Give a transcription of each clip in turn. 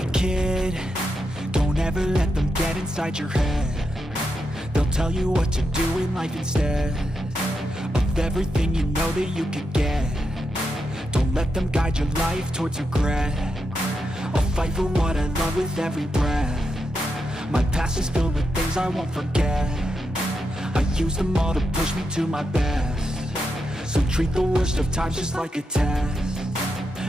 Hey kid, don't ever let them get inside your head. They'll tell you what to do in life instead of everything you know that you could get. Don't let them guide your life towards regret. I'll fight for what I love with every breath. My past is filled with things I won't forget. I use them all to push me to my best. So treat the worst of times just like a test.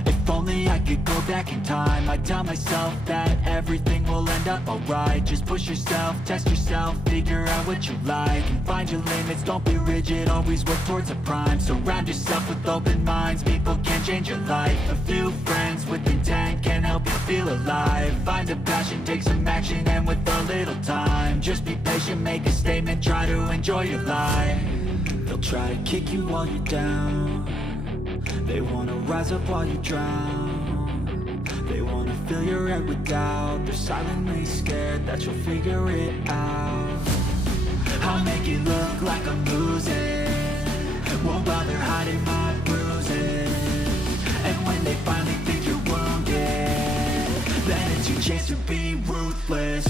If only I could go back in time, I'd tell myself that everything will end up alright. Just push yourself, test yourself, figure out what you like, and find your limits, don't be rigid, always work towards a prime. Surround yourself with open minds, people can change your life. A few friends with intent can help you feel alive. Find a passion, take some action, and with a little time, just be patient, make a statement, try to enjoy your life. They'll try to kick you while you're down. They wanna rise up while you drown. They wanna fill your head with doubt. They're silently scared that you'll figure it out. I'll make it look like I'm losing, won't bother hiding my bruises. And when they finally think you're wounded, then it's your chance to be ruthless.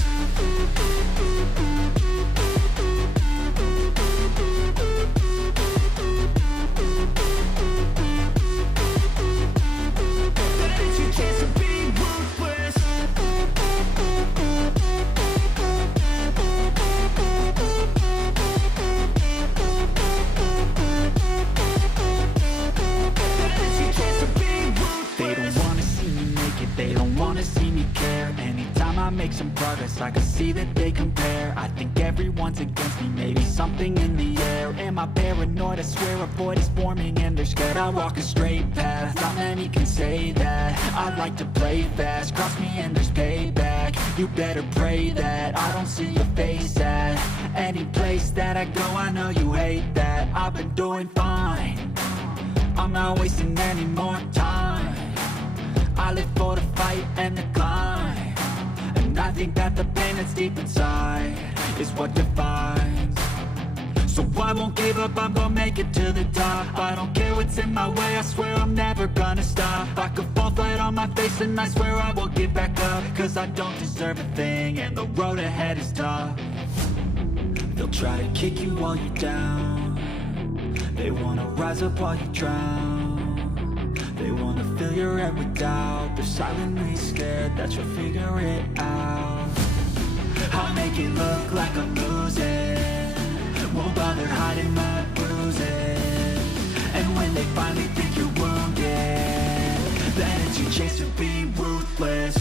Make some progress, I can see that they compare. I think everyone's against me, maybe something in the air. Am I paranoid? I swear a void is forming and they're scared. I walk a straight path, not many can say that. I like to play fast, cross me and there's payback. You better pray that I don't see your face at any place that I go. I know you hate that. I've been doing fine, I'm not wasting any more time. I live for the fight and the climb. I think that the pain that's deep inside is what defines. So I won't give up, I'm gonna make it to the top. I don't care what's in my way, I swear I'm never gonna stop. I could fall flat on my face and I swear I will get back up. Cause I don't deserve a thing and the road ahead is tough. They'll try to kick you while you're down. They wanna rise up while you drown. They wanna fill your head with doubt. They're silently scared that you'll figure it out. I'll make it look like I'm losing, won't bother hiding my bruises. And when they finally think you're wounded, then it's your chance to be ruthless.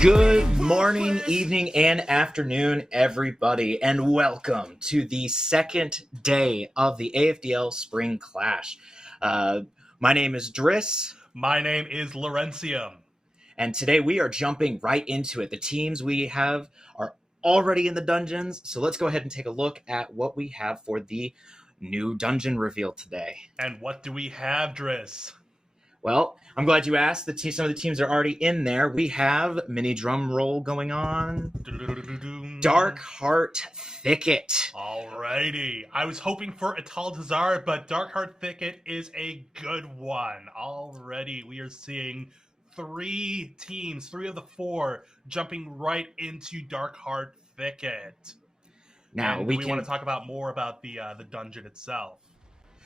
Good morning, evening, and afternoon, everybody, and welcome to the second day of the AFDL Spring Clash. My name is Driss. My name is Laurentium. And today we are jumping right into it. The teams we have are already in the dungeons, so let's go ahead and take a look at what we have for the new dungeon reveal today. And what do we have, Driss? Well, I'm glad you asked. Some of the teams are already in there. We have mini drum roll going on. Dark Heart Thicket. Alrighty. I was hoping for a Tall Tazar, but Dark Heart Thicket is a good one. Already, we are seeing three teams, 3 of the 4, jumping right into Dark Heart Thicket. Now and we want to talk about more about the dungeon itself.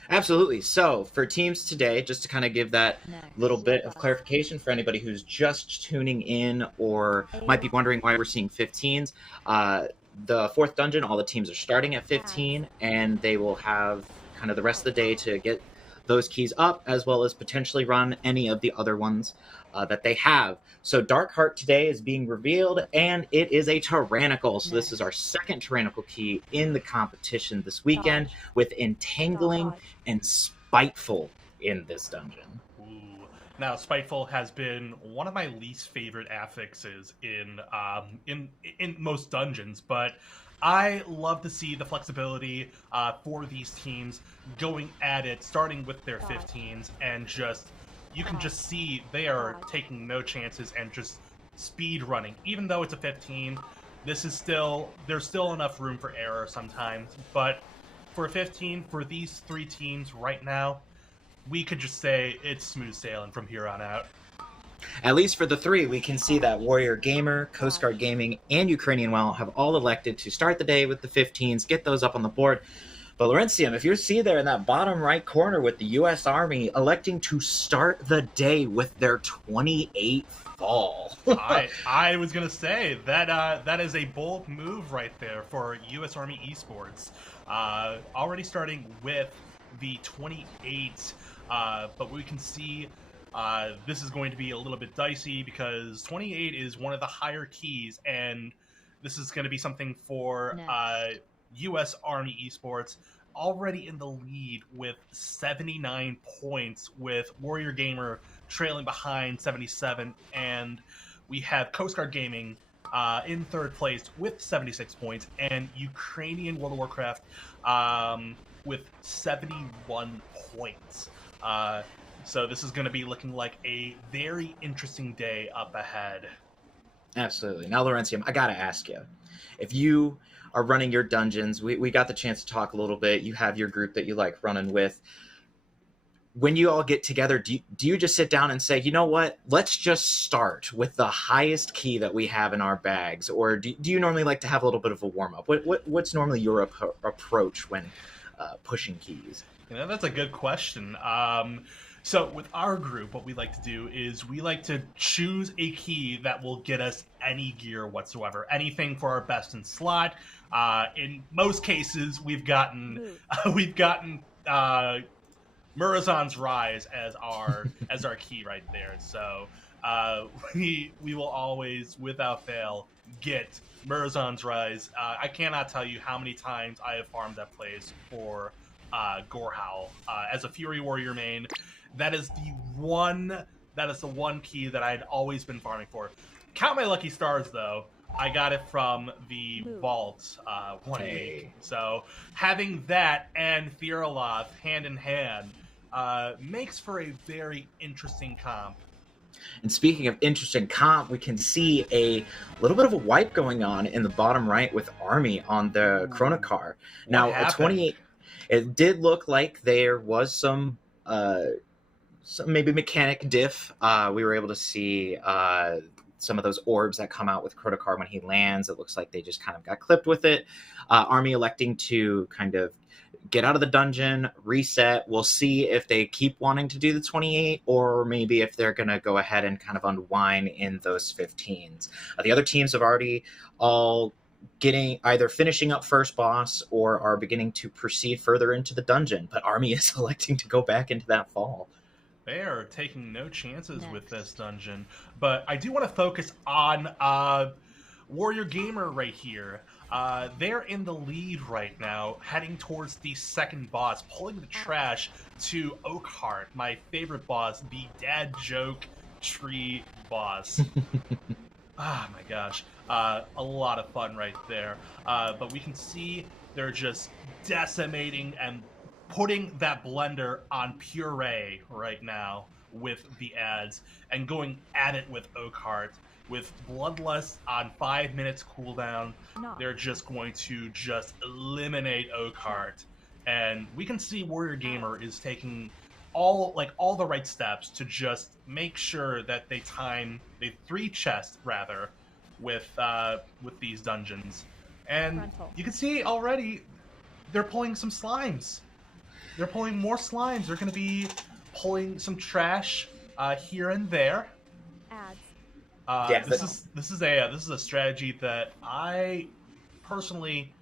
Absolutely. So for teams today, just to kind of give that little bit of clarification for anybody who's just tuning in or might be wondering why we're seeing 15s, the 4th dungeon, all the teams are starting at 15, and they will have kind of the rest of the day to get those keys up, as well as potentially run any of the other ones that they have. So Dark Heart today is being revealed, and it is a Tyrannical. So this is our second Tyrannical key in the competition this weekend with Entangling and Spiteful in this dungeon. Ooh. Now, Spiteful has been one of my least favorite affixes in most dungeons, but I love to see the flexibility for these teams going at it, starting with their 15s, and just you can just see they are taking no chances and just speed running. Even though it's a 15, there's still enough room for error sometimes, but for a 15, for these three teams right now, we could just say it's smooth sailing from here on out. At least for the three, we can see that Warrior Gamer, Coast Guard Gaming, and Ukrainian WoW have all elected to start the day with the 15s, get those up on the board. But Laurentium, if you see there in that bottom right corner with the U.S. Army electing to start the day with their 28 fall. I was going to say that is a bold move right there for U.S. Army Esports. Already starting with the 28, but we can see this is going to be a little bit dicey because 28 is one of the higher keys, and this is going to be something for U.S. Army Esports, already in the lead with 79 points, with Warrior Gamer trailing behind 77, and we have Coast Guard Gaming in third place with 76 points, and Ukrainian World of Warcraft with 71 points. So this is going to be looking like a very interesting day up ahead. Absolutely. Now, Laurentium, I got to ask you, if you are running your dungeons, we got the chance to talk a little bit. You have your group that you like running with. When you all get together, do you just sit down and say, you know what, let's just start with the highest key that we have in our bags? Or do you normally like to have a little bit of a warm-up? What's normally your approach when pushing keys? You know, that's a good question. So with our group, what we like to do is we like to choose a key that will get us any gear whatsoever, anything for our best in slot. In most cases, we've gotten Murazan's Rise as our key right there. So we will always, without fail, get Murazan's Rise. I cannot tell you how many times I have farmed that place for Gorehowl as a Fury Warrior main. That is the one key that I'd always been farming for. Count my lucky stars, though. I got it from the vault one week. So having that and Theoroloth hand in hand makes for a very interesting comp. And speaking of interesting comp, we can see a little bit of a wipe going on in the bottom right with Army on the Chronocar. Now, a 28, it did look like there was some maybe mechanic diff. We were able to see some of those orbs that come out with Chronocar when he lands. It looks like they just kind of got clipped with it. Army electing to kind of get out of the dungeon, reset. We'll see if they keep wanting to do the 28 or maybe if they're going to go ahead and kind of unwind in those 15s. The other teams have already all getting either finishing up first boss or are beginning to proceed further into the dungeon, but Army is electing to go back into that fall. They are taking no chances with this dungeon, but I do want to focus on Warrior Gamer right here. They're in the lead right now, heading towards the second boss, pulling the trash to Oakheart, my favorite boss, the dad joke tree boss. Ah, my gosh. A lot of fun right there. But we can see they're just decimating and putting that blender on puree right now with the ads and going at it with Oakheart. With Bloodlust on 5 minutes cooldown, they're just going to just eliminate Oakheart. And we can see Warrior Gamer is taking all the right steps to just make sure that they time the 3 chests rather with these dungeons. And you can see already they're pulling some slimes. They're pulling more slimes. They're going to be pulling some trash here and there. This is a strategy that I personally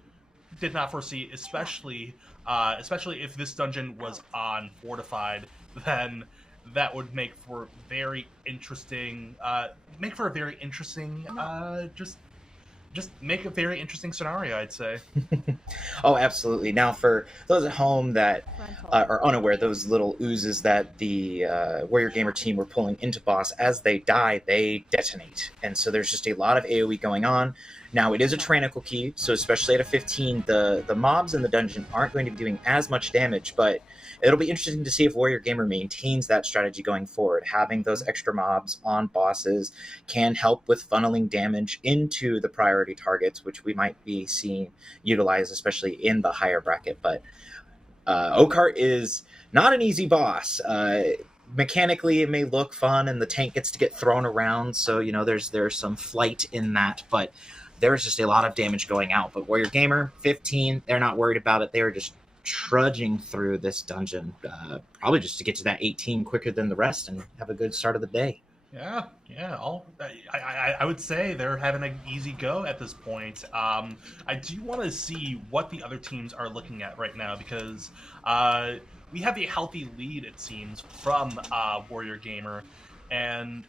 did not foresee, especially if this dungeon was on fortified. Then that would make for very interesting. Just just make a very interesting scenario, I'd say. Oh, absolutely. Now, for those at home that are unaware, those little oozes that the Warrior Gamer team were pulling into boss, as they die, they detonate. And so there's just a lot of AoE going on. Now, it is a tyrannical key, so especially at a 15, the mobs in the dungeon aren't going to be doing as much damage, but it'll be interesting to see if Warrior Gamer maintains that strategy going forward. Having those extra mobs on bosses can help with funneling damage into the priority targets, which we might be seeing utilized, especially in the higher bracket. But Oakheart is not an easy boss. Mechanically, it may look fun, and the tank gets to get thrown around, so there's some flight in that, but there's just a lot of damage going out. But Warrior Gamer 15, they're not worried about it. They are just trudging through this dungeon, probably just to get to that 18 quicker than the rest and have a good start of the day. Yeah. I would say they're having an easy go at this point. I do want to see what the other teams are looking at right now, because we have a healthy lead, it seems, from Warrior Gamer, and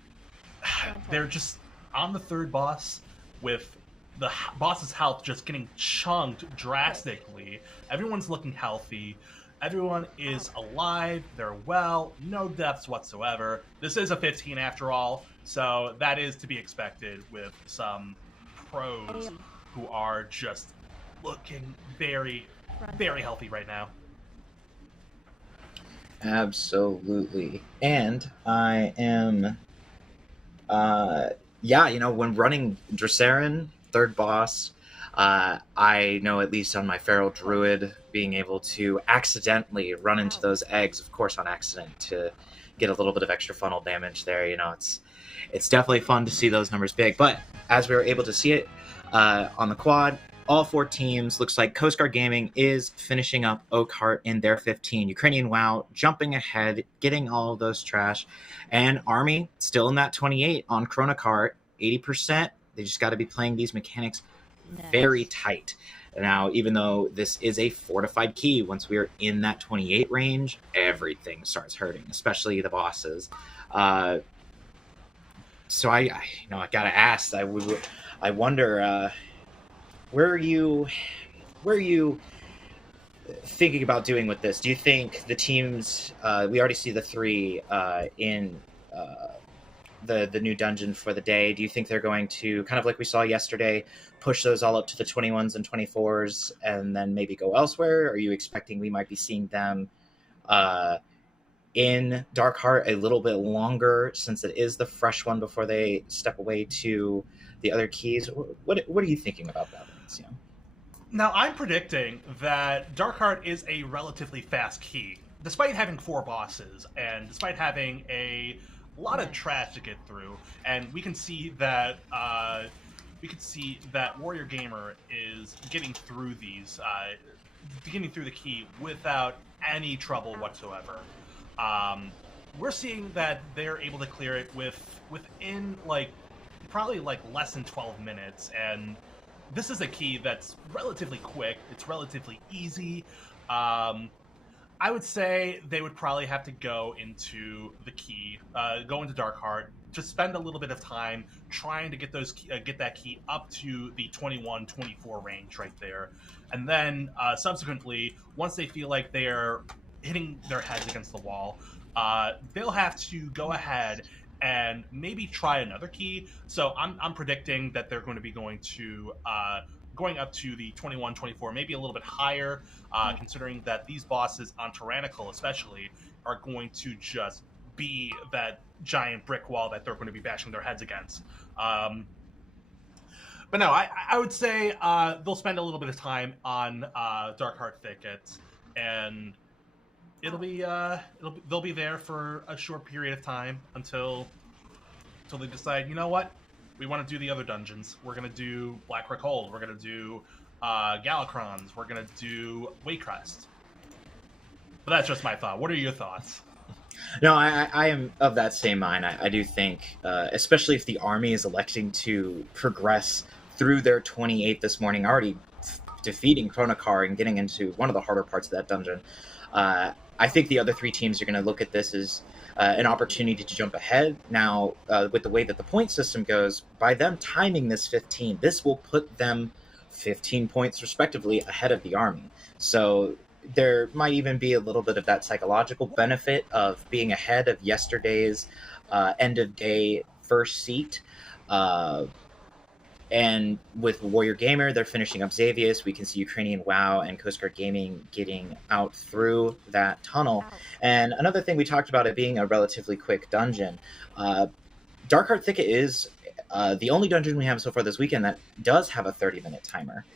they're just on the third boss with the boss's health just getting chunked drastically. Everyone's looking healthy. Everyone is alive. They're well. No deaths whatsoever. This is a 15 after all, so that is to be expected with some pros who are just looking very, very healthy right now. Absolutely. And I am, when running Dressarin, third boss, I know, at least on my Feral Druid, being able to accidentally run into those eggs, of course on accident, to get a little bit of extra funnel damage there. It's definitely fun to see those numbers big. But as we were able to see it on the quad, all four teams, looks like Coast Guard Gaming is finishing up Oakheart in their 15. Ukrainian WoW jumping ahead, getting all of those trash. And Army still in that 28 on Chronocart, 80%. They just got to be playing these mechanics very tight. Now, even though this is a fortified key, once we're in that 28 range, everything starts hurting, especially the bosses. So I gotta ask. I wonder, where are you thinking about doing with this? Do you think the teams? We already see the three in the new dungeon for the day. Do you think they're going to, kind of like we saw yesterday, push those all up to the 21s and 24s and then maybe go elsewhere? Are you expecting we might be seeing them in Darkheart a little bit longer, since it is the fresh one, before they step away to the other keys? What are you thinking about that? Now, I'm predicting that Darkheart is a relatively fast key, despite having 4 bosses and despite having a lot of trash to get through. And we can see that Warrior Gamer is getting through these, getting through the key without any trouble whatsoever. We're seeing that they're able to clear it within probably less than 12 minutes, and this is a key that's relatively quick. It's relatively easy. I would say they would probably have to go into the key, go into Darkheart, just spend a little bit of time trying to get that key up to the 21-24 range right there, and then subsequently, once they feel like they're hitting their heads against the wall, they'll have to go ahead and maybe try another key. So I'm predicting that they're going to be going up to the 21-24, maybe a little bit higher, considering that these bosses on Tyrannical especially are going to just be that giant brick wall that they're going to be bashing their heads against. But no, I would say they'll spend a little bit of time on Darkheart Thicket, and they'll be there for a short period of time until they decide, you know what, we want to do the other dungeons. We're going to do Blackrock Hold. We're going to do Galacrons. We're going to do Waycrest. But that's just my thought. What are your thoughts? No, I am of that same mind. I do think, especially if the army is electing to progress through their 28 this morning, already defeating Chronokar and getting into one of the harder parts of that dungeon, I think the other three teams are going to look at this as an opportunity to jump ahead. Now, with the way that the point system goes, by them timing this 15, this will put them 15 points respectively ahead of the Army. So there might even be a little bit of that psychological benefit of being ahead of yesterday's end of day first seat. And with Warrior Gamer, they're finishing up Xavius. We can see Ukrainian WoW and Coast Guard Gaming getting out through that tunnel. And another thing we talked about it being a relatively quick dungeon. Darkheart Thicket is the only dungeon we have so far this weekend that does have a 30-minute timer.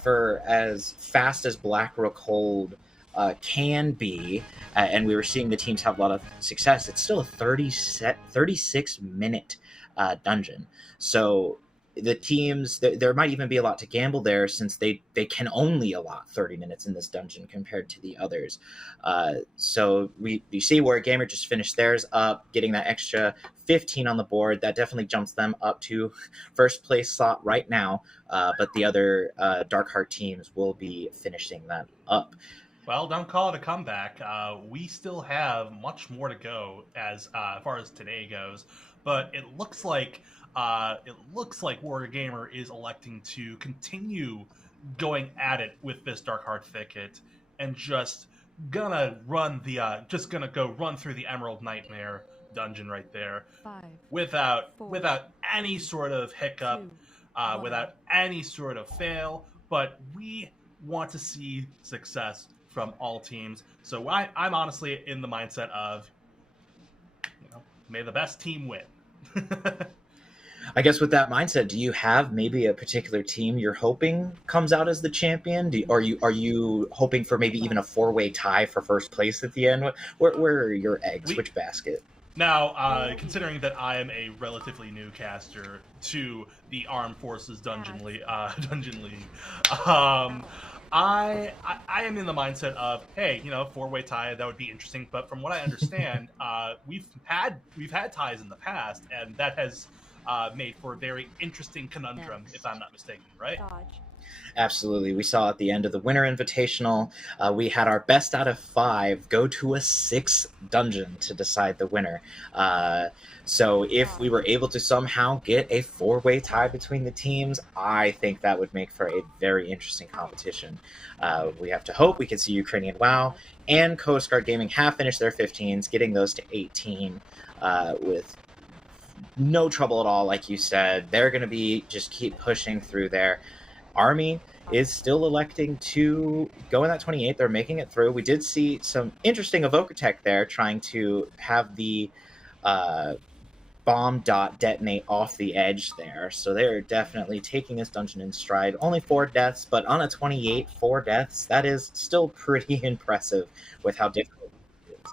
For as fast as Blackrook Hold can be, and we were seeing the teams have a lot of success, it's still a 36-minute dungeon. So the teams, there might even be a lot to gamble there, since they can only allot 30 minutes in this dungeon compared to the others. So we see Warrior Gamer just finished theirs up, getting that extra 15 on the board. That definitely jumps them up to first place slot right now. But the other Darkheart teams will be finishing that up. Well, don't call it a comeback. We still have much more to go as far as today goes, but it looks like Warrior Gamer is electing to continue going at it with this Darkheart Thicket and just gonna go run through the Emerald Nightmare dungeon right there, without any sort of hiccup, without any sort of fail. But we want to see success from all teams. So I'm honestly in the mindset of, may the best team win. I guess with that mindset, do you have maybe a particular team you're hoping comes out as the champion? Are you hoping for maybe even a 4-way tie for first place at the end? Where are your eggs? Which basket? Now, considering that I am a relatively new caster to the Armed Forces Dungeon League, I am in the mindset of, hey, 4-way tie, that would be interesting. But from what I understand, we've had ties in the past, and that has made for a very interesting conundrum, if I'm not mistaken, right? Absolutely. We saw at the end of the Winter Invitational, we had our best out of 5 go to a 6th dungeon to decide the winner. So if we were able to somehow get a 4-way tie between the teams, I think that would make for a very interesting competition. We have to hope we can see Ukrainian WoW and Coast Guard Gaming have finished their 15s, getting those to 18 with no trouble at all. Like you said, they're going to be just keep pushing through there. Army is still electing to go in that 28. They're making it through. We did see some interesting evoker tech there, trying to have the bomb dot detonate off the edge there. So they're definitely taking this dungeon in stride. Only 4 deaths, but on a 28, 4 deaths, that is still pretty impressive with how difficult it is.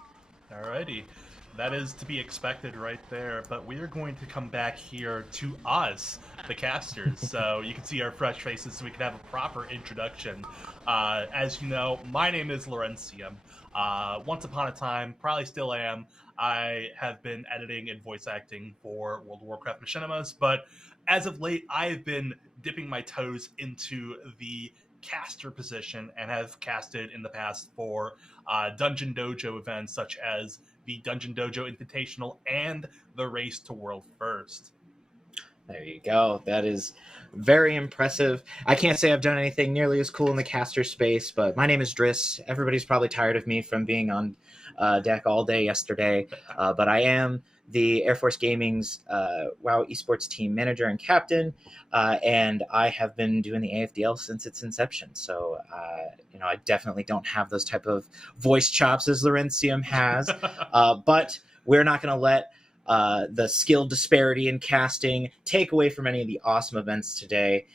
Alrighty. That is to be expected right there, but we are going to come back here to us, the casters, so you can see our fresh faces so we can have a proper introduction. As you know, my name is Laurentium. Once upon a time, probably still am, I have been editing and voice acting for World of Warcraft Machinimas, but as of late, I've been dipping my toes into the caster position and have casted in the past for Dungeon Dojo events such as the Dungeon Dojo Invitational and the Race to World First. There you go. That is very impressive. I can't say I've done anything nearly as cool in the caster space, but my name is Driss. Everybody's probably tired of me from being on deck all day yesterday, but I am the Air Force Gaming's WoW Esports team manager and captain, and I have been doing the AFDL since its inception. So, I definitely don't have those type of voice chops as Laurentium has, but we're not going to let the skill disparity in casting take away from any of the awesome events today.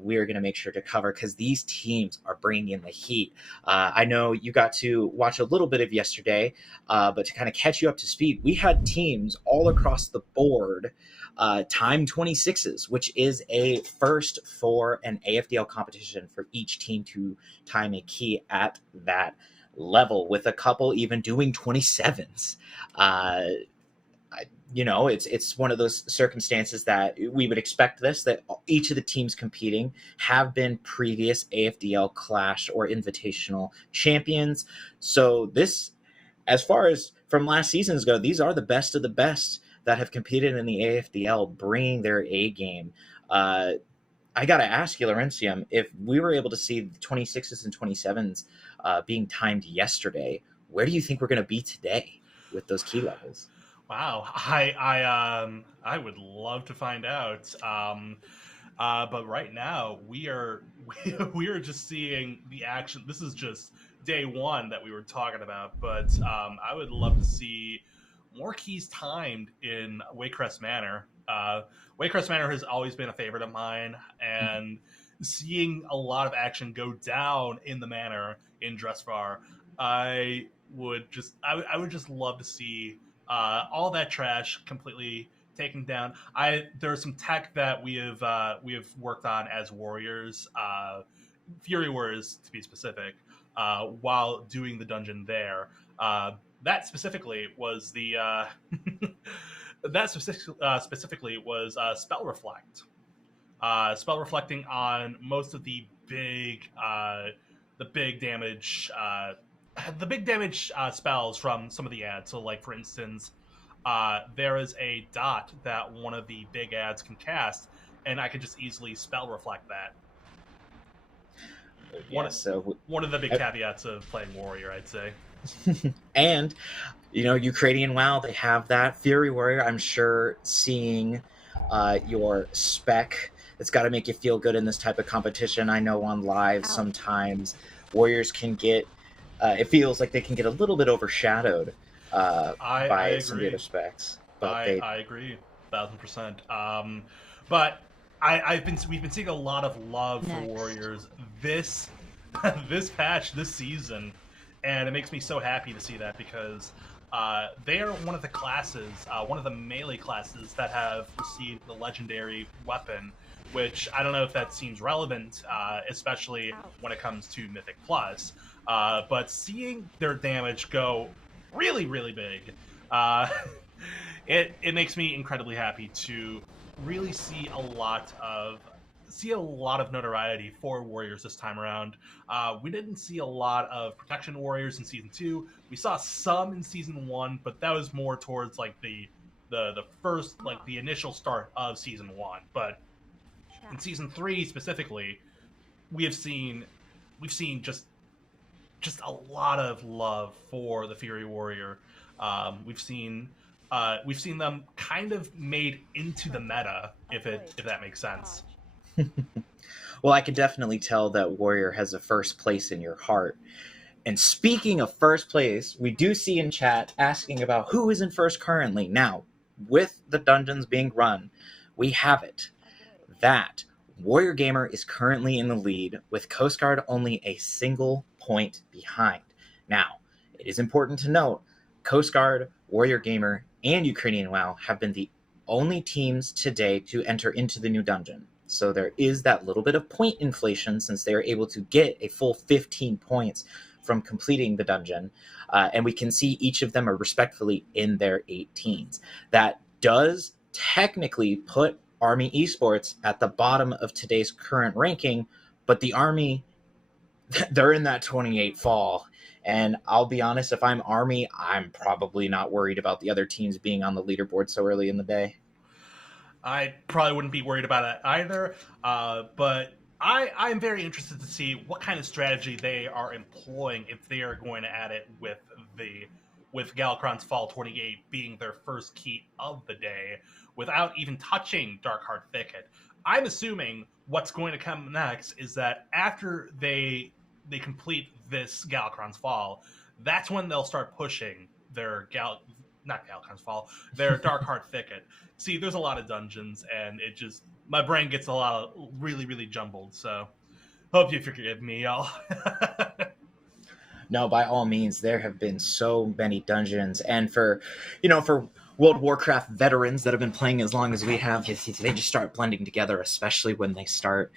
We're going to make sure to cover, because these teams are bringing in the heat. I know you got to watch a little bit of yesterday, but to kind of catch you up to speed, we had teams all across the board time 26s, which is a first for an AFDL competition for each team to time a key at that level, with a couple even doing 27s. it's one of those circumstances that we would expect that each of the teams competing have been previous AFDL Clash or Invitational champions. So this, as far as from last seasons go, these are the best of the best that have competed in the AFDL, bringing their A game. I got to ask you, Laurentium, if we were able to see the 26s and 27s being timed yesterday, where do you think we're going to be today with those key levels? Wow, I would love to find out. But right now we are we are just seeing the action. This is just day one that we were talking about, but I would love to see more keys timed in Waycrest Manor. Waycrest Manor has always been a favorite of mine, and seeing a lot of action go down in the manor in Dressbar, I would just love to see all that trash completely taken down. There's some tech that we have worked on as warriors, Fury Warriors to be specific, while doing the dungeon there. That specifically was the specifically was spell reflect. Spell reflecting on most of the big damage spells from some of the ads. So, like for instance, there is a dot that one of the big ads can cast, and I can just easily spell reflect that. One of the big caveats of playing warrior, I'd say. And Ukrainian WoW, they have that Fury Warrior. I'm sure seeing your spec, it's got to make you feel good in this type of competition. I know on live sometimes warriors can get it feels like they can get a little bit overshadowed by some of the other specs. But I agree 1,000%. But we've been seeing a lot of love for warriors this patch this season, and it makes me so happy to see that, because they are one of the classes, one of the melee classes that have received the legendary weapon, which I don't know if that seems relevant, especially when it comes to Mythic Plus. But seeing their damage go really, really big, it makes me incredibly happy to really see a lot of notoriety for warriors this time around. We didn't see a lot of protection warriors in season 2. We saw some in season 1, but that was more towards like the first, like the initial start of season 1. But in season 3 specifically, we've seen just a lot of love for the Fury Warrior. We've seen them kind of made into the meta, if that makes sense. Well, I can definitely tell that Warrior has a first place in your heart. And speaking of first place, we do see in chat asking about who is in first currently. Now, with the dungeons being run, we have it that Warrior Gamer is currently in the lead, with Coast Guard only a single point behind. Now, it is important to note, Coast Guard, Warrior Gamer, and Ukrainian WoW have been the only teams today to enter into the new dungeon. So there is that little bit of point inflation, since they are able to get a full 15 points from completing the dungeon. And we can see each of them are respectively in their 18s. That does technically put Army Esports at the bottom of today's current ranking, but the Army, they're in that 28 fall. And I'll be honest, if I'm Army, I'm probably not worried about the other teams being on the leaderboard so early in the day. I probably wouldn't be worried about it either, but I'm very interested to see what kind of strategy they are employing if they are going to add it with Galakron's Fall 28 being their first key of the day, without even touching Darkheart Thicket. I'm assuming what's going to come next is that after they complete this Galakron's Fall, that's when they'll start pushing their their Darkheart Thicket. See, there's a lot of dungeons, and it just, my brain gets a lot of really, really jumbled, so hope you forgive me, y'all. No, by all means, there have been so many dungeons, and for World of Warcraft veterans that have been playing as long as we have, they just start blending together, especially when they start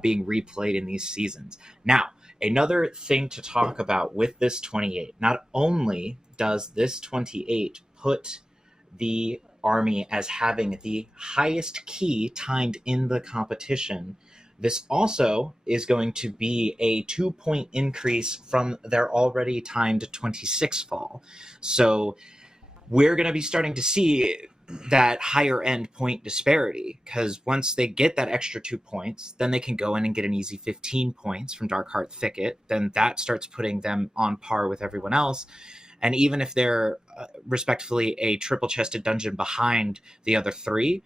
being replayed in these seasons. Now, another thing to talk about with this 28, not only does this 28 put the Army as having the highest key timed in the competition. This also is going to be a 2-point increase from their already timed 26 fall. So we're going to be starting to see that higher end point disparity, because once they get that extra 2 points, then they can go in and get an easy 15 points from Darkheart Thicket. Then that starts putting them on par with everyone else. And even if they're respectfully a triple chested dungeon behind the other three,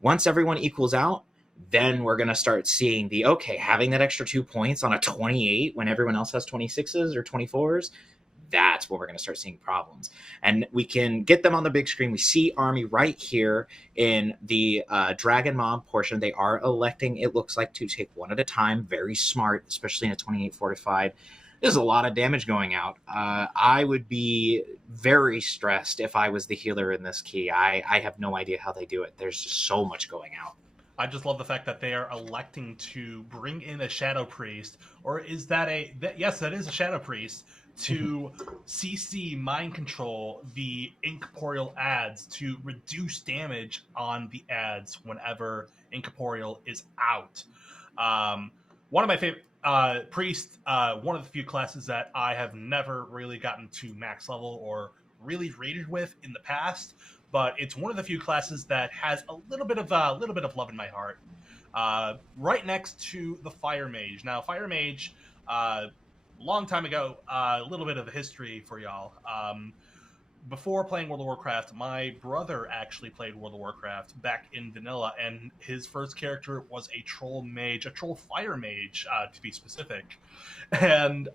once everyone equals out, then we're going to start seeing having that extra 2 points on a 28 when everyone else has 26s or 24s. That's when we're going to start seeing problems. And we can get them on the big screen. We see Army right here in the Dragon Mob portion. They are electing, it looks like, to take one at a time. Very smart, especially in a 28 fortified. There's a lot of damage going out. I would be very stressed if I was the healer in this key. I have no idea how they do it. There's just so much going out. I just love the fact that they are electing to bring in a Shadow Priest, or is that yes, that is a Shadow Priest, to CC mind control the incorporeal adds to reduce damage on the adds whenever incorporeal is out. One of my favorite priests, one of the few classes that I have never really gotten to max level or really raided with in the past, but it's one of the few classes that has a little bit of love in my heart. Right next to the Fire Mage. Now, Fire Mage, long time ago, a little bit of a history for y'all. Before playing World of Warcraft, my brother actually played World of Warcraft back in vanilla, and his first character was a troll mage, a troll fire mage, to be specific. And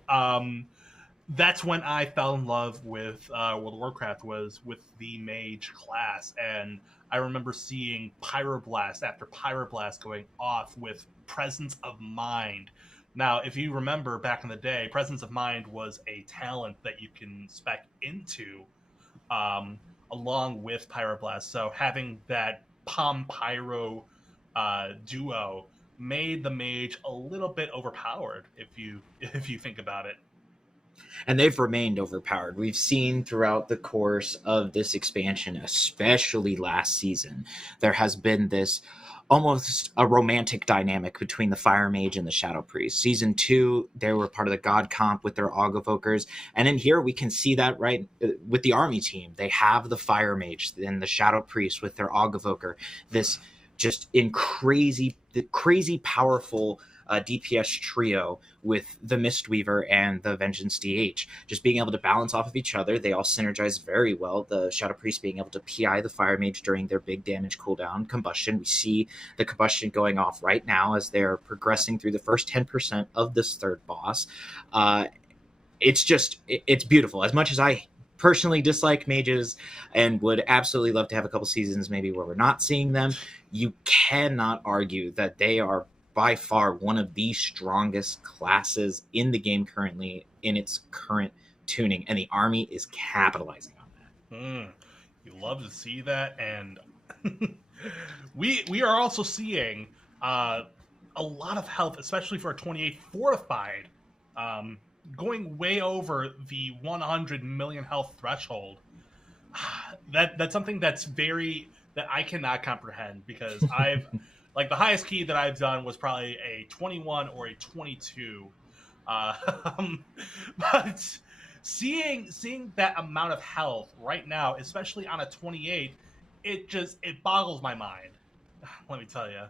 that's when I fell in love with World of Warcraft, was with the mage class. And I remember seeing Pyroblast after Pyroblast going off with Presence of Mind. Now, if you remember back in the day, Presence of Mind was a talent that you can spec into along with Pyroblast. So having that Pom Pyro duo made the mage a little bit overpowered, if you think about it. And they've remained overpowered. We've seen throughout the course of this expansion, especially last season, there has been this almost a romantic dynamic between the Fire Mage and the Shadow Priest. Season 2, they were part of the God Comp with their Aug Evokers. And in here, we can see that right with the Army team. They have the Fire Mage and the Shadow Priest with their Aug Evoker. This just crazy powerful DPS trio with the Mistweaver and the Vengeance DH, just being able to balance off of each other. They all synergize very well. The Shadow Priest being able to PI the Fire Mage during their big damage cooldown, Combustion. We see the Combustion going off right now as they're progressing through the first 10% of this third boss. It's beautiful. As much as I personally dislike mages and would absolutely love to have a couple seasons maybe where we're not seeing them, you cannot argue that they are by far one of the strongest classes in the game currently in its current tuning, and the Army is capitalizing on that. You love to see that, and we are also seeing a lot of health, especially for a 28 fortified, going way over the 100 million health threshold. That's something that I cannot comprehend, because I've like the highest key that I've done was probably a 21 or a 22. But seeing that amount of health right now, especially on a 28, it boggles my mind. Let me tell you.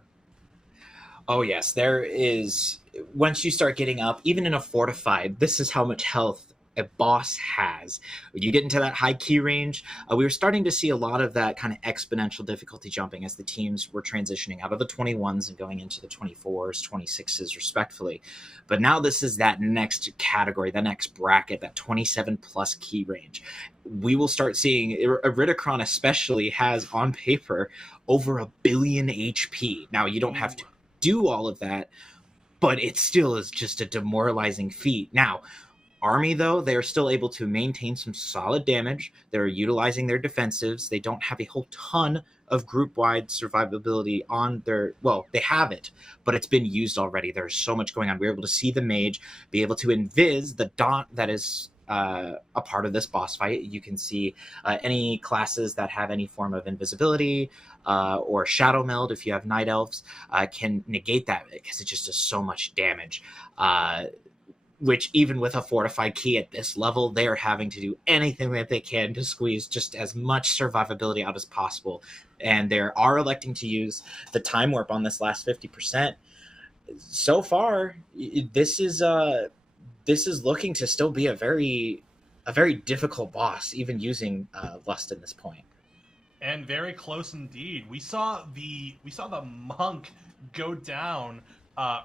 Oh yes, there is. Once you start getting up, even in a fortified, this is how much health a boss has. When you get into that high key range, we were starting to see a lot of that kind of exponential difficulty jumping as the teams were transitioning out of the 21s and going into the 24s, 26s respectfully. But now this is that next category, the next bracket, that 27 plus key range. We will start seeing Iridicron especially has on paper over 1 billion HP. Now you don't have to do all of that, but it still is just a demoralizing feat. Now, Army, though, they're still able to maintain some solid damage. They're utilizing their defensives. They don't have a whole ton of group-wide survivability on their... Well, they have it, but it's been used already. There's so much going on. We're able to see the mage be able to invis the dot that is a part of this boss fight. You can see any classes that have any form of invisibility or shadow meld, if you have night elves, can negate that because it just does so much damage. Which even with a fortified key at this level, they are having to do anything that they can to squeeze just as much survivability out as possible. And they are electing to use the time warp on this last 50%. So far, this is looking to still be a very difficult boss, even using Lust in this point. And very close indeed. We saw the monk go down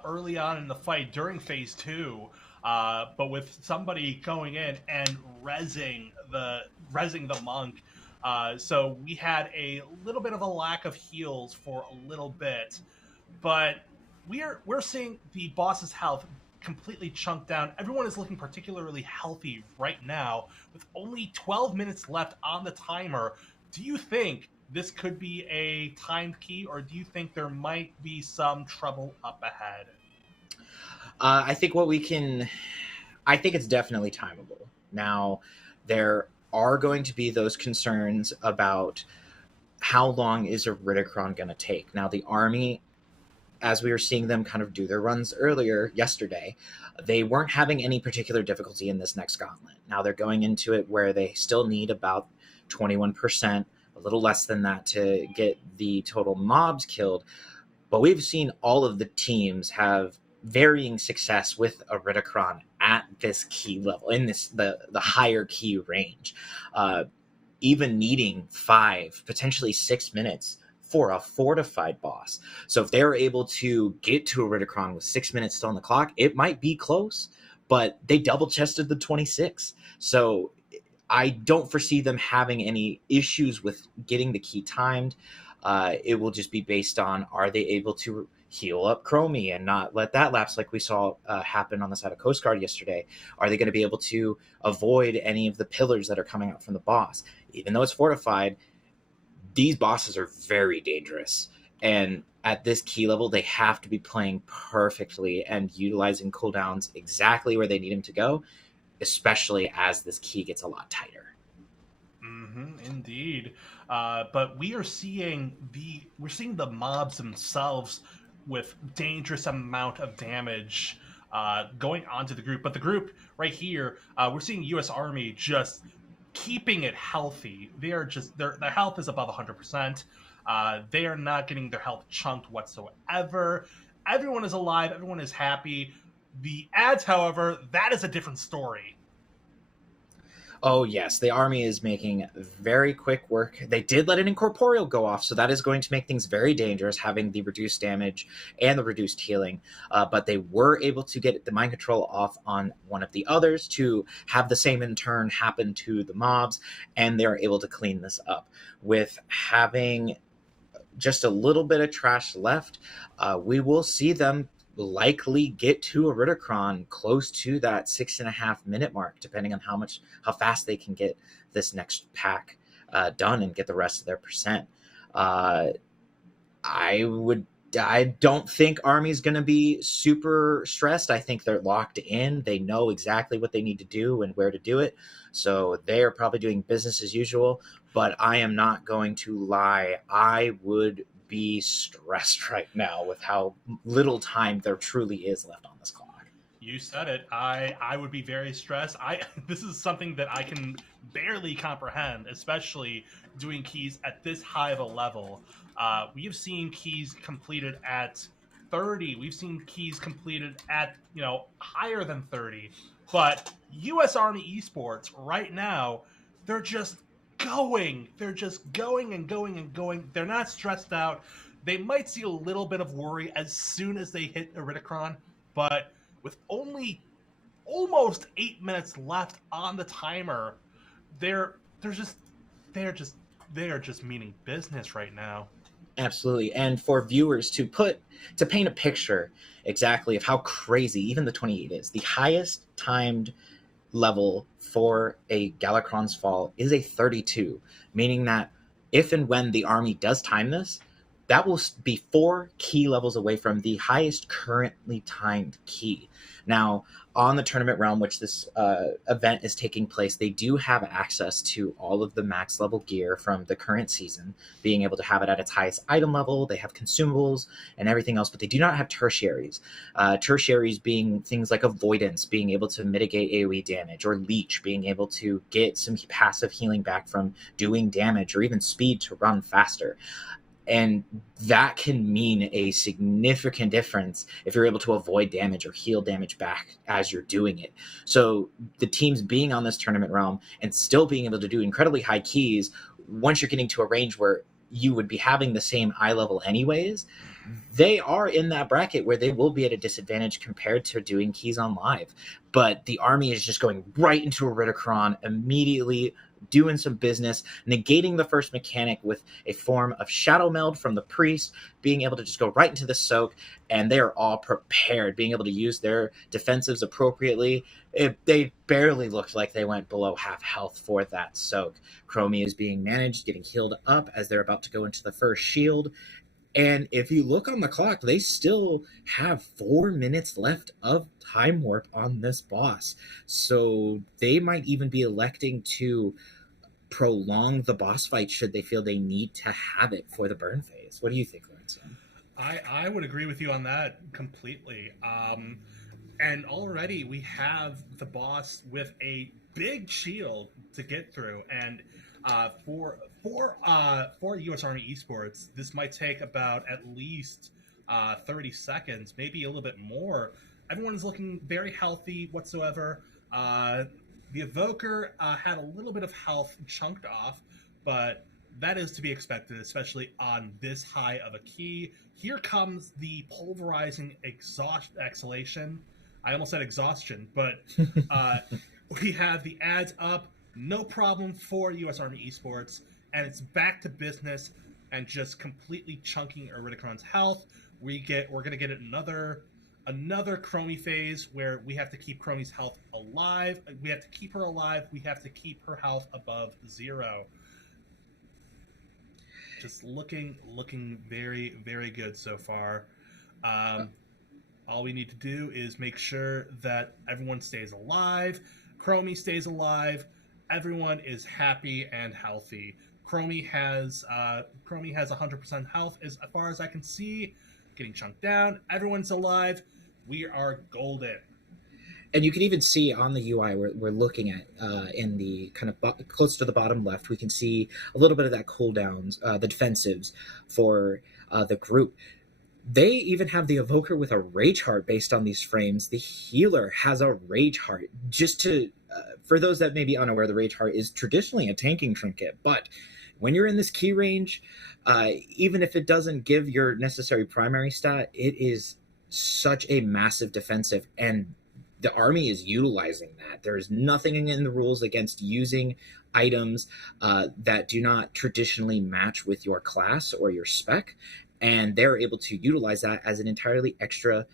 early on in the fight during phase 2, but with somebody going in and rezzing the monk. So we had a little bit of a lack of heals for a little bit, but we're seeing the boss's health completely chunked down. Everyone is looking particularly healthy right now with only 12 minutes left on the timer. Do you think this could be a timed key, or do you think there might be some trouble up ahead? I think it's definitely timeable. Now, there are going to be those concerns about how long is a Ridicron going to take. Now, the army, as we were seeing them kind of do their runs earlier yesterday, they weren't having any particular difficulty in this next gauntlet. Now they're going into it where they still need about 21%, a little less than that, to get the total mobs killed. But we've seen all of the teams have varying success with a Ridicron at this key level, in the higher key range, even needing 5, potentially 6 minutes for a fortified boss. So if they're able to get to a Ridicron with 6 minutes still on the clock, it might be close, but they double chested the 26. So I don't foresee them having any issues with getting the key timed. It will just be based on, are they able to heal up Chromie and not let that lapse like we saw happen on the side of Coast Guard yesterday? Are they going to be able to avoid any of the pillars that are coming out from the boss? Even though it's fortified, these bosses are very dangerous. And at this key level, they have to be playing perfectly and utilizing cooldowns exactly where they need them to go, especially as this key gets a lot tighter. Indeed. But we are seeing the mobs themselves with dangerous amount of damage going onto the group. But the group right here, we're seeing U.S. Army just keeping it healthy. They are just their health is above 100%. They are not getting their health chunked whatsoever. Everyone is alive. Everyone is happy. The ads, however, that is a different story. Oh, yes. The army is making very quick work. They did let an incorporeal go off, so that is going to make things very dangerous, having the reduced damage and the reduced healing. But they were able to get the mind control off on one of the others to have the same in turn happen to the mobs, and they're able to clean this up. With having just a little bit of trash left, we will see them likely get to a Ridicron close to that 6.5 minute mark, depending on how fast they can get this next pack done and get the rest of their percent. I don't think Army's going to be super stressed. I think they're locked in. They know exactly what they need to do and where to do it. So they are probably doing business as usual. But I am not going to lie. I would be stressed right now with how little time there truly is left on this clock. You said it. I would be very stressed. This is something that I can barely comprehend, especially doing keys at this high of a level. We have seen keys completed at 30. We've seen keys completed at higher than 30. But U.S. Army Esports right now, they're just going. They're just going and going and going. They're not stressed out. They might see a little bit of worry as soon as they hit Ridicron, but with only almost 8 minutes left on the timer, they're just meaning business right now. Absolutely. And for viewers to paint a picture exactly of how crazy even the 28 is, the highest timed level for a Galakrond's Fall is a 32, meaning that if and when the army does time this, that will be 4 key levels away from the highest currently timed key. Now, on the tournament realm, which this event is taking place, they do have access to all of the max level gear from the current season, being able to have it at its highest item level. They have consumables and everything else, but they do not have tertiaries. Tertiaries being things like avoidance, being able to mitigate AoE damage, or leech, being able to get some passive healing back from doing damage, or even speed to run faster. And that can mean a significant difference if you're able to avoid damage or heal damage back as you're doing it. So the teams being on this tournament realm and still being able to do incredibly high keys, once you're getting to a range where you would be having the same eye level anyways, they are in that bracket where they will be at a disadvantage compared to doing keys on live. But the army is just going right into a Ridicron immediately, doing some business, negating the first mechanic with a form of shadow meld from the priest, being able to just go right into the soak, and they are all prepared, being able to use their defensives appropriately. They barely looked like they went below half health for that soak. Chromie is being managed, getting healed up as they're about to go into the first shield. And if you look on the clock, they still have 4 minutes left of time warp on this boss. So they might even be electing to prolong the boss fight should they feel they need to have it for the burn phase. What do you think, Lorenzo? I would agree with you on that completely. And already we have the boss with a big shield to get through. And for U.S. Army Esports, this might take about at least 30 seconds, maybe a little bit more. Everyone is looking very healthy whatsoever. The Evoker had a little bit of health chunked off, but that is to be expected, especially on this high of a key. Here comes the pulverizing exhalation. I almost said exhaustion, but we have the ads up. No problem for U.S. Army Esports, and it's back to business and just completely chunking Iridicron's health. We're gonna get another Chromie phase where we have to keep Chromie's health alive. We have to keep her alive. We have to keep her health above 0. Just looking very, very good so far. All we need to do is make sure that everyone stays alive. Chromie stays alive. Everyone is happy and healthy. Chromie has 100% health as far as I can see. Getting chunked down. Everyone's alive. We are golden. And you can even see on the UI we're looking at in the kind of close to the bottom left, we can see a little bit of that cooldowns, the defensives for the group. They even have the Evoker with a Rage Heart based on these frames. The Healer has a Rage Heart. Just to, for those that may be unaware, the Rage Heart is traditionally a tanking trinket, but when you're in this key range, even if it doesn't give your necessary primary stat, it is such a massive defensive, and the army is utilizing that. There's nothing in the rules against using items that do not traditionally match with your class or your spec, and they're able to utilize that as an entirely extra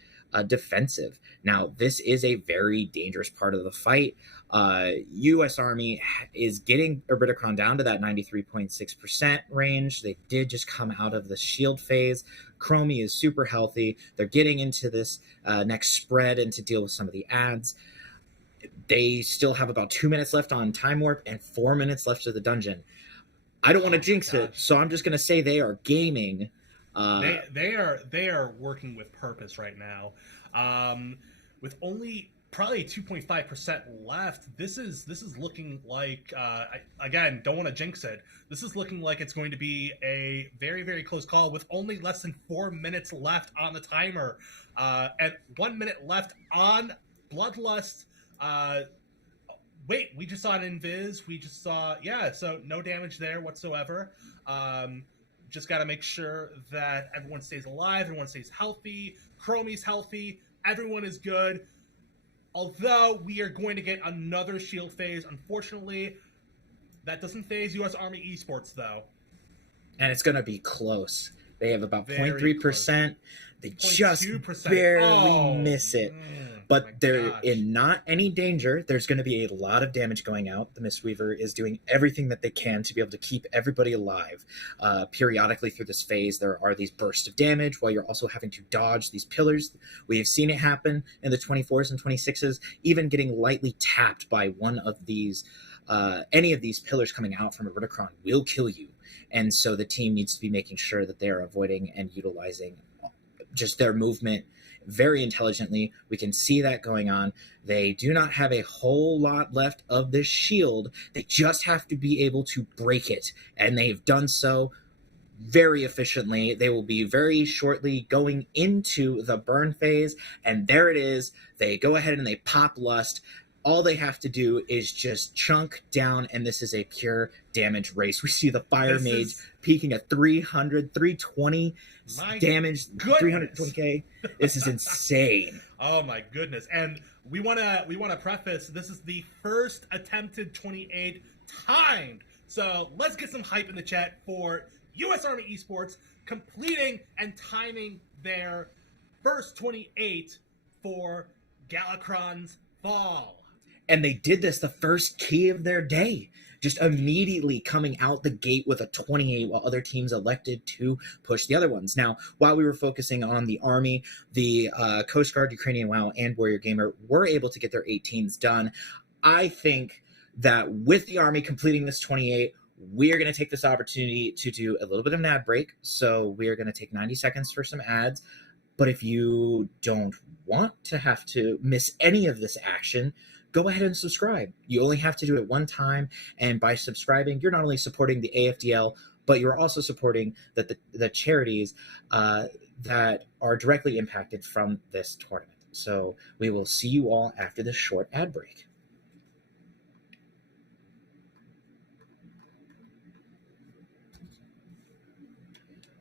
defensive. Now, this is a very dangerous part of the fight. U.S. Army is getting Iridicron down to that 93.6% range. They did just come out of the shield phase. Chromie is super healthy. They're getting into this next spread and to deal with some of the ads. They still have about 2 minutes left on time warp and 4 minutes left of the dungeon. I don't want to jinx it, so I'm just going to say they are gaming. They are working with purpose right now. With only probably 2.5% left, this is looking like again, don't want to jinx it. This is looking like it's going to be a very, very close call with only less than 4 minutes left on the timer, and 1 minute left on Bloodlust. Wait, we just saw an invis. We just saw, so no damage there whatsoever. Just got to make sure that everyone stays alive, everyone stays healthy, Chromie's healthy, everyone is good. Although we are going to get another shield phase, unfortunately, that doesn't phase U.S. Army Esports, though. And it's going to be close. They have about 0.3%. They just 0.2%. barely miss it. but they're in not any danger. There's going to be a lot of damage going out. The Mistweaver is doing everything that they can to be able to keep everybody alive. Periodically through this phase, there are these bursts of damage while you're also having to dodge these pillars. We have seen it happen in the 24s and 26s, even getting lightly tapped by one of these. Any of these pillars coming out from a Ridicron will kill you. And so the team needs to be making sure that they are avoiding and utilizing just their movement very intelligently. We can see that going on. They do not have a whole lot left of this shield. They just have to be able to break it. And they've done so very efficiently. They will be very shortly going into the burn phase. And there it is. They go ahead and they pop Lust. All they have to do is just chunk down, and this is a pure damage race. We see the Fire Mage peaking at 320 damage, 320k. This is insane. Oh my goodness. And we wanna preface, this is the first attempted 28 timed. So let's get some hype in the chat for US Army Esports completing and timing their first 28 for Galakron's Fall. And they did this the first key of their day, just immediately coming out the gate with a 28 while other teams elected to push the other ones. Now, while we were focusing on the Army, the Coast Guard, Ukrainian WoW, and Warrior Gamer were able to get their 18s done. I think that with the Army completing this 28, we're going to take this opportunity to do a little bit of an ad break. So we're going to take 90 seconds for some ads. But if you don't want to have to miss any of this action, go ahead and subscribe. You only have to do it one time, and by subscribing, you're not only supporting the AFDL, but you're also supporting the charities that are directly impacted from this tournament. So we will see you all after this short ad break.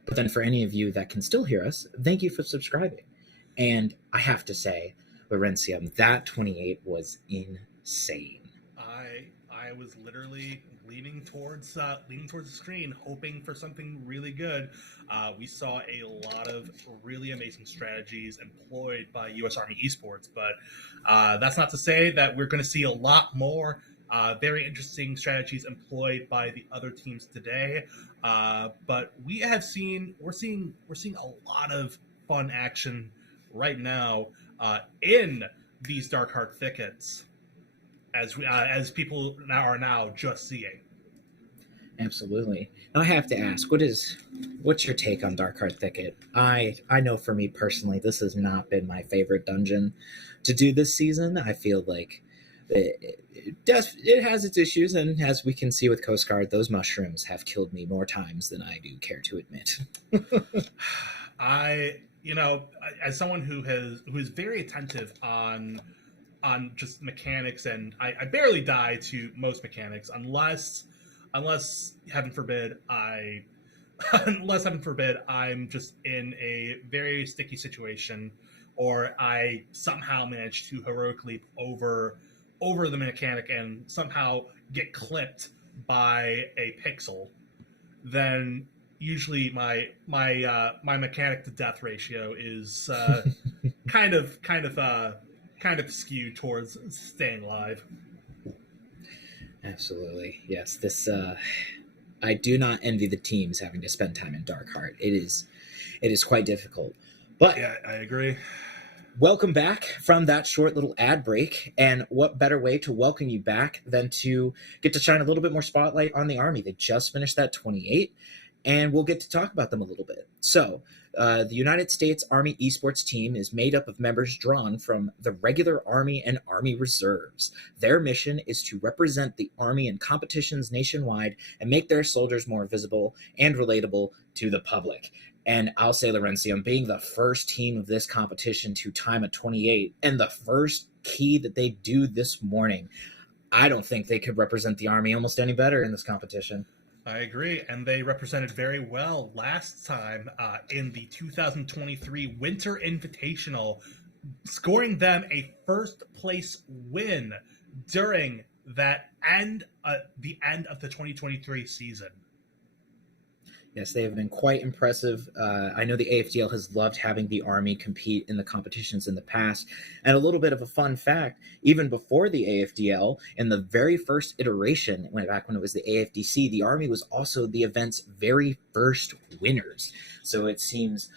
But then for any of you that can still hear us, thank you for subscribing. And I have to say, Laurentium, that 28 was insane. I was literally leaning towards the screen, hoping for something really good. We saw a lot of really amazing strategies employed by U.S. Army Esports, but that's not to say that we're going to see a lot more very interesting strategies employed by the other teams today. But we're seeing a lot of fun action right now in these Dark Heart thickets, as people are now just seeing. Absolutely. Now I have to ask, what's your take on Dark Heart Thicket? I know for me personally, this has not been my favorite dungeon to do this season. I feel like it has its issues, and as we can see with Coast Guard, those mushrooms have killed me more times than I do care to admit. As someone who is very attentive on just mechanics, and I barely die to most mechanics unless heaven forbid I'm just in a very sticky situation, or I somehow manage to heroically over the mechanic and somehow get clipped by a pixel, then usually my mechanic to death ratio is kind of skewed towards staying alive. Absolutely. Yes. This I do not envy the teams having to spend time in Dark Heart. It is quite difficult. But yeah, I agree. Welcome back from that short little ad break. And what better way to welcome you back than to get to shine a little bit more spotlight on the Army. They just finished that 28, and we'll get to talk about them a little bit. So the United States Army Esports team is made up of members drawn from the regular Army and Army Reserves. Their mission is to represent the Army in competitions nationwide and make their soldiers more visible and relatable to the public. And I'll say, Laurentium, being the first team of this competition to time a 28 and the first key that they do this morning, I don't think they could represent the Army almost any better in this competition. I agree, and they represented very well last time in the 2023 Winter Invitational, scoring them a first-place win during the end of the 2023 season. Yes, they have been quite impressive. I know the AFDL has loved having the Army compete in the competitions in the past. And a little bit of a fun fact, even before the AFDL, in the very first iteration, back when it was the AFDC, the Army was also the event's very first winners. So it seems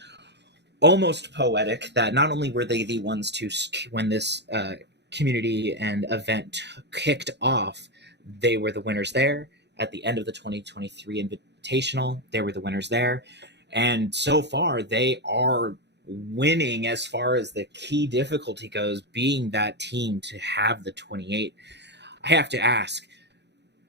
almost poetic that not only were they the ones to, when this community and event kicked off, they were the winners there. At the end of the 2023 Invitational, they were the winners there. And so far, they are winning as far as the key difficulty goes, being that team to have the 28. I have to ask,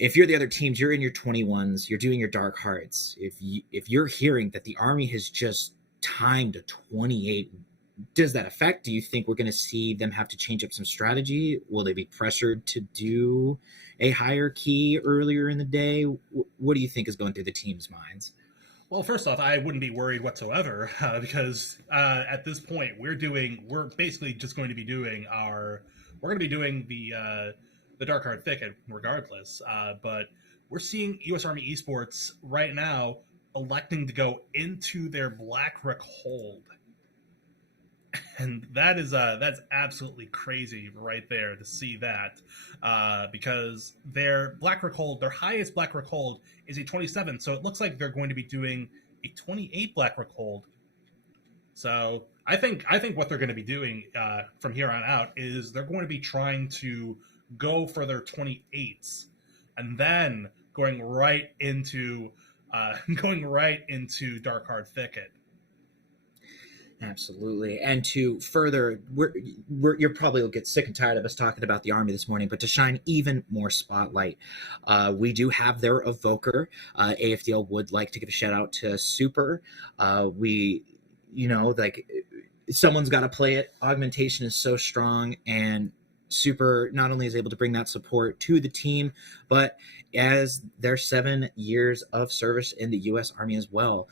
if you're the other teams, you're in your 21s, you're doing your Dark Hearts. If you're hearing that the Army has just timed a 28, does that affect? Do you think we're going to see them have to change up some strategy? Will they be pressured to do a higher key earlier in the day? What do you think is going through the team's minds? Well, first off, I wouldn't be worried whatsoever because at this point we're basically just going to be doing the Dark Heart Thicket regardless. But we're seeing U.S. Army Esports right now electing to go into their Blackrock hold. And that's absolutely crazy right there to see that, because their Blackrock hold, their highest Blackrock hold is a 27. So it looks like they're going to be doing a 28 Blackrock hold. So I think what they're going to be doing from here on out is they're going to be trying to go for their 28s, and then going right into Dark Heart Thicket. Absolutely. And to further, you're probably will get sick and tired of us talking about the Army this morning, but to shine even more spotlight, we do have their evoker. AFDL would like to give a shout out to Super. Someone's got to play it. Augmentation is so strong, and Super not only is able to bring that support to the team, but as their 7 years of service in the U.S. Army as well.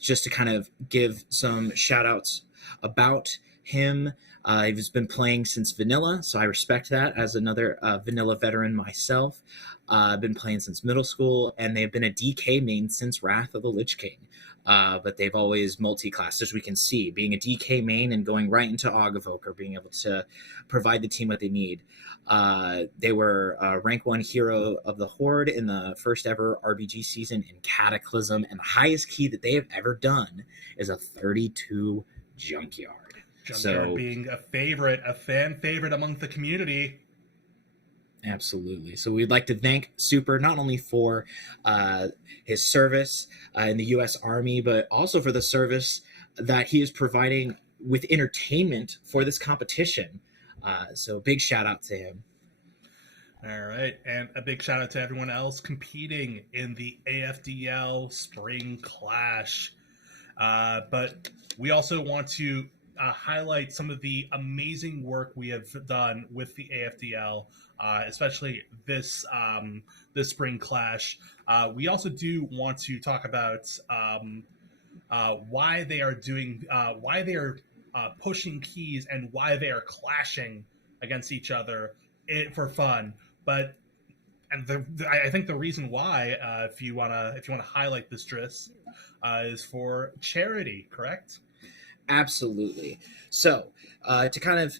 Just to kind of give some shout outs about him. He's been playing since vanilla, so I respect that as another vanilla veteran myself. I've been playing since middle school, and they've been a DK main since Wrath of the Lich King. But they've always multi-classed, as we can see, being a DK main and going right into Aug Evoker, being able to provide the team what they need. They were rank 1 hero of the Horde in the first ever RBG season in Cataclysm, and the highest key that they have ever done is a 32 Junkyard. Junkyard being a fan favorite among the community. Absolutely. So we'd like to thank Super not only for his service in the U.S. Army, but also for the service that he is providing with entertainment for this competition. So big shout out to him. All right. And a big shout out to everyone else competing in the AFDL Spring Clash. But we also want to highlight some of the amazing work we have done with the AFDL, especially this Spring Clash. We also do want to talk about why they are pushing keys and why they are clashing against each other for fun. But I think the reason why, if you wanna highlight this, Driss, is for charity, correct? Absolutely. So to kind of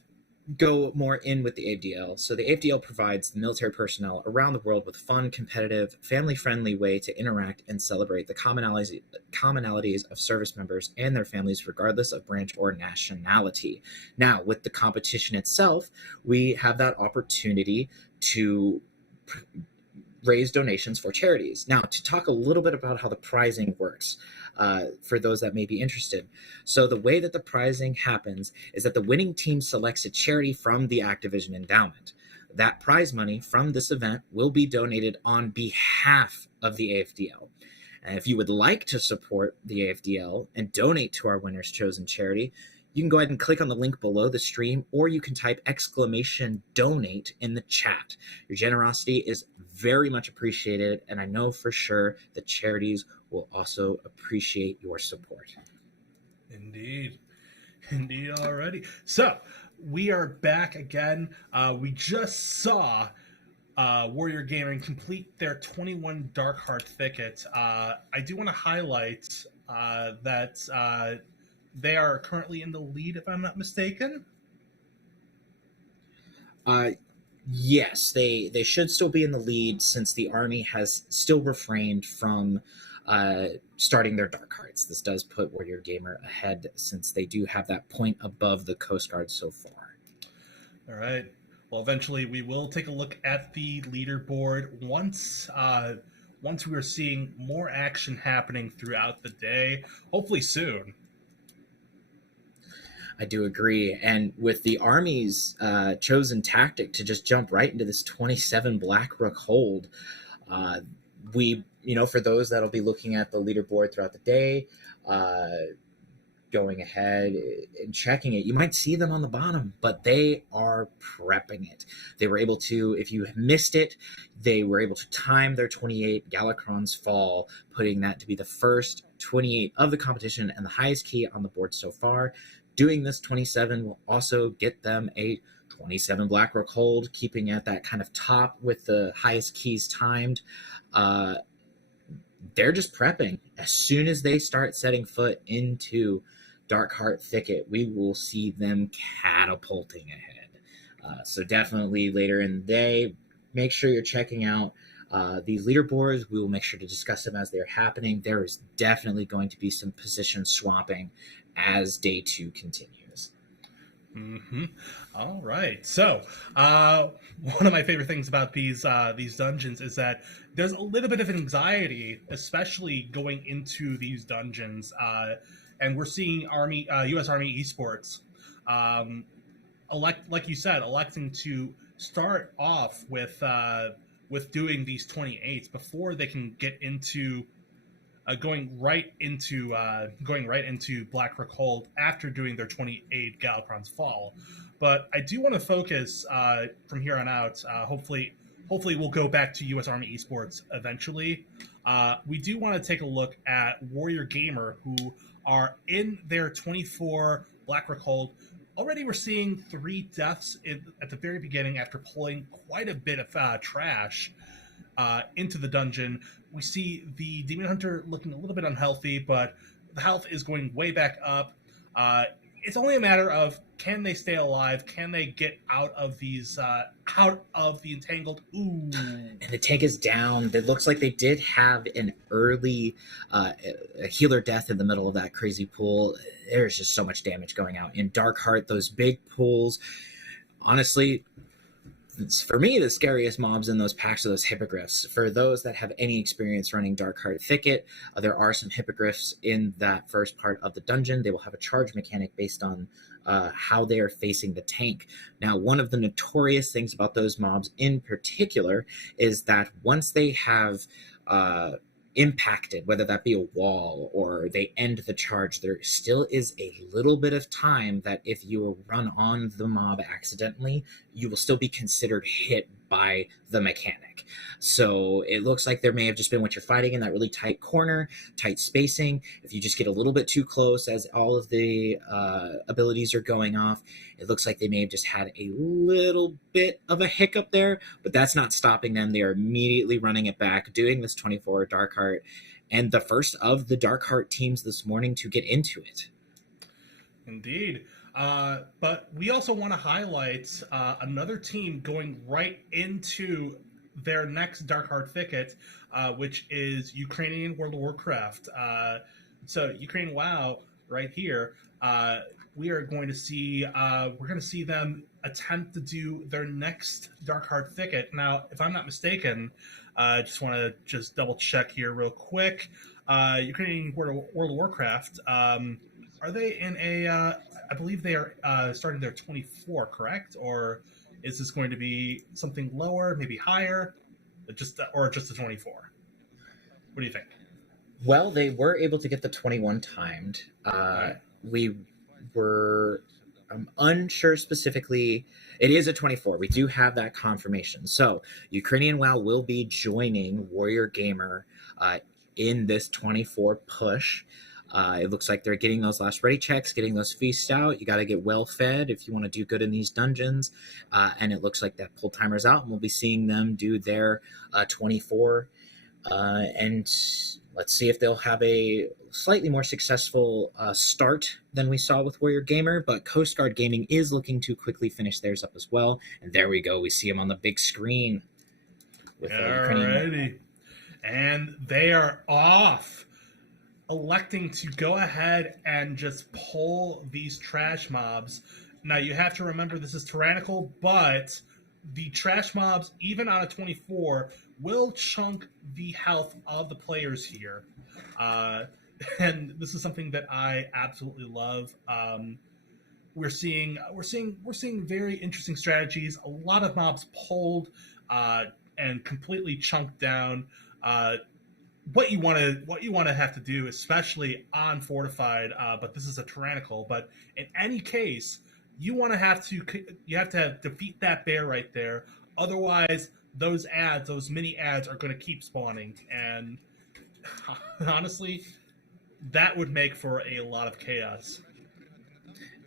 go more in with the AFDL. So the AFDL provides the military personnel around the world with fun, competitive, family-friendly way to interact and celebrate the commonalities of service members and their families, regardless of branch or nationality. Now, with the competition itself, we have that opportunity to raise donations for charities. Now, to talk a little bit about how the prizing works, for those that may be interested. So the way that the prizing happens is that the winning team selects a charity from the Activision endowment. That prize money from this event will be donated on behalf of the AFDL. And if you would like to support the AFDL and donate to our winner's chosen charity, you can go ahead and click on the link below the stream, or you can type !donate in the chat. Your generosity is very much appreciated, and I know for sure the charities will also appreciate your support. Indeed already. So we are back again. We just saw Warrior Gamer complete their 21 Darkheart Thicket. I do want to highlight that they are currently in the lead, if I'm not mistaken. Yes, they should still be in the lead since the army has still refrained from starting their dark hearts. This does put Warrior Gamer ahead since they do have that point above the Coast Guard so far. All right. Well, eventually we will take a look at the leaderboard once we are seeing more action happening throughout the day. Hopefully soon. I do agree. And with the Army's chosen tactic to just jump right into this 27 Blackrook hold, we, for those that'll be looking at the leaderboard throughout the day, going ahead and checking it, you might see them on the bottom, but they are prepping it. They were able to, if you missed it, they were able to time their 28 Galacron's fall, putting that to be the first 28 of the competition and the highest key on the board so far. Doing this 27 will also get them a 27 Blackrook hold, keeping at that kind of top with the highest keys timed. They're just prepping. As soon as they start setting foot into Darkheart Thicket, we will see them catapulting ahead. So definitely later in the day, make sure you're checking out these leaderboards. We will make sure to discuss them as they're happening. There is definitely going to be some position swapping as day 2 continues. All right. So, one of my favorite things about these dungeons is that there's a little bit of anxiety, especially going into these dungeons. And we're seeing U.S. Army Esports, like you said, electing to start off with doing these 28s before they can get into going right into Blackrook Hold after doing their 28 Galacron's Fall. But I do want to focus from here on out. Hopefully we'll go back to U.S. Army Esports eventually. We do want to take a look at Warrior Gamer, who are in their 24 Blackrook Hold. Already we're seeing 3 deaths at the very beginning after pulling quite a bit of trash into the dungeon. We see the Demon Hunter looking a little bit unhealthy, but the health is going way back up. It's only a matter of, can they stay alive? Can they get out of these out of the entangled? Ooh. And the tank is down. It looks like they did have an early a healer death in the middle of that crazy pool. There's just so much damage going out. In Darkheart, those big pools, honestly, it's, for me, the scariest mobs in those packs are those hippogriffs. For those that have any experience running Darkheart Thicket, there are some hippogriffs in that first part of the dungeon. They will have a charge mechanic based on how they are facing the tank. Now, one of the notorious things about those mobs in particular is that once they have impacted, whether that be a wall or they end the charge, there still is a little bit of time that if you run on the mob accidentally, you will still be considered hit by the mechanic. So it looks like there may have just been what you're fighting in that really tight corner, tight spacing. If you just get a little bit too close as all of the abilities are going off, it looks like they may have just had a little bit of a hiccup there, but that's not stopping them. They are immediately running it back, doing this 24 Darkheart, and the first of the Darkheart teams this morning to get into it. Indeed. But we also want to highlight another team going right into their next Darkheart Thicket, which is Ukrainian World of Warcraft. So Ukraine WoW right here. We are going to see them attempt to do their next Darkheart Thicket. Now, if I'm not mistaken, I just want to double check here real quick. Ukrainian World of Warcraft. Are they in a? I believe they are starting their 24, correct? Or is this going to be something lower, maybe higher, just a 24? What do you think? Well, they were able to get the 21 timed. We were unsure specifically. It is a 24. We do have that confirmation. So Ukrainian WoW will be joining Warrior Gamer in this 24 push. It looks like they're getting those last ready checks, getting those feasts out. You got to get well fed if you want to do good in these dungeons. And it looks like that pull timer's out, and we'll be seeing them do their 24. And let's see if they'll have a slightly more successful start than we saw with Warrior Gamer. But Coast Guard Gaming is looking to quickly finish theirs up as well. And there we go. We see them on the big screen. With Alrighty. And they are off, electing to go ahead and just pull these trash mobs. Now, you have to remember this is tyrannical, but the trash mobs, even on a 24, will chunk the health of the players here. And this is something that I absolutely love. We're seeing very interesting strategies. A lot of mobs pulled and completely chunked down. What you want to have to do, especially on fortified, but this is a tyrannical. But in any case, you have to defeat that bear right there. Otherwise, those mini ads, are going to keep spawning, and honestly, that would make for a lot of chaos.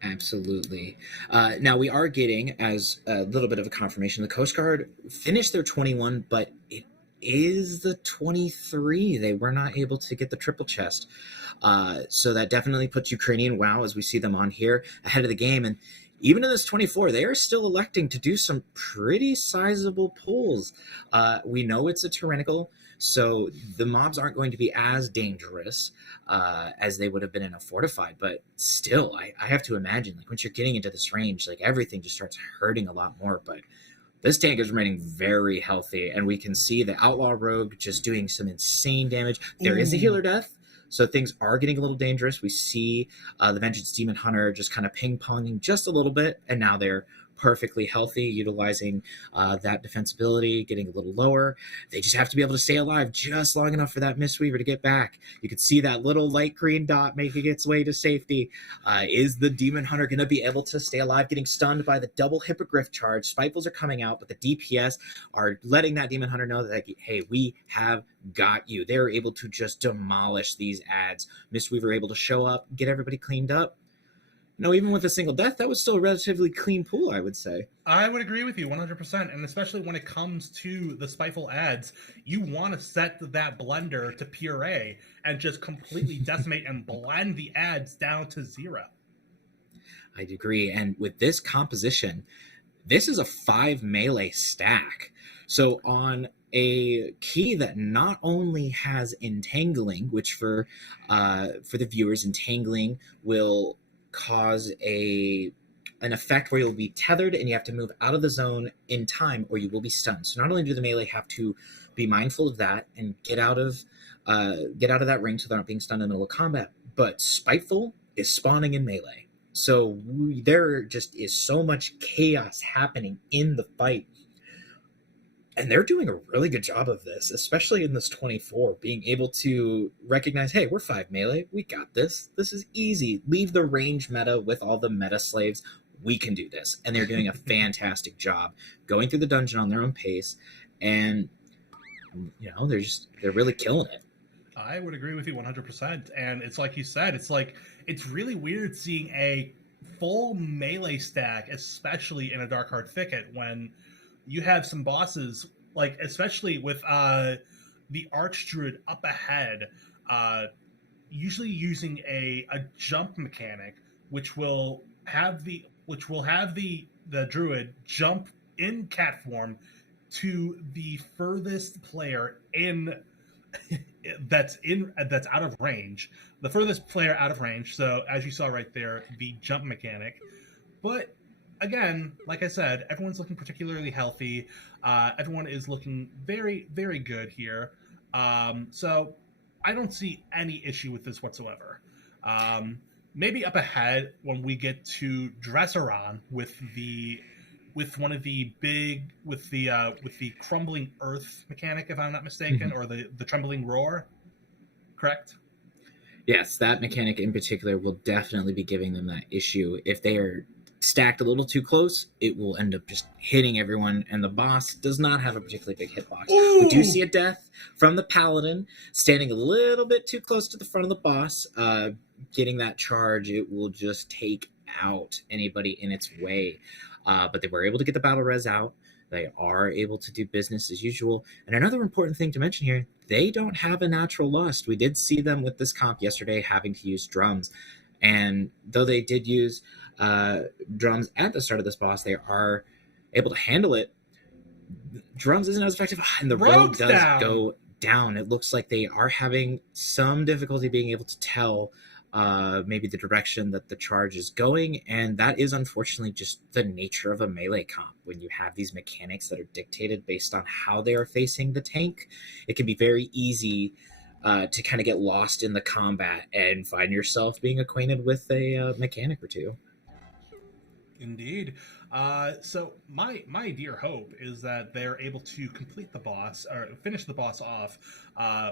Absolutely. Now we are getting, as a little bit of a confirmation, the Coast Guard finished their 21, but it is the 23. They were not able to get the triple chest. So that definitely puts Ukrainian WoW, as we see them on here, ahead of the game. And even in this 24, they are still electing to do some pretty sizable pulls. We know it's a tyrannical, so the mobs aren't going to be as dangerous as they would have been in a fortified. But still, I have to imagine, like, once you're getting into this range, like, everything just starts hurting a lot more. But this tank is remaining very healthy, and we can see the Outlaw Rogue just doing some insane damage. There is a healer death, so things are getting a little dangerous. We see the Vengeance Demon Hunter just kind of ping-ponging just a little bit, and now they're perfectly healthy, utilizing that defensibility, getting a little lower. They just have to be able to stay alive just long enough for that Mistweaver to get back. You can see that little light green dot making its way to safety. Is the Demon Hunter going to be able to stay alive, getting stunned by the double Hippogriff charge? Spitefulls are coming out, but the DPS are letting that Demon Hunter know that, hey, we have got you. They're able to just demolish these ads. Mistweaver able to show up, get everybody cleaned up. No, even with a single death, that was still a relatively clean pool, I would say. I would agree with you 100%. And especially when it comes to the Spiteful ads, you want to set that blender to puree and just completely decimate and blend the ads down to 0. I'd agree. And with this composition, this is a 5 melee stack. So on a key that not only has entangling, which for the viewers, entangling will cause an effect where you'll be tethered and you have to move out of the zone in time or you will be stunned. So not only do the melee have to be mindful of that and get out of that ring so they're not being stunned in the middle of combat, but Spiteful is spawning in melee. So there just is so much chaos happening in the fight. And they're doing a really good job of this, especially in this 24, being able to recognize, hey, we're 5 melee. We got this. This is easy. Leave the range meta with all the meta slaves. We can do this. And they're doing a fantastic job going through the dungeon on their own pace. And, they're really killing it. I would agree with you 100%. And it's like you said, it's really weird seeing a full melee stack, especially in a Darkheart Thicket, when you have some bosses, like especially with the Archdruid up ahead, usually using a jump mechanic, which will have the druid jump in cat form to the furthest player that's out of range. The furthest player out of range. So as you saw right there, the jump mechanic, but again, like I said, everyone's looking particularly healthy. Everyone is looking very, very good here. So I don't see any issue with this whatsoever. Maybe up ahead when we get to Dresseron with the crumbling earth mechanic, if I'm not mistaken, or the trembling roar. Correct? Yes, that mechanic in particular will definitely be giving them that issue if they are stacked a little too close, it will end up just hitting everyone, and the boss does not have a particularly big hitbox. Ooh! We do see a death from the paladin standing a little bit too close to the front of the boss. Getting that charge, it will just take out anybody in its way. But they were able to get the battle res out. They are able to do business as usual. And another important thing to mention here, they don't have a natural lust. We did see them with this comp yesterday having to use drums. And though they did use drums at the start of this boss, they are able to handle it. Drums isn't as effective, and the rogue does go down. It looks like they are having some difficulty being able to tell maybe the direction that the charge is going, and that is unfortunately just the nature of a melee comp. When you have these mechanics that are dictated based on how they are facing the tank, it can be very easy to kind of get lost in the combat and find yourself being acquainted with a mechanic or two. Indeed. So my dear hope is that they're able to complete the boss or finish the boss off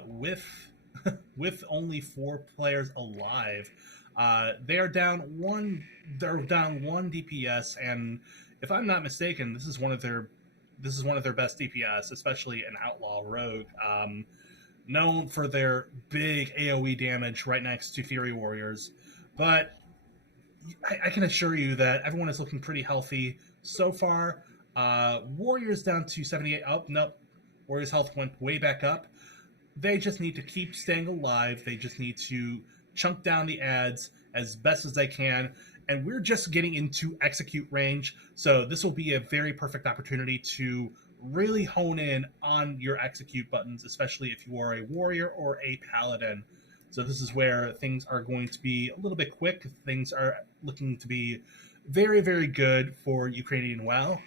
with with only 4 players alive. They are down one. They're down 1 DPS, and if I'm not mistaken, this is one of their best DPS, especially an outlaw rogue. Known for their big AoE damage right next to Fury Warriors. But I can assure you that everyone is looking pretty healthy so far. Warriors down to 78. Oh, nope. Warriors' health went way back up. They just need to keep staying alive. They just need to chunk down the adds as best as they can. And we're just getting into execute range. So this will be a very perfect opportunity to really hone in on your execute buttons, especially if you are a warrior or a paladin. So this is where things are going to be a little bit quick. Things are looking to be very, very good for Ukrainian WoW.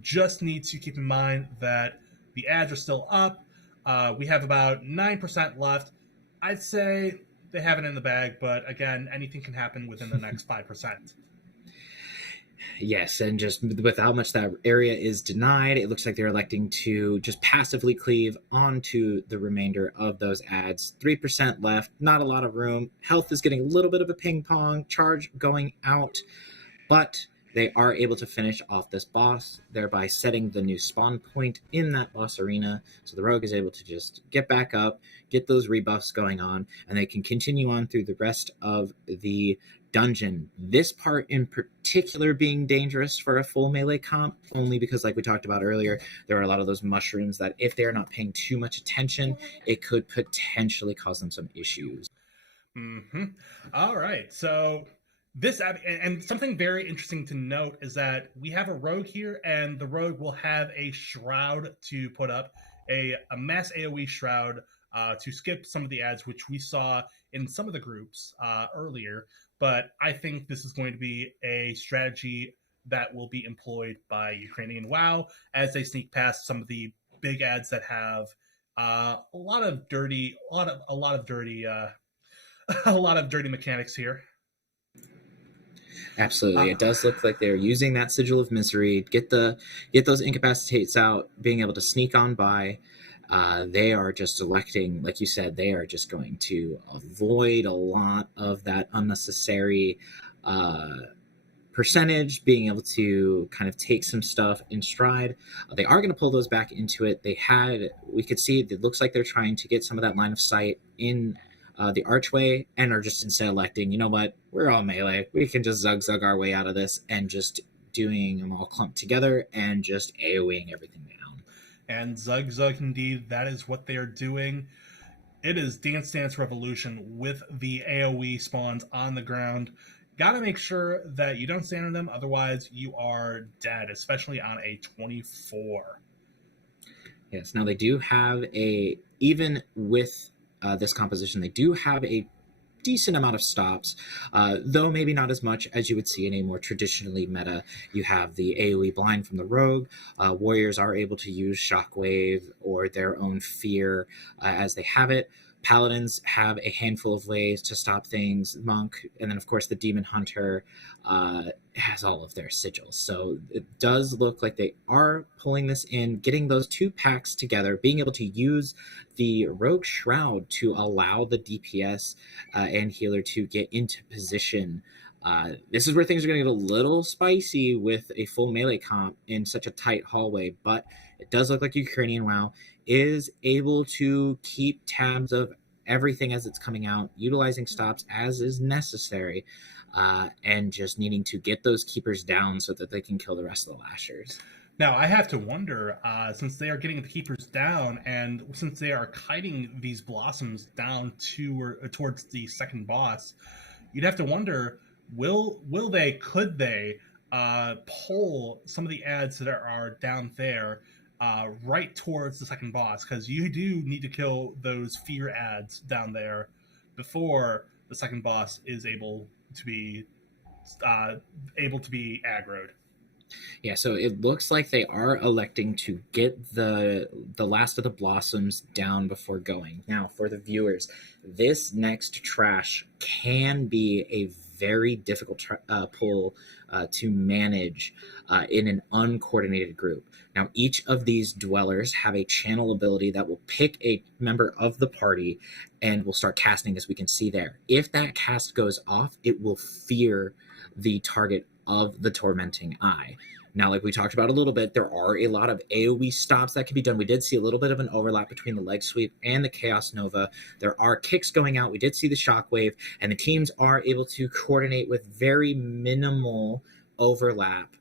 Just need to keep in mind that the ads are still up. We have about 9% left. I'd say they have it in the bag, but again, anything can happen within the next 5%. Yes, and just with how much that area is denied, it looks like they're electing to just passively cleave onto the remainder of those ads. 3% left, not a lot of room. Health is getting a little bit of a ping pong, charge going out, but they are able to finish off this boss, thereby setting the new spawn point in that boss arena. So the rogue is able to just get back up, get those rebuffs going on, and they can continue on through the rest of the dungeon. This part in particular being dangerous for a full melee comp, only because, like we talked about earlier, there are a lot of those mushrooms that if they're not paying too much attention, it could potentially cause them some issues. All right, so this, and something very interesting to note is that we have a rogue here, and the rogue will have a shroud to put up, a mass AoE shroud to skip some of the ads, which we saw in some of the groups earlier. But I think this is going to be a strategy that will be employed by Ukrainian WoW as they sneak past some of the big ads that have a lot of dirty mechanics here. Absolutely. It does look like they're using that Sigil of Misery, get those incapacitates out, being able to sneak on by. They are just electing, like you said, they are just going to avoid a lot of that unnecessary percentage, being able to kind of take some stuff in stride. They are going to pull those back into it. We could see it looks like they're trying to get some of that line of sight in the archway, and are just instead electing, you know what, we're all melee. We can just zug our way out of this, and just doing them all clumped together and just AoEing everything down. And Zug indeed, that is what they are doing. It is Dance Dance Revolution with the AoE spawns on the ground. Gotta make sure that you don't stand on them, otherwise you are dead, especially on a 24. Yes, now they do have even with this composition, they do have a decent amount of stops, though maybe not as much as you would see in a more traditionally meta. You have the AoE blind from the rogue. Warriors are able to use shockwave or their own fear as they have it. Paladins have a handful of ways to stop things. Monk, and then of course the Demon Hunter has all of their sigils. So it does look like they are pulling this in, getting those 2 packs together, being able to use the Rogue Shroud to allow the DPS and healer to get into position This is where things are going to get a little spicy with a full melee comp in such a tight hallway, but it does look like Ukrainian WoW is able to keep tabs of everything as it's coming out, utilizing stops as is necessary, and just needing to get those keepers down so that they can kill the rest of the lashers. Now, I have to wonder, since they are getting the keepers down, and since they are kiting these blossoms down towards the second boss, you'd have to wonder, could they pull some of the ads that are down there right towards the second boss? Because you do need to kill those fear ads down there before the second boss is able to be aggroed. Yeah, so it looks like they are electing to get the last of the blossoms down before going. Now, for the viewers, this next trash can be a very difficult pull to manage in an uncoordinated group. Now, each of these dwellers have a channel ability that will pick a member of the party and will start casting, as we can see there. If that cast goes off, it will fear the target of the Tormenting Eye. Now, like we talked about a little bit, there are a lot of AoE stops that can be done. We did see a little bit of an overlap between the Leg Sweep and the Chaos Nova. There are kicks going out. We did see the Shockwave, and the teams are able to coordinate with very minimal overlap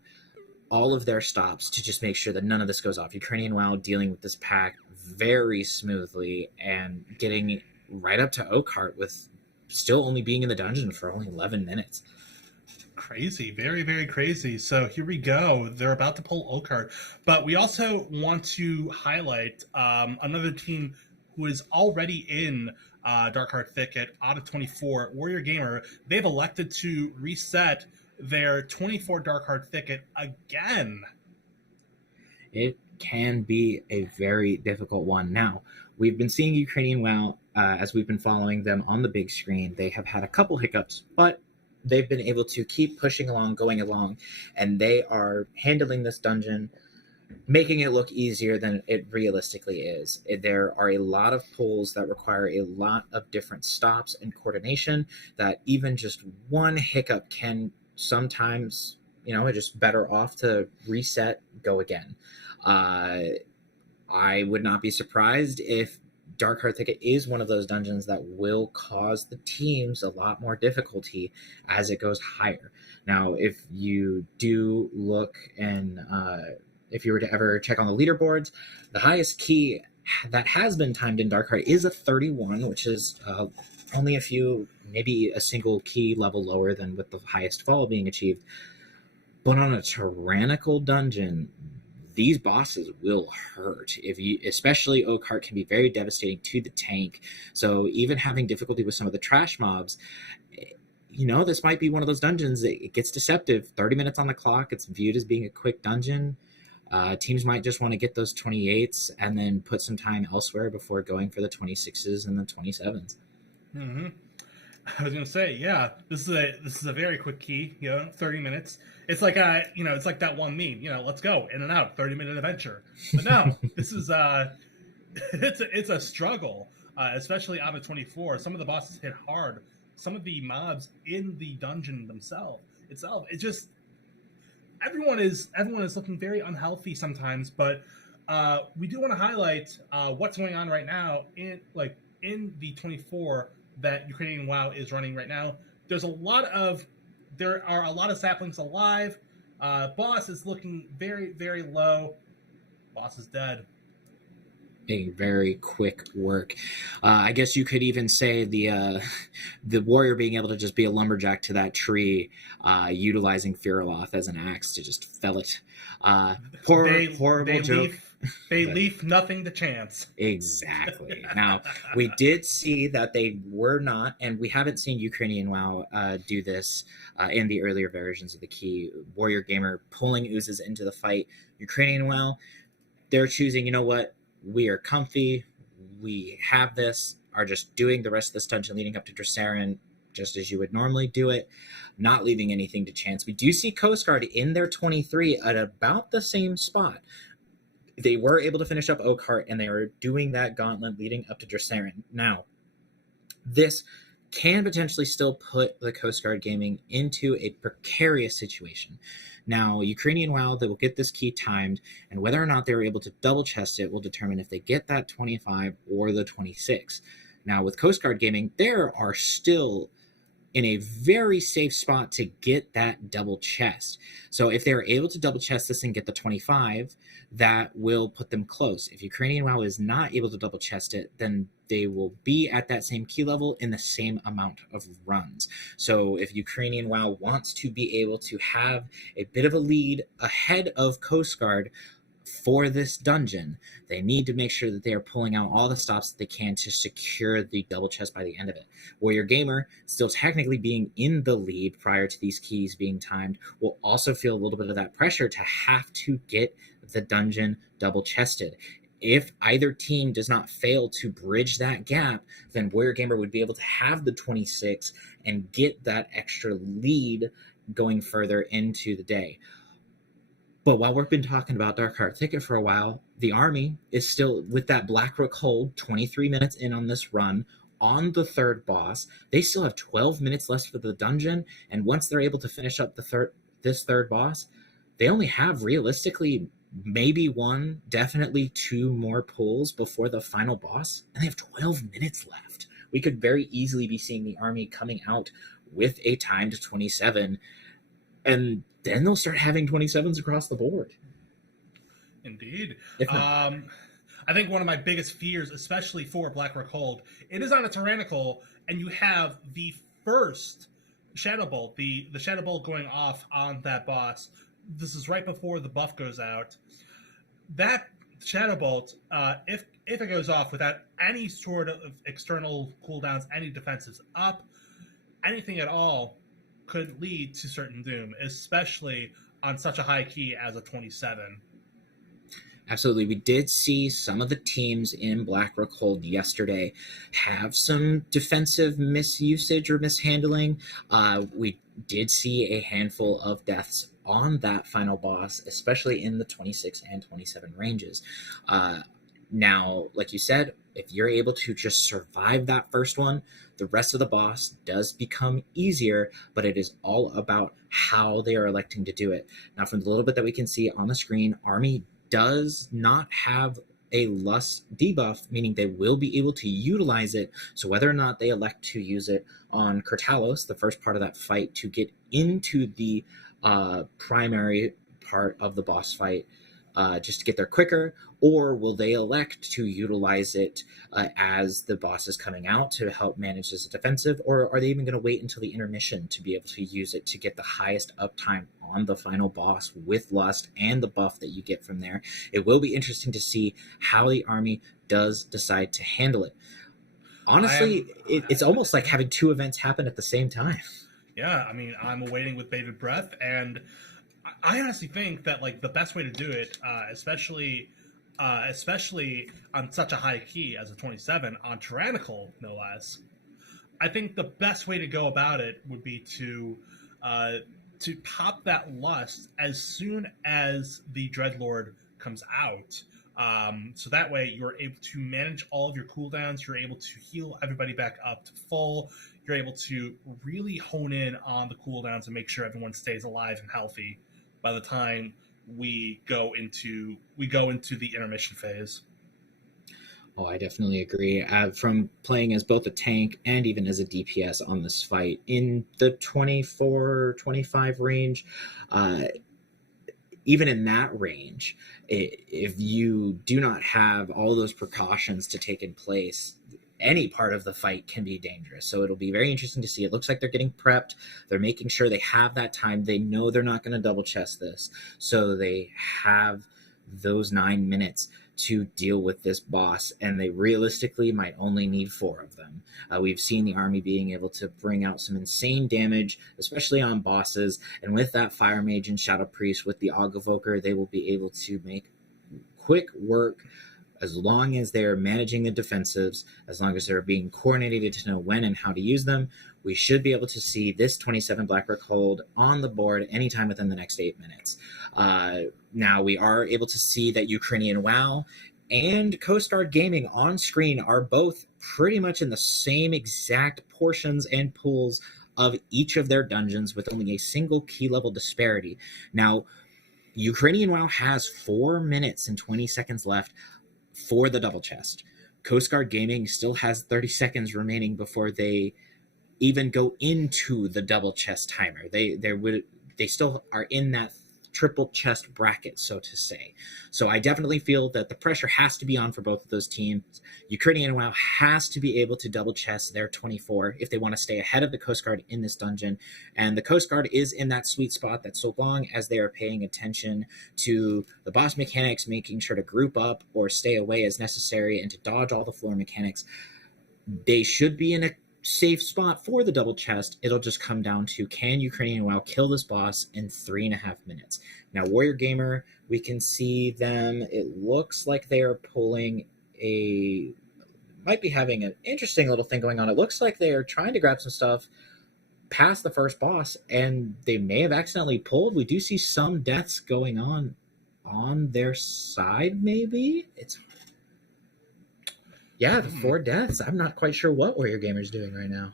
all of their stops to just make sure that none of this goes off. Ukrainian WoW dealing with this pack very smoothly and getting right up to Oakhart with still only being in the dungeon for only 11 minutes. Crazy, very, very crazy. So here we go. They're about to pull Oakhart, but we also want to highlight another team who is already in Darkheart Thicket out of 24, Warrior Gamer. They've elected to reset their 24 Darkheart Thicket again. It can be a very difficult one. Now, we've been seeing Ukrainian WoW as we've been following them on the big screen. They have had a couple hiccups, but they've been able to keep pushing along, going along, and they are handling this dungeon, making it look easier than it realistically is. There are a lot of pulls that require a lot of different stops and coordination that even just one hiccup can sometimes, just better off to reset, go again. I would not be surprised if Darkheart Thicket is one of those dungeons that will cause the teams a lot more difficulty as it goes higher. Now, if you do look and if you were to ever check on the leaderboards, the highest key that has been timed in Darkheart is a 31, which is only a few, maybe a single key level lower than with the highest fall being achieved. But on a tyrannical dungeon, these bosses will hurt. Especially Oakhart can be very devastating to the tank. So even having difficulty with some of the trash mobs, this might be one of those dungeons that it gets deceptive. 30 minutes on the clock, it's viewed as being a quick dungeon. Teams might just want to get those 28s and then put some time elsewhere before going for the 26s and the 27s. Mm-hmm. I was gonna say, yeah, this is a very quick key, 30 minutes. It's like it's like that one meme, let's go in and out, 30-minute adventure. But no, this is it's a struggle, especially out of 24. Some of the bosses hit hard. Some of the mobs in the dungeon itself, it just everyone is looking very unhealthy sometimes. But we do want to highlight what's going on right now in the 24 that Ukrainian WoW is running right now. There are a lot of saplings alive. Boss is looking very, very low. Boss is dead. A very quick work. I guess you could even say the warrior being able to just be a lumberjack to that tree, utilizing Firaloth as an axe to just fell it. Horrible joke. They leave nothing to chance. Exactly. Now, we did see that they were not, and we haven't seen Ukrainian WoW do this in the earlier versions of the key. Warrior Gamer pulling oozes into the fight. Ukrainian WoW, they're choosing, we are comfy, we have this, are just doing the rest of this dungeon leading up to Dressarin just as you would normally do it, not leaving anything to chance. We do see Coast Guard in their 23 at about the same spot. They were able to finish up Oakhart, and they were doing that gauntlet leading up to Dressarin. Now, this can potentially still put the Coast Guard Gaming into a precarious situation. Now, Ukrainian WoW, they will get this key timed, and whether or not they're able to double chest it will determine if they get that 25 or the 26. Now, with Coast Guard Gaming, there are still in a very safe spot to get that double chest. So if they're able to double chest this and get the 25, that will put them close. If Ukrainian WoW is not able to double chest it, then they will be at that same key level in the same amount of runs. So if Ukrainian WoW wants to be able to have a bit of a lead ahead of Coast Guard for this dungeon, they need to make sure that they are pulling out all the stops that they can to secure the double chest by the end of it. Warrior Gamer, still technically being in the lead prior to these keys being timed, will also feel a little bit of that pressure to have to get the dungeon double chested. If either team does not fail to bridge that gap, then Warrior Gamer would be able to have the 26 and get that extra lead going further into the day. But while we've been talking about Darkheart Thicket for a while, the army is still with that Blackrook hold, 23 minutes in on this run, on the third boss. They still have 12 minutes left for the dungeon, and once they're able to finish up this third boss, they only have realistically maybe one, definitely two more pulls before the final boss, and they have 12 minutes left. We could very easily be seeing the army coming out with a timed 27, and then they'll start having 27s across the board. Indeed. I think one of my biggest fears, especially for Blackrook Hold, it is on a Tyrannical, and you have the first Shadow Bolt, the Shadow Bolt going off on that boss. This is right before the buff goes out. That Shadow Bolt, if it goes off without any sort of external cooldowns, any defenses up, anything at all, could lead to certain doom, especially on such a high key as a 27. Absolutely. We did see some of the teams in Blackrook Hold yesterday have some defensive misusage or mishandling. We did see a handful of deaths on that final boss, especially in the 26 and 27 ranges. Now, like you said, if you're able to just survive that first one, the rest of the boss does become easier, but it is all about how they are electing to do it. Now, from the little bit that we can see on the screen, Army does not have a Lust debuff, meaning they will be able to utilize it. So whether or not they elect to use it on Kurtalos, the first part of that fight, to get into the primary part of the boss fight, just to get there quicker, or will they elect to utilize it as the boss is coming out to help manage as a defensive, or are they even going to wait until the intermission to be able to use it to get the highest uptime on the final boss with Lust and the buff that you get from there? It will be interesting to see how the army does decide to handle it. Honestly, it's almost like having two events happen at the same time. Yeah, I mean, I'm awaiting with bated breath, and I honestly think that like the best way to do it, especially on such a high key as a 27 on Tyrannical, no less. I think the best way to go about it would be to pop that Lust as soon as the Dreadlord comes out. So that way you're able to manage all of your cooldowns, you're able to heal everybody back up to full, you're able to really hone in on the cooldowns and make sure everyone stays alive and healthy by the time we go into the intermission phase. Oh, I definitely agree. From playing as both a tank and even as a DPS on this fight in the 24-25 range, even in that range, if you do not have all those precautions to take in place, any part of the fight can be dangerous. So it'll be very interesting to see. It looks like they're getting prepped. They're making sure they have that time. They know they're not going to double chest this. So they have those 9 minutes to deal with this boss, and they realistically might only need 4 of them. We've seen the army being able to bring out some insane damage, especially on bosses, and with that Fire Mage and Shadow Priest with the Augavoker, they will be able to make quick work as long as they're managing the defensives, as long as they're being coordinated to know when and how to use them. We should be able to see this 27 Blackrook Hold on the board anytime within the next 8 minutes. Now, we are able to see that Ukrainian WoW and Coast Guard Gaming on screen are both pretty much in the same exact portions and pools of each of their dungeons with only a single key level disparity. Now, Ukrainian WoW has 4 minutes and 20 seconds left for the double chest. Coast Guard Gaming still has 30 seconds remaining before they even go into the double chest timer. They still are in that triple chest bracket, so to say. So I definitely feel that the pressure has to be on for both of those teams. Ukrainian WoW has to be able to double chest their 24 if they want to stay ahead of the Coast Guard in this dungeon. And the Coast Guard is in that sweet spot that so long as they are paying attention to the boss mechanics, making sure to group up or stay away as necessary and to dodge all the floor mechanics, they should be in a safe spot for the double chest. It'll just come down to, can Ukrainian WoW kill this boss in 3.5 minutes? Now, Warrior Gamer, we can see them. It looks like they are pulling might be having an interesting little thing going on. It looks like they are trying to grab some stuff past the first boss, and they may have accidentally pulled. We do see some deaths going on their side, maybe? Yeah, the 4 deaths. I'm not quite sure what Warrior Gamer's doing right now.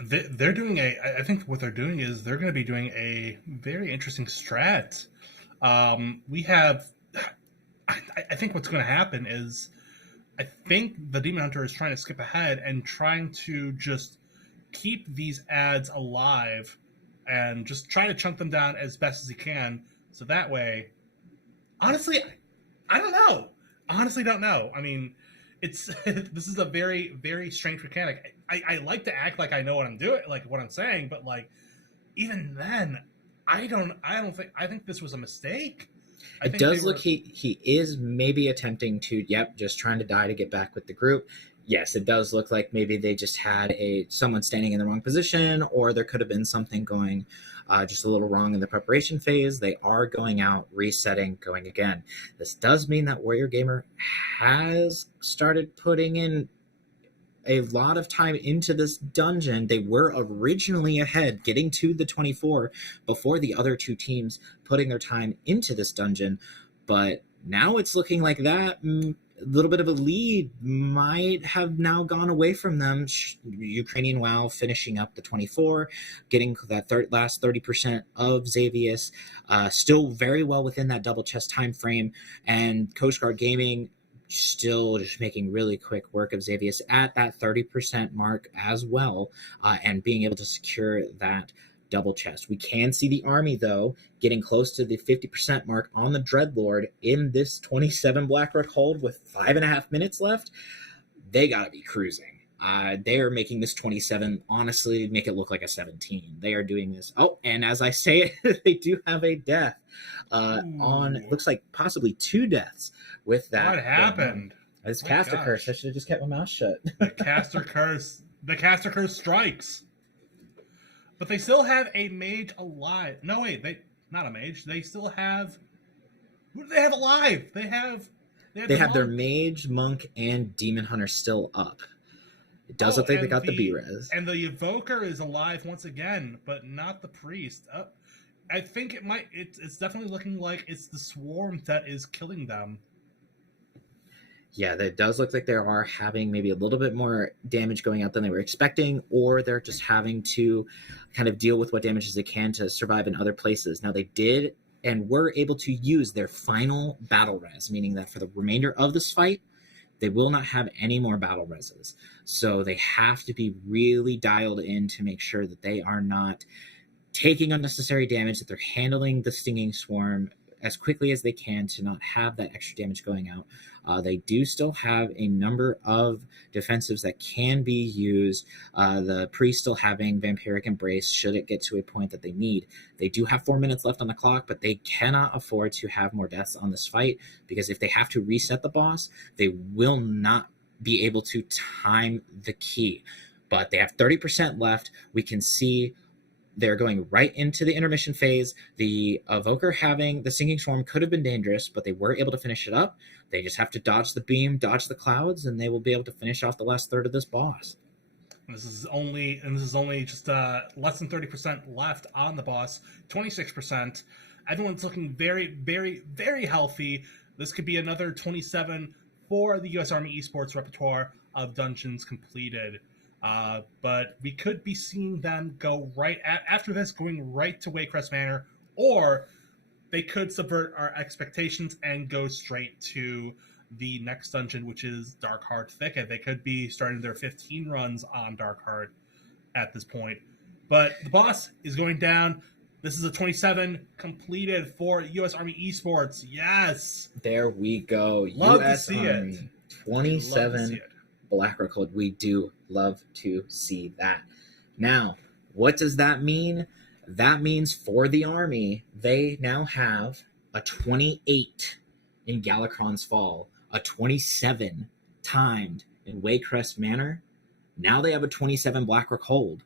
They're doing I think what they're doing is they're going to be doing a very interesting strat. We have, I think what's going to happen is, I think the Demon Hunter is trying to skip ahead and trying to just keep these ads alive and just try to chunk them down as best as he can. So that way, honestly, I don't know. Honestly, don't know. I mean, this is a very, very strange mechanic. I like to act like I know what I'm doing, like what I'm saying, but like even then, I think this was a mistake. It does look he is maybe attempting to, just trying to die to get back with the group. Yes, it does look like maybe they just had someone standing in the wrong position, or there could have been something going just a little wrong in the preparation phase. They are going out, resetting, going again. This does mean that Warrior Gamer has started putting in a lot of time into this dungeon. They were originally ahead, getting to the 24 before the other 2 teams putting their time into this dungeon. But now it's looking like that little bit of a lead might have now gone away from them. Ukrainian WoW finishing up the 24, getting that last 30% of Xavius, still very well within that double chest time frame, and Coast Guard Gaming still just making really quick work of Xavius at that 30% mark as well, and being able to secure that double chest. We can see the army, though, getting close to the 50% mark on the Dreadlord in this 27 Blackroot hold with 5.5 minutes left. They got to be cruising. They are making this 27, honestly, make it look like a 17. They are doing this. Oh, and as I say it, they do have a death on, looks like possibly 2 deaths with that. What happened? It's caster curse. I should have just kept my mouth shut. The caster curse strikes. But they still have a mage alive. No, wait, not a mage. They still have. Who do they have alive? They have their mage, monk, and demon hunter still up. It does look like they got the B-res. And the evoker is alive once again, but not the priest. I think it's definitely looking like it's the swarm that is killing them. Yeah, that does look like they are having maybe a little bit more damage going out than they were expecting, or they're just having to kind of deal with what damages they can to survive in other places. Now, they did and were able to use their final battle res, meaning that for the remainder of this fight, they will not have any more battle reses. So they have to be really dialed in to make sure that they are not taking unnecessary damage, that they're handling the stinging swarm as quickly as they can to not have that extra damage going out. They do still have a number of defensives that can be used. The priest still having Vampiric Embrace should it get to a point that they need. They do have 4 minutes left on the clock, but they cannot afford to have more deaths on this fight, because if they have to reset the boss, they will not be able to time the key. But they have 30% left. We can see they're going right into the intermission phase. The Evoker having the Singing Swarm could have been dangerous, but they were able to finish it up. They just have to dodge the beam, dodge the clouds, and they will be able to finish off the last third of this boss. This is only just less than 30% left on the boss, 26%. Everyone's looking very, very, very healthy. This could be another 27 for the U.S. Army Esports repertoire of dungeons completed. But we could be seeing them go after this, going right to Waycrest Manor, or they could subvert our expectations and go straight to the next dungeon, which is Darkheart Thicket. They could be starting their 15 runs on Darkheart at this point. But the boss is going down. This is a 27 completed for U.S. Army Esports. Yes. There we go. Love US to see Army, it. 27 Black Record. We do love to see that. Now, what does that mean? That means for the Army, they now have a 28 in Galakron's Fall, a 27 timed in Waycrest Manor. Now they have a 27 Blackrock Hold.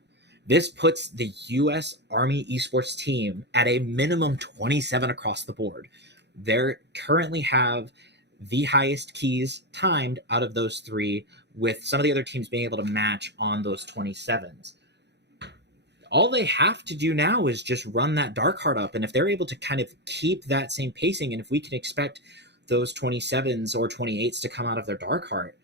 This puts the U.S. Army Esports team at a minimum 27 across the board. They currently have the highest keys timed out of those three, with some of the other teams being able to match on those 27s. All they have to do now is just run that Darkheart up, and if they're able to kind of keep that same pacing, and if we can expect those 27s or 28s to come out of their Darkheart,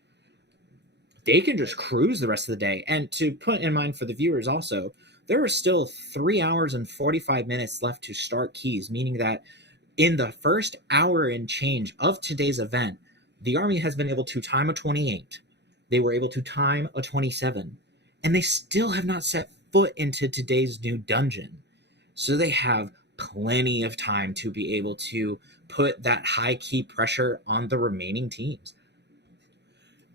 they can just cruise the rest of the day. And to put in mind for the viewers also, there are still 3 hours and 45 minutes left to start keys, meaning that in the first hour and change of today's event, the Army has been able to time a 28. They were able to time a 27, and they still have not set foot into today's new dungeon. So they have plenty of time to be able to put that high key pressure on the remaining teams.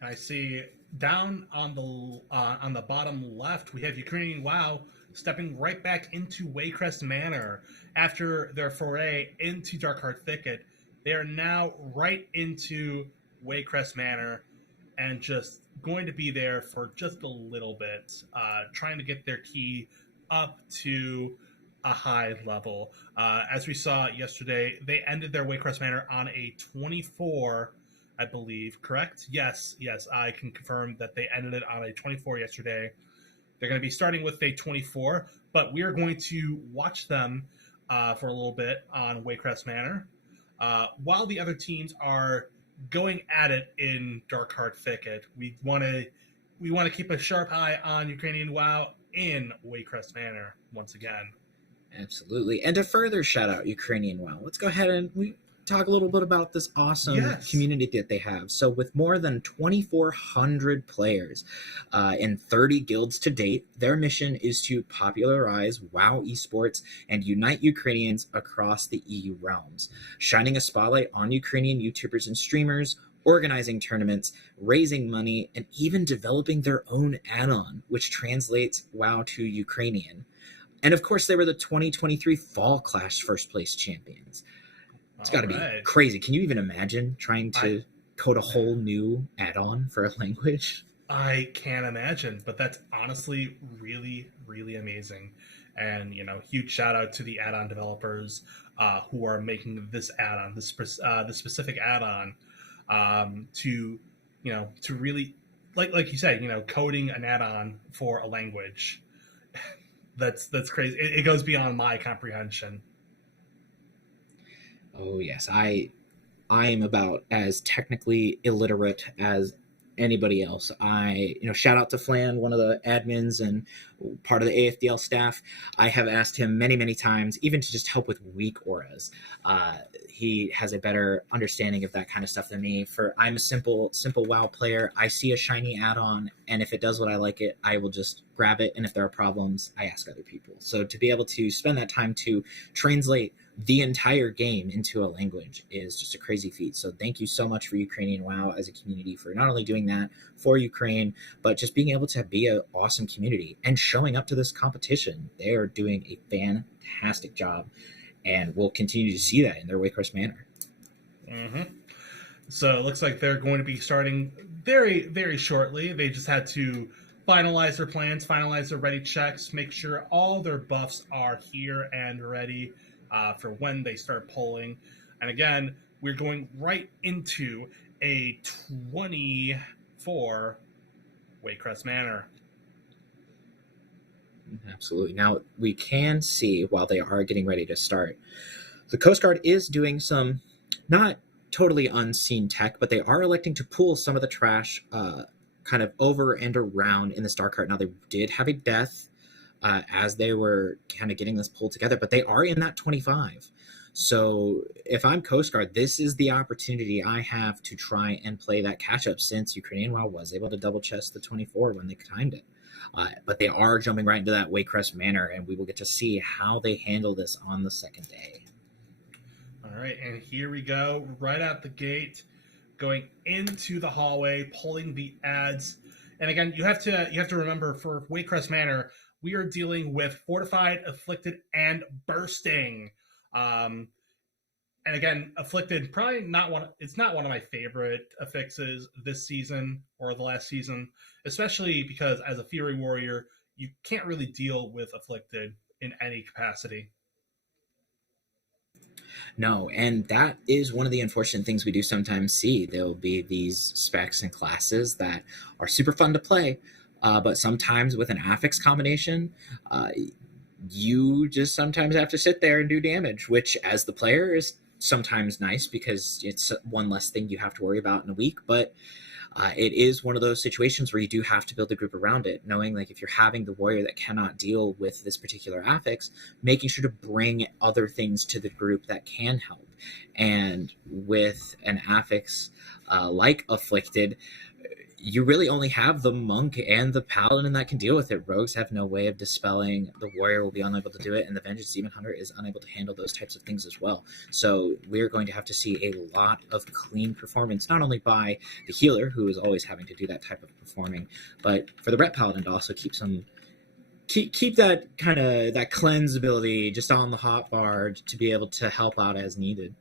I see down on the bottom left, we have Ukrainian WoW stepping right back into Waycrest Manor after their foray into Darkheart Thicket. They are now right into Waycrest Manor and just going to be there for just a little bit, trying to get their key up to a high level. As we saw yesterday, they ended their Waycrest Manor on a 24, I believe, correct? Yes, I can confirm that they ended it on a 24 yesterday. They're going to be starting with a 24, but we are going to watch them for a little bit on Waycrest Manor while the other teams are going at it in Darkheart Thicket. We want to keep a sharp eye on Ukrainian WoW in Waycrest Manor once again. Absolutely. And to further shout out Ukrainian WoW, let's go ahead and we talk a little bit about this awesome community that they have. So with more than 2,400 players in 30 guilds to date, their mission is to popularize WoW esports and unite Ukrainians across the EU realms, shining a spotlight on Ukrainian YouTubers and streamers, organizing tournaments, raising money, and even developing their own add-on, which translates WoW to Ukrainian. And of course, they were the 2023 Fall Clash first place champions. It's got to be crazy. Can you even imagine trying to code a whole new add-on for a language? I can't imagine, but that's honestly really, really amazing. And, huge shout out to the add-on developers who are making this add-on, this specific add-on to really, like you said, coding an add-on for a language. That's crazy. It goes beyond my comprehension. Oh yes, I am about as technically illiterate as anybody else. Shout out to Flan, one of the admins and part of the AFDL staff. I have asked him many, many times, even to just help with weak auras. He has a better understanding of that kind of stuff than me. I'm a simple WoW player. I see a shiny add-on, and if it does what I like it, I will just grab it. And if there are problems, I ask other people. So to be able to spend that time to translate the entire game into a language is just a crazy feat. So thank you so much for Ukrainian WoW as a community for not only doing that for Ukraine, but just being able to be an awesome community and showing up to this competition. They are doing a fantastic job, and we'll continue to see that in their Waycrest Manor. Mm-hmm. So it looks like they're going to be starting very, very shortly. They just had to finalize their plans, finalize their ready checks, make sure all their buffs are here and ready for when they start polling. And again, we're going right into a 24 Waycrest Manor. Absolutely. Now, we can see, while they are getting ready to start, the Coast Guard is doing some not totally unseen tech, but they are electing to pull some of the trash kind of over and around in this dark heart. Now, they did have a death as they were kind of getting this pulled together, but they are in that 25. So if I'm Coast Guard, this is the opportunity I have to try and play that catch up, since Ukrainian WoW was able to double chest the 24 when they timed it. But they are jumping right into that Waycrest Manor, and we will get to see how they handle this on the second day. All right, and here we go, right out the gate, going into the hallway, pulling the ads. And again, you have to remember, for Waycrest Manor, we are dealing with Fortified, Afflicted, and Bursting. And again, Afflicted, probably not one. It's not one of my favorite affixes this season or the last season, especially because as a Fury Warrior, you can't really deal with Afflicted in any capacity. No, and that is one of the unfortunate things we do sometimes see. There'll be these specs and classes that are super fun to play, but sometimes with an affix combination, you just sometimes have to sit there and do damage, which as the player is sometimes nice because it's one less thing you have to worry about in a week, but it is one of those situations where you do have to build a group around it, knowing like if you're having the warrior that cannot deal with this particular affix, making sure to bring other things to the group that can help. And with an affix like Afflicted, you really only have the monk and the paladin that can deal with it. Rogues have no way of dispelling. The warrior will be unable to do it, and the Vengeance Demon Hunter is unable to handle those types of things as well. So we're going to have to see a lot of clean performance, not only by the healer, who is always having to do that type of performing, but for the Ret Paladin to also keep that kind of that cleanse ability just on the hot bar to be able to help out as needed.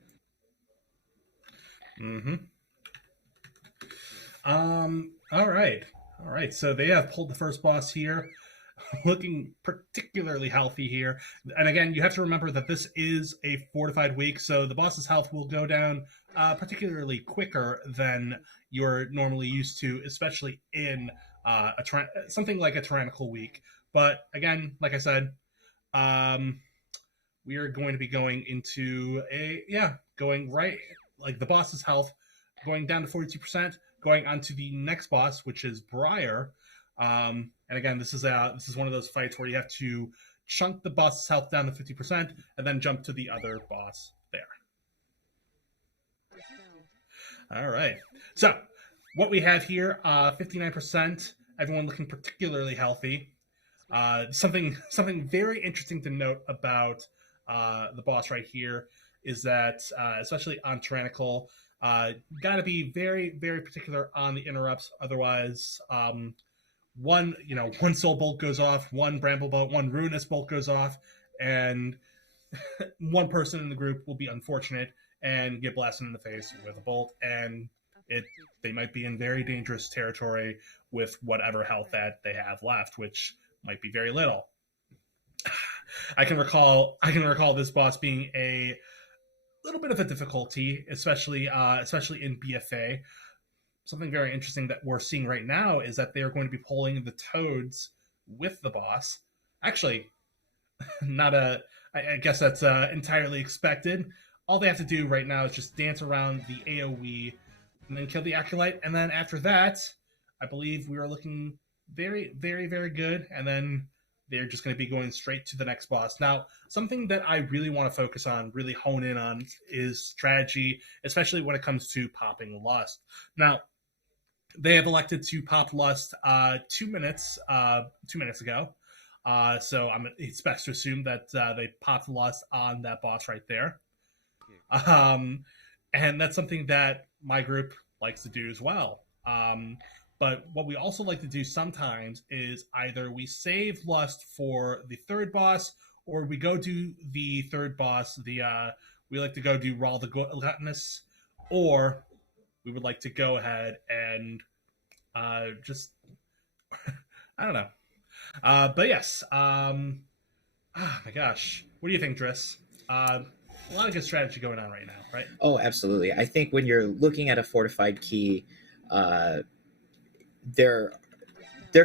Mm-hmm. All right. So they have pulled the first boss here, looking particularly healthy here. And again, you have to remember that this is a fortified week, so the boss's health will go down particularly quicker than you're normally used to, especially in something like a tyrannical week. But again, like I said, we are going to be going into going right, like the boss's health going down to 42%. Going on to the next boss, which is Briar. And again, this is one of those fights where you have to chunk the boss's health down to 50% and then jump to the other boss there. All right. So what we have here, 59%, everyone looking particularly healthy. Something very interesting to note about the boss right here is that, especially on Tyrannical, got to be very, very particular on the interrupts. Otherwise, one soul bolt goes off, one bramble bolt, one ruinous bolt goes off, and one person in the group will be unfortunate and get blasted in the face with a bolt, and they might be in very dangerous territory with whatever health that they have left, which might be very little. I can recall this boss being a little bit of a difficulty, especially in BFA. Something very interesting that we're seeing right now is that they are going to be pulling the toads with the boss. Actually, I guess that's entirely expected. All they have to do right now is just dance around the AoE and then kill the Acolyte. And then after that, I believe we are looking very, very, very good. And then they're just going to be going straight to the next boss. Now, something that I really want to focus on, really hone in on, is strategy, especially when it comes to popping Lust. Now, they have elected to pop Lust 2 minutes ago. So it's best to assume that they popped Lust on that boss right there. And that's something that my group likes to do as well. But what we also like to do sometimes is either we save Lust for the third boss, or we go do the third boss. We like to go do Rawl the Gluttonous, or we would like to go ahead and just I don't know. But yes. Oh my gosh, what do you think, Driss? A lot of good strategy going on right now, right? Oh, absolutely. I think when you're looking at a fortified key, there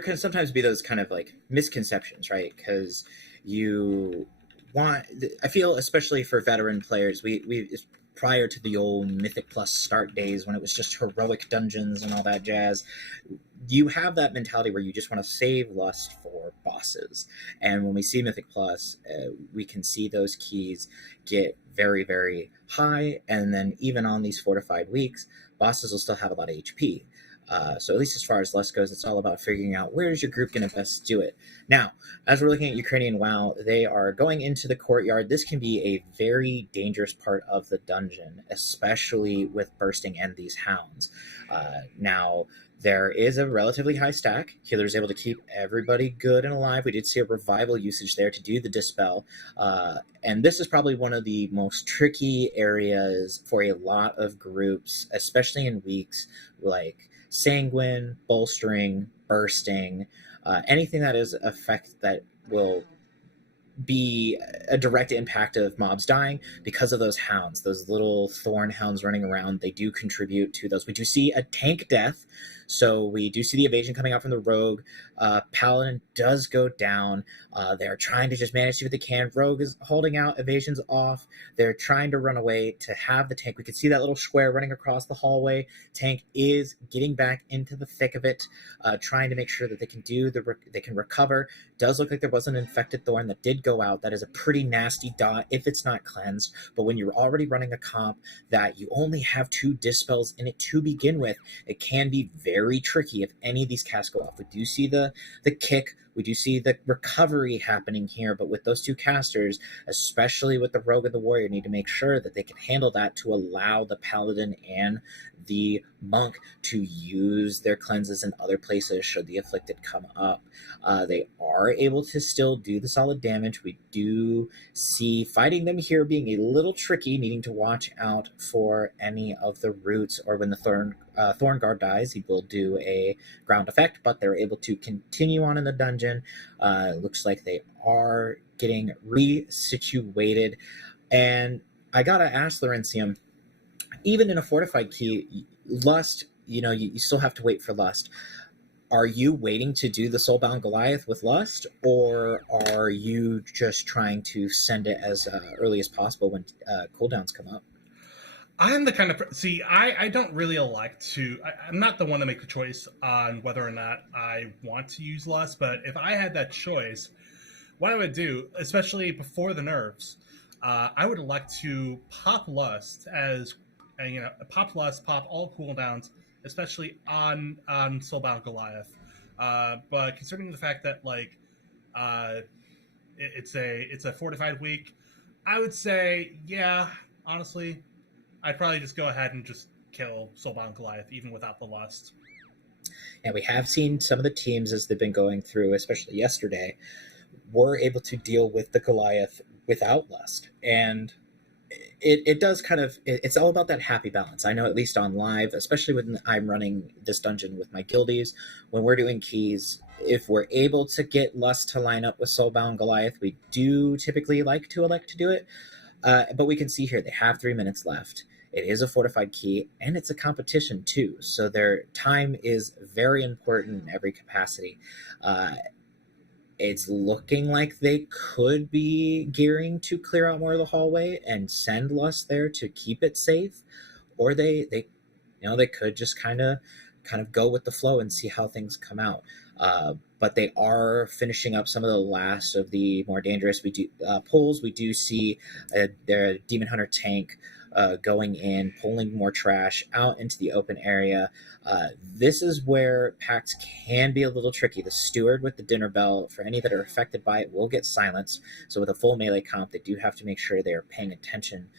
can sometimes be those kind of like misconceptions, right? Because I feel, especially for veteran players, we prior to the old Mythic Plus start days when it was just heroic dungeons and all that jazz, you have that mentality where you just want to save lust for bosses. And when we see Mythic Plus, we can see those keys get very, very high. And then even on these 4 to 5 weeks, bosses will still have a lot of HP. So at least as far as lust goes, it's all about figuring out where's your group going to best do it. Now, as we're looking at Ukrainian WoW, they are going into the courtyard. This can be a very dangerous part of the dungeon, especially with bursting and these hounds. Now, there is a relatively high stack. Healer's able to keep everybody good and alive. We did see a revival usage there to do the dispel. And this is probably one of the most tricky areas for a lot of groups, especially in weeks like Sanguine, Bolstering, Bursting, anything that is effect that will be a direct impact of mobs dying because of those hounds, those little thorn hounds running around. They do contribute to those. We do see a tank death, so we do see the evasion coming out from the rogue. Paladin does go down. They're trying to just manage to see what they can. Rogue is holding out, evasion's off. They're trying to run away to have the tank. We can see that little square running across the hallway. Tank is getting back into the thick of it, trying to make sure that they can they can recover. Does look like there was an infected thorn that did go out. That is a pretty nasty dot if it's not cleansed. But when you're already running a comp that you only have 2 dispels in it to begin with, it can be very tricky if any of these casts go off. We do see the kick. We do see the recovery happening here, but with those 2 casters, especially with the rogue and the warrior, need to make sure that they can handle that to allow the paladin and the monk to use their cleanses in other places should the afflicted come up. They are able to still do the solid damage. We do see fighting them here being a little tricky, needing to watch out for any of the roots, or when the Thorn Guard dies, he will do a ground effect, but they're able to continue on in the dungeon. Looks like they are getting resituated. And I gotta ask Laurentium, even in a fortified key, lust, you still have to wait for lust. Are you waiting to do the Soulbound Goliath with lust, or are you just trying to send it as early as possible when cooldowns come up? I'm the kind of I don't really like to. I'm not the one to make the choice on whether or not I want to use lust, but if I had that choice, what I would do, especially before the nerfs, I would elect to pop lust as pop lust, pop all cooldowns, especially on Soulbound Goliath. But considering the fact that it's a fortified week, I would say honestly, I'd probably just go ahead and just kill Soulbound Goliath even without the lust. And we have seen some of the teams as they've been going through, especially yesterday, were able to deal with the Goliath without lust. And it does it's all about that happy balance. I know at least on live, especially when I'm running this dungeon with my guildies, when we're doing keys, if we're able to get lust to line up with Soulbound Goliath, we do typically like to elect to do it. But we can see here they have 3 minutes left. It is a fortified key, and it's a competition too. So their time is very important in every capacity. It's looking like they could be gearing to clear out more of the hallway and send lust there to keep it safe, or they could just kind of go with the flow and see how things come out. But they are finishing up some of the last of the more dangerous pulls. We do see their Demon Hunter tank going in, pulling more trash out into the open area. This is where packs can be a little tricky. The steward with the dinner bell, for any that are affected by it, will get silenced. So with a full melee comp, they do have to make sure they are paying attention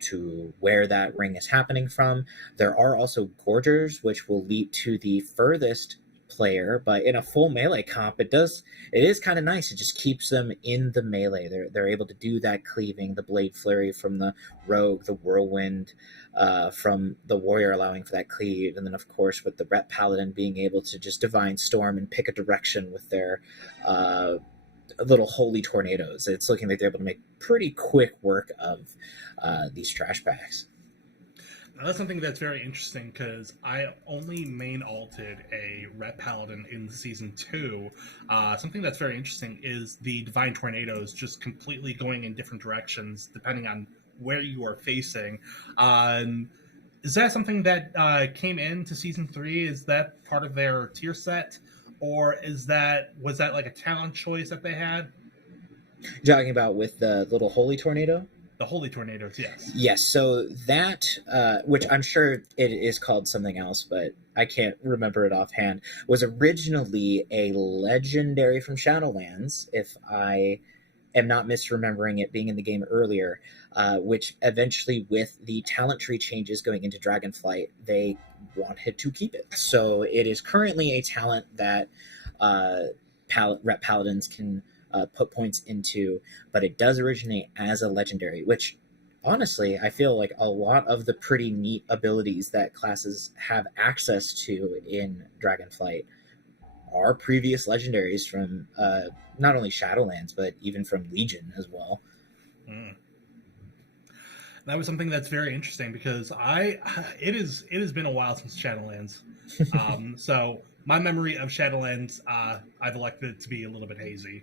to where that ring is happening from. There are also gorgers, which will lead to the furthest player, but in a full melee comp, it is kind of nice. It just keeps them in the melee. They're able to do that cleaving, the blade flurry from the rogue, the whirlwind from the warrior, allowing for that cleave, and then of course with the rep paladin being able to just divine storm and pick a direction with their little holy tornadoes. It's looking like they're able to make pretty quick work of these trash packs. Now, that's something that's very interesting because I only main alted a Rep Paladin in Season 2. Something that's very interesting is the Divine Tornadoes just completely going in different directions depending on where you are facing. Is that something that came into season 3? Is that part of their tier set, or was that like a talent choice that they had? Talking about with the little holy tornado? The Holy Tornadoes, yes. Yes, so that, which I'm sure it is called something else, but I can't remember it offhand, was originally a legendary from Shadowlands, if I am not misremembering it being in the game earlier, which eventually, with the talent tree changes going into Dragonflight, they wanted to keep it. So it is currently a talent that Rep Paladins can put points into, but it does originate as a legendary, which honestly I feel like a lot of the pretty neat abilities that classes have access to in Dragonflight are previous legendaries from not only Shadowlands but even from Legion as well. That was something that's very interesting because it has been a while since Shadowlands. So my memory of Shadowlands, I've elected it to be a little bit hazy.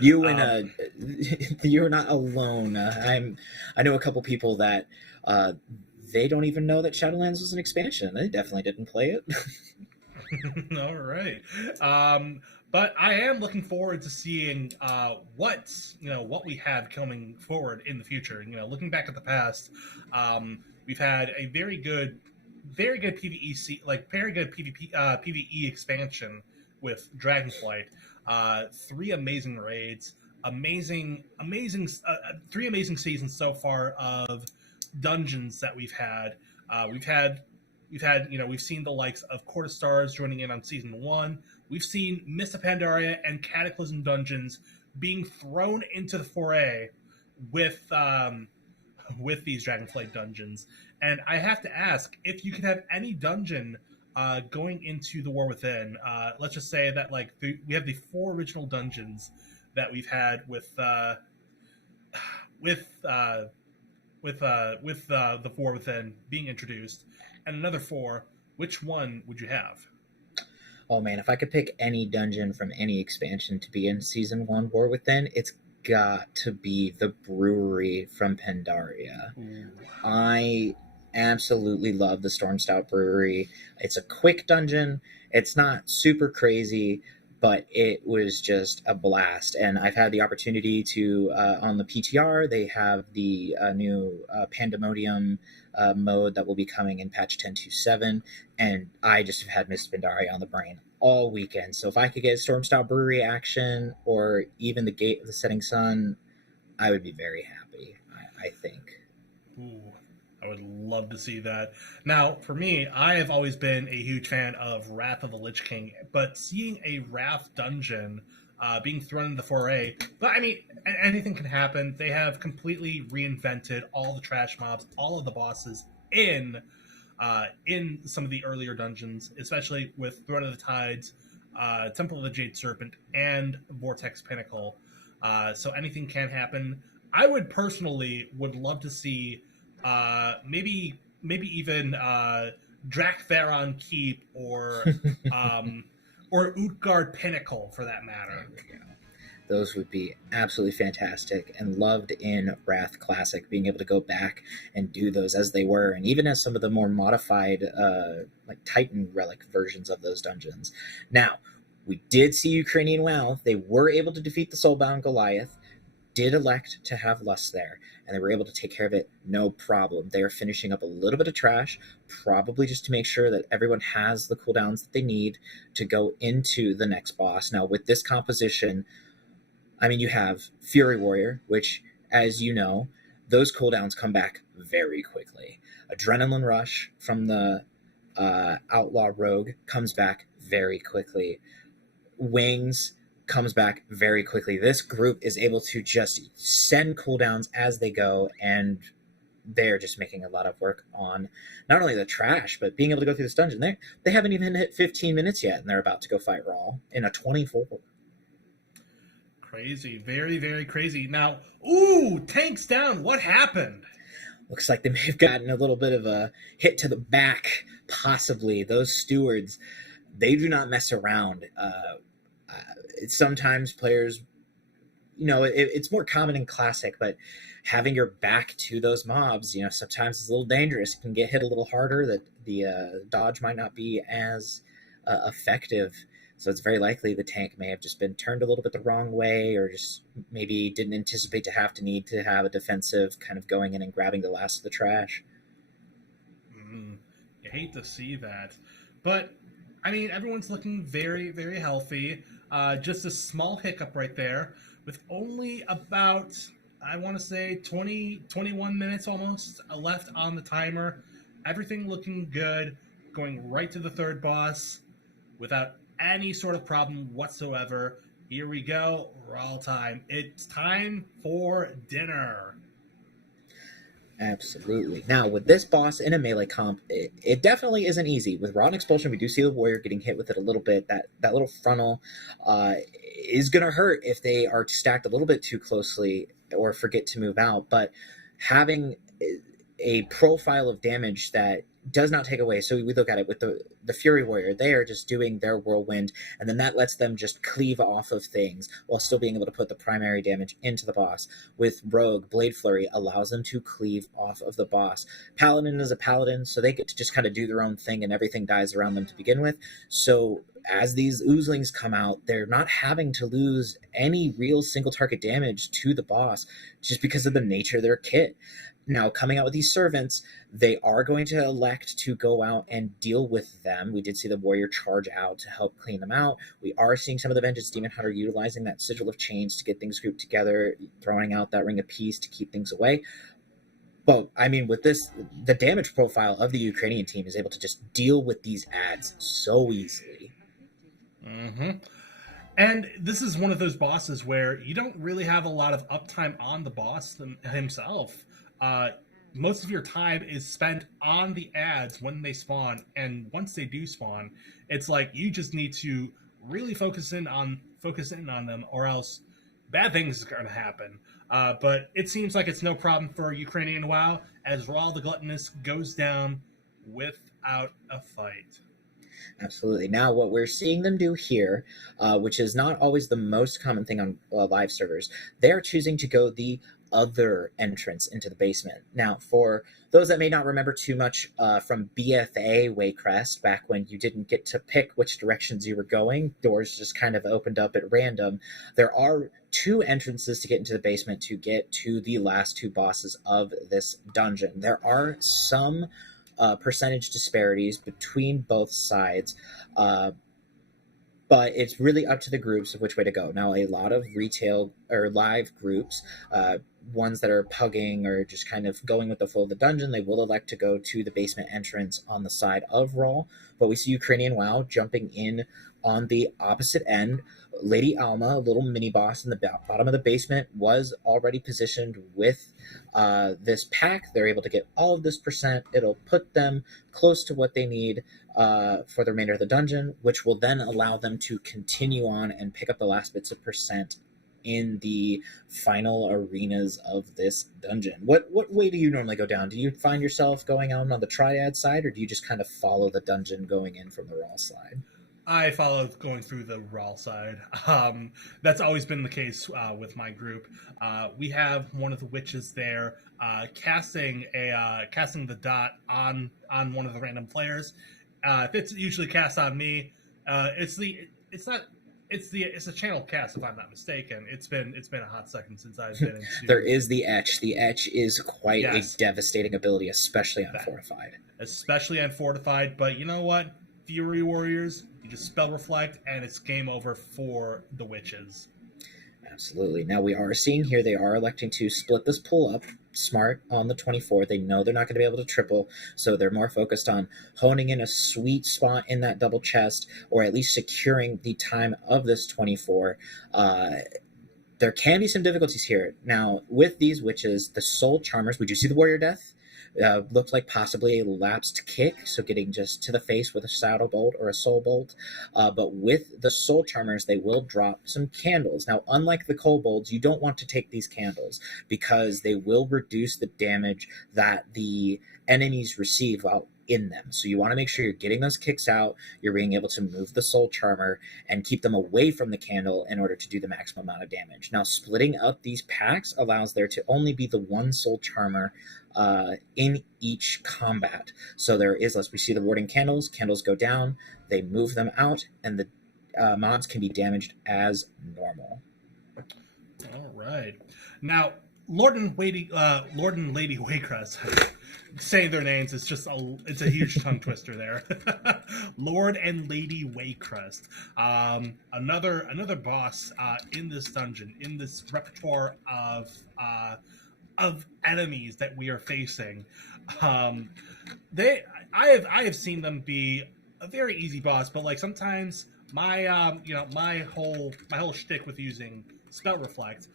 You're not alone. I know a couple people that they don't even know that Shadowlands was an expansion. They definitely didn't play it. All right. But I am looking forward to seeing what we have coming forward in the future. Looking back at the past, we've had a very good PvE very good PvE expansion with Dragonflight. 3 amazing raids, amazing 3 amazing seasons so far of dungeons that we've had. We've seen the likes of Court of Stars joining in on season 1. We've seen Mists of Pandaria and Cataclysm dungeons being thrown into the foray with these Dragonflight dungeons. And I have to ask, if you could have any dungeon going into the War Within, let's just say that we have the 4 original dungeons that we've had with the War Within being introduced, and another 4, which one would you have? Oh man, if I could pick any dungeon from any expansion to be in Season 1 War Within, it's got to be the brewery from Pandaria. Ooh. I absolutely love the Storm Stout Brewery. It's a quick dungeon. It's not super crazy, but it was just a blast. And I've had the opportunity to, on the PTR, they have the new Pandemonium mode that will be coming in patch 10.27, and I just have had Miss Pandaria on the brain all weekend. So if I could get Storm Stout Brewery action or even the Gate of the Setting Sun, I would be very happy, I think. Ooh, I would love to see that. Now, for me, I have always been a huge fan of Wrath of the Lich King, but seeing a Wrath dungeon being thrown into the foray, but I mean, anything can happen. They have completely reinvented all the trash mobs, all of the bosses in some of the earlier dungeons, especially with Throne of the Tides, Temple of the Jade Serpent, and Vortex Pinnacle. So anything can happen. I would personally love to see maybe even Draktheron Keep or Utgard Pinnacle, for that matter. Those would be absolutely fantastic and loved in Wrath Classic, being able to go back and do those as they were, and even as some of the more modified Titan Relic versions of those dungeons. Now, we did see Ukrainian WoW. They were able to defeat the Soulbound Goliath, did elect to have Lust there, and they were able to take care of it no problem. They are finishing up a little bit of trash, probably just to make sure that everyone has the cooldowns that they need to go into the next boss. Now, with this composition, I mean, you have Fury Warrior, which, as you know, those cooldowns come back very quickly. Adrenaline Rush from the Outlaw Rogue comes back very quickly. Wings comes back very quickly. This group is able to just send cooldowns as they go, and they're just making a lot of work on not only the trash, but being able to go through this dungeon. They haven't even hit 15 minutes yet, and they're about to go fight Raw in a 24. Crazy. Very, very crazy. Now, tanks down. What happened? Looks like they may have gotten a little bit of a hit to the back, possibly. Those stewards, they do not mess around. Sometimes players it's more common in Classic, but having your back to those mobs, sometimes it's a little dangerous. It can get hit a little harder. That the dodge might not be as effective. So it's very likely the tank may have just been turned a little bit the wrong way, or just maybe didn't anticipate to need to have a defensive kind of going in and grabbing the last of the trash. You hate to see that. But, I mean, everyone's looking very, very healthy. Just a small hiccup right there with only about, I want to say, 21 minutes almost left on the timer. Everything looking good, going right to the third boss without any sort of problem whatsoever. Here we go, Raw time. It's time for dinner. Absolutely. Now, with this boss in a melee comp, it definitely isn't easy. With Raw and Expulsion, we do see the warrior getting hit with it a little bit. That little frontal is going to hurt if they are stacked a little bit too closely or forget to move out. But having a profile of damage that does not take away. So we look at it with the Fury Warrior. They are just doing their whirlwind, and then that lets them just cleave off of things while still being able to put the primary damage into the boss. With Rogue, Blade Flurry allows them to cleave off of the boss. Paladin is a Paladin, so they get to just kind of do their own thing, and everything dies around them to begin with. So as these oozlings come out, they're not having to lose any real single target damage to the boss just because of the nature of their kit. Now, coming out with these servants, they are going to elect to go out and deal with them. We did see the warrior charge out to help clean them out. We are seeing some of the Vengeance Demon Hunter utilizing that Sigil of Chains to get things grouped together, throwing out that Ring of Peace to keep things away. But, I mean, with this, the damage profile of the Ukrainian team is able to just deal with these adds so easily. And this is one of those bosses where you don't really have a lot of uptime on the boss himself. Most of your time is spent on the ads when they spawn, and once they do spawn, it's like you just need to really focus in on them, or else bad things are going to happen. But it seems like it's no problem for Ukrainian WoW, as Raw the Gluttonous goes down without a fight. Absolutely. Now, what we're seeing them do here, which is not always the most common thing on live servers, they're choosing to go the other entrance into the basement. Now, for those that may not remember too much from BFA Waycrest, back when you didn't get to pick which directions you were going, doors just kind of opened up at random, there are two entrances to get into the basement to get to the last two bosses of this dungeon. There are some percentage disparities between both sides, but it's really up to the groups of which way to go. Now, a lot of retail or live groups, ones that are pugging or just kind of going with the flow of the dungeon, they will elect to go to the basement entrance on the side of Raw. But we see Ukrainian WoW jumping in on the opposite end. Lady Alma, a little mini boss in the bottom of the basement, was already positioned with this pack. They're able to get all of this percent. It'll put them close to what they need for the remainder of the dungeon, which will then allow them to continue on and pick up the last bits of percent in the final arenas of this dungeon. What way do you normally go down? Do you find yourself going on the Triad side, or do you just kind of follow the dungeon going in from the Raw side? I follow going through the Raw side. That's always been the case with my group. We have one of the witches there casting the dot on one of the random players. If it's usually cast on me, it's a channel cast, if I'm not mistaken. It's been a hot second since I've been into. There is the etch. The etch is quite a devastating ability, especially on Fortified. Especially on Fortified, but you know what? Fury Warriors, you just spell reflect, and it's game over for the witches. Absolutely. Now, we are seeing here they are electing to split this pull up smart on the 24. They know they're not going to be able to triple, so they're more focused on honing in a sweet spot in that double chest, or at least securing the time of this 24. There can be some difficulties here. Now, with these witches, the Soul Charmers, we do see the Warrior Death. Looked like possibly a lapsed kick, so getting just to the face with a Saddle Bolt or a Soul Bolt. But with the Soul Charmers, they will drop some candles. Now, unlike the Kobolds, you don't want to take these candles because they will reduce the damage that the enemies receive in them. So you want to make sure you're getting those kicks out, you're being able to move the Soul Charmer and keep them away from the candle in order to do the maximum amount of damage. Now, splitting up these packs allows there to only be the one Soul Charmer in each combat. So there is, as we see the warding candles go down, they move them out, and the mobs can be damaged as normal. All right. Now, Lord and Lady Waycrest, saying their names is just it's a huge tongue twister there. Lord and Lady Waycrest, another boss in this dungeon, in this repertoire of enemies that we are facing. I have seen them be a very easy boss, but like sometimes my my whole shtick with using Spell Reflect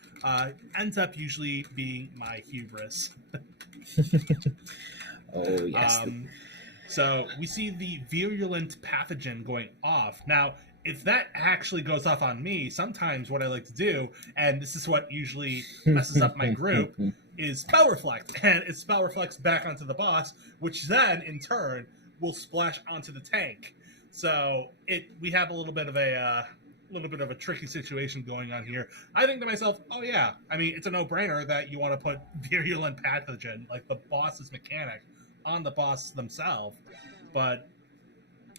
ends up usually being my hubris. Oh yes. So we see the virulent pathogen going off. Now, if that actually goes off on me, sometimes what I like to do, and this is what usually messes up my group, is Spell Reflect, and it Spell Reflects back onto the boss, which then in turn will splash onto the tank. So we have a little bit of a tricky situation going on here. I think to myself, oh yeah, I mean, it's a no-brainer that you want to put virulent pathogen, like the boss's mechanic, on the boss themselves. But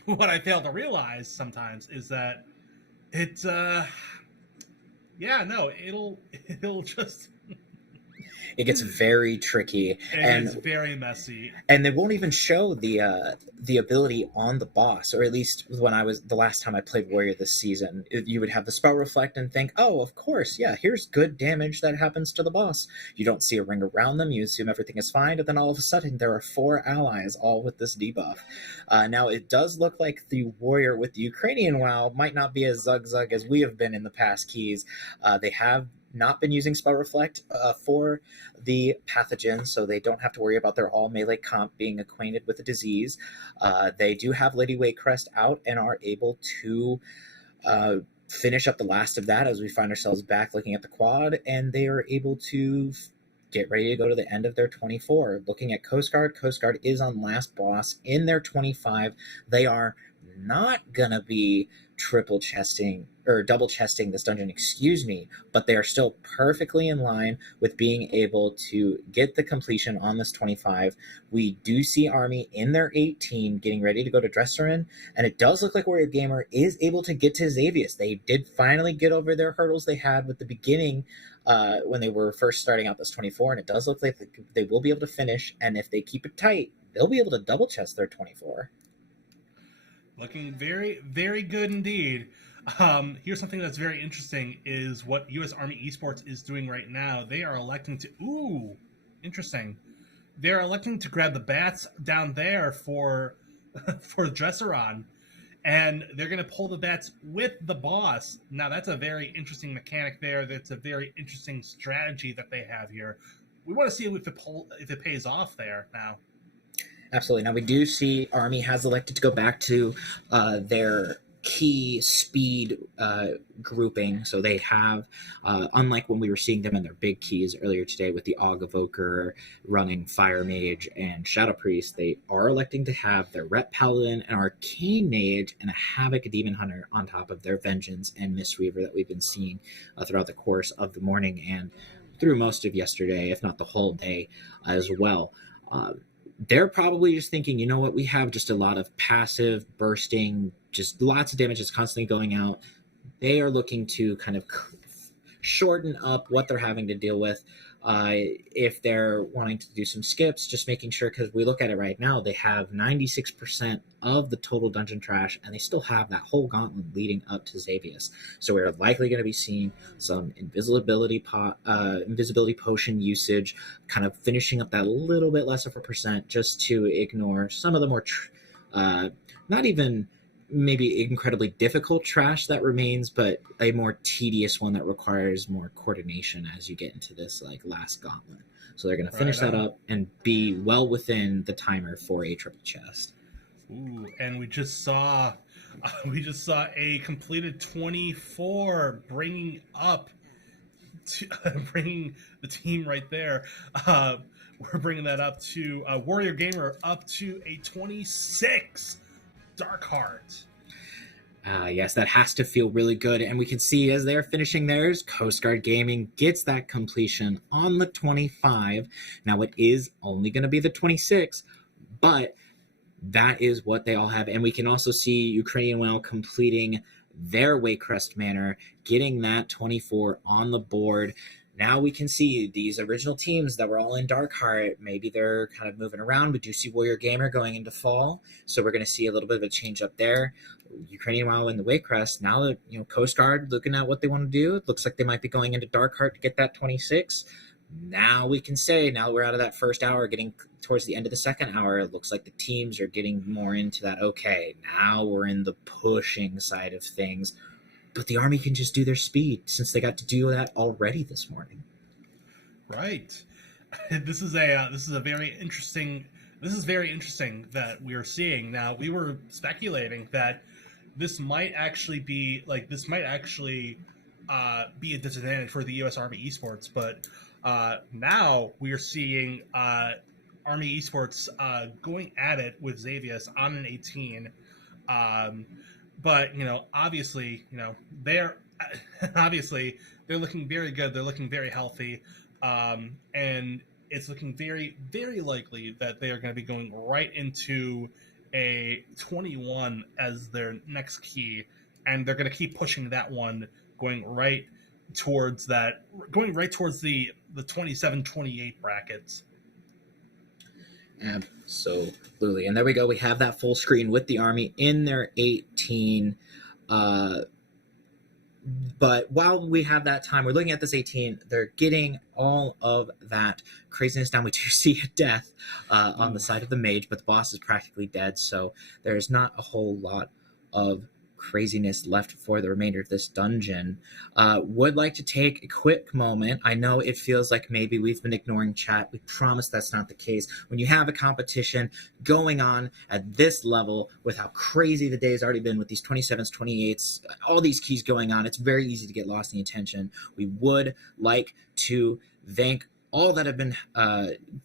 what I fail to realize sometimes is that it'll just it gets very tricky and it's very messy, and they won't even show the ability on the boss. Or at least when the last time I played Warrior this season, you would have the Spell Reflect and think, oh, of course, yeah, here's good damage that happens to the boss. You don't see a ring around them, you assume everything is fine, and then all of a sudden there are 4 allies all with this debuff. Now it does look like the Warrior with the Ukrainian WoW might not be as zug as we have been in the past keys. They have not been using Spell Reflect for the pathogen, so they don't have to worry about their all melee comp being acquainted with the disease. They do have Lady Waycrest out and are able to finish up the last of that as we find ourselves back looking at the quad, and they are able to get ready to go to the end of their 24. Looking at Coast Guard is on last boss in their 25. They are not gonna be triple chesting or double chesting this dungeon, but they are still perfectly in line with being able to get the completion on this 25. We do see Army in their 18 getting ready to go to Dresserin, and it does look like Warrior Gamer is able to get to Xavius. They did finally get over their hurdles they had with the beginning when they were first starting out this 24, and it does look like they will be able to finish, and if they keep it tight, they'll be able to double chest their 24. Looking very, very good indeed. Here's something that's very interesting is what U.S. Army Esports is doing right now. They are electing to... interesting. They're electing to grab the bats down there for Dresseron, and they're going to pull the bats with the boss. Now, that's a very interesting mechanic there. That's a very interesting strategy that they have here. We want to see if it pays off there now. Absolutely. Now, we do see Army has elected to go back to their key speed grouping. So they have, unlike when we were seeing them in their big keys earlier today with the Aug Evoker running Fire Mage and Shadow Priest, they are electing to have their Rep Paladin, an Arcane Mage, and a Havoc Demon Hunter on top of their Vengeance and Mistweaver that we've been seeing throughout the course of the morning and through most of yesterday, if not the whole day as well. They're probably just thinking, you know what, we have just a lot of passive bursting, just lots of damage that's constantly going out. They are looking to kind of shorten up what they're having to deal with. If they're wanting to do some skips, just making sure, because we look at it right now, they have 96% of the total dungeon trash, and they still have that whole gauntlet leading up to Xavius. So we're likely going to be seeing some invisibility potion usage, kind of finishing up that little bit less of a percent, just to ignore some of the more, not even maybe incredibly difficult trash that remains, but a more tedious one that requires more coordination as you get into this like last gauntlet. So they're going to finish that up and be well within the timer for a triple chest. Ooh, and we just saw a completed 24, bringing the team right there. we're bringing that up to Warrior Gamer up to a 26. Darkheart. Yes, that has to feel really good. And we can see as they're finishing theirs, Coast Guard Gaming gets that completion on the 25. Now, it is only going to be the 26, but that is what they all have. And we can also see Ukrainian Whale completing their Waycrest Manor, getting that 24 on the board. Now we can see these original teams that were all in Darkheart. Maybe they're kind of moving around. We do see Warrior Gamer going into fall, so we're going to see a little bit of a change up there. Ukrainian WoW in the Waycrest. Now that Coast Guard looking at what they want to do, it looks like they might be going into Darkheart to get that 26. Now we can say, now we're out of that first hour, getting towards the end of the second hour, it looks like the teams are getting more into that. Okay, now we're in the pushing side of things. But the Army can just do their speed since they got to do that already this morning. Right. This is very interesting that we are seeing. Now, we were speculating that this might actually be a disadvantage for the U.S. Army Esports, but now we are seeing Army Esports going at it with Xavius on an 18. But obviously, they're looking very good. They're looking very healthy, and it's looking very, very likely that they are going to be going right into a 21 as their next key, and they're going to keep pushing that one, going right towards the 27-28 brackets. Absolutely. And there we go. We have that full screen with the Army in their 18. But while we have that time, we're looking at this 18. They're getting all of that craziness down. We do see a death on the side of the mage, but the boss is practically dead. So there's not a whole lot of craziness left for the remainder of this dungeon. Would like to take a quick moment. I know it feels like maybe we've been ignoring chat. We promise that's not the case. When you have a competition going on at this level with how crazy the day's already been with these 27s, 28s, all these keys going on, it's very easy to get lost in the attention. We would like to thank all that have been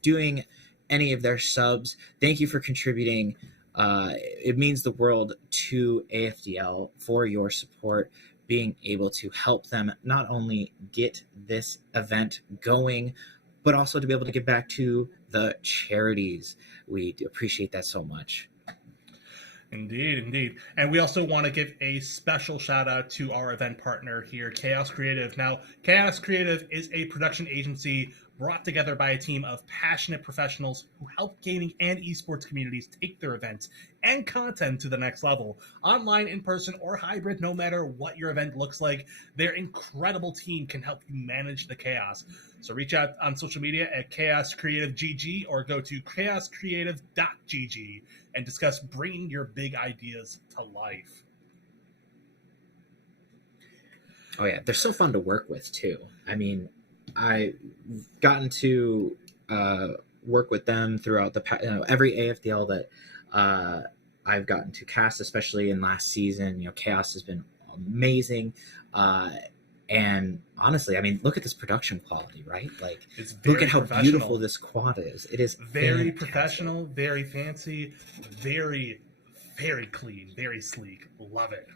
doing any of their subs. Thank you for contributing. It means the world to AFDL for your support, being able to help them not only get this event going, but also to be able to give back to the charities. We appreciate that so much. Indeed. And we also want to give a special shout out to our event partner here, Chaos Creative. Now, Chaos Creative is a production agency brought together by a team of passionate professionals who help gaming and esports communities take their events and content to the next level. Online, in person, or hybrid, no matter what your event looks like, their incredible team can help you manage the chaos. So reach out on social media at Chaos Creative GG or go to chaoscreative.gg and discuss bringing your big ideas to life. Oh yeah, they're so fun to work with too. I mean, I've gotten to work with them throughout every AFDL that I've gotten to cast, especially in last season. Chaos has been amazing. And honestly, I mean, look at this production quality, right? Like, look at how beautiful this quad is. It is very professional, very fancy, very, very clean, very sleek. Love it.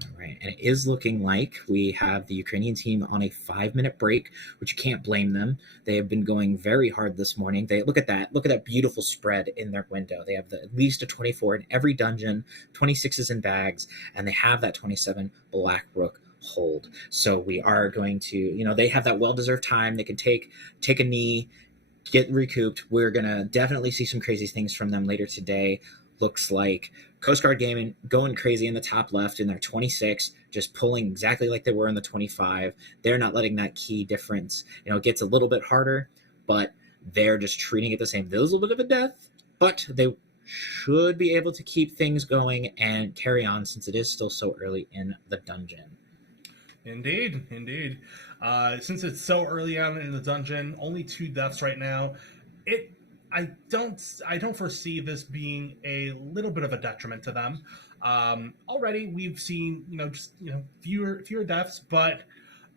All right, and it is looking like we have the Ukrainian team on a 5-minute break, which you can't blame them. They have been going very hard this morning. Look at that beautiful spread in their window. They have at least a 24 in every dungeon, 26s in bags, and they have that 27 Blackbrook hold. So we are going to, they have that well-deserved time. They can take a knee, get recouped. We're gonna definitely see some crazy things from them later today. Looks like Coast Guard Gaming going crazy in the top left in their 26, just pulling exactly like they were in the 25. They're not letting that key difference, it gets a little bit harder, but they're just treating it the same. There's a little bit of a death, but they should be able to keep things going and carry on since it is still so early in the dungeon. Indeed. Since it's so early on in the dungeon, only 2 deaths right now. I don't foresee this being a little bit of a detriment to them. Already we've seen fewer deaths, but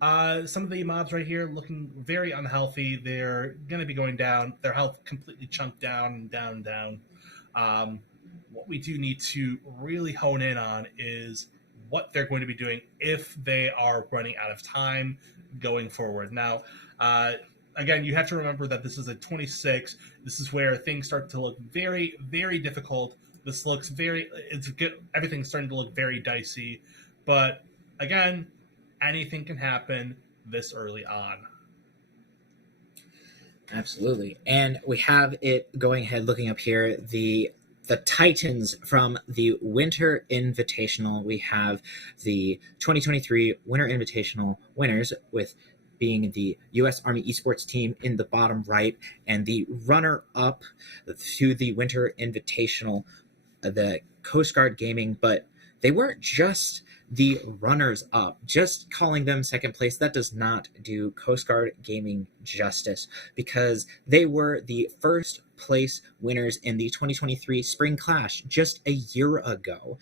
Some of the mobs right here looking very unhealthy. They're going to be going down. Their health completely chunked down and down and down. What we do need to really hone in on is what they're going to be doing if they are running out of time going forward. Now, again, you have to remember that this is a 26. This is where things start to look very, very difficult. This looks everything's starting to look very dicey. But again, anything can happen this early on. Absolutely. And we have it going ahead, looking up here, the Titans from the Winter Invitational. We have the 2023 Winter Invitational winners, with being the U.S. Army Esports team in the bottom right, and the runner-up to the Winter Invitational, the Coast Guard Gaming. But they weren't just the runners-up. Just calling them second place, that does not do Coast Guard Gaming justice, because they were the first place winners in the 2023 Spring Clash just a year ago.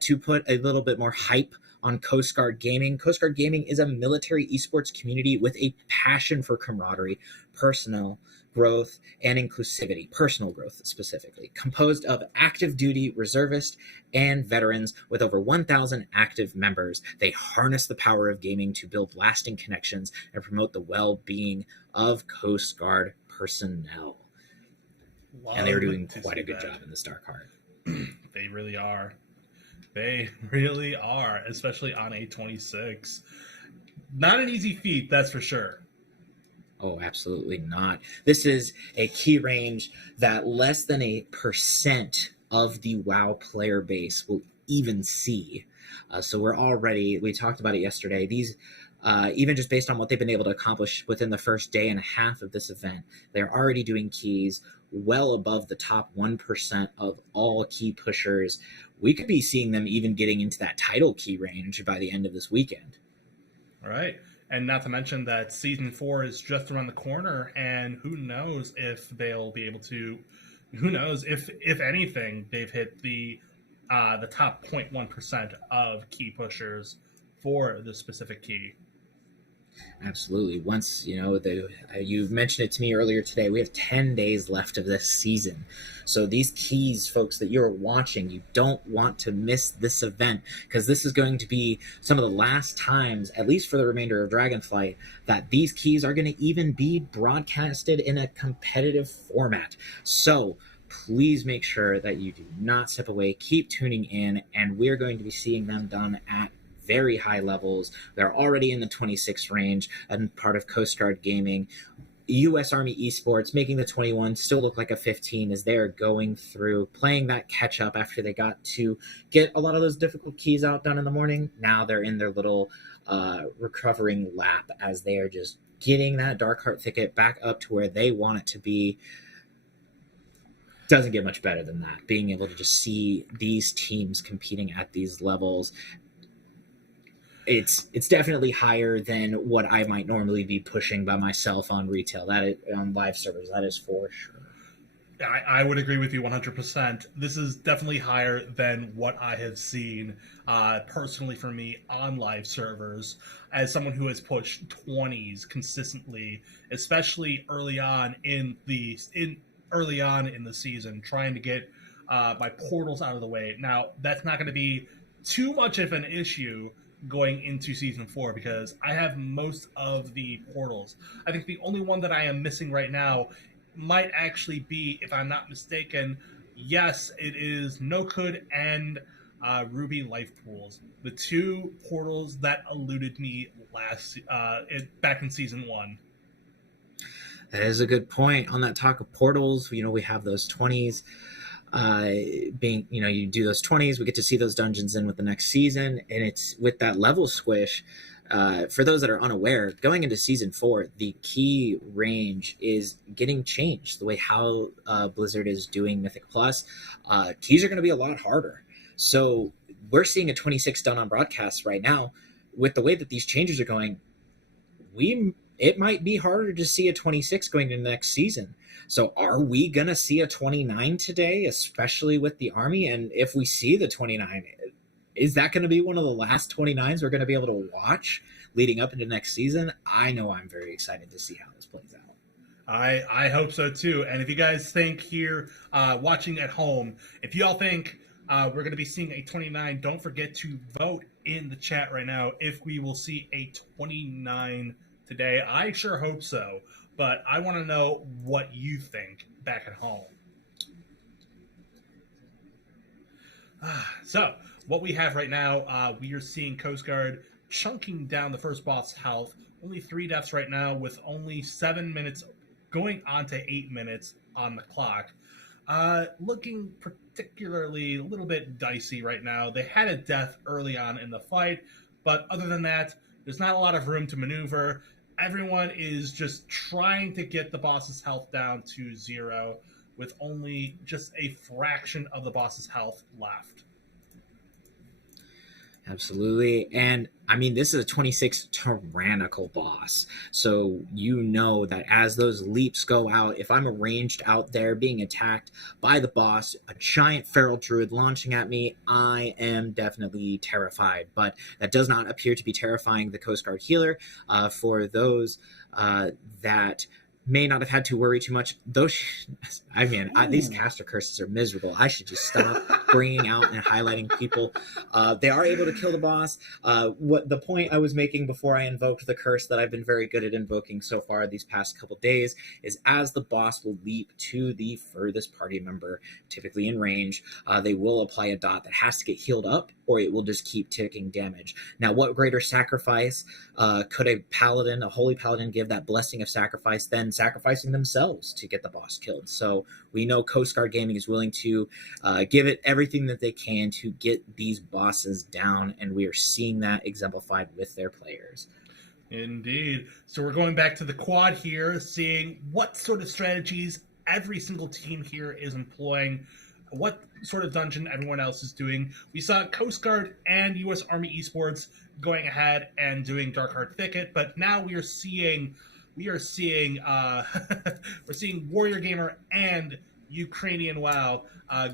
To put a little bit more hype on Coast Guard Gaming, Coast Guard Gaming is a military esports community with a passion for camaraderie, personal growth, and inclusivity, personal growth specifically, composed of active duty reservists and veterans with over 1,000 active members. They harness the power of gaming to build lasting connections and promote the well-being of Coast Guard personnel. And they're doing quite a good job in this Dark Heart. They really are. They really are, especially on a 26. Not an easy feat, that's for sure. Oh, absolutely not. This is a key range that less than 1% of the WoW player base will even see. So we talked about it yesterday. These, even just based on what they've been able to accomplish within the first day and a half of this event, they're already doing keys well above the top 1% of all key pushers. We could be seeing them even getting into that title key range by the end of this weekend. All right. And not to mention that Season 4 is just around the corner, and who knows if they'll be able to, who knows if anything, they've hit the top 0.1% of key pushers for the specific key. Absolutely. Once, you mentioned it to me earlier today, we have 10 days left of this season. So these keys, folks, that you're watching, you don't want to miss this event, because this is going to be some of the last times, at least for the remainder of Dragonflight, that these keys are going to even be broadcasted in a competitive format. So please make sure that you do not step away. Keep tuning in, and we're going to be seeing them done at very high levels. They're already in the 26 range and part of Coast Guard Gaming. U.S. Army Esports making the 21 still look like a 15 as they're going through, playing that catch up after they got to get a lot of those difficult keys out done in the morning. Now they're in their little recovering lap as they are just getting that Dark Heart Thicket back up to where they want it to be. Doesn't get much better than that. Being able to just see these teams competing at these levels, it's definitely higher than what I might normally be pushing by myself on retail. That is, on live servers, that is for sure. I would agree with you 100%. This is definitely higher than what I have seen personally for me on live servers, as someone who has pushed 20s consistently, especially early on in the season, trying to get my portals out of the way. Now, that's not going to be too much of an issue going into Season 4, because I have most of the portals. I think the only one that I am missing right now might actually be, if I'm not mistaken, yes, it is Nokud and Ruby Life Pools, the two portals that eluded me back in Season 1. That is a good point. On that talk of portals, we have those 20s. You do those 20s, we get to see those dungeons in with the next season, and it's with that level squish. For those that are unaware, going into Season 4, the key range is getting changed. The way how Blizzard is doing Mythic Plus, keys are going to be a lot harder. So we're seeing a 26 done on broadcasts right now. With the way that these changes are going, it might be harder to see a 26 going into next season. So are we going to see a 29 today, especially with the Army? And if we see the 29, is that going to be one of the last 29s we're going to be able to watch leading up into next season? I know I'm very excited to see how this plays out. I hope so too. And if you guys think here, watching at home, if you all think we're going to be seeing a 29, don't forget to vote in the chat right now if we will see a 29 today. I sure hope so, but I want to know what you think back at home. So what we have right now, we are seeing Coast Guard chunking down the first boss health. Only 3 deaths right now with only 7 minutes going on to 8 minutes on the clock. Looking particularly a little bit dicey right now. They had a death early on in the fight, but other than that, there's not a lot of room to maneuver. Everyone is just trying to get the boss's health down to 0 with only just a fraction of the boss's health left. Absolutely. And I mean, this is a 26 tyrannical boss. So you know that as those leaps go out, if I'm ranged out there being attacked by the boss, a giant feral druid launching at me, I am definitely terrified. But that does not appear to be terrifying the Coast Guard healer. For those that may not have had to worry too much. These caster curses are miserable. I should just stop bringing out and highlighting people. They are able to kill the boss. What the point I was making before I invoked the curse that I've been very good at invoking so far these past couple days is as the boss will leap to the furthest party member, typically in range, they will apply a dot that has to get healed up, or it will just keep ticking damage. Now, what greater sacrifice could a holy paladin give that blessing of sacrifice than sacrificing themselves to get the boss killed? So we know Coast Guard Gaming is willing to give it everything that they can to get these bosses down, and we are seeing that exemplified with their players. Indeed. So we're going back to the quad here, seeing what sort of strategies every single team here is employing, what sort of dungeon everyone else is doing. We saw Coast Guard and U.S. Army Esports going ahead and doing Darkheart Thicket, but now we are seeing we're seeing Warrior Gamer and Ukrainian WoW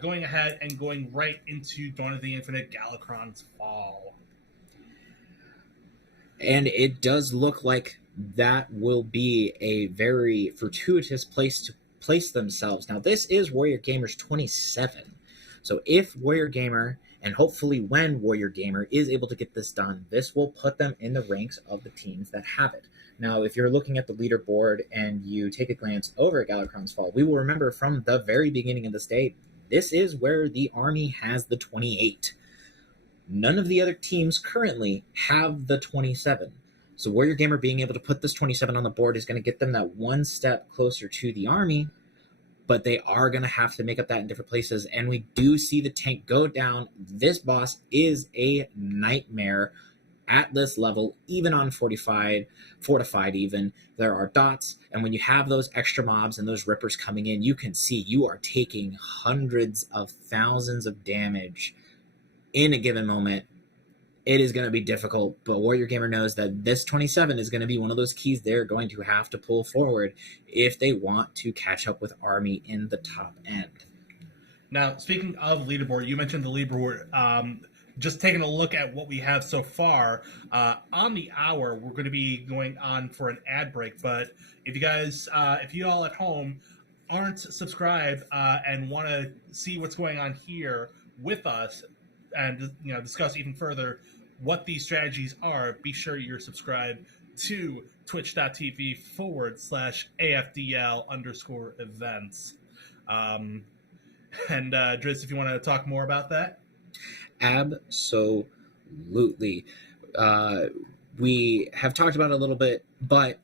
going ahead and going right into Dawn of the Infinite Galakrond's Fall. And it does look like that will be a very fortuitous place to place themselves. Now, this is Warrior Gamer's 27. So if Warrior Gamer, and hopefully when Warrior Gamer is able to get this done, this will put them in the ranks of the teams that have it. Now, if you're looking at the leaderboard and you take a glance over at Galakrond's Fall, we will remember from the very beginning of this day, this is where the Army has the 28. None of the other teams currently have the 27. So Warrior Gamer being able to put this 27 on the board is going to get them that one step closer to the Army, but they are going to have to make up that in different places. And we do see the tank go down. This boss is a nightmare at this level, even on fortified even. There are dots, and when you have those extra mobs and those rippers coming in, you can see you are taking hundreds of thousands of damage in a given moment. It is going to be difficult, but Warrior Gamer knows that this 27 is going to be one of those keys they're going to have to pull forward if they want to catch up with Army in the top end. Now, speaking of leaderboard, you mentioned the leaderboard. Just taking a look at what we have so far, on the hour, we're going to be going on for an ad break, but if you guys, if you all at home aren't subscribed and want to see what's going on here with us, and discuss even further what these strategies are, be sure you're subscribed to twitch.tv/AFDL_events. And Driz, if you want to talk more about that. Absolutely. We have talked about it a little bit, but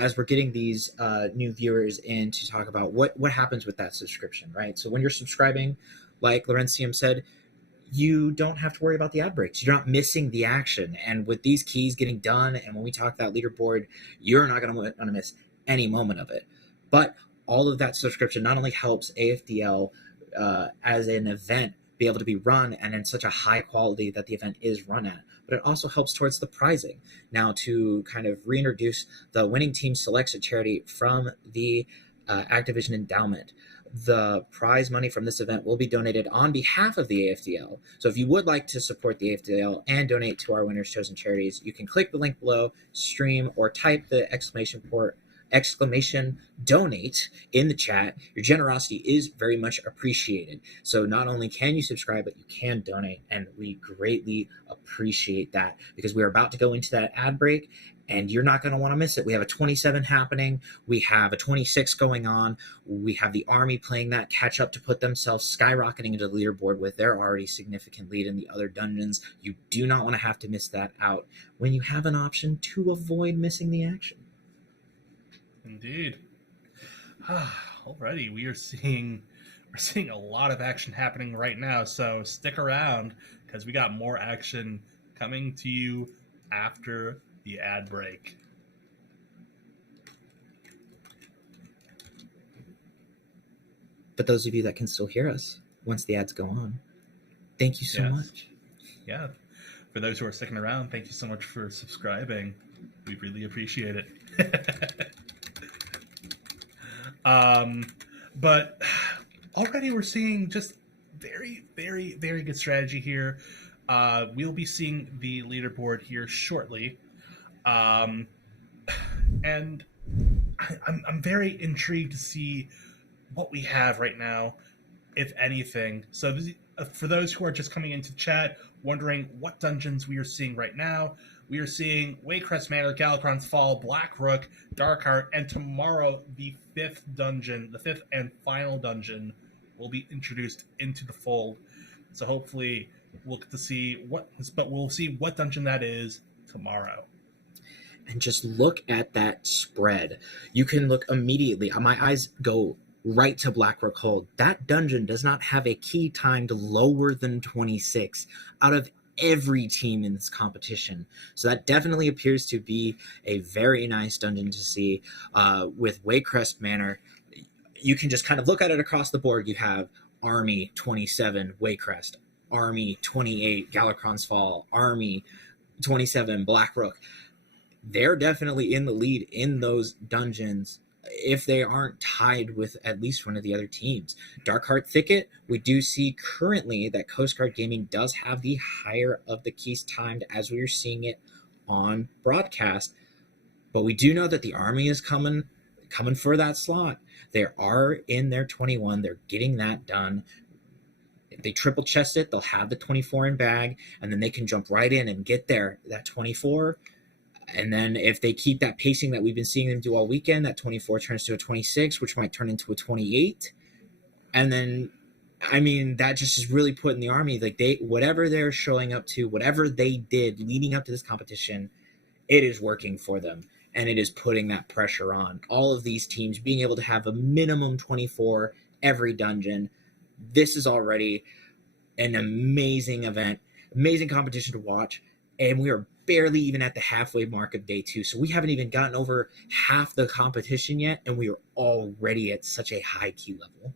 as we're getting these new viewers in to talk about what happens with that subscription, right? So when you're subscribing, like Laurentium said, you don't have to worry about the ad breaks. You're not missing the action. And with these keys getting done, and when we talk that leaderboard, you're not going to miss any moment of it. But all of that subscription not only helps AFDL as an event be able to be run and in such a high quality that the event is run at, but it also helps towards the prizing. Now, to kind of reintroduce the winning team selects a charity from the Activision endowment. the prize money from this event will be donated on behalf of the AFDL. So if you would like to support the AFDL and donate to our winners' chosen charities, you can click the link below, stream, or type the exclamation donate in the chat. Your generosity is very much appreciated. So not only can you subscribe, but you can donate, and we greatly appreciate that, because we're about to go into that ad break and you're not going to want to miss it. We have a 27 happening. We have a 26 going on. We have the Army playing that catch up to put themselves skyrocketing into the leaderboard with their already significant lead in the other dungeons. You do not want to have to miss that out when you have an option to avoid missing the action. Indeed. Already we're seeing a lot of action happening right now, so stick around because we got more action coming to you after the ad break. But those of you that can still hear us once the ads go on, thank you so much. Yeah. For those who are sticking around, thank you so much for subscribing. We really appreciate it. But already we're seeing just very, very, very good strategy here. We'll be seeing the leaderboard here shortly. And I'm very intrigued to see what we have right now, if anything. So for those who are just coming into chat, wondering what dungeons we are seeing right now, we are seeing Waycrest Manor, Galakron's Fall, Blackrook, Darkheart, and tomorrow the fifth and final dungeon will be introduced into the fold. So hopefully we'll get to see we'll see what dungeon that is tomorrow. And just look at that spread. You can look immediately. My eyes go right to Blackrook Hold. That dungeon does not have a key timed lower than 26 out of every team in this competition. So that definitely appears to be a very nice dungeon to see. With Waycrest Manor, you can just kind of look at it across the board. You have Army 27 Waycrest, Army 28 Galakron's Fall, Army 27 Blackrook. They're definitely in the lead in those dungeons if they aren't tied with at least one of the other teams. Darkheart Thicket, we do see currently that Coast Guard Gaming does have the higher of the keys timed as we are seeing it on broadcast. But we do know that the Army is coming for that slot. They are in their 21. They're getting that done. If they triple chest it, they'll have the 24 in bag, and then they can jump right in and get that 24. And then if they keep that pacing that we've been seeing them do all weekend, that 24 turns to a 26, which might turn into a 28. And then, I mean, that just is really putting the Army, like whatever they're showing up to, whatever they did leading up to this competition, it is working for them. And it is putting that pressure on all of these teams being able to have a minimum 24 every dungeon. This is already an amazing event, amazing competition to watch. And we are barely even at the halfway mark of day 2. So we haven't even gotten over half the competition yet, and we are already at such a high key level.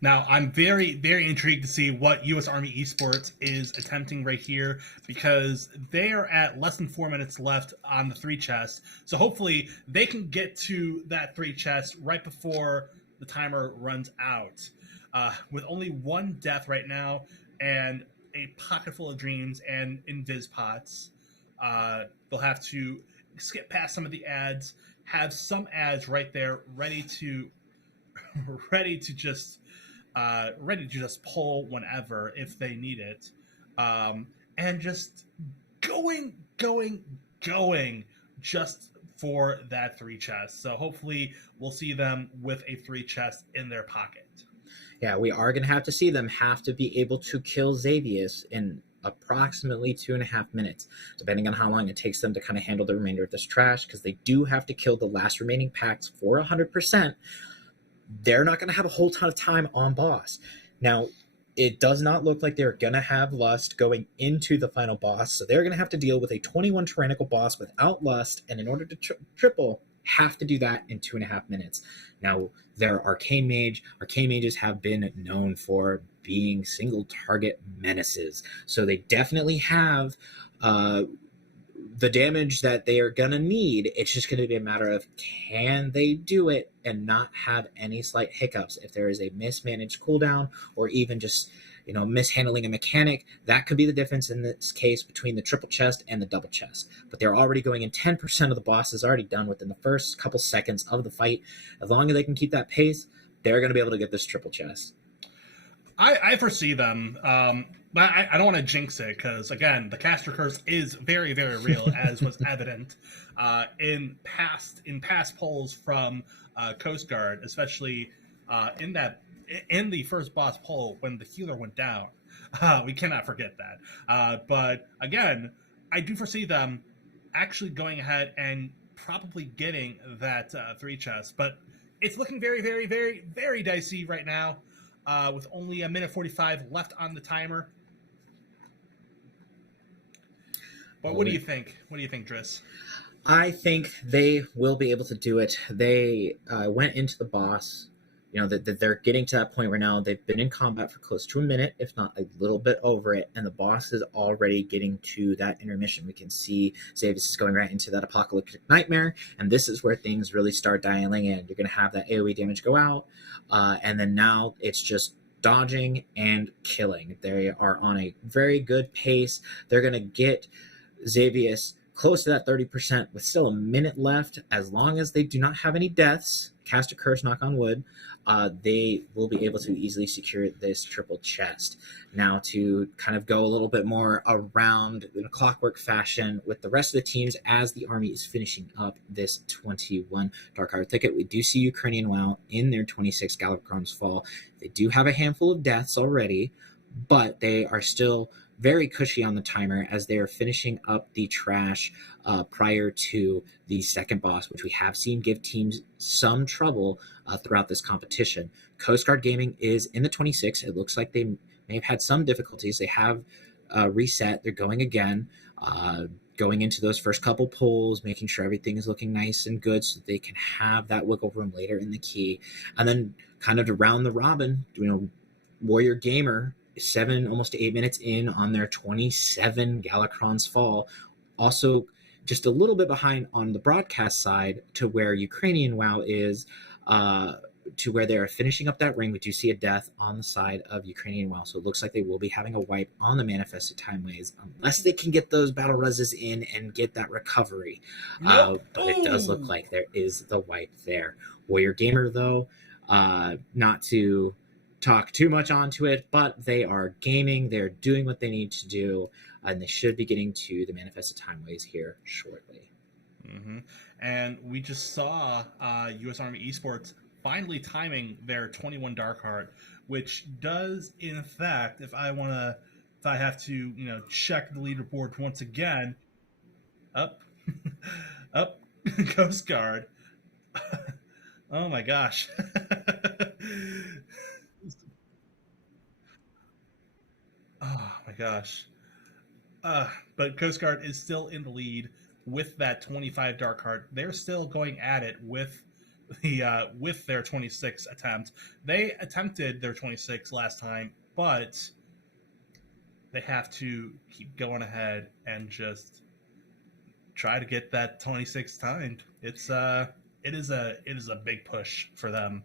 Now, I'm very, very intrigued to see what U.S. Army Esports is attempting right here, because they are at less than 4 minutes left on the 3 chest. So hopefully they can get to that 3 chest right before the timer runs out. With only 1 death right now and a pocket full of dreams and invis pots, they'll have to skip past some of the ads, have some ads right there ready to just pull whenever if they need it, and just going just for that 3 chest. So hopefully we'll see them with a 3 chest in their pocket. Yeah, we are going to have to see them have to be able to kill Xavius in approximately 2.5 minutes, depending on how long it takes them to kind of handle the remainder of this trash, because they do have to kill the last remaining packs for 100%. They're not going to have a whole ton of time on boss. Now, it does not look like they're going to have Lust going into the final boss, so they're going to have to deal with a 21 Tyrannical boss without Lust, and in order to triple, have to do that in 2.5 minutes. Now, their Arcane Mage. Arcane Mages have been known for being single target menaces, so they definitely have the damage that they are going to need, it's just going to be a matter of can they do it and not have any slight hiccups. If there is a mismanaged cooldown or even just, mishandling a mechanic, that could be the difference in this case between the triple chest and the double chest. But they're already going in. 10% of the boss is already done within the first couple seconds of the fight. As long as they can keep that pace, they're going to be able to get this triple chest. I foresee them, but I don't want to jinx it because, again, the caster curse is very, very real, as was evident in past polls from Coast Guard, especially in the first boss poll when the healer went down. We cannot forget that. But again, I do foresee them actually going ahead and probably getting that 3 chest, but it's looking very, very, very, very dicey right now. With only 1:45 left on the timer. But what do you think? What do you think, Driss? I think they will be able to do it. They went into the boss. That they're getting to that point where now they've been in combat for close to a minute, if not a little bit over it, and the boss is already getting to that intermission. We can see Xavius is going right into that apocalyptic nightmare, and this is where things really start dialing in. You're going to have that AoE damage go out, and then now it's just dodging and killing. They are on a very good pace. They're going to get Xavius close to that 30% with still a minute left. As long as they do not have any deaths, cast a curse, knock on wood, they will be able to easily secure this triple chest. Now, to kind of go a little bit more around in a clockwork fashion with the rest of the teams as the army is finishing up this 21 Dark Heart Thicket, we do see Ukrainian WoW in their 26 Galakrons Fall. They do have a handful of deaths already, but they are still very cushy on the timer as they are finishing up the trash prior to the second boss, which we have seen give teams some trouble throughout this competition. Coast Guard Gaming is in the 26. It looks like they may have had some difficulties. They have reset. They're going again, going into those first couple pulls, making sure everything is looking nice and good so they can have that wiggle room later in the key. And then kind of to round the robin, Warrior Gamer, almost 8 minutes in on their 27 Galakrons Fall. Also, just a little bit behind on the broadcast side to where Ukrainian WoW is, to where they are finishing up that ring. We do see a death on the side of Ukrainian WoW, so it looks like they will be having a wipe on the Manifested Timeways, unless they can get those battle reses in and get that recovery. Nope. But it does look like there is the wipe there. Warrior Gamer, though, not to talk too much onto it, but they are gaming, they're doing what they need to do, and they should be getting to the Manifested Timeways here shortly. Mm-hmm. And we just saw U.S. Army Esports finally timing their 21 Dark Heart, which does, in fact, if I have to, check the leaderboard once again, up, Coast Guard. Oh my gosh. Oh my gosh. But Coast Guard is still in the lead with that 25 Dark Heart. They're still going at it with their 26 attempt. They attempted their 26 last time, but they have to keep going ahead and just try to get that 26 timed. It is a big push for them.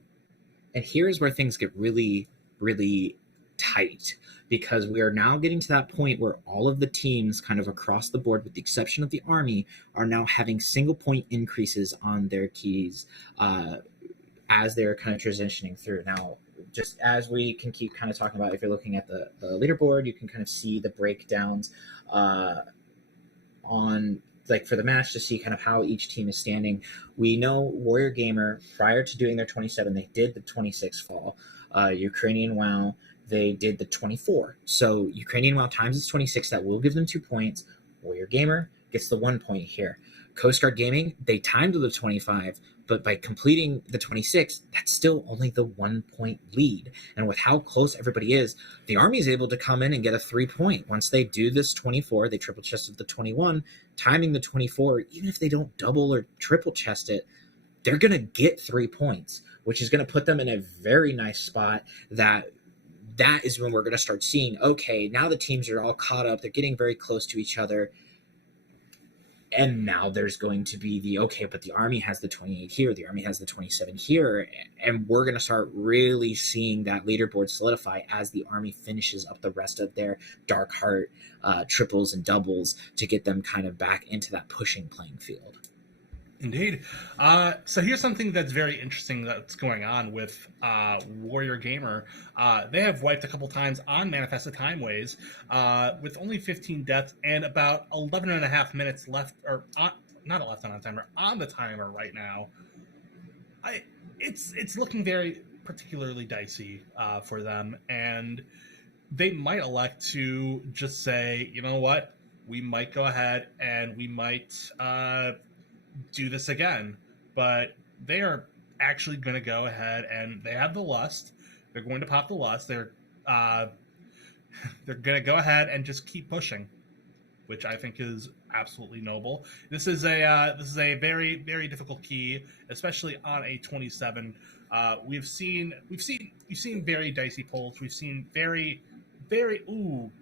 And here's where things get really, really tight, because we are now getting to that point where all of the teams kind of across the board, with the exception of the Army, are now having single point increases on their keys as they're kind of transitioning through. Now, just as we can keep kind of talking about, if you're looking at the leaderboard, you can kind of see the breakdowns on, like, for the match, to see kind of how each team is standing. We know Warrior Gamer, prior to doing their 27, they did the 26 fall. Ukrainian WoW, they did the 24. So Ukrainian WoW times is 26. That will give them 2 points. Warrior Gamer gets the 1 point here. Coast Guard Gaming, they timed the 25, but by completing the 26, that's still only the 1 point lead. And with how close everybody is, the Army is able to come in and get a 3 point. Once they do this 24, they triple chested the 21, timing the 24, even if they don't double or triple chest it, they're going to get 3 points, which is going to put them in a very nice spot. That is when we're going to start seeing, okay, now the teams are all caught up. They're getting very close to each other. And now there's going to be the, okay, but the army has the 28 here, the army has the 27 here, and we're going to start really seeing that leaderboard solidify as the army finishes up the rest of their Dark Heart triples and doubles to get them kind of back into that pushing playing field. Indeed. So here's something that's very interesting that's going on with Warrior Gamer. They have wiped a couple times on Manifested Timeways with only 15 deaths and about 11 and a half minutes left, or not left on the timer, on the timer right now. It's looking very particularly dicey for them, and they might elect to just say, you know what, we might go ahead and we might do this again, but they are actually going to go ahead and they have the lust. They're going to pop the lust. They're going to go ahead and just keep pushing, which I think is absolutely noble. This is a very, very difficult key, especially on a 27. We've seen very dicey pulls. We've seen very,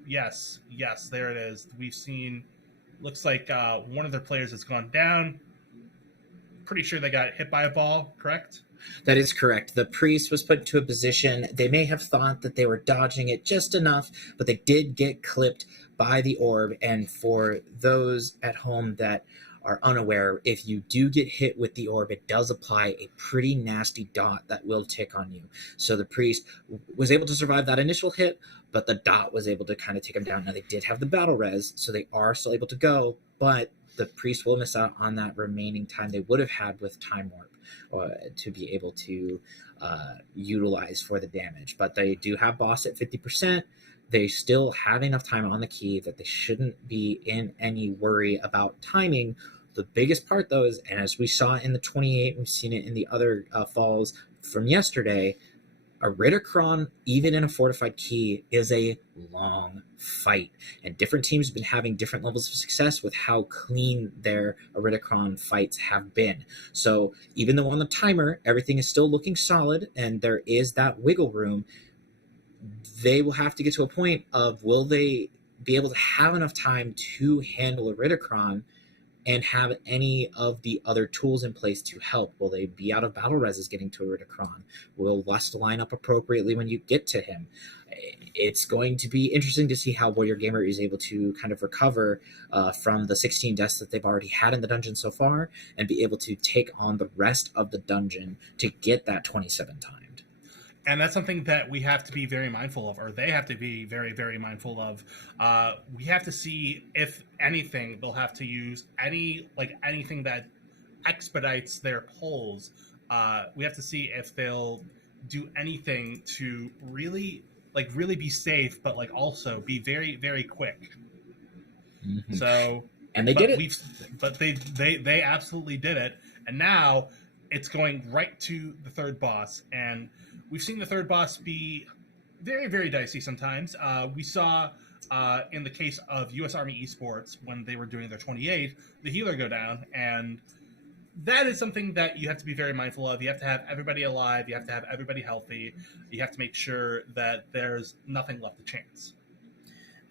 yes, there it is. We've seen, looks like one of their players has gone down. Pretty sure they got hit by a ball, correct? That is correct. The priest was put into a position. They may have thought that they were dodging it just enough, but they did get clipped by the orb. And for those at home that are unaware, if you do get hit with the orb, it does apply a pretty nasty dot that will tick on you. So the priest was able to survive that initial hit, but the dot was able to kind of take him down. Now, they did have the battle res, so they are still able to go, but the priest will miss out on that remaining time they would have had with Time Warp to be able to utilize for the damage. But they do have boss at 50%. They still have enough time on the key that they shouldn't be in any worry about timing. The biggest part, though, is, and as we saw in the 28, we've seen it in the other falls from yesterday, a Ritterkron, even in a fortified key, is a long fight. And different teams have been having different levels of success with how clean their Ritterkron fights have been. So even though on the timer, everything is still looking solid and there is that wiggle room, they will have to get to a point of, will they be able to have enough time to handle a Ritterkron and have any of the other tools in place to help? Will they be out of battle reses getting to a Ritterkron? Will Lust line up appropriately when you get to him? It's going to be interesting to see how Warrior Gamer is able to kind of recover from the 16 deaths that they've already had in the dungeon so far and be able to take on the rest of the dungeon to get that 27 timed. And that's something that we have to be very mindful of, or they have to be very, very mindful of. We have to see, if anything, they'll have to use anything that expedites their pulls. We have to see if they'll do anything to really be safe, but also be very, very quick. Mm-hmm. So, and they did it. But they absolutely did it, and now it's going right to the third boss. And we've seen the third boss be very, very dicey sometimes. We saw in the case of U.S. Army Esports, when they were doing their 28, the healer go down, and that is something that you have to be very mindful of. You have to have everybody alive. You have to have everybody healthy. You have to make sure that there's nothing left to chance.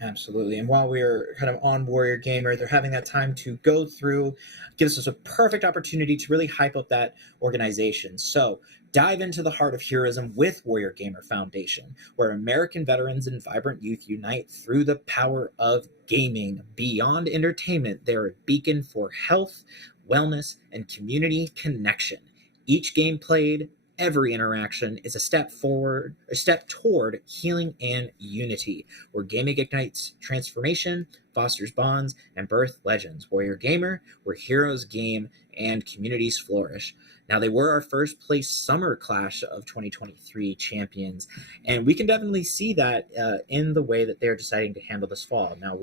Absolutely. And while we're kind of on Warrior Gamer, they're having that time to go through, gives us a perfect opportunity to really hype up that organization. So dive into the heart of heroism with Warrior Gamer Foundation, where American veterans and vibrant youth unite through the power of gaming. Beyond entertainment, they're a beacon for health, wellness, and community connection. Each game played, every interaction is a step forward, a step toward healing and unity, where gaming ignites transformation, fosters bonds, and birth legends. Warrior Gamer, where heroes game and communities flourish. Now, they were our first place Summer Clash of 2023 champions, and we can definitely see that in the way that they're deciding to handle this fall. Now,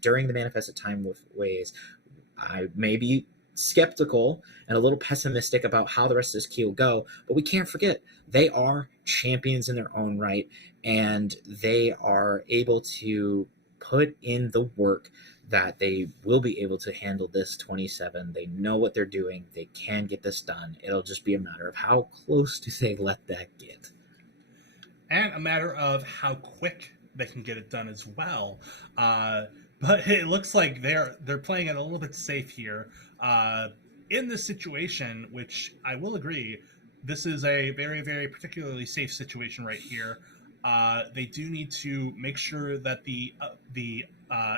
during the Manifested Time ways, I may be skeptical and a little pessimistic about how the rest of this key will go, but we can't forget they are champions in their own right, and they are able to put in the work that they will be able to handle this 27. They know what they're doing. They can get this done. It'll just be a matter of how close do they let that get, and a matter of how quick they can get it done as well. But it looks like they're playing it a little bit safe here. In this situation, which I will agree, this is a very, very particularly safe situation right here. They do need to make sure that the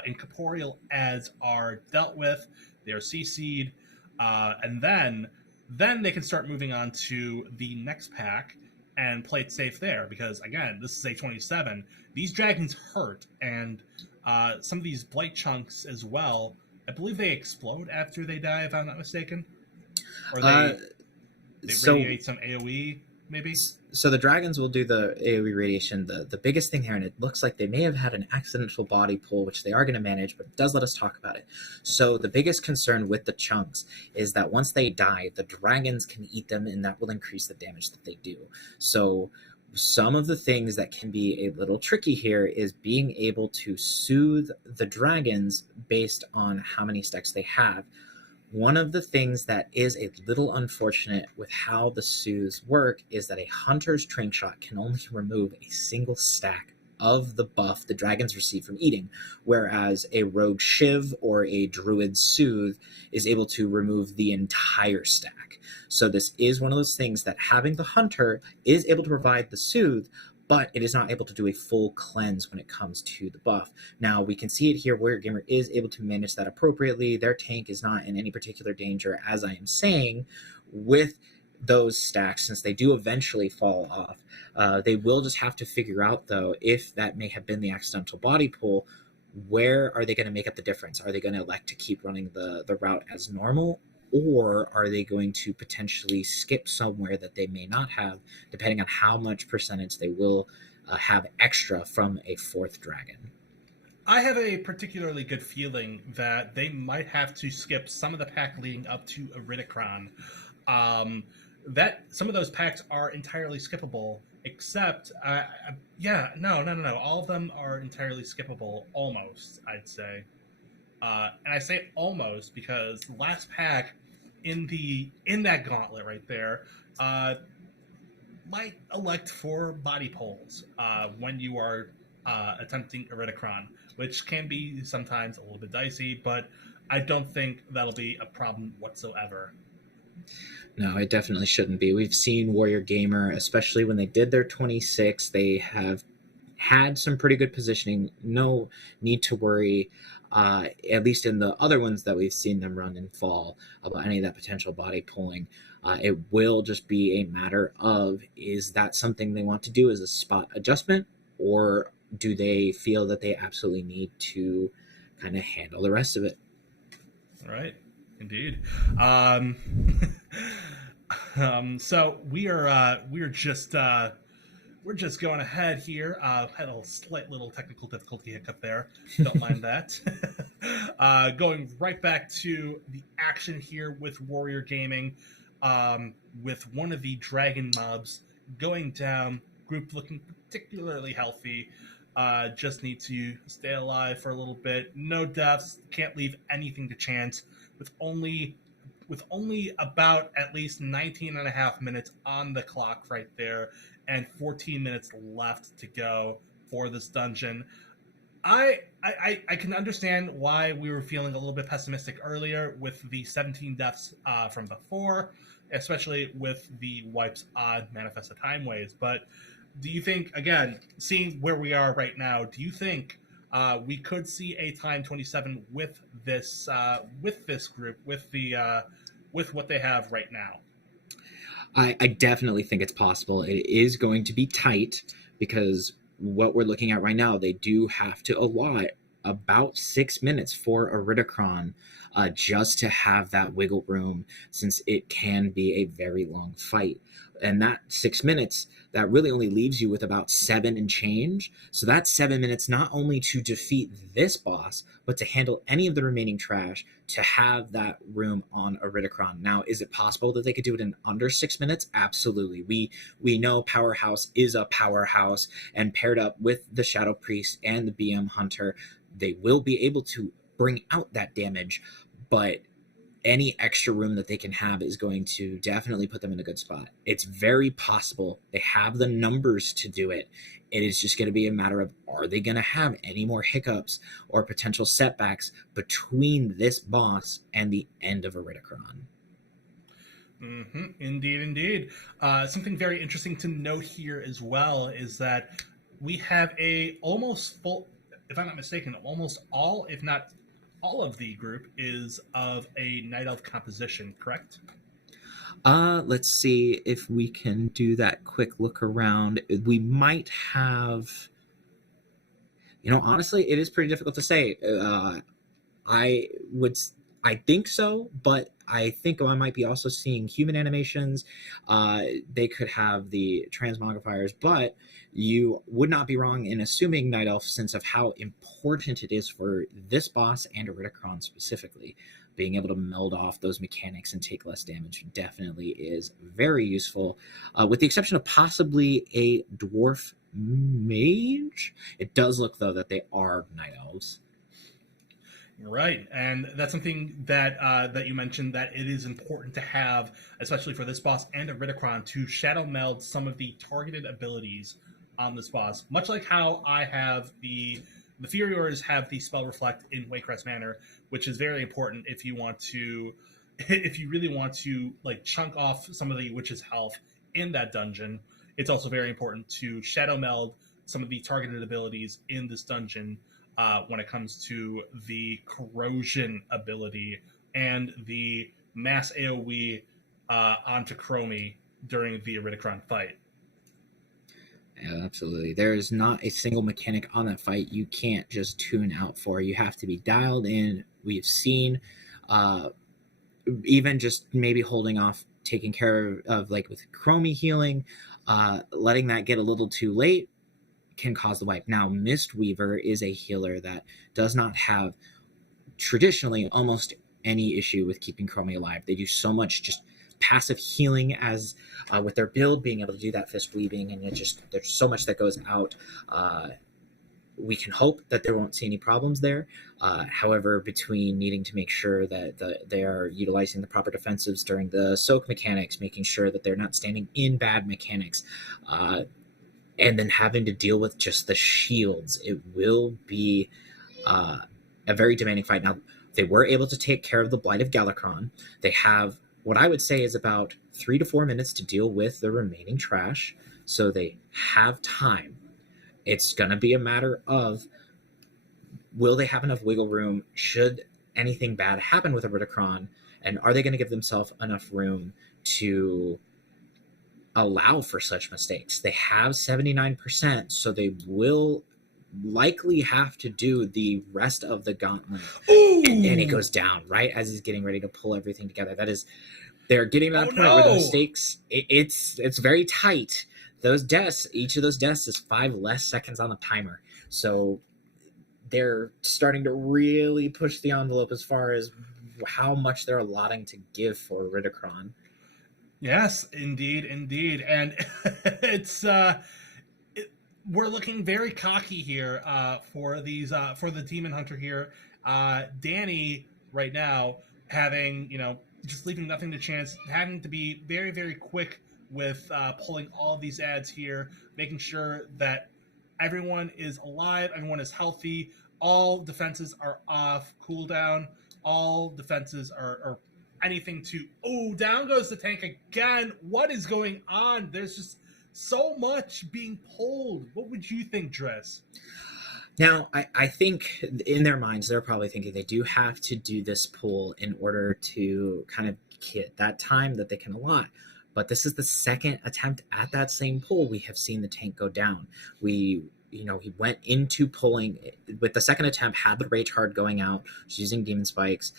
incorporeal ads are dealt with. They are CC'd, and then they can start moving on to the next pack and play it safe there. Because again, this is a 27. These dragons hurt, and some of these blight chunks as well. I believe they explode after they die, if I'm not mistaken, or they radiate some AOE, maybe. So the dragons will do the AoE radiation. The biggest thing here, and it looks like they may have had an accidental body pull, which they are going to manage, but it does let us talk about it. So the biggest concern with the chunks is that once they die, the dragons can eat them, and that will increase the damage that they do. So some of the things that can be a little tricky here is being able to soothe the dragons based on how many stacks they have. One of the things that is a little unfortunate with how the soothes work is that a hunter's train shot can only remove a single stack of the buff the dragons receive from eating, whereas a rogue shiv or a druid soothe is able to remove the entire stack. So this is one of those things that having the hunter is able to provide the soothe, but it is not able to do a full cleanse when it comes to the buff. Now, we can see it here. Warrior Gamer is able to manage that appropriately. Their tank is not in any particular danger, as I am saying, with those stacks, since they do eventually fall off. They will just have to figure out, though, if that may have been the accidental body pull, where are they going to make up the difference? Are they going to elect to keep running the route as normal, or are they going to potentially skip somewhere that they may not have, depending on how much percentage they will have extra from a fourth dragon? I have a particularly good feeling that they might have to skip some of the pack leading up to Iridicron. That some of those packs are entirely skippable, except, no. All of them are entirely skippable, almost, I'd say. And I say almost because the last pack in that gauntlet right there might elect for body pulls when you are attempting Iridicron, which can be sometimes a little bit dicey, but I don't think that'll be a problem whatsoever. No, it definitely shouldn't be. We've seen Warrior Gamer, especially when they did their 26, they have had some pretty good positioning. No need to worry, at least in the other ones that we've seen them run in fall, about any of that potential body pulling. It will just be a matter of, is that something they want to do as a spot adjustment, or do they feel that they absolutely need to kind of handle the rest of it? Right, indeed. So we're just going ahead here. Had a slight little technical difficulty hiccup there. Don't mind that. Going right back to the action here with Warrior Gaming, with one of the dragon mobs going down. Group looking particularly healthy. Just need to stay alive for a little bit. No deaths. Can't leave anything to chance. With only about at least 19 and a half minutes on the clock right there, and 14 minutes left to go for this dungeon. I can understand why we were feeling a little bit pessimistic earlier with the 17 deaths from before, especially with the wipes on Manifest the Time Waves. But do you think, again, seeing where we are right now, do you think we could see a time 27 with this group, with what they have right now? I definitely think it's possible. It is going to be tight because what we're looking at right now, they do have to allot about 6 minutes for Iridicron just to have that wiggle room, since it can be a very long fight. And that 6 minutes, that really only leaves you with about 7 and change. So that's 7 minutes not only to defeat this boss, but to handle any of the remaining trash, to have that room on Iridicron. Now, is it possible that they could do it in under 6 minutes? Absolutely. We know Powerhouse is a powerhouse, and paired up with the Shadow Priest and the BM Hunter, they will be able to bring out that damage. But any extra room that they can have is going to definitely put them in a good spot. It's very possible they have the numbers to do it. It is just going to be a matter of, are they going to have any more hiccups or potential setbacks between this boss and the end of Iridicron? Indeed, indeed. Something very interesting to note here as well is that we have a almost full, if I'm not mistaken, almost all, if not all of the group is of a Night Elf composition, correct? Let's see if we can do that quick look around. We might have, honestly, it is pretty difficult to say. I think so, but I think I might be also seeing human animations. They could have the transmogrifiers, but you would not be wrong in assuming Night Elf, since of how important it is for this boss and Iridicron specifically. Being able to meld off those mechanics and take less damage definitely is very useful, with the exception of possibly a dwarf mage. It does look, though, that they are Night Elves. Right, and that's something that that you mentioned, that it is important to have, especially for this boss and Iridicron, to shadow meld some of the targeted abilities on this boss. Much like how I have the Furiors have the spell reflect in Waycrest Manor, which is very important if you want to, if you really want to like chunk off some of the witch's health in that dungeon. It's also very important to shadow meld some of the targeted abilities in this dungeon. When it comes to the corrosion ability and the mass AoE onto Chromie during the Iridicron fight. Yeah, absolutely. There is not a single mechanic on that fight you can't just tune out for. You have to be dialed in. We've seen even just maybe holding off, taking care of like with Chromie healing, letting that get a little too late can cause the wipe. Now, Mistweaver is a healer that does not have traditionally almost any issue with keeping Chromie alive. They do so much just passive healing as with their build, being able to do that fist weaving, and there's so much that goes out. We can hope that there won't see any problems there. However, between needing to make sure that they are utilizing the proper defensives during the soak mechanics, making sure that they're not standing in bad mechanics, and then having to deal with just the shields, it will be a very demanding fight. Now, they were able to take care of the Blight of Galakron. They have what I would say is about 3 to 4 minutes to deal with the remaining trash, so they have time. It's going to be a matter of, will they have enough wiggle room should anything bad happen with Iridicron, and are they going to give themselves enough room to allow for such mistakes? They have 79%, so they will likely have to do the rest of the gauntlet. And it goes down right as he's getting ready to pull everything together. They're getting to that point where those stakes, it's very tight. Those deaths, each of those deaths is 5 less seconds on the timer. So they're starting to really push the envelope as far as how much they're allotting to give for Iridicron. Yes, indeed. And it's we're looking very cocky here for these for the Demon Hunter here. Danny right now having, just leaving nothing to chance, having to be very, very quick with pulling all of these ads here, making sure that everyone is alive, everyone is healthy, all defenses are off cooldown, all defenses are anything to... Oh, down goes the tank again. What is going on? There's just so much being pulled. What would you think, Dress? Now, I think in their minds, they're probably thinking they do have to do this pull in order to kind of get that time that they can allot. But this is the second attempt at that same pull. We have seen the tank go down. He went into pulling with the second attempt, had the Rage Hard going out, using Demon Spikes.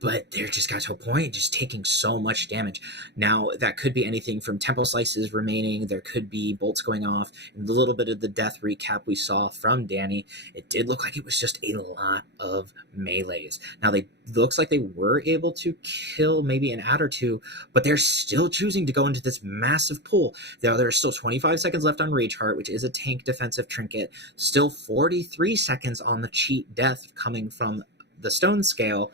But they're just got to a point, just taking so much damage. Now, that could be anything from tempo slices remaining. There could be bolts going off. And the little bit of the death recap we saw from Danny, it did look like it was just a lot of melees. Now, looks like they were able to kill maybe an ad or two, but they're still choosing to go into this massive pull. There's still 25 seconds left on Rage Heart, which is a tank defensive trinket. Still 43 seconds on the cheat death coming from the Stone Scale.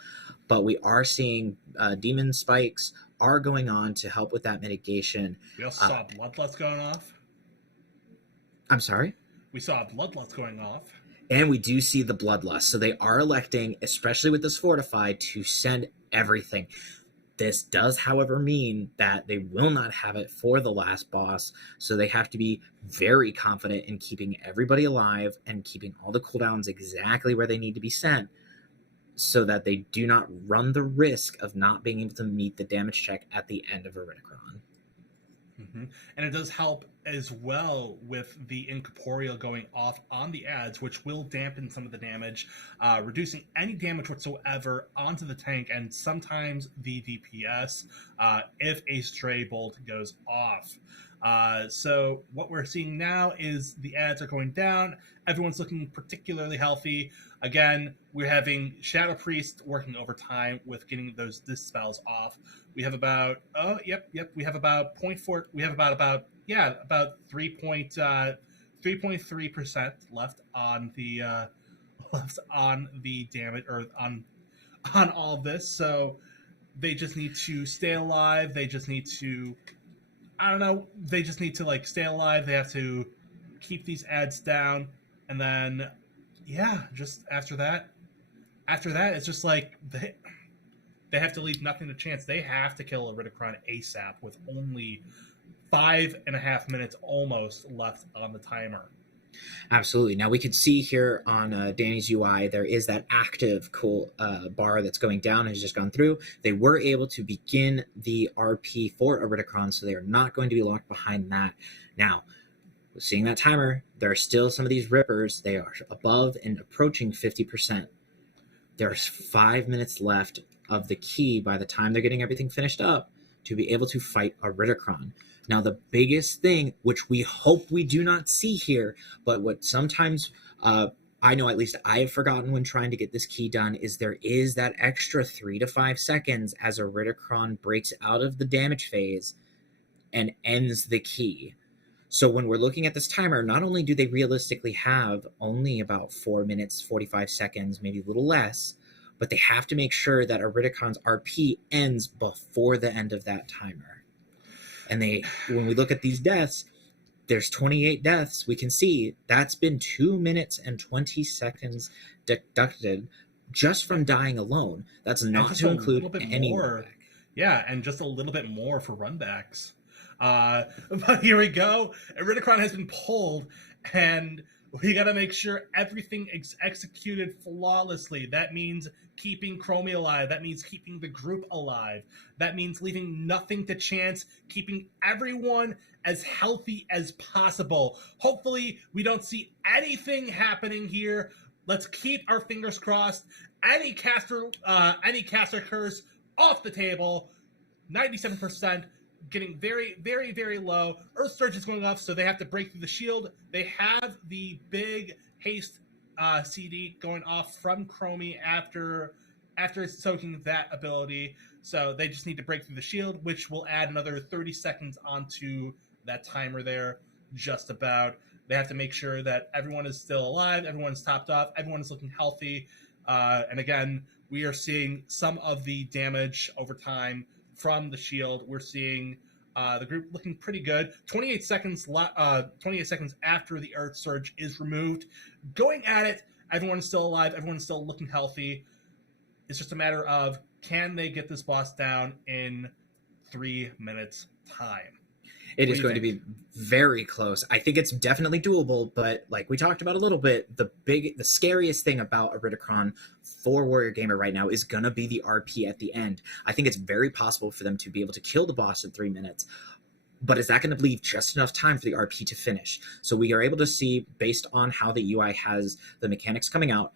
but we are seeing demon spikes are going on to help with that mitigation. We also saw bloodlust going off. I'm sorry? We saw bloodlust going off. And we do see the bloodlust. So they are electing, especially with this fortified, to send everything. This does, however, mean that they will not have it for the last boss. So they have to be very confident in keeping everybody alive and keeping all the cooldowns exactly where they need to be sent, so that they do not run the risk of not being able to meet the damage check at the end of a Ridicron. Mm-hmm. And it does help as well with the incorporeal going off on the ads, which will dampen some of the damage, reducing any damage whatsoever onto the tank and sometimes the DPS if a stray bolt goes off. So what we're seeing now is the ads are going down. Everyone's looking particularly healthy. Again, we're having Shadow Priest working overtime with getting those dispels off. We have about we have about 0.4. We have about 3.3% left on the damage or on all of this. So they just need to stay alive. They just need to they just need to stay alive. They have to keep these ads down, and then just after that it's just they have to leave nothing to chance. They have to kill a Ridicron ASAP with only 5.5 minutes almost left on the timer. Absolutely. Now we can see here on Danny's UI, there is that active bar that's going down and has just gone through. They were able to begin the RP for a Ridicron, so they are not going to be locked behind that. Now, seeing that timer, there are still some of these rippers. They are above and approaching 50%. There's 5 minutes left of the key by the time they're getting everything finished up to be able to fight a Ridicron. Now, the biggest thing, which we hope we do not see here, but what sometimes I know at least I have forgotten when trying to get this key done, is there is that extra 3 to 5 seconds as a Ridicron breaks out of the damage phase and ends the key. So when we're looking at this timer, not only do they realistically have only about 4 minutes, 45 seconds, maybe a little less, but they have to make sure that a Ridicron's RP ends before the end of that timer. And when we look at these deaths, there's 28 deaths. We can see that's been 2 minutes and 20 seconds deducted just from dying alone. That's not to include any more. Yeah, and just a little bit more for runbacks. But here we go. Ridicron has been pulled, and we got to make sure everything is executed flawlessly. That means keeping Chromie alive. That means keeping the group alive. That means leaving nothing to chance, keeping everyone as healthy as possible. Hopefully, we don't see anything happening here. Let's keep our fingers crossed. Any caster curse off the table. 97%. Getting very, very, very low. Earth Surge is going off, so they have to break through the shield. They have the big haste CD going off from Chromie after soaking that ability. So they just need to break through the shield, which will add another 30 seconds onto that timer there, just about. They have to make sure that everyone is still alive, everyone is topped off, everyone is looking healthy. And again, we are seeing some of the damage over time from the shield. We're seeing the group looking pretty good. 28 seconds after the Earth Surge is removed. Going at it, everyone is still alive, everyone is still looking healthy. It's just a matter of, can they get this boss down in 3 minutes time? It is going to be very close. I think it's definitely doable, but like we talked about a little bit, the scariest thing about a Ridicron for Warrior Gamer right now is going to be the RP at the end. I think it's very possible for them to be able to kill the boss in 3 minutes, but is that going to leave just enough time for the RP to finish? So we are able to see, based on how the UI has the mechanics coming out,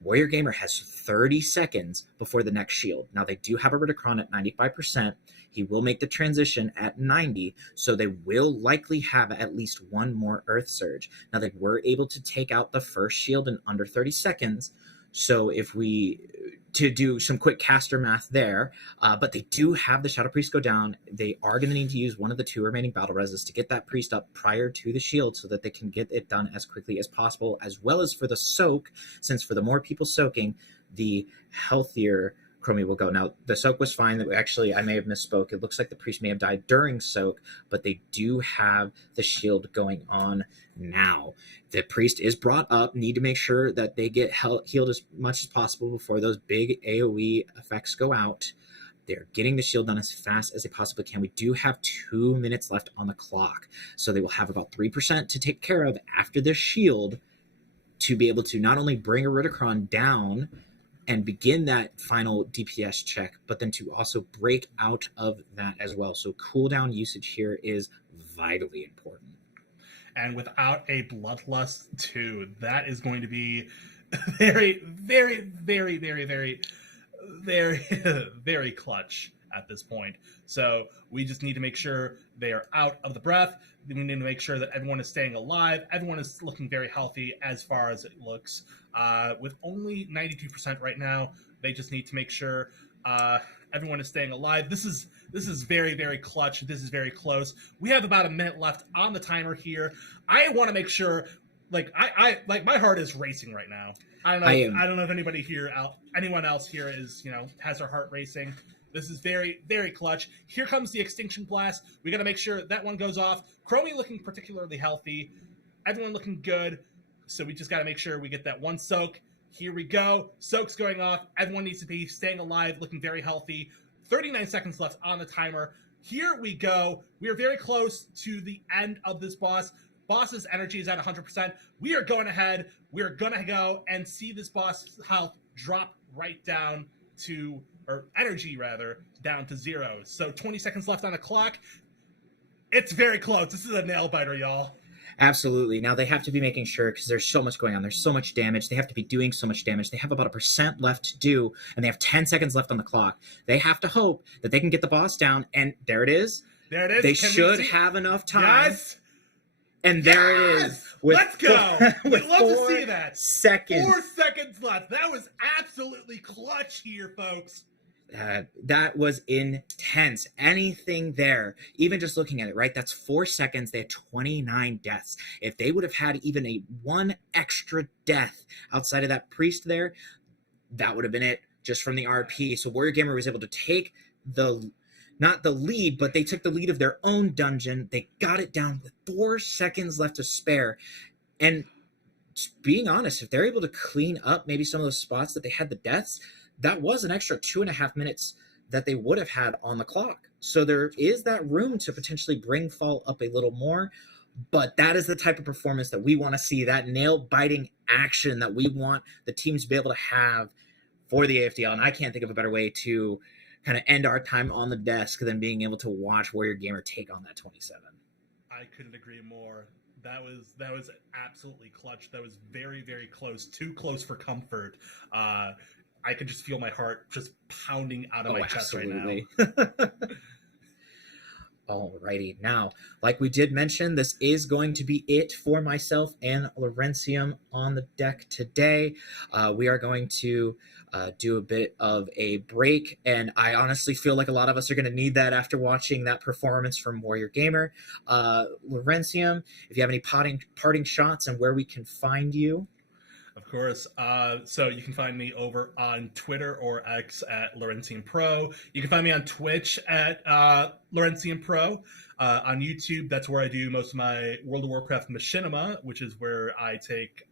Warrior Gamer has 30 seconds before the next shield. Now, they do have a Ridicron at 95%. He will make the transition at 90, so they will likely have at least one more Earth Surge. Now, they were able to take out the first shield in under 30 seconds, so to do some quick caster math there, but they do have the Shadow Priest go down. They are going to need to use one of the 2 remaining battle reses to get that priest up prior to the shield so that they can get it done as quickly as possible, as well as for the soak, since for the more people soaking, the healthier Chromie will go. Now, the soak was fine. Actually, I may have misspoke. It looks like the priest may have died during soak, but they do have the shield going on now. The priest is brought up. Need to make sure that they get healed as much as possible before those big AoE effects go out. They're getting the shield done as fast as they possibly can. We do have 2 minutes left on the clock, so they will have about 3% to take care of after their shield to be able to not only bring a Ridicron down and begin that final DPS check, but then to also break out of that as well. So cooldown usage here is vitally important. And without a Bloodlust 2, that is going to be very, very, very, very, very, very, very clutch at this point. So we just need to make sure they are out of the breath. We need to make sure that everyone is staying alive. Everyone is looking very healthy as far as it looks. With only 92% right now, they just need to make sure everyone is staying alive. This is very, very clutch. This is very close. We have about a minute left on the timer here. I want to make sure, like, I my heart is racing right now. I don't know if anyone else here is, has their heart racing. This is very, very clutch. Here comes the Extinction Blast. We got to make sure that one goes off. Chromie looking particularly healthy. Everyone looking good. So we just got to make sure we get that one soak. Here we go. Soak's going off. Everyone needs to be staying alive, looking very healthy. 39 seconds left on the timer. Here we go. We are very close to the end of this boss. Boss's energy is at 100%. We are going ahead. We are going to go and see this boss health drop right down to, or energy rather, down to 0. So 20 seconds left on the clock. It's very close. This is a nail biter, y'all. Absolutely. Now they have to be making sure, because there's so much going on. There's so much damage. They have to be doing so much damage. They have about 1% left to do, and they have 10 seconds left on the clock. They have to hope that they can get the boss down, and there it is. There it is. They should have enough time. Yes. And there it is. Let's go. We'd love to see that. 4 seconds. 4 seconds left. That was absolutely clutch here, folks. That was intense. Anything there, even just looking at it, right? That's 4 seconds. They had 29 deaths. If they would have had even one extra death outside of that priest there, that would have been it just from the RP. So Warrior Gamer was able to take not the lead, but they took the lead of their own dungeon. They got it down with 4 seconds left to spare. And being honest, if they're able to clean up maybe some of those spots that they had the deaths, that was an extra 2.5 minutes that they would have had on the clock. So there is that room to potentially bring fall up a little more, but that is the type of performance that we want to see, that nail-biting action that we want the teams to be able to have for the AFDL. And I can't think of a better way to kind of end our time on the desk than being able to watch Warrior Gamer take on that 27. I couldn't agree more. That was absolutely clutch. That was very, very close. Too close for comfort. I could just feel my heart just pounding out of my chest right now. Alrighty. Now, like we did mention, this is going to be it for myself and Laurentium on the deck today. We are going to do a bit of a break, and I honestly feel like a lot of us are going to need that after watching that performance from Warrior Gamer. Laurentium, if you have any parting shots and where we can find you. Of course. So you can find me over on Twitter or X at Laurentian Pro. You can find me on Twitch at Laurentian Pro. On YouTube, that's where I do most of my World of Warcraft machinima, which is where I take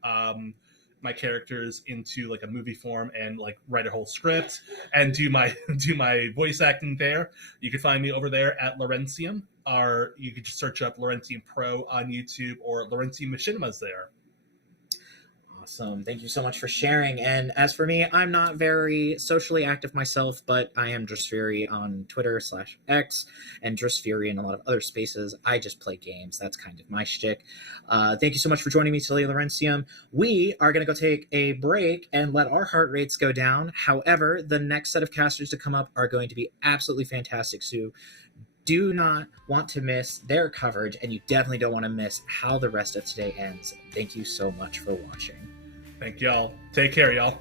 my characters into like a movie form and like write a whole script and do my voice acting there. You can find me over there at Laurentian, or you can just search up Laurentian Pro on YouTube, or Laurentian Machinima's there. Awesome. Thank you so much for sharing. And as for me, I'm not very socially active myself, but I am Drusfury on Twitter/X and Drusfury in a lot of other spaces. I just play games. That's kind of my shtick. Thank you so much for joining me today, Laurentium. We are going to go take a break and let our heart rates go down. However, the next set of casters to come up are going to be absolutely fantastic. So do not want to miss their coverage, and you definitely don't want to miss how the rest of today ends. Thank you so much for watching. Thank y'all. Take care, y'all.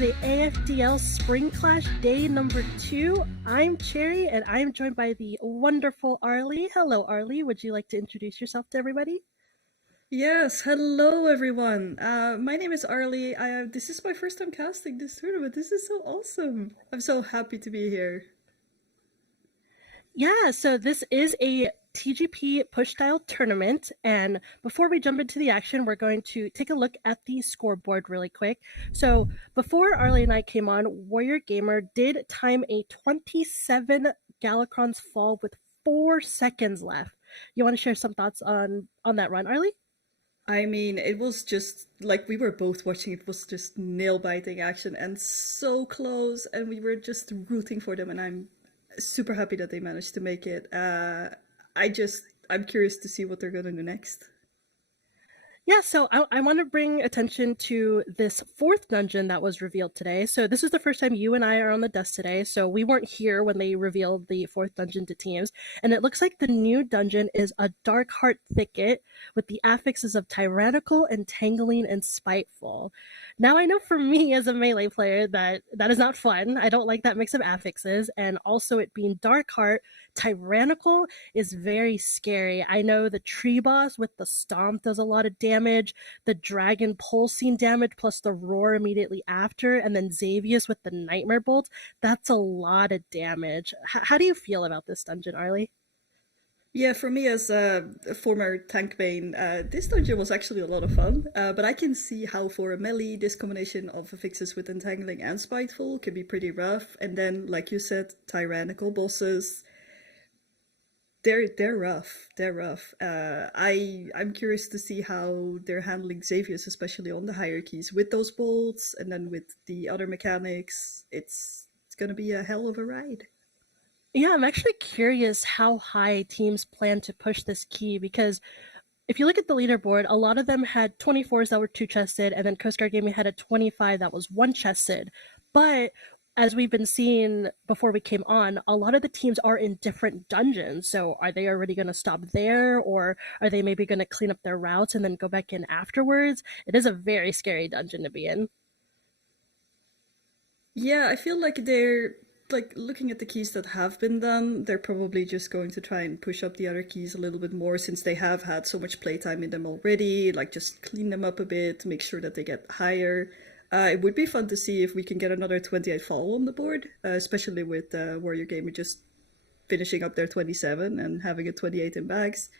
to the AFDL Spring Clash Day number 2. I'm Cherry, and I'm joined by the wonderful Arlie. Hello, Arlie. Would you like to introduce yourself to everybody? Yes, hello everyone. My name is Arlie. This is my first time casting this tournament. This is so awesome. I'm so happy to be here. Yeah, so this is a TGP push style tournament, and before we jump into the action, we're going to take a look at the scoreboard really quick. So before Arlie and I came on, Warrior Gamer did time a 27 Galacrons fall with 4 seconds left. You want to share some thoughts on that run, Arlie? I mean, it was just like we were both watching, it was just nail biting action and so close, and we were just rooting for them, and I'm super happy that they managed to make it. I'm curious to see what they're gonna do next. Yeah, so I want to bring attention to this 4th dungeon that was revealed today. So this is the first time you and I are on the desk today, so we weren't here when they revealed the 4th dungeon to teams. And it looks like the new dungeon is a Dark Heart Thicket with the affixes of Tyrannical, Entangling, and Spiteful. Now I know for me as a melee player that is not fun. I don't like that mix of affixes, and also it being Dark Heart, Tyrannical is very scary. I know the tree boss with the stomp does a lot of damage, the dragon pulsing damage plus the roar immediately after, and then Xavius with the nightmare bolts. That's a lot of damage. How do you feel about this dungeon, Arlie? Yeah, for me as a former tank main, this dungeon was actually a lot of fun, but I can see how for a melee, this combination of affixes with Entangling and Spiteful can be pretty rough, and then, like you said, Tyrannical bosses, they're rough. They're rough. I'm curious to see how they're handling Xavius, especially on the hierarchies, with those bolts, and then with the other mechanics. It's gonna be a hell of a ride. Yeah, I'm actually curious how high teams plan to push this key, because if you look at the leaderboard, a lot of them had 24s that were 2-chested, and then Coast Guard Gaming had a 25 that was 1-chested. But as we've been seeing before we came on, a lot of the teams are in different dungeons. So are they already going to stop there, or are they maybe going to clean up their routes and then go back in afterwards? It is a very scary dungeon to be in. Yeah, I feel like they're like looking at the keys that have been done, they're probably just going to try and push up the other keys a little bit more since they have had so much playtime in them already. Like just clean them up a bit, make sure that they get higher. It would be fun to see if we can get another 28 fall on the board, especially with Warrior Gamer just finishing up their 27 and having a 28 in bags.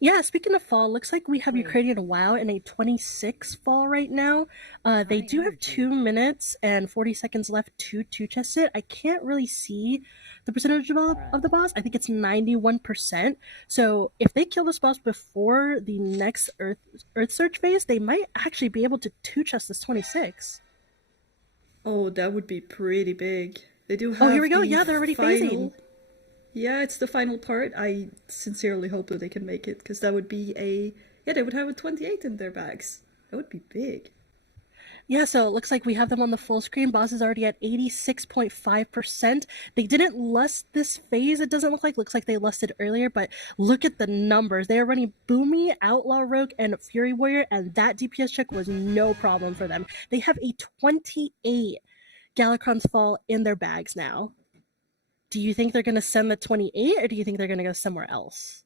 Yeah, speaking of fall, looks like we have Ukrainian WoW in a 26 fall right now. They do have 2 minutes and 40 seconds left to 2-chest it. I can't really see the percentage of the boss. I think it's 91%. So if they kill this boss before the next Earth Search phase, they might actually be able to 2-chest this 26. Oh, that would be pretty big. They do have Oh, here we go. Yeah, they're already phasing. Yeah, it's the final part. I sincerely hope that they can make it, because that would be they would have a 28 in their bags. That would be big. Yeah, so it looks like we have them on the full screen. Boss is already at 86.5%. They didn't lust this phase, it doesn't look like. Looks like they lusted earlier, but look at the numbers. They are running Boomy, Outlaw Rogue, and Fury Warrior, and that DPS check was no problem for them. They have a 28 Galacrons fall in their bags now. Do you think they're going to send the 28, or do you think they're going to go somewhere else?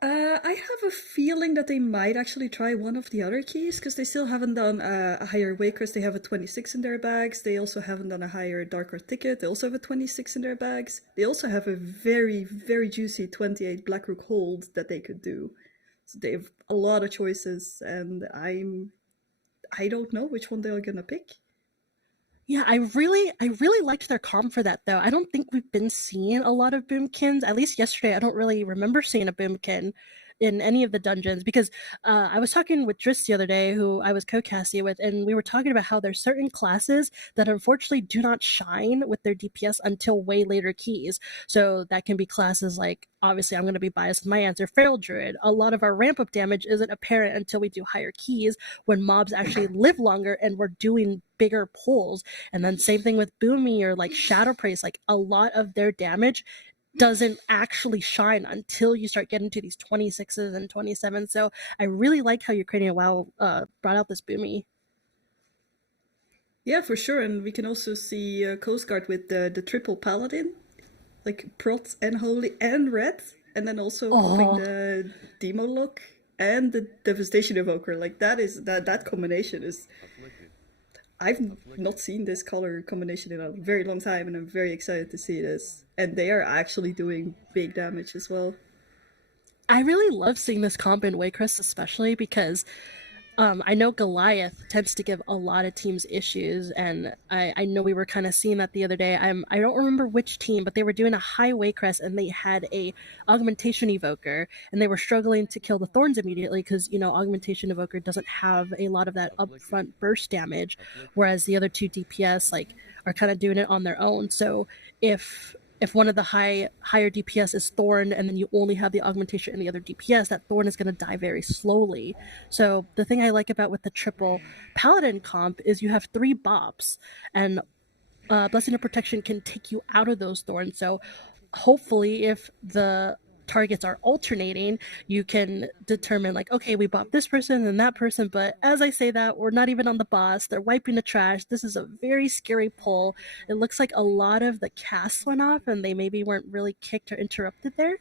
I have a feeling that they might actually try one of the other keys, because they still haven't done a higher Wakers. They have a 26 in their bags. They also haven't done a higher Darker Ticket. They also have a 26 in their bags. They also have a very, very juicy 28 Blackrook Hold that they could do. So they have a lot of choices, and I don't know which one they're gonna pick. Yeah, I really liked their comp for that, though. I don't think we've been seeing a lot of Boomkins. At least yesterday, I don't really remember seeing a Boomkin in any of the dungeons, because I was talking with Driss the other day, who I was co-casting with, and we were talking about how there's certain classes that unfortunately do not shine with their DPS until way later keys. So that can be classes like, obviously I'm going to be biased with my answer, Feral Druid. A lot of our ramp up damage isn't apparent until we do higher keys, when mobs actually live longer and we're doing bigger pulls. And then same thing with Boomy or like Shadow Praise, like a lot of their damage doesn't actually shine until you start getting to these 26s and 27s. So I really like how Ukrainian WoW brought out this Boomy. Yeah, for sure. And we can also see Coast Guard with the triple paladin, like Prot and Holy and Red, and then also popping the Demo look and the Devastation Evoker. Like that combination is. I've not seen this color combination in a very long time, and I'm very excited to see this. And they are actually doing big damage as well. I really love seeing this comp in Waycrest, especially because I know Goliath tends to give a lot of teams issues, and I know we were kind of seeing that the other day. I don't remember which team, but they were doing a high Waycrest, and they had a Augmentation Evoker, and they were struggling to kill the Thorns immediately because, you know, Augmentation Evoker doesn't have a lot of that upfront burst damage, whereas the other two DPS are kind of doing it on their own. So if one of the higher DPS is Thorn and then you only have the augmentation in the other DPS, that Thorn is going to die very slowly. So the thing I like about with the triple Paladin comp is you have 3 bops, and Blessing of Protection can take you out of those Thorns. So hopefully if the targets are alternating, you can determine like, okay, we bought this person and that person, but as I say that, we're not even on the boss, they're wiping the trash. This is a very scary pull. It looks like a lot of the casts went off and they maybe weren't really kicked or interrupted there.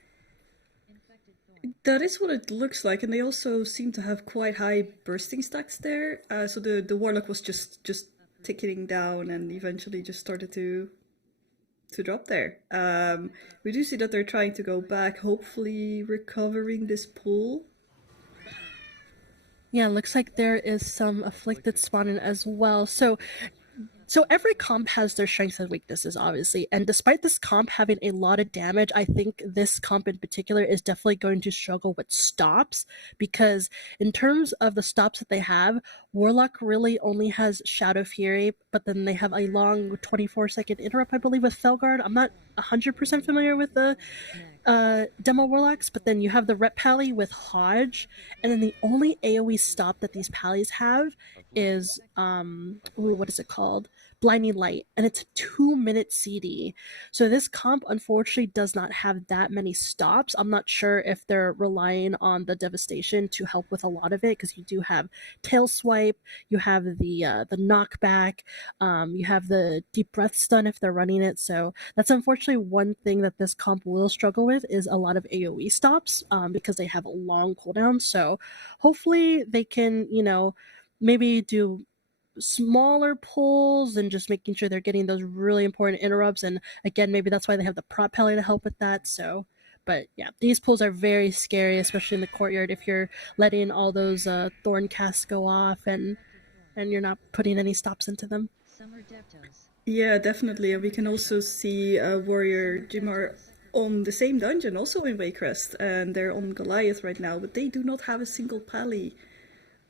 That is what it looks like, and they also seem to have quite high bursting stacks there. So the Warlock was just ticking down and eventually just started to drop there. We do see that they're trying to go back, hopefully recovering this pool. Yeah, looks like there is some afflicted spawning as well. So every comp has their strengths and weaknesses, obviously. And despite this comp having a lot of damage, I think this comp in particular is definitely going to struggle with stops, because in terms of the stops that they have, Warlock really only has Shadow Fury, but then they have a long 24-second interrupt, I believe, with Felguard. I'm not 100% familiar with the demo Warlocks, but then you have the Rep Pally with Hodge, and then the only AoE stop that these Pallies have is what is it called? Blinding Light, and it's a 2-minute CD. So this comp unfortunately does not have that many stops. I'm not sure if they're relying on the Devastation to help with a lot of it, because you do have Tail Swipe, you have the knockback, you have the Deep Breath Stun if they're running it. So that's unfortunately one thing that this comp will struggle with, is a lot of AoE stops, because they have a long cooldown. So hopefully they can, you know, maybe do smaller pulls and just making sure they're getting those really important interrupts. And again, maybe that's why they have the prop pelly to help with that. So, but yeah, these pulls are very scary, especially in the courtyard, if you're letting all those thorn casts go off and you're not putting any stops into them. Yeah, definitely. And we can also see Warrior Jimar on the same dungeon, also in Waycrest, and they're on Goliath right now, but they do not have a single pally.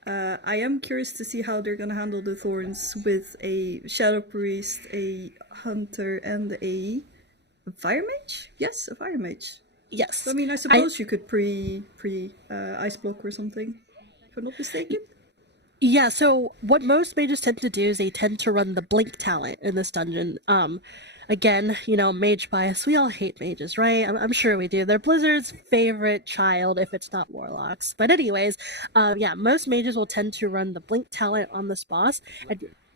I am curious to see how they're gonna handle the Thorns with a Shadow Priest, a Hunter, and a Fire Mage? Yes, a Fire Mage. Yes. I mean, I suppose you could pre Ice Block or something, if I'm not mistaken. Yeah, so what most mages tend to do is they tend to run the blink talent in this dungeon. Again, you know, mage bias, we all hate mages, right? I'm sure we do. They're Blizzard's favorite child, if it's not warlocks. But anyways, yeah, most mages will tend to run the blink talent on this boss,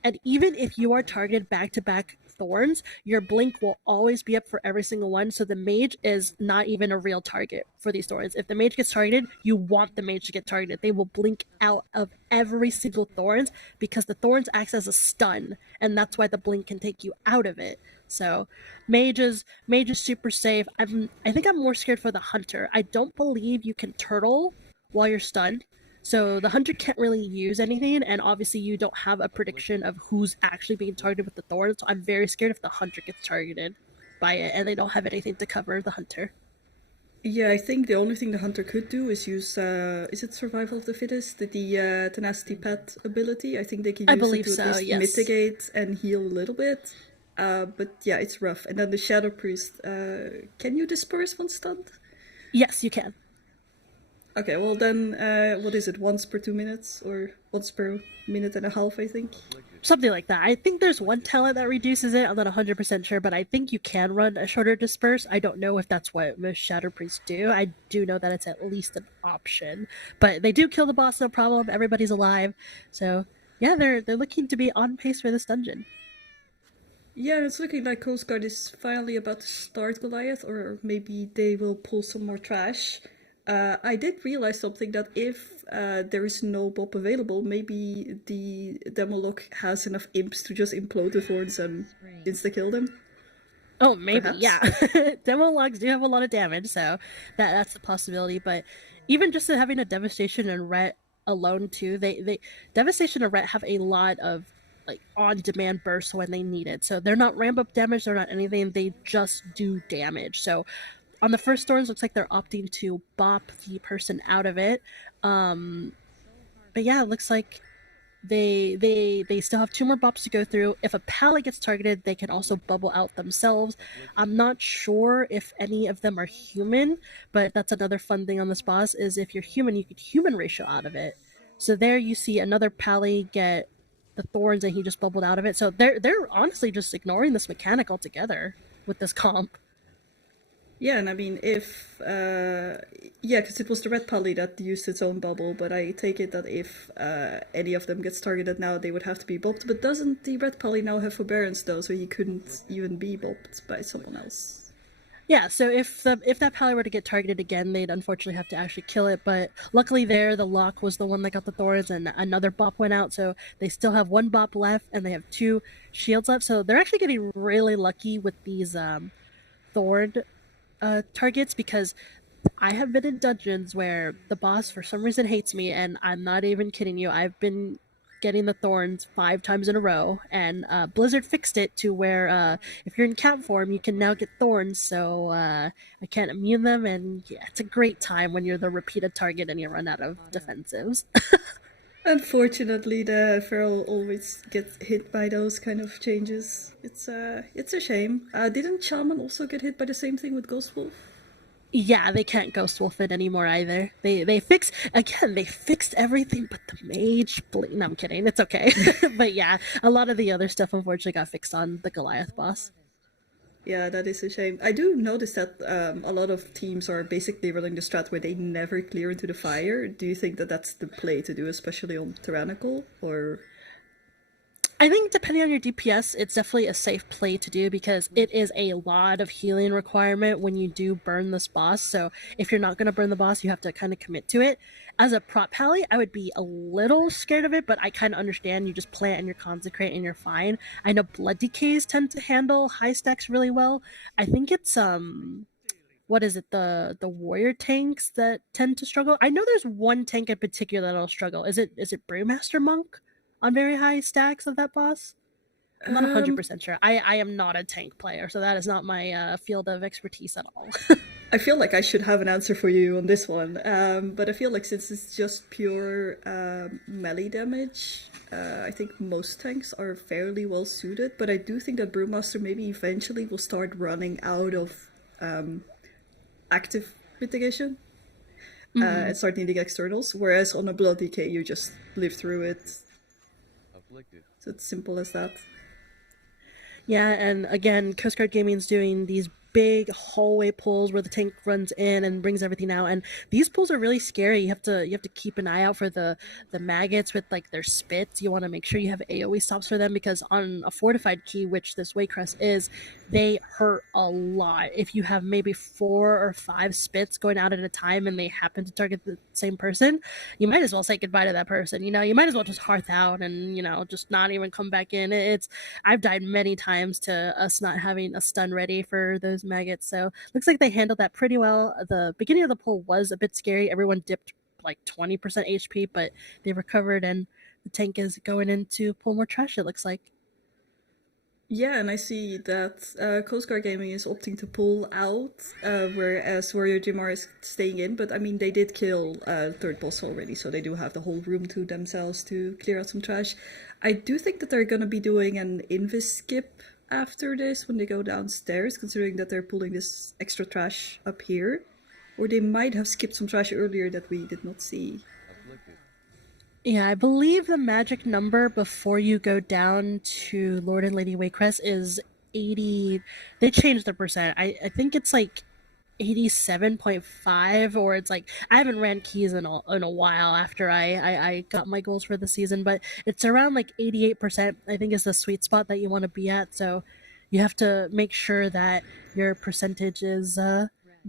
and even if you are targeted back-to-back thorns, your blink will always be up for every single one, so the mage is not even a real target for these thorns. If the mage gets targeted, you want the mage to get targeted. They will blink out of every single thorns, because the thorns acts as a stun, and that's why the blink can take you out of it. So mage is super safe. I think I'm more scared for the hunter. I don't believe you can turtle while you're stunned. So the hunter can't really use anything, and obviously you don't have a prediction of who's actually being targeted with the thorns. So I'm very scared if the hunter gets targeted by it and they don't have anything to cover the hunter. Yeah, I think the only thing the hunter could do is use, is it Survival of the Fittest? The Tenacity Pet ability? I think they can use it to at least mitigate and heal a little bit. But yeah, it's rough. And then the Shadow Priest, can you disperse when stunned? Yes, you can. Okay, well then, what is it, once per 2 minutes? Or once per minute and a half, I think? Something like that. I think there's one talent that reduces it. I'm not 100% sure, but I think you can run a shorter disperse. I don't know if that's what most Shadow Priests do. I do know that it's at least an option. But they do kill the boss, no problem. Everybody's alive. So yeah, they're looking to be on pace for this dungeon. Yeah, it's looking like Coast Guard is finally about to start Goliath, or maybe they will pull some more trash. I did realize something, that if there is no Bob available, maybe the Demolog has enough imps to just implode the thorns and insta-kill them. Oh, maybe, Perhaps. yeah. Demo logs do have a lot of damage, so that's a possibility. But even just having a Devastation and Ret alone too, they Devastation and Ret have a lot of like on-demand bursts when they need it. So they're not ramp up damage, they're not anything. They just do damage. So on the first thorns, looks like they're opting to bop the person out of it. But yeah, it looks like they still have 2 more bops to go through. If a pally gets targeted, they can also bubble out themselves. I'm not sure if any of them are human, but that's another fun thing on this boss, is if you're human, you get human ratio out of it. So there you see another pally get the thorns and he just bubbled out of it. So they're honestly just ignoring this mechanic altogether with this comp. Yeah, and I mean, if yeah, because it was the red pally that used its own bubble, but I take it that if any of them gets targeted now, they would have to be bopped. But doesn't the red pally now have forbearance though, so he couldn't even be bopped by someone else? Yeah, so if that pally were to get targeted again, they'd unfortunately have to actually kill it. But luckily, there the lock was the one that got the thorns, and another bop went out. So they still have 1 bop left, and they have 2 shields left. So they're actually getting really lucky with these thorn targets, because I have been in dungeons where the boss for some reason hates me, and I'm not even kidding you. I've been getting the thorns 5 times in a row, and Blizzard fixed it to where if you're in cat form, you can now get thorns, so I can't immune them, and yeah, it's a great time when you're the repeated target and you run out of defensives. Unfortunately, the feral always gets hit by those kind of changes. It's a shame. Didn't Shaman also get hit by the same thing with Ghost Wolf? Yeah, they can't ghost wolf it anymore either. They fixed everything but the mage. No, I'm kidding. It's okay. But yeah, a lot of the other stuff unfortunately got fixed on the Goliath boss. Yeah, that is a shame. I do notice that a lot of teams are basically running the strat where they never clear into the fire. Do you think that that's the play to do, especially on Tyrannical, or? I think depending on your DPS, it's definitely a safe play to do, because it is a lot of healing requirement when you do burn this boss. So if you're not going to burn the boss, you have to kind of commit to it. As a prop pally, I would be a little scared of it, but I kind of understand. You just play it and you're consecrate and you're fine. I know blood decays tend to handle high stacks really well. I think it's what is it, the warrior tanks that tend to struggle. I know there's one tank in particular that'll struggle. Is it Brewmaster Monk on very high stacks of that boss? I'm not 100% sure. I am not a tank player, so that is not my field of expertise at all. I feel like I should have an answer for you on this one, but I feel like since it's just pure melee damage, I think most tanks are fairly well suited, but I do think that Brewmaster maybe eventually will start running out of active mitigation and start needing externals, whereas on a Blood Decay you just live through it. So it's simple as that. Yeah, and again, Coast Guard Gaming's doing these big hallway pulls where the tank runs in and brings everything out, and these pulls are really scary. You have to keep an eye out for the maggots with like their spits. You want to make sure you have AoE stops for them, because on a fortified key, which this Waycrest is, they hurt a lot. If you have maybe 4 or 5 spits going out at a time and they happen to target the same person, you might as well say goodbye to that person. You know, you might as well just hearth out and, you know, just not even come back in. I've died many times to us not having a stun ready for those maggots. So looks like they handled that pretty well. The beginning of the pull was a bit scary. Everyone dipped like 20% HP, but they recovered, and the tank is going in to pull more trash, it looks like. Yeah, and I see that Coast Guard Gaming is opting to pull out, whereas Warrior Jimar is staying in. But I mean, they did kill third boss already, so they do have the whole room to themselves to clear out some trash. I do think that they're going to be doing an invis skip after this when they go downstairs, considering that they're pulling this extra trash up here. Or they might have skipped some trash earlier that we did not see. Yeah, I believe the magic number before you go down to Lord and Lady Waycrest is 80. They changed the percent. I think it's like 87.5, or it's like I haven't ran keys in a while after I got my goals for the season, but it's around like 88%, I think, is the sweet spot that you want to be at. So you have to make sure that your percentage is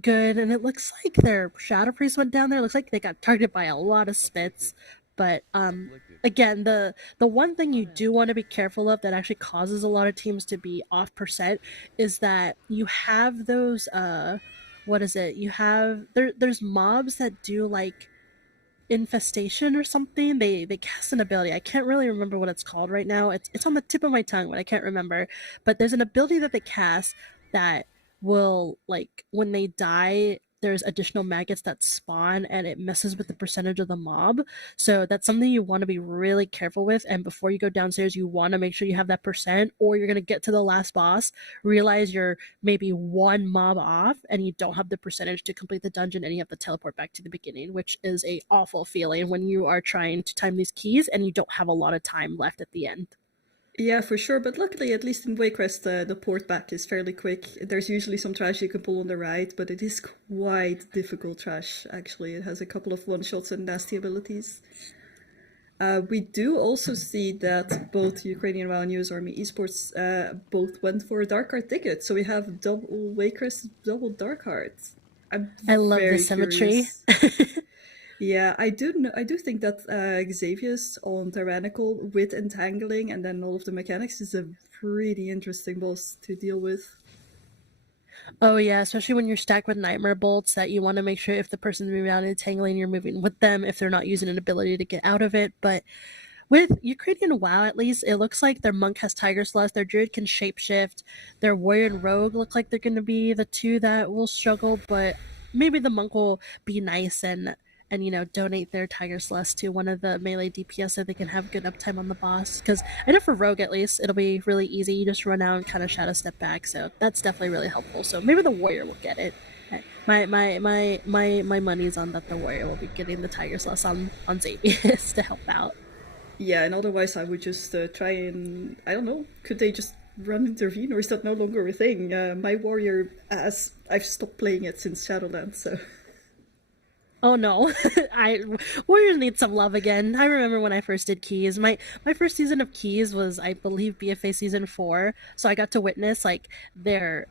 good. And it looks like their Shadow Priest went down there. It looks like they got targeted by a lot of spits. But again, the one thing you do want to be careful of that actually causes a lot of teams to be off percent is that you have those what is it? You have there's mobs that do like infestation or something. They cast an ability. I can't really remember what it's called right now. It's on the tip of my tongue, but I can't remember. But there's an ability that they cast that will, like, when they die, there's additional maggots that spawn and it messes with the percentage of the mob. So that's something you want to be really careful with. And before you go downstairs, you want to make sure you have that percent, or you're going to get to the last boss, realize you're maybe one mob off and you don't have the percentage to complete the dungeon, and you have to teleport back to the beginning, which is a awful feeling when you are trying to time these keys and you don't have a lot of time left at the end. Yeah, for sure. But luckily, at least in Waycrest, the port back is fairly quick. There's usually some trash you can pull on the right, but it is quite difficult trash, actually. It has a couple of one-shots and nasty abilities. We do also see that both Ukrainian WoW and US Army Esports both went for a Dark Heart ticket. So we have double Waycrest, double Dark Heart. I love the symmetry. Yeah, I do think that Xavius on Tyrannical with Entangling and then all of the mechanics is a pretty interesting boss to deal with. Oh yeah, especially when you're stacked with Nightmare Bolts, that you want to make sure if the person's moving out and entangling, you're moving with them if they're not using an ability to get out of it. But with Ukrainian WoW, at least, it looks like their Monk has Tiger Slust, their Druid can shapeshift, their Warrior and Rogue look like they're going to be the two that will struggle, but maybe the Monk will be nice and donate their Tiger Celeste to one of the melee DPS so they can have good uptime on the boss. Because I know for Rogue, at least, it'll be really easy. You just run out and kind of shadow step back, so that's definitely really helpful. So maybe the Warrior will get it. My money's on that the Warrior will be getting the Tiger Celeste on Xavius to help out. Yeah, and otherwise I would just try and, I don't know, could they just run Intervene, or is that no longer a thing? My Warrior, I've stopped playing it since Shadowlands, so... Oh no, Warriors need some love again. I remember when I first did Keys. My first season of Keys was, I believe, BFA season 4. So I got to witness like their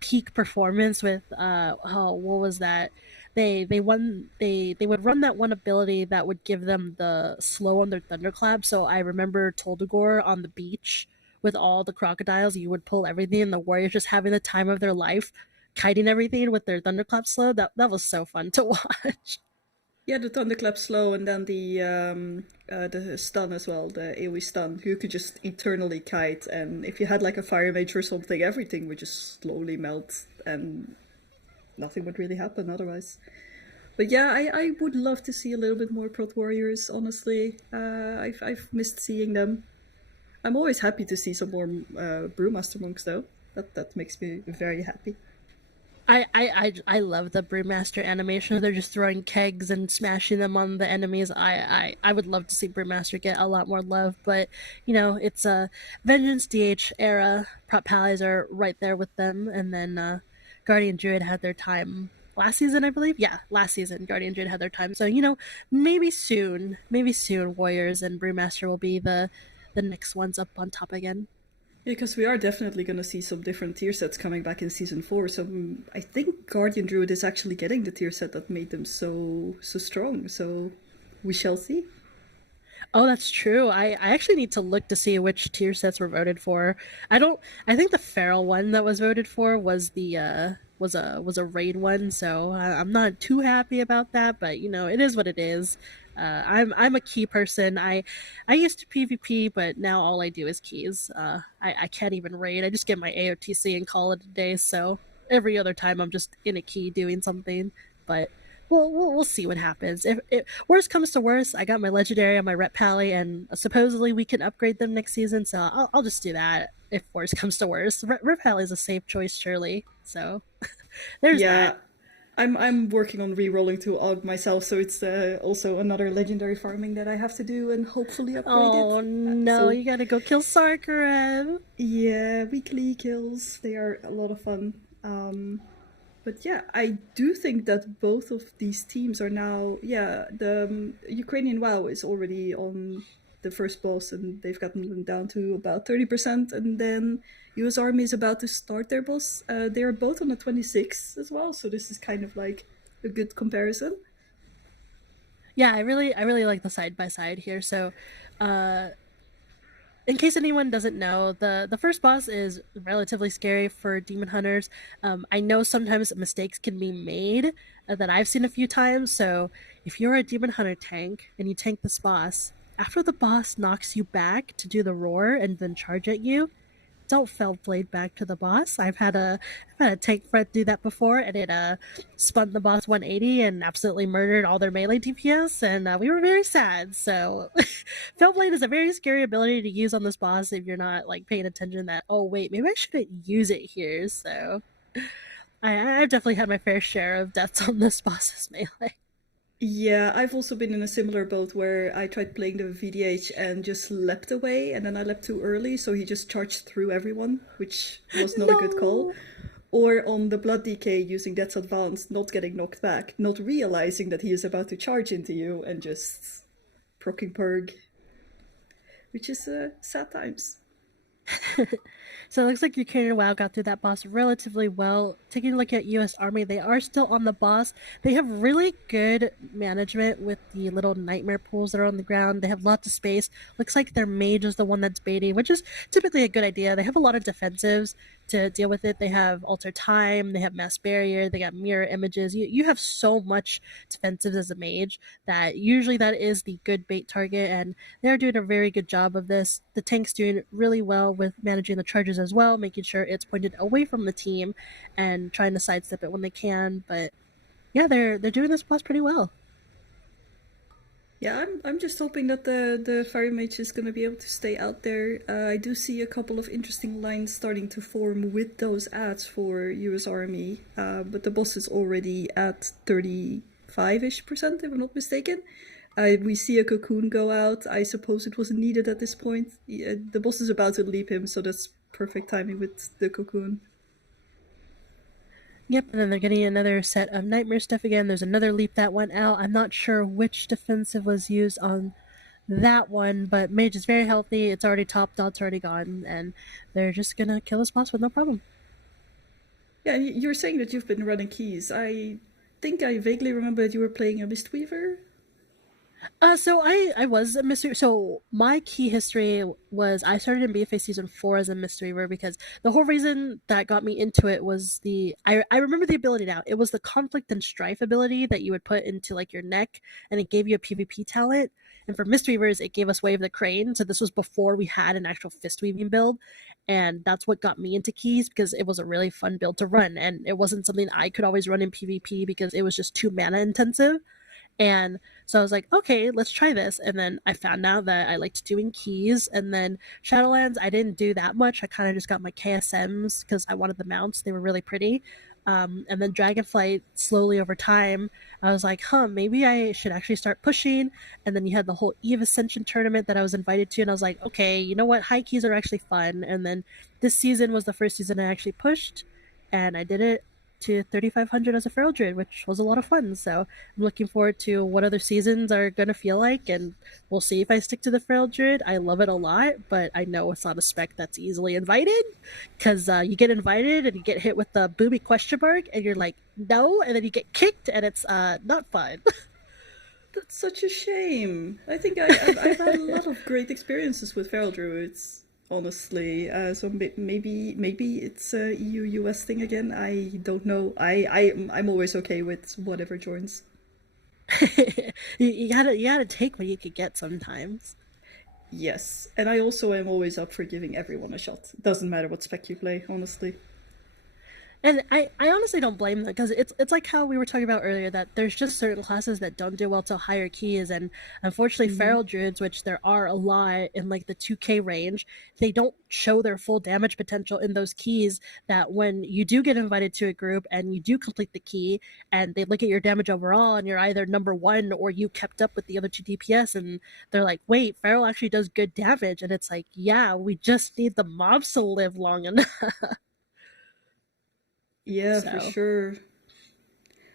peak performance with what was that? They would run that one ability that would give them the slow on their thunderclap. So I remember Toldagor on the beach with all the crocodiles. You would pull everything, and the Warriors just having the time of their life, kiting everything with their thunderclap slow. That was so fun to watch. Yeah, the thunderclap slow, and then the stun as well, the AoE stun. You could just eternally kite, and if you had like a fire mage or something, everything would just slowly melt, and nothing would really happen otherwise. But yeah, I would love to see a little bit more Prot Warriors, honestly. I've missed seeing them. I'm always happy to see some more Brewmaster Monks, though. That makes me very happy. I love the Brewmaster animation. They're just throwing kegs and smashing them on the enemies. I would love to see Brewmaster get a lot more love, but it's a Vengeance DH era. Prop Pallies are right there with them, and then Guardian Druid had their time last season, I believe. Yeah, last season Guardian Druid had their time. So maybe soon Warriors and Brewmaster will be the next ones up on top again. Yeah, because we are definitely going to see some different tier sets coming back in Season 4. So I think Guardian Druid is actually getting the tier set that made them so strong. So we shall see. Oh, that's true. I actually need to look to see which tier sets were voted for. I think the Feral one that was voted for was the was a raid one, so I'm not too happy about that, but it is what it is. I'm a key person. I used to PvP, but now all I do is keys. I can't even raid. I just get my AOTC and call it a day. So every other time I'm just in a key doing something. But we'll see what happens. If worst comes to worst, I got my legendary on my Rep Pally, and supposedly we can upgrade them next season. So I'll just do that. If worst comes to worst, Rep Pally is a safe choice, surely. So there's that. I'm working on re-rolling to Og myself, so it's also another legendary farming that I have to do and hopefully upgrade it. Oh no, you gotta go kill Sarkarev. Yeah, weekly kills. They are a lot of fun. But yeah, I do think that both of these teams are now, the Ukrainian WoW is already on the first boss, and they've gotten them down to about 30%, and then US Army is about to start their boss. They are both on the 26 as well, so this is kind of like a good comparison. Yeah, I really like the side by side here. So, in case anyone doesn't know, the first boss is relatively scary for demon hunters. I know sometimes mistakes can be made that I've seen a few times. So if you're a demon hunter tank and you tank this boss, after the boss knocks you back to do the roar and then charge at you, don't fell blade back to the boss. I've had a tank friend do that before, and it spun the boss 180 and absolutely murdered all their melee DPS, and we were very sad. So, fell blade is a very scary ability to use on this boss if you're not like paying attention. That, oh wait, maybe I shouldn't use it here. So, I've definitely had my fair share of deaths on this boss's melee. Yeah, I've also been in a similar boat where I tried playing the VDH and just leapt away, and then I leapt too early, so he just charged through everyone, which was not a good call. Or on the Blood DK using Death's Advance, not getting knocked back, not realizing that he is about to charge into you, and just proccing Purg, which is sad times. So it looks like Ukrainian WoW got through that boss relatively well. Taking a look at US Army, they are still on the boss. They have really good management with the little nightmare pools that are on the ground. They have lots of space. Looks like their mage is the one that's baiting, which is typically a good idea. They have a lot of defensives to deal with it. They have Alter Time, they have Mass Barrier, they got Mirror Images. You have so much defensives as a mage that usually that is the good bait target, and they're doing a very good job of this. The tank's doing really well with managing the charges as well, making sure it's pointed away from the team and trying to sidestep it when they can. But yeah, they're doing this boss pretty well. Yeah, I'm just hoping that the Fire Mage is going to be able to stay out there. I do see a couple of interesting lines starting to form with those ads for US Army, but the boss is already at 35-ish%, if I'm not mistaken. We see a cocoon go out. I suppose it wasn't needed at this point. The boss is about to leap him, so that's perfect timing with the cocoon. Yep, and then they're getting another set of nightmare stuff again. There's another leap that went out. I'm not sure which defensive was used on that one, but mage is very healthy. It's already top, dot's already gone, and they're just gonna kill this boss with no problem. Yeah, you're saying that you've been running keys. I think I vaguely remember that you were playing a Mistweaver. So I was a mystery. So my key history was I started in BFA season 4 as a mystery weaver because the whole reason that got me into it was I remember the ability now. It was the conflict and strife ability that you would put into like your neck, and it gave you a PvP talent. And for mystery weavers, it gave us Wave the Crane. So this was before we had an actual fist weaving build, and that's what got me into keys because it was a really fun build to run, and it wasn't something I could always run in PvP because it was just too mana intensive. And so I was like, okay, let's try this. And then I found out that I liked doing keys. And then Shadowlands, I didn't do that much. I kind of just got my KSMs because I wanted the mounts. They were really pretty. And then Dragonflight, slowly over time, I was like, maybe I should actually start pushing. And then you had the whole Eve Ascension tournament that I was invited to. And I was like, okay, you know what? High keys are actually fun. And then this season was the first season I actually pushed. And I did it to 3,500 as a feral druid, which was a lot of fun. So I'm looking forward to what other seasons are going to feel like, and we'll see if I stick to the feral druid. I love it a lot, but I know it's not a spec that's easily invited because you get invited and you get hit with the boomy question mark, and you're like, no, and then you get kicked, and it's not fun. That's such a shame. I think I've had a lot of great experiences with feral druids. Honestly, so maybe it's a EU-US thing again. I don't know. I'm always okay with whatever joins. You gotta take what you could get sometimes. Yes, and I also am always up for giving everyone a shot. Doesn't matter what spec you play, honestly. And I honestly don't blame them because it's like how we were talking about earlier that there's just certain classes that don't do well to higher keys, and unfortunately feral druids, which there are a lot in like the 2k range, they don't show their full damage potential in those keys, that when you do get invited to a group and you do complete the key and they look at your damage overall and you're either number one or you kept up with the other two DPS, and they're like, wait, feral actually does good damage, and it's like, yeah, we just need the mobs to live long enough. Yeah, for sure.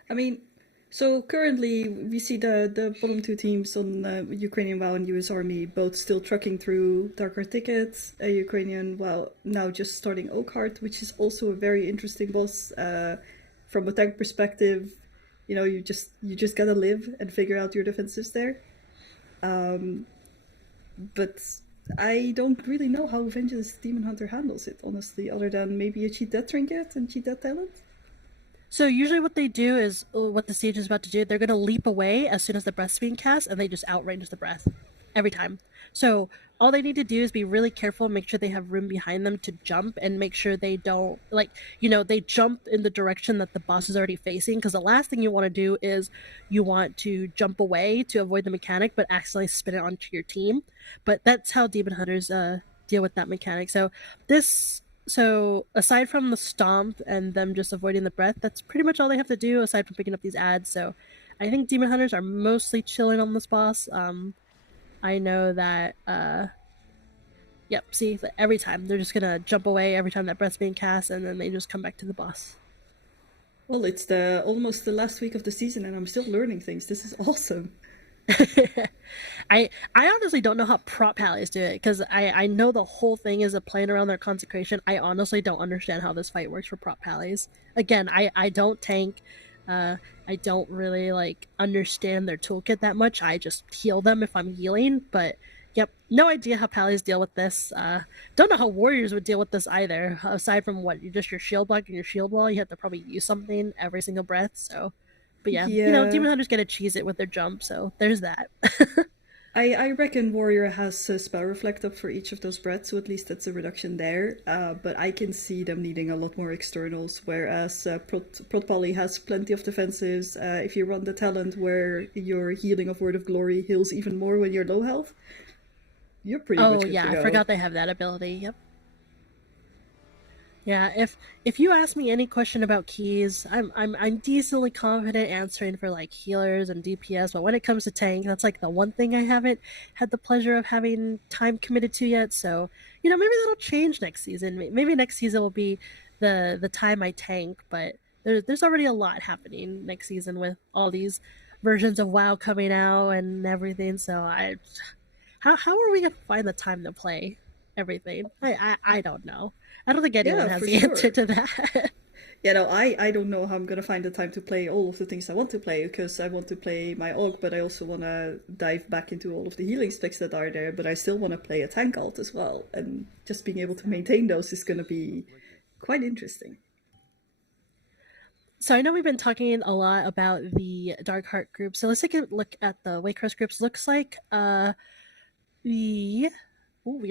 I mean, so currently we see the bottom two teams on Ukrainian WoW and US Army both still trucking through Dark Art tickets. Ukrainian WoW now just starting Oakheart, which is also a very interesting boss. From a tank perspective, you just gotta live and figure out your defenses there. But I don't really know how Vengeance Demon Hunter handles it, honestly, other than maybe a cheat death trinket and cheat death talent. So usually what they do is what the Siege is about to do. They're going to leap away as soon as the breath's being cast, and they just outrange the breath every time. So all they need to do is be really careful, make sure they have room behind them to jump, and make sure they don't, they jump in the direction that the boss is already facing, because the last thing you want to do is you want to jump away to avoid the mechanic, but accidentally spin it onto your team. But that's how Demon Hunters deal with that mechanic. So aside from the stomp and them just avoiding the breath, that's pretty much all they have to do aside from picking up these ads. So I think Demon Hunters are mostly chilling on this boss. I know that, see, every time they're just gonna jump away every time that breath's being cast, and then they just come back to the boss. Well, it's almost the last week of the season, and I'm still learning things. This is awesome. I honestly don't know how prop pallies do it, because I know the whole thing is a playing around their consecration. I honestly don't understand how this fight works for prop pallies. Again, I don't tank. I don't really understand their toolkit that much. I just heal them if I'm healing, but yep, no idea how pallies deal with this. Don't know how warriors would deal with this either. Aside from your shield block and your shield wall, you have to probably use something every single breath. So, but yeah, Demon Hunters get to cheese it with their jump, so there's that. I reckon Warrior has a spell reflect up for each of those breaths, so at least that's a reduction there. But I can see them needing a lot more externals, whereas Prot Poly has plenty of defensives. If you run the talent where your healing of Word of Glory heals even more when you're low health, you're pretty much good to go. I forgot they have that ability. Yep. Yeah, if you ask me any question about keys, I'm decently confident answering for healers and DPS, but when it comes to tank, that's the one thing I haven't had the pleasure of having time committed to yet. So, maybe that'll change next season. Maybe next season will be the time I tank, but there's already a lot happening next season with all these versions of WoW coming out and everything. So how are we gonna find the time to play everything? I don't know. I don't think anyone has the answer to that. I don't know how I'm going to find the time to play all of the things I want to play, because I want to play my AUG, but I also want to dive back into all of the healing specs that are there, but I still want to play a tank alt as well, and just being able to maintain those is going to be quite interesting. So I know we've been talking a lot about the Dark Heart group, so let's take a look at the Waycrest groups. Looks like we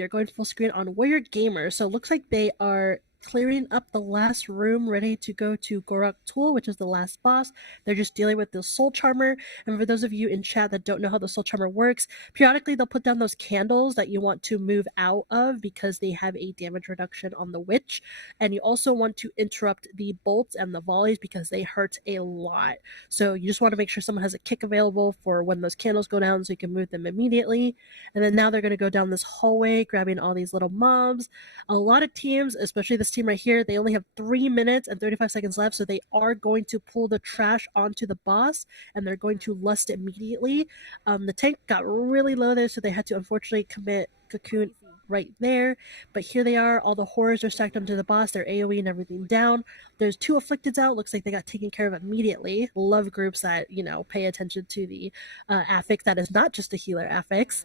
are going full screen on Warrior Gamer. So it looks like they are clearing up the last room, ready to go to Gorok Tool, which is the last boss. They're just dealing with the Soul Charmer. And for those of you in chat that don't know how the Soul Charmer works, periodically they'll put down those candles that you want to move out of because they have a damage reduction on the witch. And you also want to interrupt the bolts and the volleys because they hurt a lot. So you just want to make sure someone has a kick available for when those candles go down so you can move them immediately. And then now they're going to go down this hallway, grabbing all these little mobs. A lot of teams, especially this team right here, they only have 3 minutes and 35 seconds left, so they are going to pull the trash onto the boss, and they're going to lust immediately. The tank got really low there, so they had to unfortunately commit Cocoon right there, but here they are. All the horrors are stacked onto the boss. They're AoE and everything down. There's 2 afflicteds out. Looks like they got taken care of immediately. Love groups that pay attention to the affix that is not just a healer affix.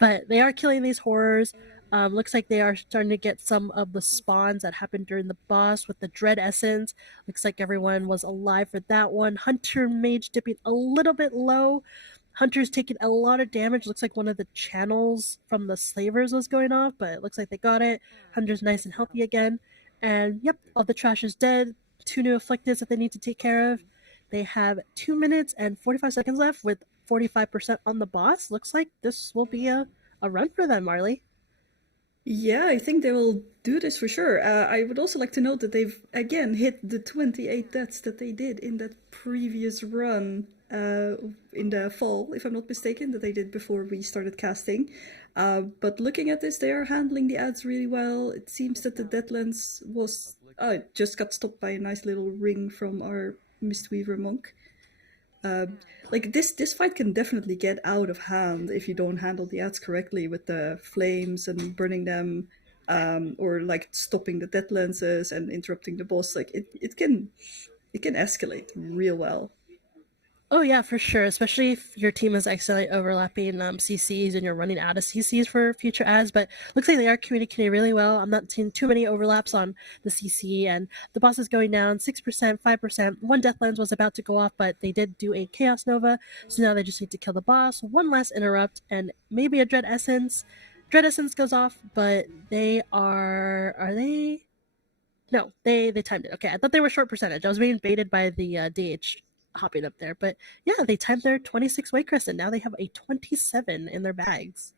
But they are killing these horrors. Looks like they are starting to get some of the spawns that happened during the boss with the Dread Essence. Looks like everyone was alive for that one. Hunter Mage dipping a little bit low. Hunter's taking a lot of damage. Looks like one of the channels from the slavers was going off, but it looks like they got it. Hunter's nice and healthy again. And yep, all the trash is dead. 2 new afflicteds that they need to take care of. They have 2 minutes and 45 seconds left with 45% on the boss. Looks like this will be a run for them, Marley. Yeah, I think they will do this for sure. I would also like to note that they've again hit the 28 deaths that they did in that previous run in the fall, if I'm not mistaken, that they did before we started casting. But looking at this, they are handling the ads really well. It seems that the Deadlands was just got stopped by a nice little ring from our Mistweaver Monk. Like this fight can definitely get out of hand if you don't handle the ads correctly with the flames and burning them, or like stopping the death lenses and interrupting the boss. Like it can escalate real well. Oh yeah, for sure. Especially if your team is accidentally overlapping CCs and you're running out of CCs for future ads. But looks like they are communicating really well. I'm not seeing too many overlaps on the CC, and the boss is going down 6%, 5%. One death lens was about to go off, but they did do a Chaos Nova, so now they just need to kill the boss. One last interrupt, and maybe a Dread Essence. Dread Essence goes off, but they are they? No, they timed it. Okay, I thought they were short percentage. I was being baited by the DH hopping up there, but yeah, they timed their 26 weight crest, and now they have a 27 in their bags.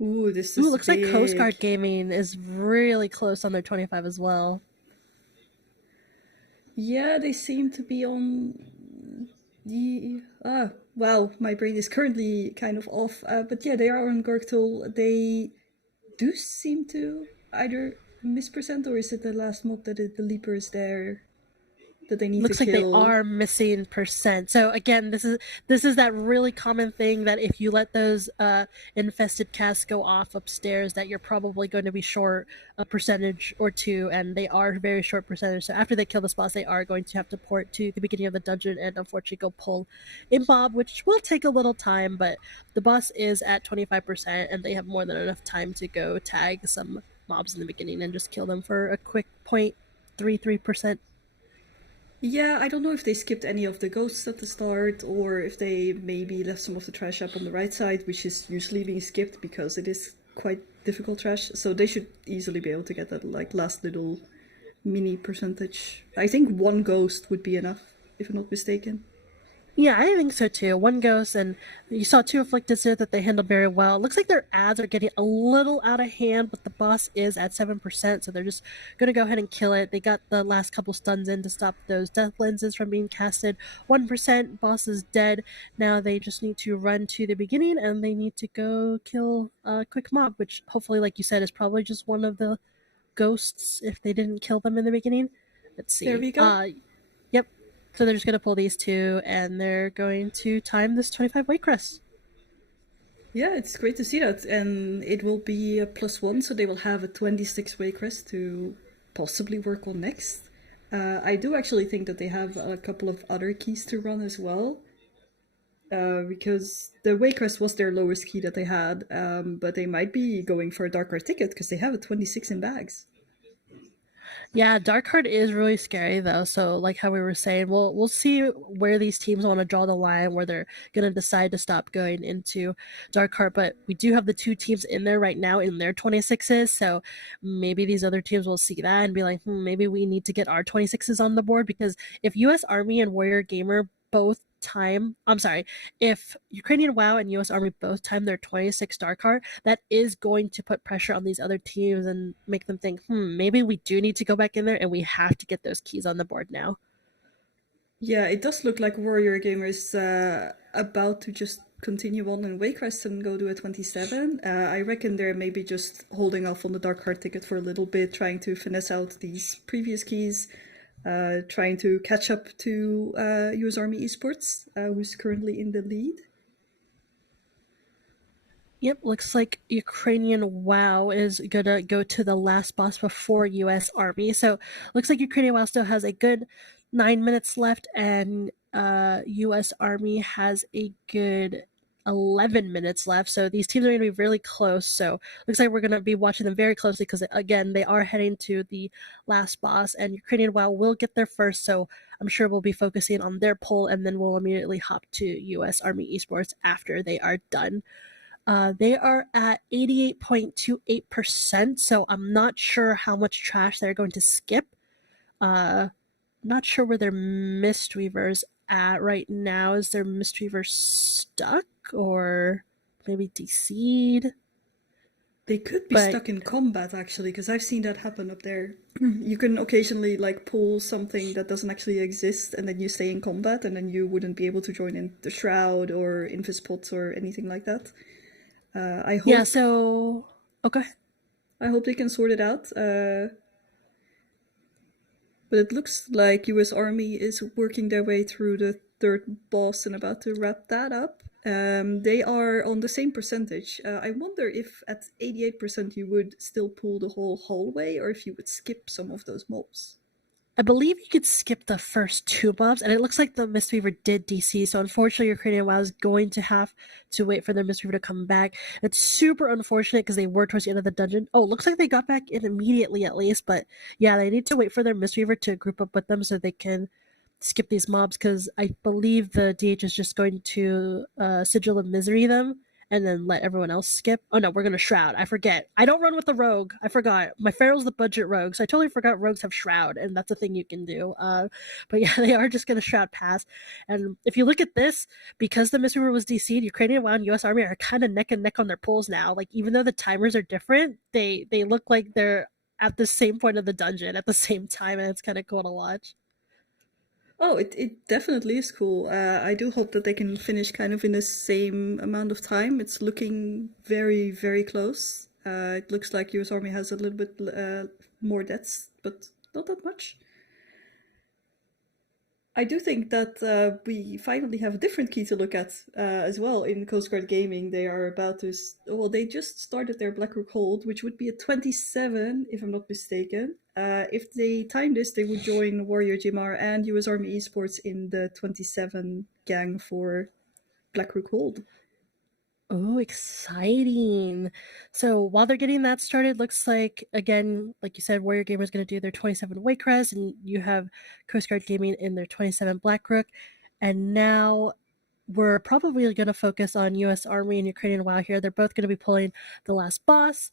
Ooh, this Ooh, is looks big. like Coast Guard Gaming is really close on their 25 as well. Yeah, they seem to be on the wow, my brain is currently kind of off. But yeah, they are on Gorgtul. They do seem to either mispercent, or is it the last mob that the leaper is there that they need Looks to like kill? they are missing percent. So again, this is that really common thing that if you let those infested casts go off upstairs, that you're probably going to be short a percentage or two, and they are very short percentage. So after they kill this boss, they are going to have to port to the beginning of the dungeon and unfortunately go pull a mob, which will take a little time, but the boss is at 25% and they have more than enough time to go tag some mobs in the beginning and just kill them for a quick 0.33%. Yeah, I don't know if they skipped any of the ghosts at the start, or if they maybe left some of the trash up on the right side, which is usually being skipped because it is quite difficult trash. So they should easily be able to get that like last little mini percentage. I think one ghost would be enough, if I'm not mistaken. Yeah, I think so too. One ghost, and you saw two afflicted there that they handled very well. It looks like their ads are getting a little out of hand, but the boss is at 7%, so they're just going to go ahead and kill it. They got the last couple stuns in to stop those death lenses from being casted. 1%, boss is dead. Now they just need to run to the beginning, and they need to go kill a quick mob, which hopefully, like you said, is probably just one of the ghosts if they didn't kill them in the beginning. Let's see. There we go. Yep. So they're just going to pull these two, and they're going to time this 25 weight crest. Yeah, it's great to see that. And it will be a +1, so they will have a 26 weight crest to possibly work on next. I do actually think that they have a couple of other keys to run as well. Because the weight crest was their lowest key that they had, but they might be going for a dark card ticket because they have a 26 in bags. Yeah, Dark Heart is really scary though. So like how we were saying, we'll see where these teams want to draw the line, where they're gonna decide to stop going into Dark Heart. But we do have the two teams in there right now in their 26s. So maybe these other teams will see that and be like, maybe we need to get our 26s on the board, because if US Army and Warrior Gamer both if Ukrainian WoW and US Army both time their 26 Dark Heart, that is going to put pressure on these other teams and make them think, maybe we do need to go back in there and we have to get those keys on the board now. Yeah, it does look like Warrior Gamer is about to just continue on in Waycrest and go to a 27. I reckon they're maybe just holding off on the Dark Heart ticket for a little bit, trying to finesse out these previous keys. Trying to catch up to US Army Esports, who's currently in the lead. Yep, looks like Ukrainian WoW is gonna go to the last boss before US Army. So looks like Ukrainian WoW still has a good 9 minutes left, and US Army has a good 11 minutes left. So these teams are going to be really close. So looks like we're going to be watching them very closely, because again, they are heading to the last boss, and Ukrainian WoW will get there first. So I'm sure we'll be focusing on their pull, and then we'll immediately hop to US Army Esports after they are done. They are at 88.28%, so I'm not sure how much trash they're going to skip. Not sure where their Mistweaver's at right now. Is their Mistweaver stuck, or maybe DC'd? They could be stuck in combat, actually, because I've seen that happen up there. You can occasionally like pull something that doesn't actually exist, and then you stay in combat, and then you wouldn't be able to join in the Shroud or Invispots or anything like that. I hope. Yeah. So, okay. I hope they can sort it out. But it looks like US Army is working their way through the third boss and about to wrap that up. They are on the same percentage. I wonder if at 88% you would still pull the whole hallway, or if you would skip some of those mobs. I believe you could skip the first two mobs, and it looks like the Mistweaver did DC, so unfortunately Ukrainian WoW is going to have to wait for their Mistweaver to come back. It's super unfortunate because they were towards the end of the dungeon. Oh, looks like they got back in immediately at least, but yeah, they need to wait for their Mistweaver to group up with them so they can skip these mobs, because I believe the DH is just going to Sigil of Misery them and then let everyone else skip. Oh no, we're gonna Shroud. I forget. I don't run with the Rogue. I forgot. My Pharaoh's the budget Rogue, so I totally forgot Rogues have Shroud, and that's a thing you can do. But yeah, they are just gonna Shroud pass. And if you look at this, because the Mistweaver was DC'd, Ukrainian WoW and US Army are kind of neck and neck on their pulls now. Like, even though the timers are different, they look like they're at the same point of the dungeon at the same time, and it's kind of cool to watch. Oh, it definitely is cool. I do hope that they can finish kind of in the same amount of time. It's looking very, very close. It looks like US Army has a little bit more deaths, but not that much. I do think that we finally have a different key to look at as well in Coast Guard Gaming. They are about to... well, they just started their Blackrock Hold, which would be a 27, if I'm not mistaken. If they time this, they would join Warrior Jimar and US Army Esports in the 27 gang for Blackrock Hold. Oh, exciting. So while they're getting that started, looks like, again, like you said, Warrior Gamer is going to do their 27 Waycrest, and you have Coast Guard Gaming in their 27 Blackrook. And now we're probably going to focus on US Army and Ukrainian WoW here. They're both going to be pulling the last boss.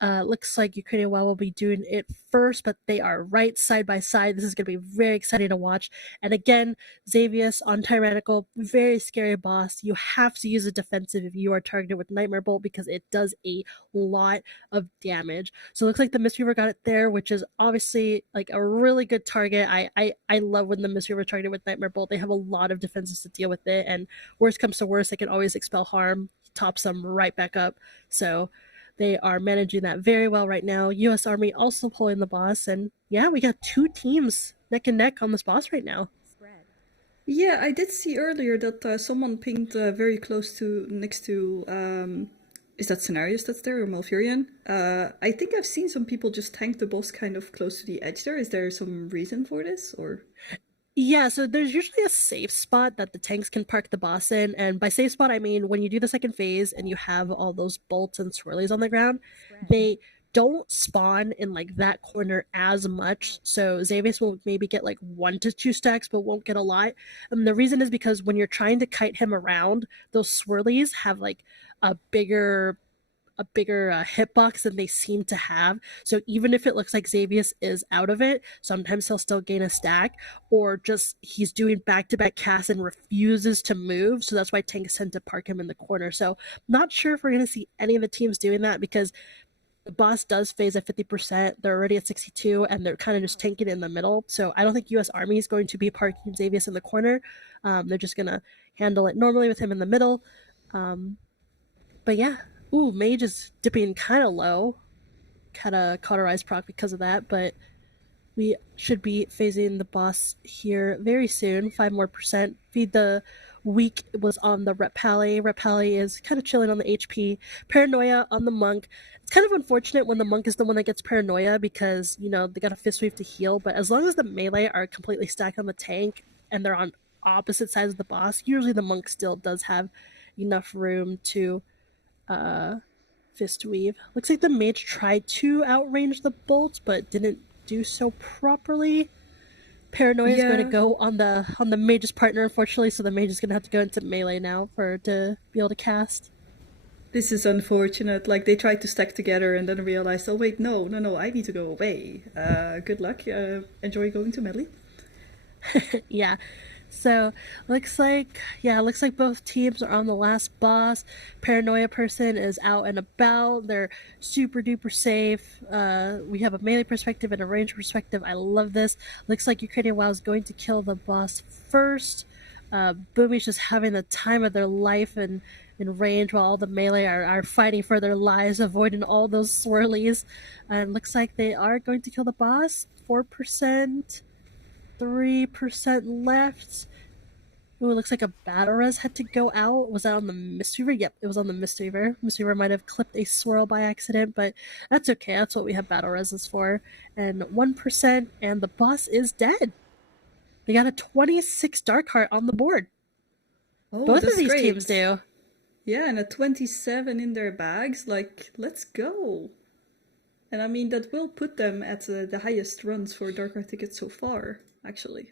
Looks like Ukrainian WoW will be doing it first, but they are right side by side. This is going to be very exciting to watch. And again, Xavius on Tyrannical, very scary boss. You have to use a defensive if you are targeted with Nightmare Bolt, because it does a lot of damage. So it looks like the Mistweaver got it there, which is obviously like a really good target. I love when the Mistweaver targeted with Nightmare Bolt. They have a lot of defenses to deal with it, and worst comes to worst, they can always expel harm, tops them right back up. So they are managing that very well right now. US Army also pulling the boss, and yeah, we got two teams neck and neck on this boss right now. Yeah, I did see earlier that someone pinged very close to, next to, is that Scenarios that's there, or Malfurion? I think I've seen some people just tank the boss kind of close to the edge there. Is there some reason for this, or? Yeah, so there's usually a safe spot that the tanks can park the boss in, and by safe spot I mean when you do the second phase and you have all those bolts and swirlies on the ground, they don't spawn in like that corner as much. So Xavius will maybe get like 1 to 2 stacks, but won't get a lot. And the reason is because when you're trying to kite him around, those swirlies have like a bigger hitbox than they seem to have. So even if it looks like Xavius is out of it, sometimes he'll still gain a stack, or just he's doing back-to-back casts and refuses to move. So that's why tanks tend to park him in the corner. So not sure if we're going to see any of the teams doing that, because the boss does phase at 50%. They're already at 62, and they're kind of just tanking in the middle. So I don't think US Army is going to be parking Xavius in the corner. They're just going to handle it normally with him in the middle. But yeah. Ooh, Mage is dipping kind of low. Kind of cauterized proc because of that, but we should be phasing the boss here very soon. 5% more. Feed the Weak was on the Rep Pally. Rep Pally is kind of chilling on the HP. Paranoia on the Monk. It's kind of unfortunate when the Monk is the one that gets Paranoia, because, you know, they got a Fist Wave to heal, but as long as the melee are completely stacked on the tank and they're on opposite sides of the boss, usually the Monk still does have enough room to Fist Weave. Looks like the Mage tried to outrange the bolts, but didn't do so properly. Paranoia is going to go on the Mage's partner, unfortunately, so the Mage is going to have to go into melee now to be able to cast. This is unfortunate. Like, they tried to stack together and then realized, oh wait, no, I need to go away. Good luck. Enjoy going to melee. Yeah. So looks like both teams are on the last boss. Paranoia person is out and about. They're super duper safe. We have a melee perspective and a range perspective. I love this. Looks like Ukrainian WoW is going to kill the boss first. Boomy's just having the time of their life in range, while all the melee are fighting for their lives, avoiding all those swirlies. And looks like they are going to kill the boss. 4%. 3% left. Ooh, it looks like a battle res had to go out. Was that on the Mistweaver? Yep, it was on the Mistweaver. Mistweaver might have clipped a swirl by accident, but that's okay. That's what we have battle reses for. And 1%, and the boss is dead. We got a 26 Dark Heart on the board. Oh, Both that's of these great. teams do. Yeah, and a 27 in their bags. Like, let's go. And I mean, that will put them at the highest runs for Dark Heart tickets so far, actually.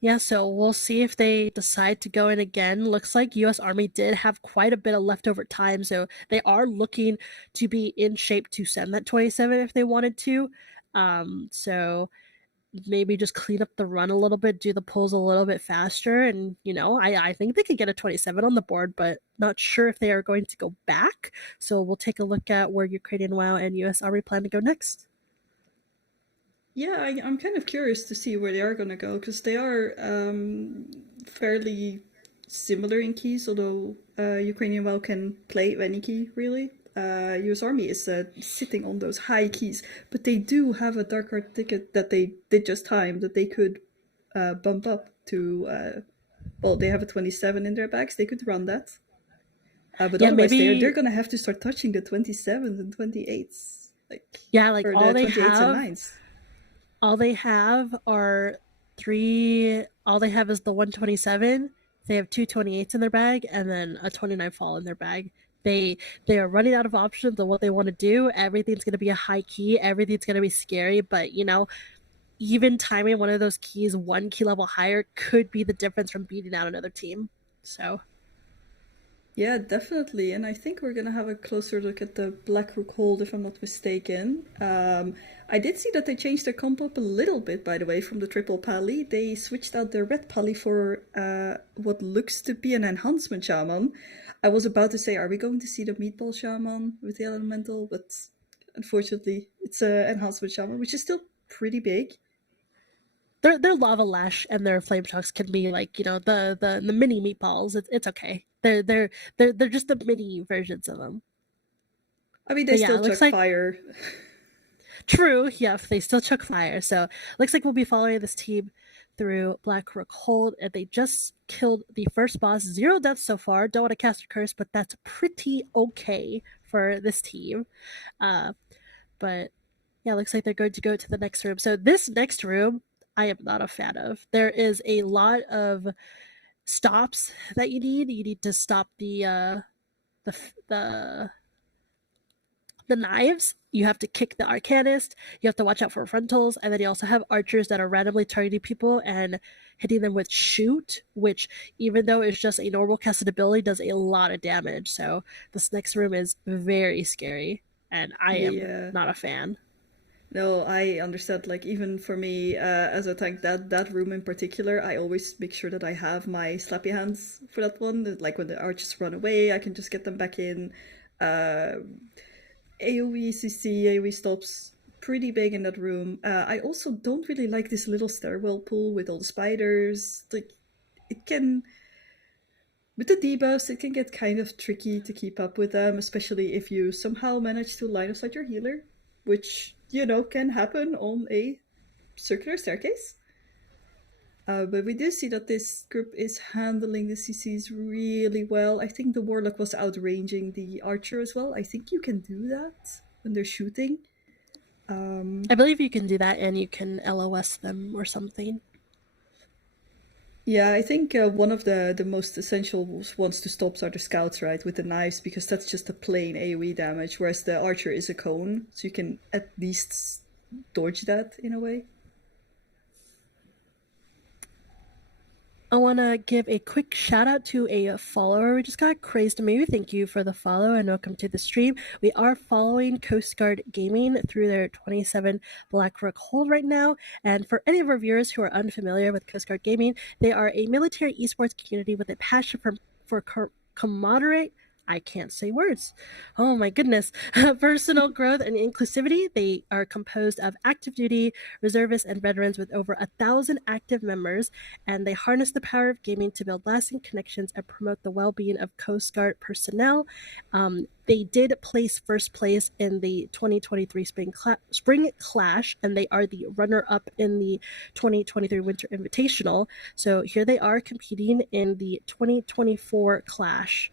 Yeah, so we'll see if they decide to go in again. Looks like U.S. Army did have quite a bit of leftover time, so they are looking to be in shape to send that 27 if they wanted to. So maybe just clean up the run a little bit, do the pulls a little bit faster, and I think they could get a 27 on the board, but not sure if they are going to go back. So we'll take a look at where Ukrainian WoW and U.S. Army plan to go next. Yeah, I'm kind of curious to see where they are going to go, because they are fairly similar in keys, although Ukrainian WoW can play any key, really. US Army is sitting on those high keys, but they do have a Dark Heart ticket that they did just time that they could bump up to, well, they have a 27 in their bags, they could run that. But Yeah, otherwise maybe they're going to have to start touching the 27s and 28s. like or all the they 28s have and 9s. all they have are all they have is the 127. They have two 28s in their bag and then a 29 fall in their bag. They are running out of options of what they want to do. Everything's going to be a high key. Everything's going to be scary, but even timing one of those keys 1 key level higher could be the difference from beating out another team. So yeah, definitely. And I think we're going to have a closer look at the Black Rook hold, if I'm not mistaken. I did see that they changed their comp up a little bit, by the way, from the triple pally. They switched out their red pally for what looks to be an enhancement shaman. I was about to say, are we going to see the meatball shaman with the elemental? But unfortunately, it's an enhancement shaman, which is still pretty big. their lava lash and their flame shocks can be like the mini meatballs. It's okay. They're just the mini versions of them. I mean, they still chuck fire. True, yeah, they still chuck fire. So looks like we'll be following this team through Black Rook Hold, and they just killed the first boss. 0 deaths so far. Don't want to cast a curse, but that's pretty okay for this team. But yeah, looks like they're going to go to the next room. So this next room, I am not a fan of. There is a lot of stops that you need. You need to stop the knives. You have to kick the arcanist. You have to watch out for frontals, and then you also have archers that are randomly targeting people and hitting them with shoot, which, even though it's just a normal casted ability, does a lot of damage. So this next room is very scary, and I am not a fan. No, I understand. Like, even for me, as a tank, that room in particular, I always make sure that I have my slappy hands for that one. Like, when the archers run away, I can just get them back in. AoE CC, AoE stops, pretty big in that room. I also don't really like this little stairwell pool with all the spiders. Like, it can... With the debuffs, it can get kind of tricky to keep up with them, especially if you somehow manage to line of sight your healer, which, can happen on a circular staircase. But we do see that this group is handling the CCs really well. I think the Warlock was outranging the Archer as well. I think you can do that when they're shooting. I believe you can do that, and you can LOS them or something. Yeah, I think one of the most essential ones to stop are the Scouts, right, with the knives, because that's just a plain AoE damage, whereas the Archer is a cone, so you can at least dodge that in a way. I want to give a quick shout out to a follower we just got, Crazed Maybe. Thank you for the follow and welcome to the stream. We are following Coast Guard Gaming through their 27 Black Rook hold right now. And for any of our viewers who are unfamiliar with Coast Guard Gaming, they are a military esports community with a passion for camaraderie, I can't say words. Oh my goodness. Personal growth and inclusivity. They are composed of active duty, reservists, and veterans with over 1,000 active members, and they harness the power of gaming to build lasting connections and promote the well-being of Coast Guard personnel. They did place first place in the 2023 Spring Clash, and they are the runner-up in the 2023 Winter Invitational. So here they are competing in the 2024 Clash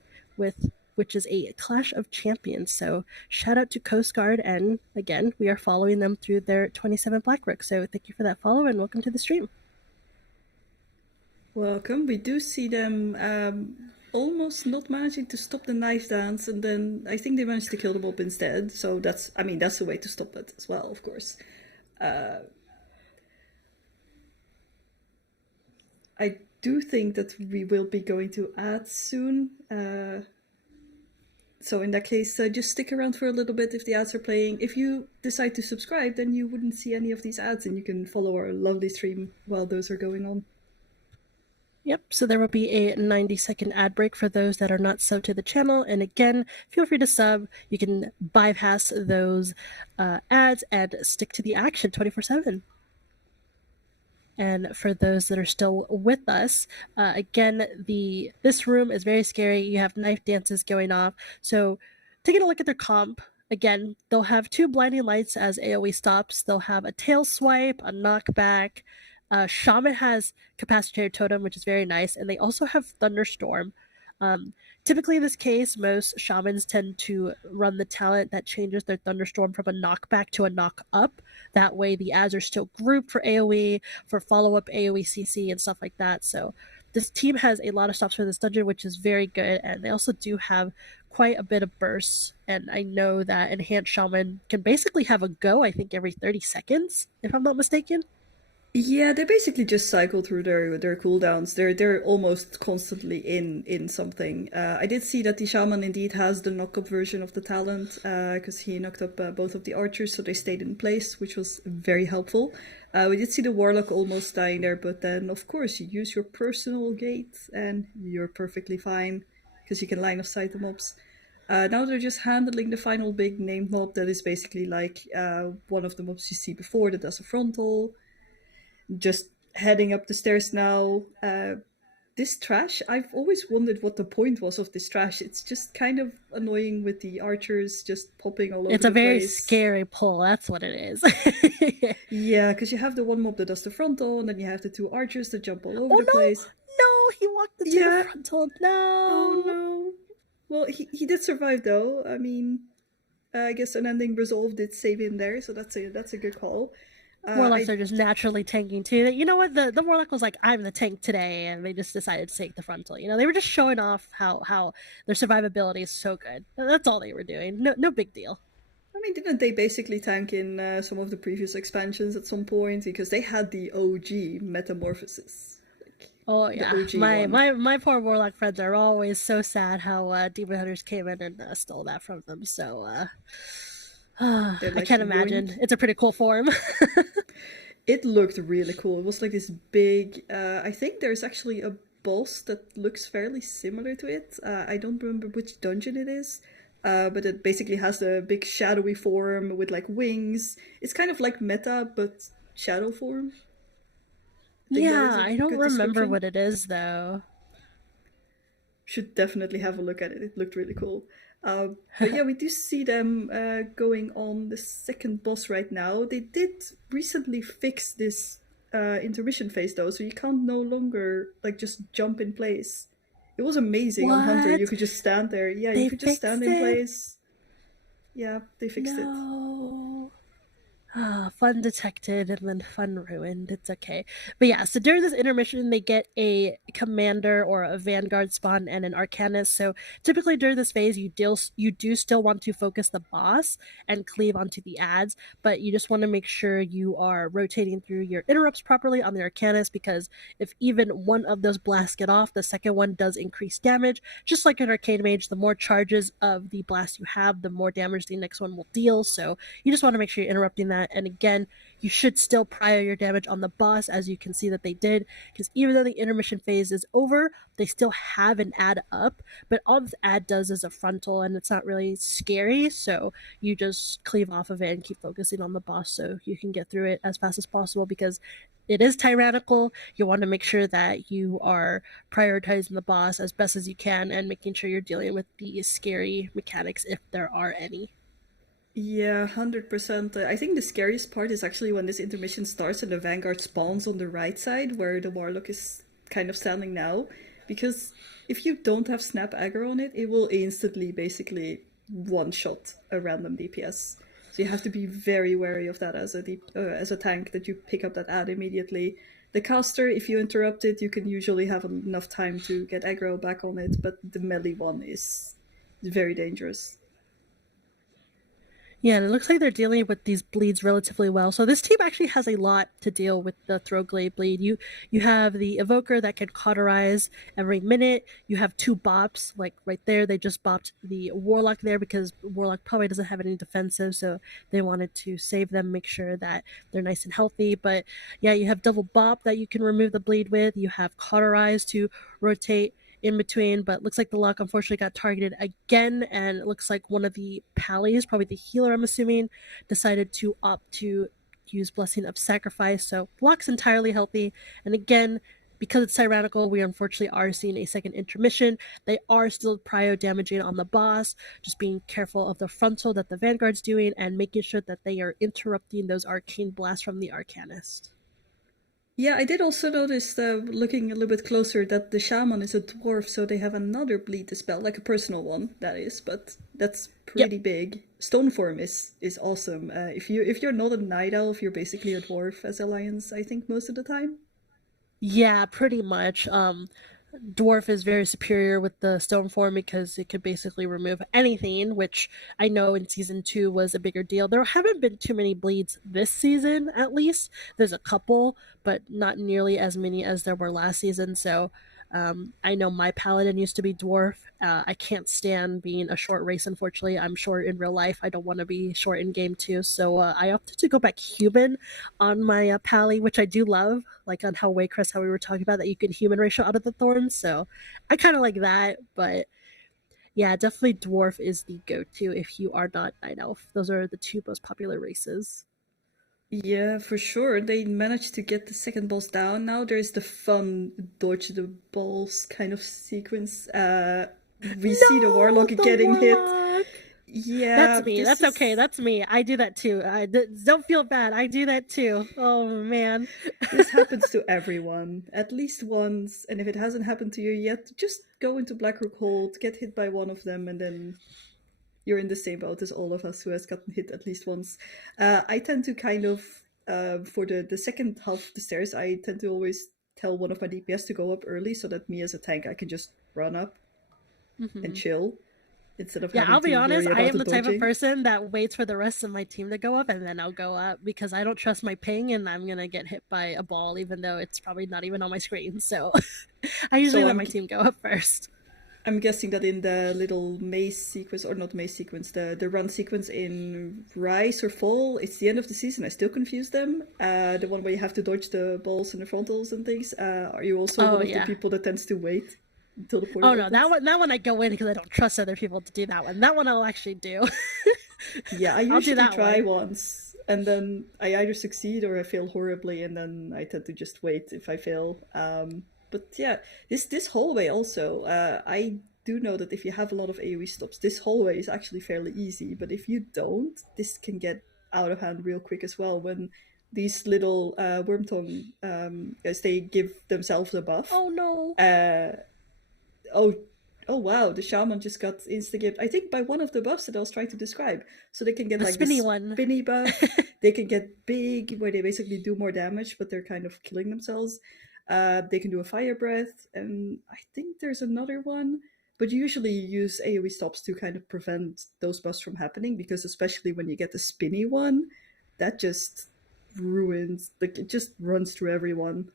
which is a Clash of Champions. So shout out to Coast Guard, and again, we are following them through their 27 Blackrook. So thank you for that follow, and welcome to the stream. Welcome. We do see them almost not managing to stop the knife dance, and then I think they managed to kill the mob instead. So that's the way to stop it as well, of course. I do think that we will be going to ads soon. So in that case, just stick around for a little bit if the ads are playing. If you decide to subscribe, then you wouldn't see any of these ads, and you can follow our lovely stream while those are going on. Yep, so there will be a 90-second ad break for those that are not subbed to the channel. And again, feel free to sub. You can bypass those ads and stick to the action 24/7. And for those that are still with us, again, this room is very scary. You have knife dances going off. So taking a look at their comp, again, they'll have 2 blinding lights as AoE stops. They'll have a tail swipe, a knockback. Shaman has Capacitator Totem, which is very nice. And they also have Thunderstorm. Typically in this case, most shamans tend to run the talent that changes their Thunderstorm from a knockback to a knock up. That way the ads are still grouped for AoE, for follow-up AoE CC and stuff like that. So this team has a lot of stops for this dungeon, which is very good. And they also do have quite a bit of bursts. And I know that Enhanced Shaman can basically have a go, I think, every 30 seconds, if I'm not mistaken. Yeah, they basically just cycle through their cooldowns. They're almost constantly in something. I did see that the shaman indeed has the knock-up version of the talent, because he knocked up both of the archers, so they stayed in place, which was very helpful. We did see the warlock almost dying there, but then of course you use your personal gate and you're perfectly fine, because you can line of sight the mobs. Now they're just handling the final big named mob that is basically like one of the mobs you see before that does a frontal. Just heading up the stairs now. This trash, I've always wondered what the point was of this trash. It's just kind of annoying with the archers just popping all over the place. It's a very scary pull, that's what it is. Yeah, because you have the one mob that does the frontal, and then you have the 2 archers that jump all over the place. No, he walked into the frontal. No. Oh no. Well, he did survive though. I mean, I guess an ending resolve did save him there, so that's a good call. Warlocks are just naturally tanking too. You know what? The Warlock was like, I'm the tank today, and they just decided to take the frontal. You know, they were just showing off how their survivability is so good. That's all they were doing. No big deal. I mean, didn't they basically tank in some of the previous expansions at some point? Because they had the OG Metamorphosis. Oh yeah, my poor Warlock friends are always so sad how Demon Hunters came in and stole that from them. So I can't imagine. It's a pretty cool form. It looked really cool. It was like this big... I think there's actually a boss that looks fairly similar to it. I don't remember which dungeon it is. But it basically has a big shadowy form with like wings. It's kind of like meta, but shadow form. I don't remember what it is though. Should definitely have a look at it. It looked really cool. But yeah, we do see them going on the second boss right now. They did recently fix this intermission phase though, so you can't no longer like just jump in place. It was amazing on Hunter. You could just stand there. Yeah, you could just stand in place. Yeah, they fixed it. Fun detected and then fun ruined. It's okay. But yeah, so during this intermission, they get a commander or a vanguard spawn and an arcanist. So typically during this phase, you do still want to focus the boss and cleave onto the ads, but you just want to make sure you are rotating through your interrupts properly on the arcanist, because if even one of those blasts get off, the second one does increase damage. Just like an arcane mage, the more charges of the blast you have, the more damage the next one will deal. So you just want to make sure you're interrupting that that. And again, you should still prio your damage on the boss, as you can see that they did, because even though the intermission phase is over, they still have an ad up, but all this ad does is a frontal, and it's not really scary, so you just cleave off of it and keep focusing on the boss so you can get through it as fast as possible, because it is tyrannical. You want to make sure that you are prioritizing the boss as best as you can and making sure you're dealing with the scary mechanics if there are any. Yeah, 100%. I think the scariest part is actually when this intermission starts and the Vanguard spawns on the right side where the Warlock is kind of standing now. Because if you don't have snap aggro on it, it will instantly basically one-shot a random DPS. So you have to be very wary of that as a tank, that you pick up that ad immediately. The caster, if you interrupt it, you can usually have enough time to get aggro back on it, but the melee one is very dangerous. Yeah, and it looks like they're dealing with these bleeds relatively well. So this team actually has a lot to deal with the Throwglade bleed. You have the Evoker that can cauterize every minute. You have 2 bops, like right there. They just bopped the Warlock there because Warlock probably doesn't have any defensive, so they wanted to save them, make sure that they're nice and healthy. But yeah, you have double bop that you can remove the bleed with. You have cauterize to rotate in between, but looks like the luck unfortunately got targeted again, and it looks like one of the pallies, probably the healer I'm assuming, decided to opt to use Blessing of Sacrifice. So luck's entirely healthy, and again, because it's tyrannical, we unfortunately are seeing a second intermission. They are still prio damaging on the boss, just being careful of the frontal that the Vanguard's doing and making sure that they are interrupting those arcane blasts from the Arcanist. Yeah, I did also notice, looking a little bit closer, that the shaman is a dwarf, so they have another bleed dispel, like a personal one, that is, but that's pretty big. Stoneform is awesome. If you're not a night elf, you're basically a dwarf as alliance, I think, most of the time. Yeah, pretty much. Dwarf is very superior with the stone form because it could basically remove anything, which I know in season 2 was a bigger deal. There haven't been too many bleeds this season, at least. There's a couple, but not nearly as many as there were last season. So I know my paladin used to be dwarf. I can't stand being a short race, unfortunately. I'm short in real life. I don't want to be short in game too. So I opted to go back human on my pally, which I do love, like on how Waycrest, how we were talking about that you can human ratio out of the thorns. So I kind of like that. But yeah, definitely dwarf is the go-to if you are not night elf. Those are the 2 most popular races. Yeah, for sure. They managed to get the second boss down. Now there's the fun dodge the balls kind of sequence. We see the Warlock getting hit. Yeah, that's me. That's okay. That's me. I do that too. Don't feel bad. I do that too. Oh man, this happens to everyone at least once. And if it hasn't happened to you yet, just go into Blackrook Hold, get hit by one of them, and then you're in the same boat as all of us who has gotten hit at least once. I tend to kind of, for the second half of the stairs, I tend to always tell one of my DPS to go up early so that me as a tank, I can just run up and chill. Instead of I'll be honest, I am the type dodging. of person that waits for the rest of my team to go up and then I'll go up because I don't trust my ping and I'm gonna get hit by a ball even though it's probably not even on my screen. So I usually let my team go up first. I'm guessing that in the little maze sequence, or not maze sequence, the run sequence in Rise or Fall, it's the end of the season. I still confuse them. The one where you have to dodge the balls and the frontals and things. Are you also one of the people that tends to wait until the portal opens? That one I go in because I don't trust other people to do that one. That one I'll actually do. Yeah, I usually try once, and then I either succeed or I fail horribly, and then I tend to just wait if I fail. But yeah, this hallway also, I do know that if you have a lot of AoE stops, this hallway is actually fairly easy, but if you don't, this can get out of hand real quick as well when these little Wormtongue, as they give themselves a buff. Oh no! Oh wow, the Shaman just got insta-gipped, I think, by one of the buffs that I was trying to describe. So they can get like spinny this one. Spinny buff, they can get big, where they basically do more damage, but they're kind of killing themselves. They can do a fire breath, and I think there's another one, but usually you use AoE stops to kind of prevent those buffs from happening, because especially when you get the spinny one, that just ruins, like, it just runs through everyone.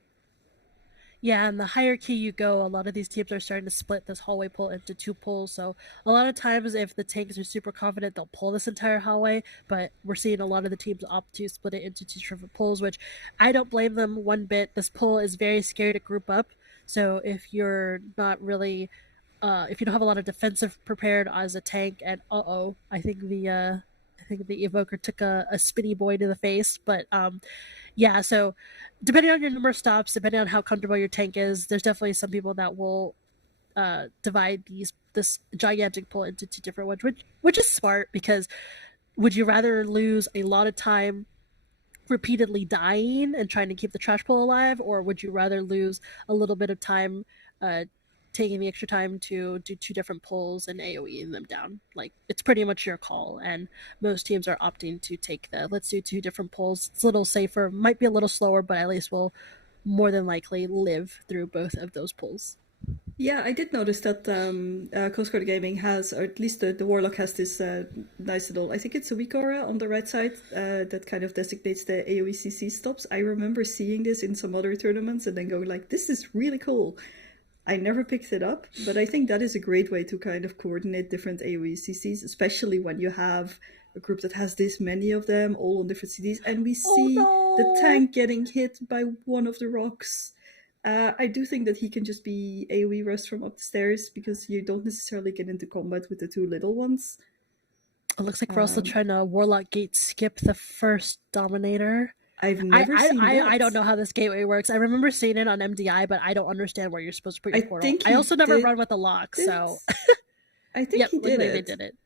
Yeah, and the hierarchy you go, a lot of these teams are starting to split this hallway pull into 2 pulls. So a lot of times, if the tanks are super confident, they'll pull this entire hallway. But we're seeing a lot of the teams opt to split it into 2 different pulls, which I don't blame them one bit. This pull is very scary to group up. So if you're not really, if you don't have a lot of defensive prepared as a tank, and I think the evoker took a spinny boy to the face, but yeah, so depending on your number of stops, depending on how comfortable your tank is, there's definitely some people that will divide this gigantic pull into 2 different ones, which is smart because would you rather lose a lot of time repeatedly dying and trying to keep the trash pull alive, or would you rather lose a little bit of time uh, taking the extra time to do 2 different pulls and AoEing them down? Like, it's pretty much your call, and most teams are opting to take the let's do 2 different pulls. It's a little safer, might be a little slower, but at least we'll more than likely live through both of those pulls. Yeah, I did notice that Coast Guard Gaming has, or at least the Warlock has this nice little, I think it's a weak aura on the right side that kind of designates the AoE stops. I remember seeing this in some other tournaments and then going like, this is really cool. I never picked it up, but I think that is a great way to kind of coordinate different AoE CCs, especially when you have a group that has this many of them all on different CDs, and we see the tank getting hit by one of the rocks. I do think that he can just be AoE rust from up the stairs because you don't necessarily get into combat with the 2 little ones. It looks like we're also trying to Warlock Gate skip the first Dominator. I've never seen that. I don't know how this gateway works. I remember seeing it on MDI, but I don't understand where you're supposed to put your portal. I also never run with the lock, so I think he did it. They did it.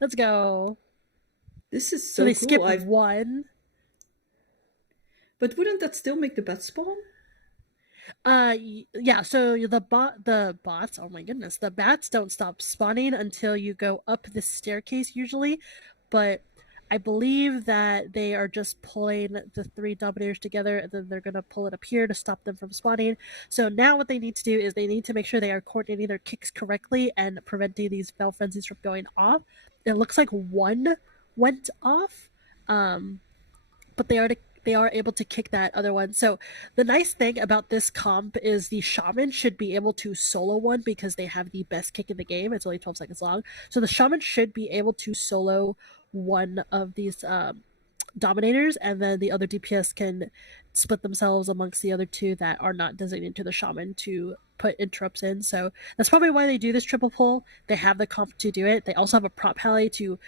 Let's go. This is so they cool. Skip one. But wouldn't that still make the bat spawn? Yeah, so the bots, oh my goodness, the bats don't stop spawning until you go up the staircase usually, but I believe that they are just pulling the 3 Dominators together, and then they're going to pull it up here to stop them from spawning. So now what they need to do is they need to make sure they are coordinating their kicks correctly and preventing these Fel Frenzies from going off. It looks like one went off, but they are able to kick that other one. So the nice thing about this comp is the Shaman should be able to solo one because they have the best kick in the game. It's only 12 seconds long. So the Shaman should be able to solo one of these Dominators, and then the other DPS can split themselves amongst the other 2 that are not designated to the Shaman to put interrupts in. So that's probably why they do this triple pull. They have the comp to do it. They also have a prop heli to,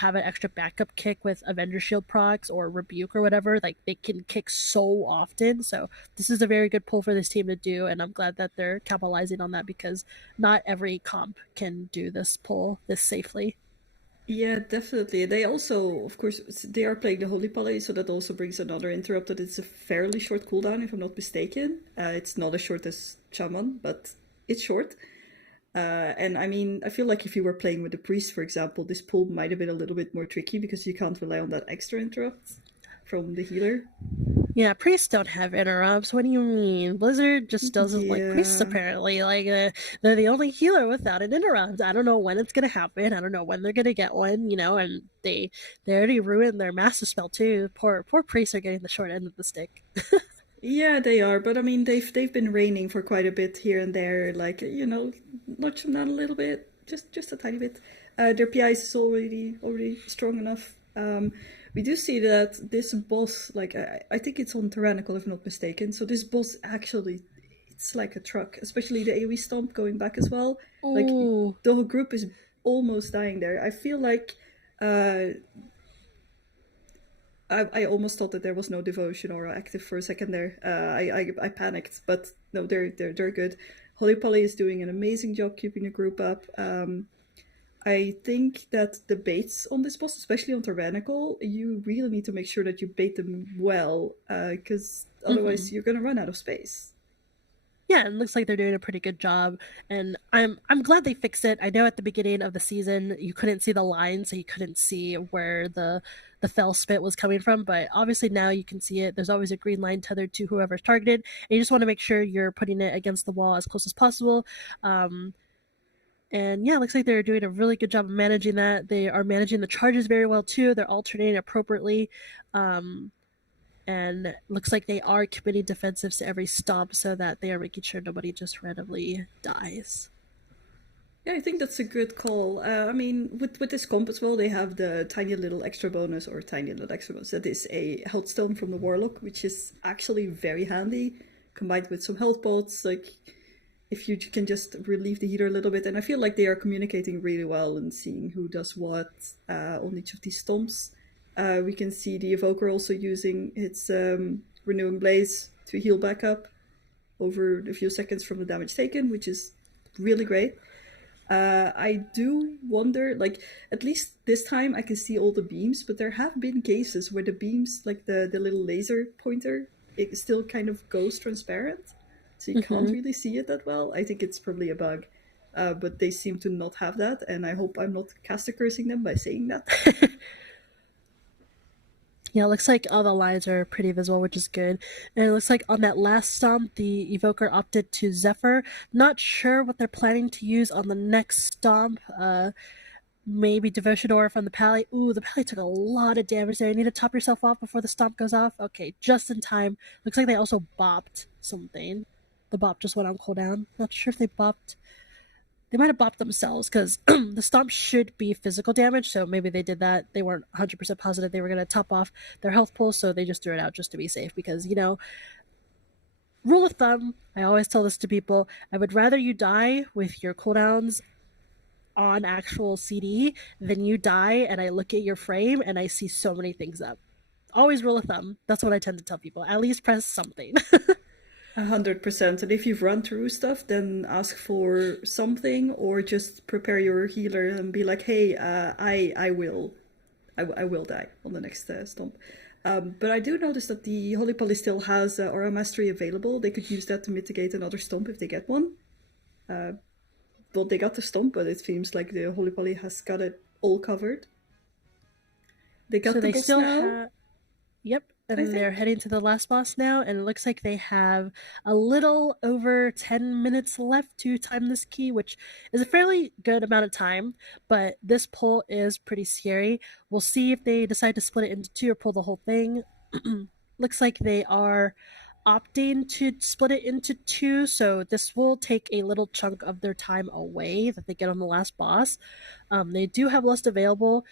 have an extra backup kick with Avenger Shield procs or Rebuke or whatever. Like, they can kick so often. So this is a very good pull for this team to do, and I'm glad that they're capitalizing on that because not every comp can do this pull this safely. Yeah, definitely. They also, of course, they are playing the Holy Poly, so that also brings another interrupt that it's a fairly short cooldown, if I'm not mistaken. It's not as short as Shaman, but it's short. And I mean, I feel like if you were playing with the Priest, for example, this pull might have been a little bit more tricky because you can't rely on that extra interrupt from the healer. Yeah, priests don't have interrupts. What do you mean? Blizzard just doesn't like priests, apparently. Like, they're the only healer without an interrupt. I don't know when it's going to happen. I don't know when they're going to get one, and they already ruined their master spell, too. Poor priests are getting the short end of the stick. Yeah, they are, but I mean, they've been reigning for quite a bit here and there, like, notch them down a little bit, just a tiny bit. Their PI is already strong enough. We do see that this boss, like, I think it's on Tyrannical, if I'm not mistaken, so this boss actually, it's like a truck, especially the AoE stomp going back as well. Ooh. Like, the whole group is almost dying there. I feel like I almost thought that there was no devotion or active for a second there. I panicked, but no, they're good. Holy Poly is doing an amazing job keeping the group up. I think that the baits on this boss, especially on Tyrannical, you really need to make sure that you bait them well, because otherwise you're going to run out of space. Yeah, it looks like they're doing a pretty good job, and I'm glad they fixed it. I know at the beginning of the season you couldn't see the line, so you couldn't see where the fell spit was coming from, but obviously now you can see it. There's always a green line tethered to whoever's targeted, and you just want to make sure you're putting it against the wall as close as possible. And yeah, it looks like they're doing a really good job of managing that. They are managing the charges very well too. They're alternating appropriately. and looks like they are committing defensives to every stomp so that they are making sure nobody just randomly dies. Yeah, I think that's a good call. I mean, with this comp as well, they have the tiny little extra bonus, that is a health stone from the Warlock, which is actually very handy, combined with some health pots, like if you can just relieve the healer a little bit. And I feel like they are communicating really well and seeing who does what on each of these stomps. We can see the Evoker also using its Renewing Blaze to heal back up over a few seconds from the damage taken, which is really great. I do wonder, like, at least this time I can see all the beams, but there have been cases where the beams, like the little laser pointer, it still kind of goes transparent. So you can't really see it that well. I think it's probably a bug. But they seem to not have that, and I hope I'm not caster cursing them by saying that. Yeah, it looks like all the lines are pretty visible, which is good. And it looks like on that last stomp, the Evoker opted to Zephyr. Not sure what they're planning to use on the next stomp. Maybe Devotion Aura from the Pally. Ooh, the Pally took a lot of damage there. You need to top yourself off before the stomp goes off. Okay, just in time. Looks like they also bopped something. The bop just went on cooldown. Not sure if they bopped. They might have bopped themselves because the stomp should be physical damage, so maybe they did that. They weren't 100% positive they were going to top off their health pool, so they just threw it out just to be safe because, you know, rule of thumb, I always tell this to people, I would rather you die with your cooldowns on actual CD than you die and I look at your frame and I see so many things up. Always rule of thumb. That's what I tend to tell people. At least press something. 100%. And if you've run through stuff, then ask for something, or just prepare your healer and be like, "Hey, I will die on the next stomp." But I do notice that the Holy Poly still has Aura Mastery available. They could use that to mitigate another stomp if they get one. Well, they got the stomp, but it seems like the Holy Poly has got it all covered. They got so the they boss still now. Yep, and they're heading to the last boss now, and it looks like they have a little over 10 minutes left to time this key, which is a fairly good amount of time, but this pull is pretty scary. We'll see if they decide to split it into two or pull the whole thing. Looks like they are opting to split it into two, so this will take a little chunk of their time away that they get on the last boss. They do have Lust available.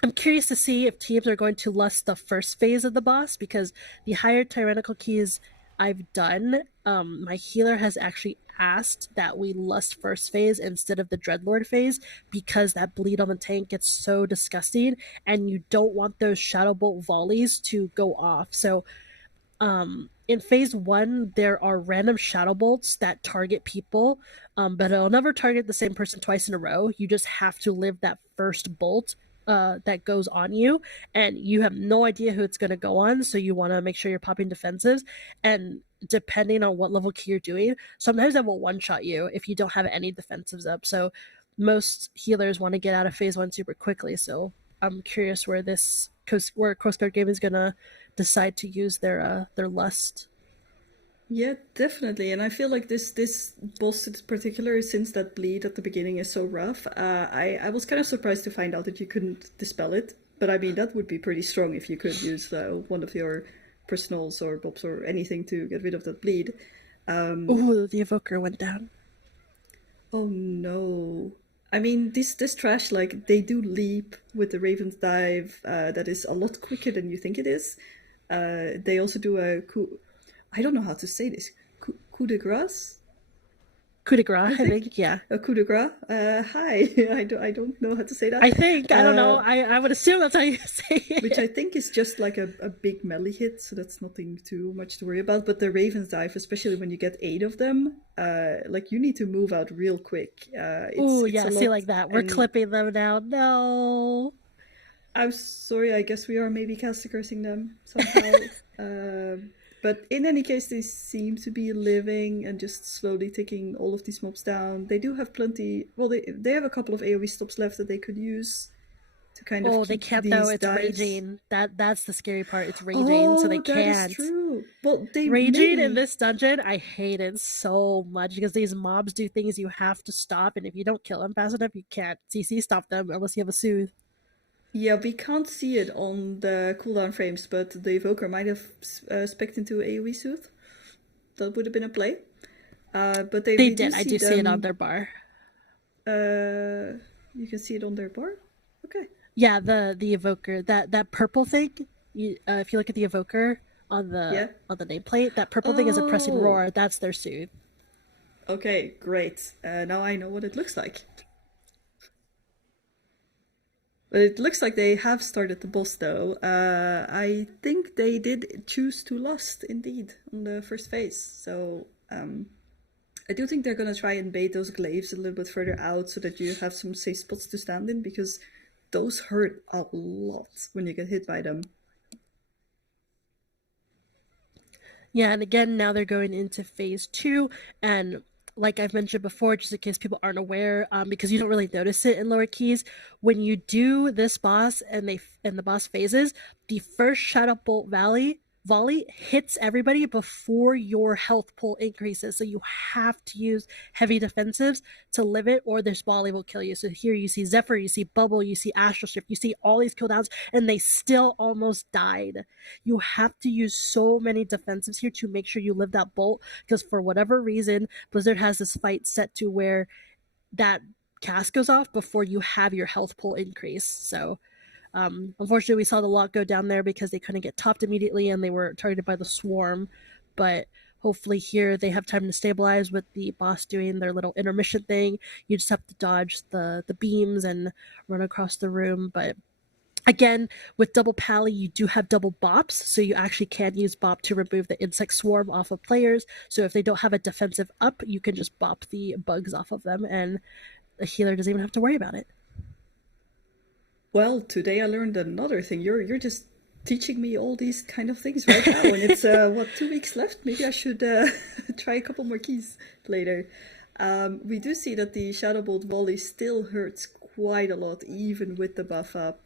I'm curious to see if teams are going to lust the first phase of the boss, because the higher tyrannical keys I've done, my healer has actually asked that we lust first phase instead of the Dreadlord phase, because that bleed on the tank gets so disgusting and you don't want those Shadow Bolt volleys to go off. So in phase 1, there are random Shadow Bolts that target people, but it'll never target the same person twice in a row. You just have to live that first bolt that goes on you, and you have no idea who it's going to go on, so you want to make sure you're popping defensives. And depending on what level key you're doing, sometimes that will one-shot you if you don't have any defensives up. So most healers want to get out of phase 1 super quickly, so I'm curious where Coast Guard Game is going to decide to use their lust. Yeah, definitely. And I feel like this boss in particular, since that bleed at the beginning is so rough, I was kind of surprised to find out that you couldn't dispel it. But I mean, that would be pretty strong if you could use one of your personals or bobs or anything to get rid of that bleed. Ooh, the Evoker went down. Oh no. I mean, this trash, like, they do leap with the Raven's Dive, that is a lot quicker than you think it is. They also do I don't know how to say this. Coup de grace? Coup de grace, I think, yeah. A coup de grace? Hi. I don't know how to say that. I think, I don't know. I would assume that's how you say it. Which I think is just like a big melee hit, so that's nothing too much to worry about. But the Raven's Dive, especially when you get 8 of them, like, you need to move out real quick. See, like that. We're clipping them now. No. I'm sorry, I guess we are maybe caster cursing them somehow. But in any case, they seem to be living and just slowly taking all of these mobs down. They do have plenty. Well, they have a couple of AoE stops left that they could use to kind of. Oh, they can't though. It's raging. That's the scary part. It's raging, so they can't. That is true. Well, raging in this dungeon, I hate it so much because these mobs do things you have to stop, and if you don't kill them fast enough, you can't CC stop them unless you have a soothe. Yeah, we can't see it on the cooldown frames, but the Evoker might have spec'd into AoE Soothe. That would have been a play. But They we do did. I see do see it on them. their bar. You can see it on their bar. Okay. Yeah, the evoker, that purple thing. If you look at the evoker on Yeah. the nameplate, that purple thing is a pressing Oh. roar. That's their soothe. Okay, great. Now I know what it looks like. But it looks like they have started the boss, though. I think they did choose to lust, indeed, on the first phase. So I do think they're going to try and bait those glaives a little bit further out so that you have some safe spots to stand in, because those hurt a lot when you get hit by them. Yeah, and again, now they're going into phase 2, and like I've mentioned before, just in case people aren't aware, because you don't really notice it in lower keys, when you do this boss and the boss phases, the first Shadow Bolt volley hits everybody before your health pool increases. So you have to use heavy defensives to live it, or this volley will kill you. So here you see Zephyr, you see Bubble, you see Astral Shift, you see all these cooldowns, and they still almost died. You have to use so many defensives here to make sure you live that bolt, because for whatever reason, Blizzard has this fight set to where that cast goes off before you have your health pool increase. So unfortunately, we saw the lot go down there because they couldn't get topped immediately and they were targeted by the swarm. But hopefully here they have time to stabilize with the boss doing their little intermission thing. You just have to dodge the beams and run across the room. But again, with double pally, you do have double bops, so you actually can use bop to remove the insect swarm off of players. So if they don't have a defensive up, you can just bop the bugs off of them, and the healer doesn't even have to worry about it. Well, today I learned another thing. You're just teaching me all these kind of things right now, and it's 2 weeks left. Maybe I should try a couple more keys later. We do see that the Shadow Bolt volley still hurts quite a lot, even with the buff up.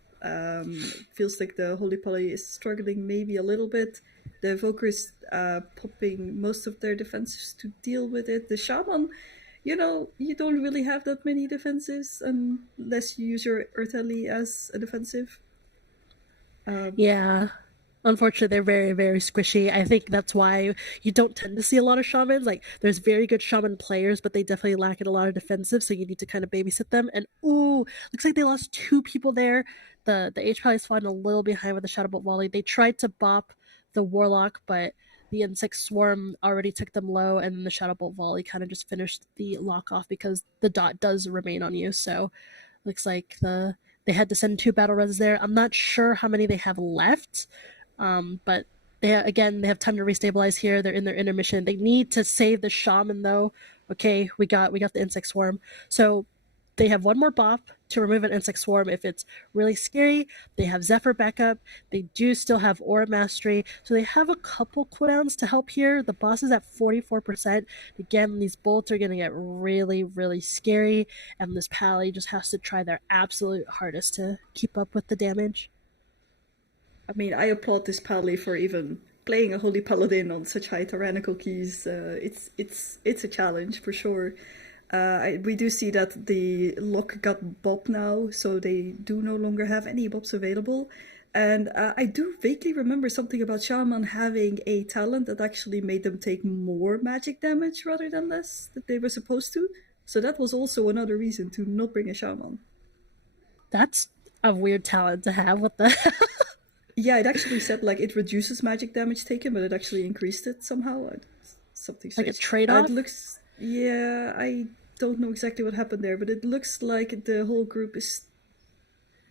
Feels like the Holy Poly is struggling maybe a little bit. The Evoker is popping most of their defenses to deal with it. The Shaman, you don't really have that many defenses unless you use your Earthali as a defensive. Yeah. Unfortunately, they're very, very squishy. I think that's why you don't tend to see a lot of shamans. Like, there's very good shaman players, but they definitely lack in a lot of defensive, so you need to kind of babysit them. And, ooh, looks like they lost 2 people there. The HP is falling a little behind with the Shadow Bolt volley. They tried to bop the Warlock, but the Insect Swarm already took them low, and then the Shadow Bolt volley kind of just finished the lock off because the dot does remain on you. So, looks like they had to send 2 battle reses there. I'm not sure how many they have left. But they have time to restabilize here. They're in their intermission. They need to save the shaman though. Okay, we got the insect swarm. So they have one more bop to remove an insect swarm if it's really scary. They have Zephyr backup. They do still have Aura Mastery. So they have a couple cooldowns to help here. The boss is at 44%. Again, these bolts are going to get really, really scary. And this Pally just has to try their absolute hardest to keep up with the damage. I mean, I applaud this Pally for even playing a Holy Paladin on such high tyrannical keys. It's a challenge for sure. We do see that the lock got bop now, so they do no longer have any bops available. And I do vaguely remember something about Shaman having a talent that actually made them take more magic damage rather than less, that they were supposed to. So that was also another reason to not bring a Shaman. That's a weird talent to have. What the Yeah, it actually said like it reduces magic damage taken, but it actually increased it somehow. Something strange. Like a trade-off? It looks. Yeah, I don't know exactly what happened there, but it looks like the whole group is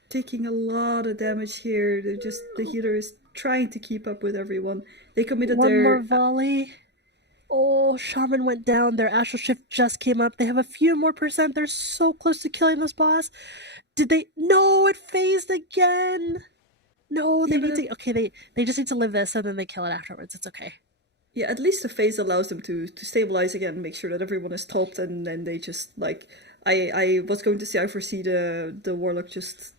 taking a lot of damage here. The healer is trying to keep up with everyone. They committed one more volley. Oh, Shaman went down. Their Astral Shift just came up. They have a few more percent. They're so close to killing this boss. Did they? No, it phased again. No, they need to. Okay, they just need to live this and then they kill it afterwards. It's okay. Yeah, at least the phase allows them to stabilize again, make sure that everyone is topped, and then they just like. I was going to say I foresee the Warlock just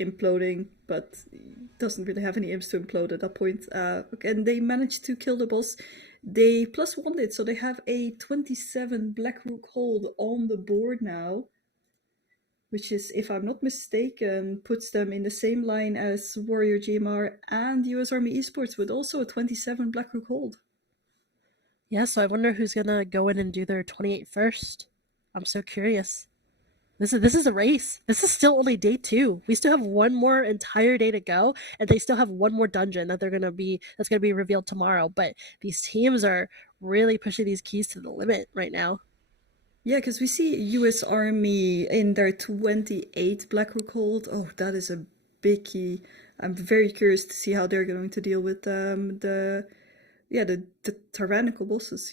imploding, but doesn't really have any imps to implode at that point. And they managed to kill the boss. They +1'd it, so they have a 27 Blackrook hold on the board now. which is, if I'm not mistaken, puts them in the same line as Warrior GMR and US Army Esports, with also a 27 Blackrook hold. Yeah, so I wonder who's gonna go in and do their 28 first. I'm so curious. This is a race. This is still only day 2. We still have one more entire day to go, and they still have one more dungeon that's gonna be revealed tomorrow. But these teams are really pushing these keys to the limit right now. Yeah, because we see US Army in their 28 Blackrook hold. Oh, that is a big key. I'm very curious to see how they're going to deal with the tyrannical bosses.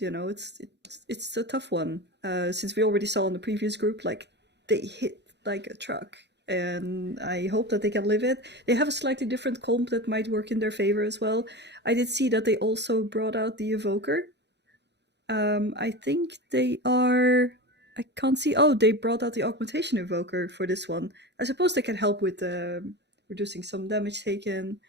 It's a tough one. Since we already saw in the previous group, like, they hit like a truck, and I hope that they can live it. They have a slightly different comp that might work in their favor as well. I did see that they also brought out the Evoker. I think they are. I can't see. Oh, they brought out the Augmentation Evoker for this one. I suppose they can help with reducing some damage taken,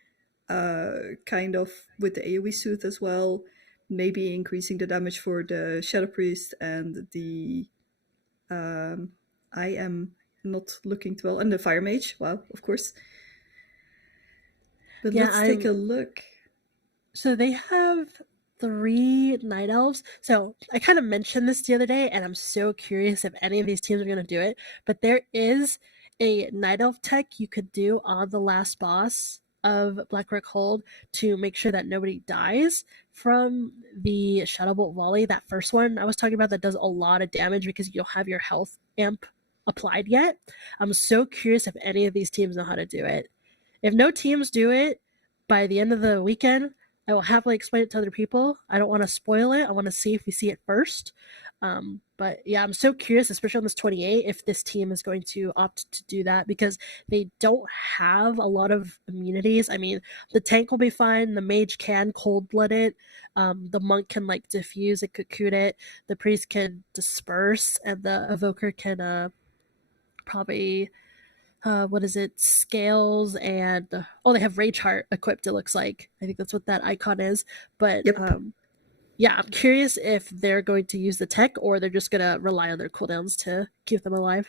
kind of with the AoE suit as well. Maybe increasing the damage for the Shadow Priest and the. I am not looking too well. And the Fire Mage. Wow, of course. But Yeah, let's take a look. So they have 3 Night Elves. So I kind of mentioned this the other day, and I'm so curious if any of these teams are going to do it. But there is a Night Elf tech you could do on the last boss of Blackrook Hold to make sure that nobody dies from the Shadow Bolt Volley. That first one I was talking about that does a lot of damage because you don't have your health amp applied yet. I'm so curious if any of these teams know how to do it. If no teams do it by the end of the weekend, I will happily explain it to other people. I don't want to spoil it. I want to see if we see it first. But yeah, I'm so curious, especially on this 28, if this team is going to opt to do that because they don't have a lot of immunities. I mean, the tank will be fine. The mage can cold blood it. The monk can like diffuse and cocoon it. The priest can disperse, and the evoker can probably what is it, scales, and they have Rage Heart equipped, it looks like. I think that's what that icon is. But Yep. yeah, I'm curious if they're going to use the tech or they're just gonna rely on their cooldowns to keep them alive.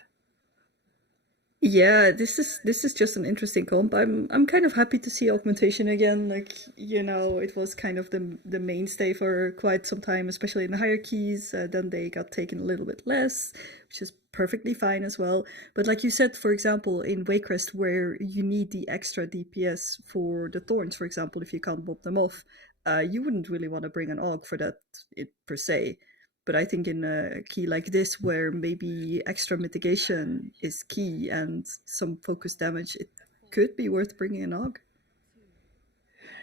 Yeah, this is just an interesting comp. I'm kind of happy to see augmentation again. Like, it was kind of the mainstay for quite some time, especially in the higher keys. Then they got taken a little bit less, which is perfectly fine as well. But like you said, for example, in Waycrest, where you need the extra DPS for the thorns, for example, if you can't bob them off, you wouldn't really want to bring an aug for that per se. But I think in a key like this, where maybe extra mitigation is key and some focus damage, it could be worth bringing an aug.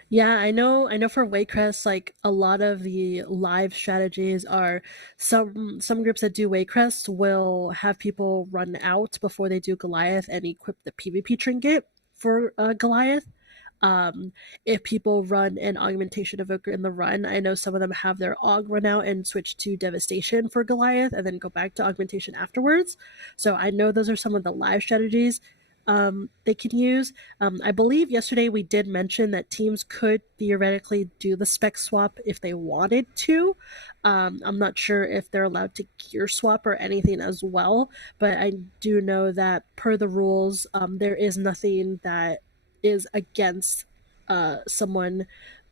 Yeah, I know for Waycrest, like a lot of the live strategies are some groups that do Waycrest will have people run out before they do Goliath and equip the PvP trinket for Goliath. If people run an augmentation evoker in the run, I know some of them have their aug run out and switch to devastation for Goliath and then go back to augmentation afterwards. So I know those are some of the live strategies they can use. I believe yesterday we did mention that teams could theoretically do the spec swap if they wanted to. I'm not sure if they're allowed to gear swap or anything as well, but I do know that per the rules, there is nothing that is against someone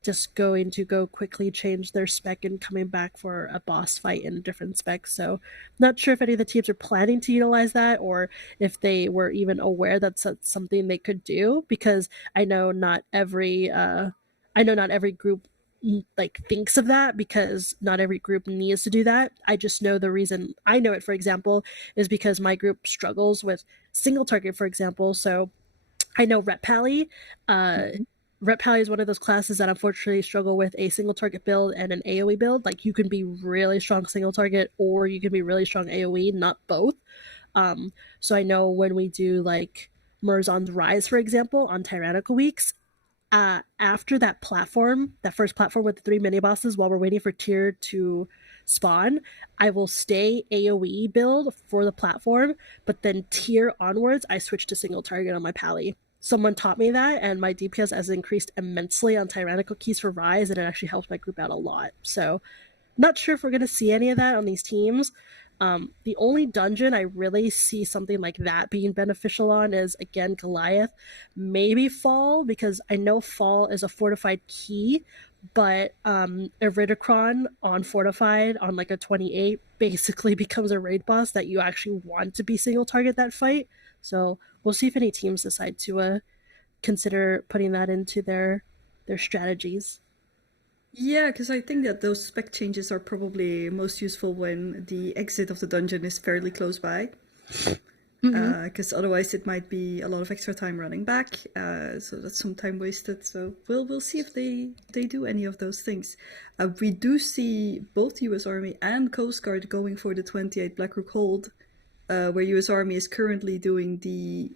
just going to go quickly change their spec and coming back for a boss fight in a different spec. So not sure if any of the teams are planning to utilize that or if they were even aware that's something they could do, because I know not every group like thinks of that, because not every group needs to do that. I just know the reason I know it, for example, is because my group struggles with single target, for example. So I know Rep Pally. Rep Pally is one of those classes that unfortunately struggle with a single target build and an AoE build. Like, you can be really strong single target or you can be really strong AoE, not both. So I know when we do like Murzon's Rise, for example, on Tyrannical Weeks, after that first platform with the 3 mini bosses, while we're waiting for tier to spawn, I will stay AoE build for the platform, but then tier onwards, I switch to single target on my Pally. Someone taught me that, and my DPS has increased immensely on Tyrannical Keys for Rise, and it actually helps my group out a lot. So, not sure if we're going to see any of that on these teams, The only dungeon I really see something like that being beneficial on is, again, Goliath, maybe Fall, because I know Fall is a fortified key, but Iridicron on fortified on like a 28 basically becomes a raid boss that you actually want to be single target that fight. So we'll see if any teams decide to consider putting that into their strategies. Yeah, because I think that those spec changes are probably most useful when the exit of the dungeon is fairly close by. Because otherwise it might be a lot of extra time running back, so that's some time wasted. So we'll see if they do any of those things. We do see both U.S. Army and Coast Guard going for the 28 Blackrook Hold, where U.S. Army is currently doing the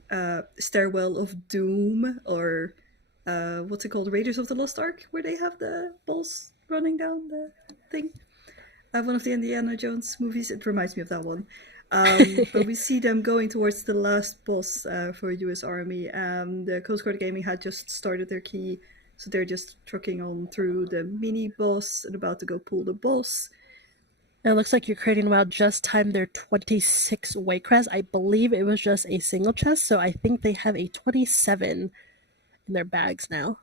Stairwell of Doom, or what's it called, Raiders of the Lost Ark, where they have the balls running down the thing. One of the Indiana Jones movies. It reminds me of that one. But we see them going towards the last boss for US Army. The Coast Guard Gaming had just started their key, so they're just trucking on through the mini boss and about to go pull the boss. It looks like Ukrainian WoW just timed their 26 Waycrest. I believe it was just a single chest, so I think they have a 27 in their bags now.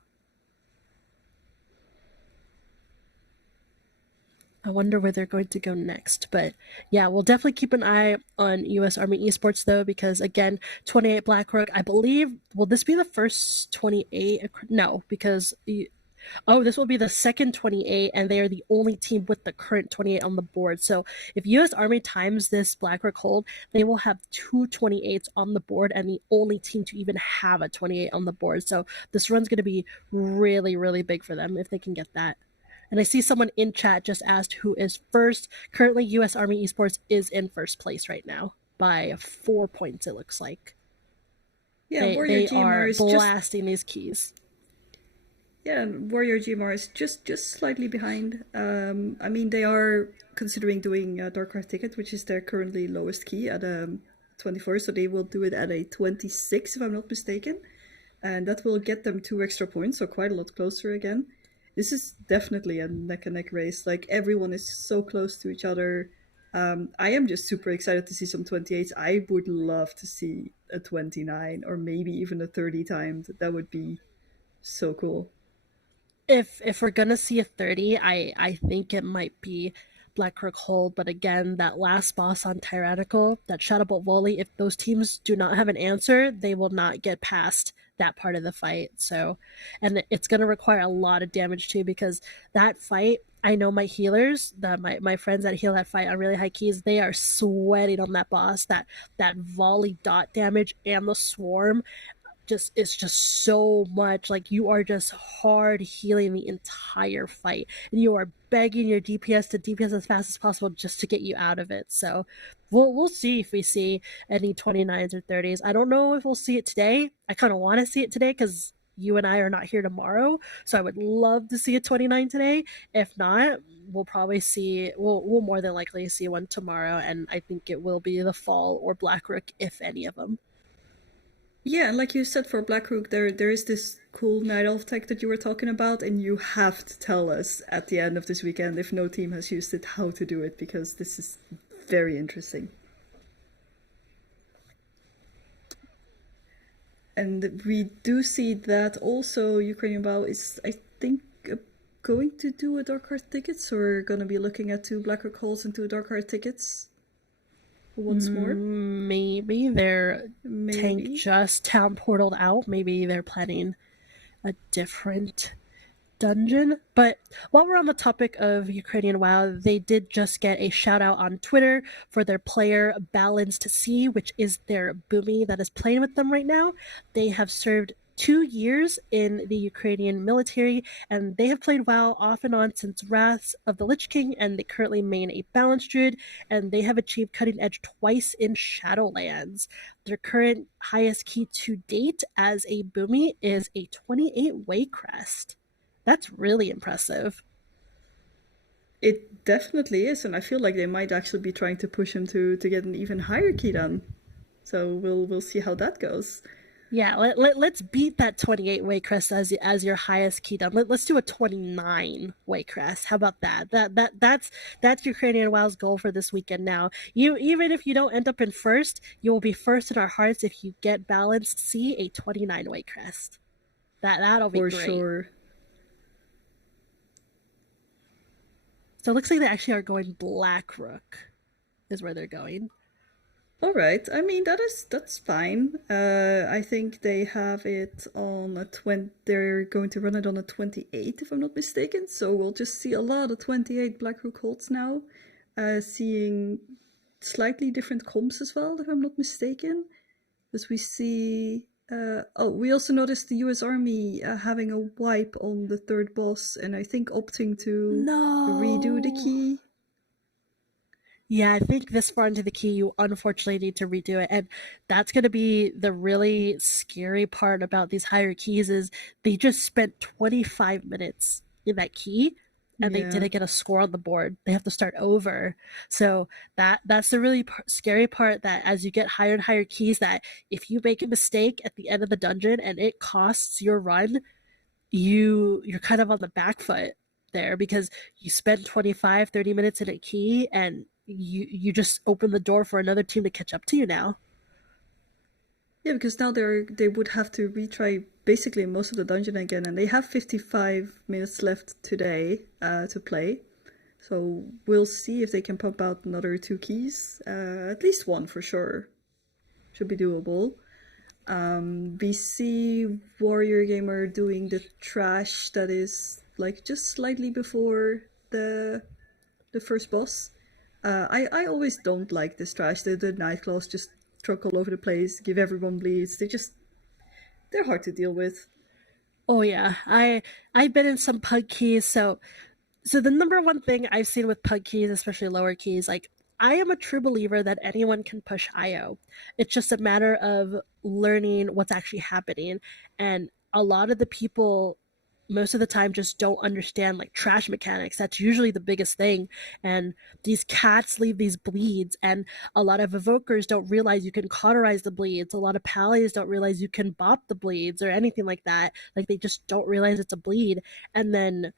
I wonder where they're going to go next. But yeah, we'll definitely keep an eye on U.S. Army Esports, though, because again, 28 Blackrook, I believe, will this be the first 28? No, because this will be the second 28, and they are the only team with the current 28 on the board. So if U.S. Army times this Blackrook hold, they will have two 28s on the board, and the only team to even have a 28 on the board. So this run's going to be really, really big for them if they can get that. And I see someone in chat just asked who is first. Currently, U.S. Army Esports is in first place right now by 4 points, it looks like. Yeah, they are blasting these keys. Yeah, Warrior GMR is just slightly behind. I mean, they are considering doing a Dark Heart Ticket, which is their currently lowest key at 24, so they will do it at a 26, if I'm not mistaken. And that will get them 2 extra points, so quite a lot closer again. This is definitely a neck-and-neck race. Like, everyone is so close to each other. I am just super excited to see some 28s. I would love to see a 29 or maybe even a 30 timed. That would be so cool. If we're gonna see a 30, I think it might be Blackrook Hold, but again, that last boss on Tyrannical, that Shadowbolt Volley, if those teams do not have an answer, they will not get past that part of the fight. So, and it's going to require a lot of damage too, because that fight, I know my healers, my friends that heal that fight on really high keys, they are sweating on that boss. That volley dot damage and the swarm, it's just so much. Like, you are just hard healing the entire fight, and you are begging your DPS to DPS as fast as possible just to get you out of it. So we'll see if we see any 29s or 30s. I don't know if we'll see it today. I kind of want to see it today because you and I are not here tomorrow, so I would love to see a 29 today. If not, we'll more than likely see one tomorrow, and I think it will be the Fall or Blackrook, if any of them. Yeah, and like you said, for Blackrook, there is this cool Night Elf tech that you were talking about, and you have to tell us at the end of this weekend, if no team has used it, how to do it, because this is very interesting. And we do see that also Ukrainian WoW is, I think, going to do a Dark Heart ticket, so we're going to be looking at 2 Blackrook Halls and 2 Dark Heart tickets once more. Maybe their tank just town portaled out. Maybe they're planning a different dungeon. But while we're on the topic of Ukrainian WoW, they did just get a shout out on Twitter for their player Balanced Sea, which is their boomy that is playing with them right now. They have served 2 years in the Ukrainian military, and they have played WoW off and on since Wraths of the Lich King, and they currently main a Balanced Druid, and they have achieved Cutting Edge twice in Shadowlands. Their current highest key to date as a boomy is a 28 Waycrest. That's really impressive. It definitely is, and I feel like they might actually be trying to push him to get an even higher key done. So we'll see how that goes. Yeah, let's beat that 28 Waycrest as your highest key down. Let's do a 29 Waycrest. How about that? That's Ukrainian WoW's goal for this weekend now. You even if you don't end up in first, you will be first in our hearts if you get balanced C a 29 Waycrest. That'll be For great. sure. So it looks like they actually are going Blackrook is where they're going. All right. I mean, that's fine. I think they have it on a 20. They're going to run it on a 28, if I'm not mistaken. So we'll just see a lot of 28 Blackrook holds now. Seeing slightly different comps as well, if I'm not mistaken. Because we see. We also noticed the U.S. Army having a wipe on the third boss, and I think opting to redo the key. Yeah, I think this far into the key, you unfortunately need to redo it. And that's going to be the really scary part about these higher keys is they just spent 25 minutes in that key and they didn't get a score on the board. They have to start over. So that's the really scary part, that as you get higher and higher keys, that if you make a mistake at the end of the dungeon and it costs your run, you're kind of on the back foot there, because you spend 25-30 minutes in a key and you just open the door for another team to catch up to you now. Yeah, because now they would have to retry basically most of the dungeon again, and they have 55 minutes left today to play. So we'll see if they can pump out another 2 keys. At least one for sure. Should be doable. We see Warrior Gamer doing the trash that is like just slightly before the first boss. I always don't like this trash. The Nightclaws just truck all over the place, give everyone bleeds. They're hard to deal with. Oh yeah, I've been in some pug keys. So the number one thing I've seen with pug keys, especially lower keys, like, I am a true believer that anyone can push IO. It's just a matter of learning what's actually happening. And a lot of the people most of the time just don't understand like trash mechanics. That's usually the biggest thing. And these cats leave these bleeds, and a lot of evokers don't realize you can cauterize the bleeds. A lot of pallies don't realize you can bop the bleeds or anything like that. Like, they just don't realize it's a bleed. And then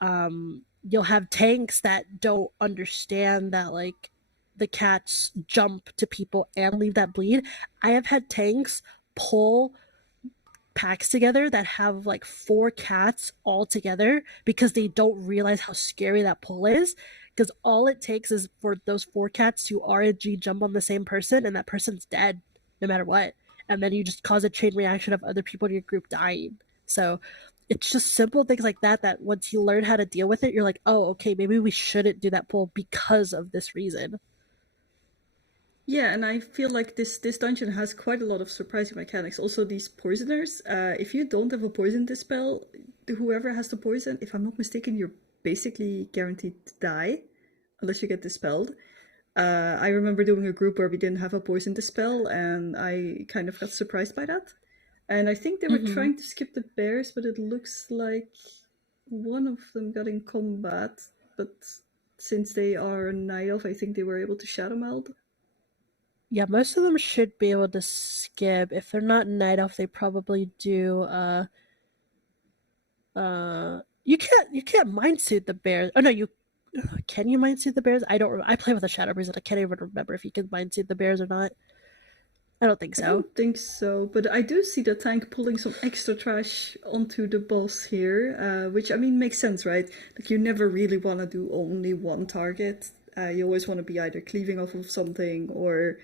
you'll have tanks that don't understand that, like, the cats jump to people and leave that bleed. I have had tanks pull packs together that have like 4 cats all together because they don't realize how scary that pull is. Because all it takes is for those 4 cats to RNG jump on the same person, and that person's dead no matter what. And then you just cause a chain reaction of other people in your group dying. So it's just simple things like that once you learn how to deal with it, you're like, oh, okay, maybe we shouldn't do that pull because of this reason. Yeah, and I feel like this dungeon has quite a lot of surprising mechanics. Also, these poisoners. If you don't have a poison dispel, whoever has the poison, if I'm not mistaken, you're basically guaranteed to die unless you get dispelled. I remember doing a group where we didn't have a poison dispel, and I kind of got surprised by that. And I think they were trying to skip the bears, but it looks like one of them got in combat. But since they are Night Elf, I think they were able to Shadow Meld. Yeah, most of them should be able to skip. If they're not Night Elf, they probably do. You can't mind suit the bears. Oh no, can you mind suit the bears? I don't. I play with a Shadow Breeze, and I can't even remember if you can mind suit the bears or not. I don't think so. I don't think so, but I do see the tank pulling some extra trash onto the boss here, which, I mean, makes sense, right? Like, you never really want to do only one target. You always want to be either cleaving off of something or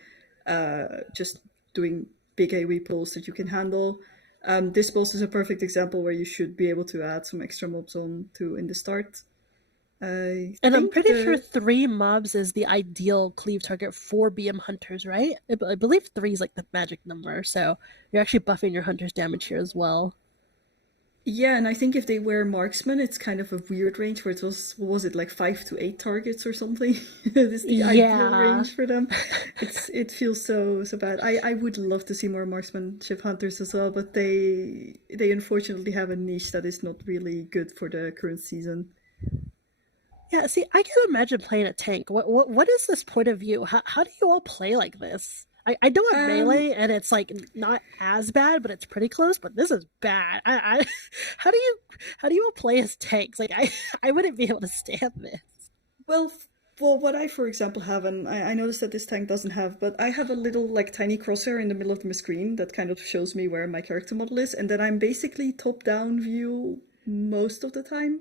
just doing big AoE pulls that you can handle. This boss is a perfect example where you should be able to add some extra mobs on to in the start. And I'm pretty sure 3 mobs is the ideal cleave target for BM hunters, right? I believe 3 is like the magic number, so you're actually buffing your hunter's damage here as well. Yeah, and I think if they were marksman, it's kind of a weird range where it was it like 5 to 8 targets or something? This is the ideal range for them. It feels so bad. I would love to see more marksmanship hunters as well, but they unfortunately have a niche that is not really good for the current season. Yeah, see, I can imagine playing a tank. What is this point of view? How do you all play like this? I know at Um, melee, and it's like not as bad, but it's pretty close. But this is bad. How do you play as tanks? Like I wouldn't be able to stand this. well, well, what I, for example, have, and I noticed that this tank doesn't have, but I have a little like tiny crosshair in the middle of my screen that kind of shows me where my character model is, and then I'm basically top-down view most of the time.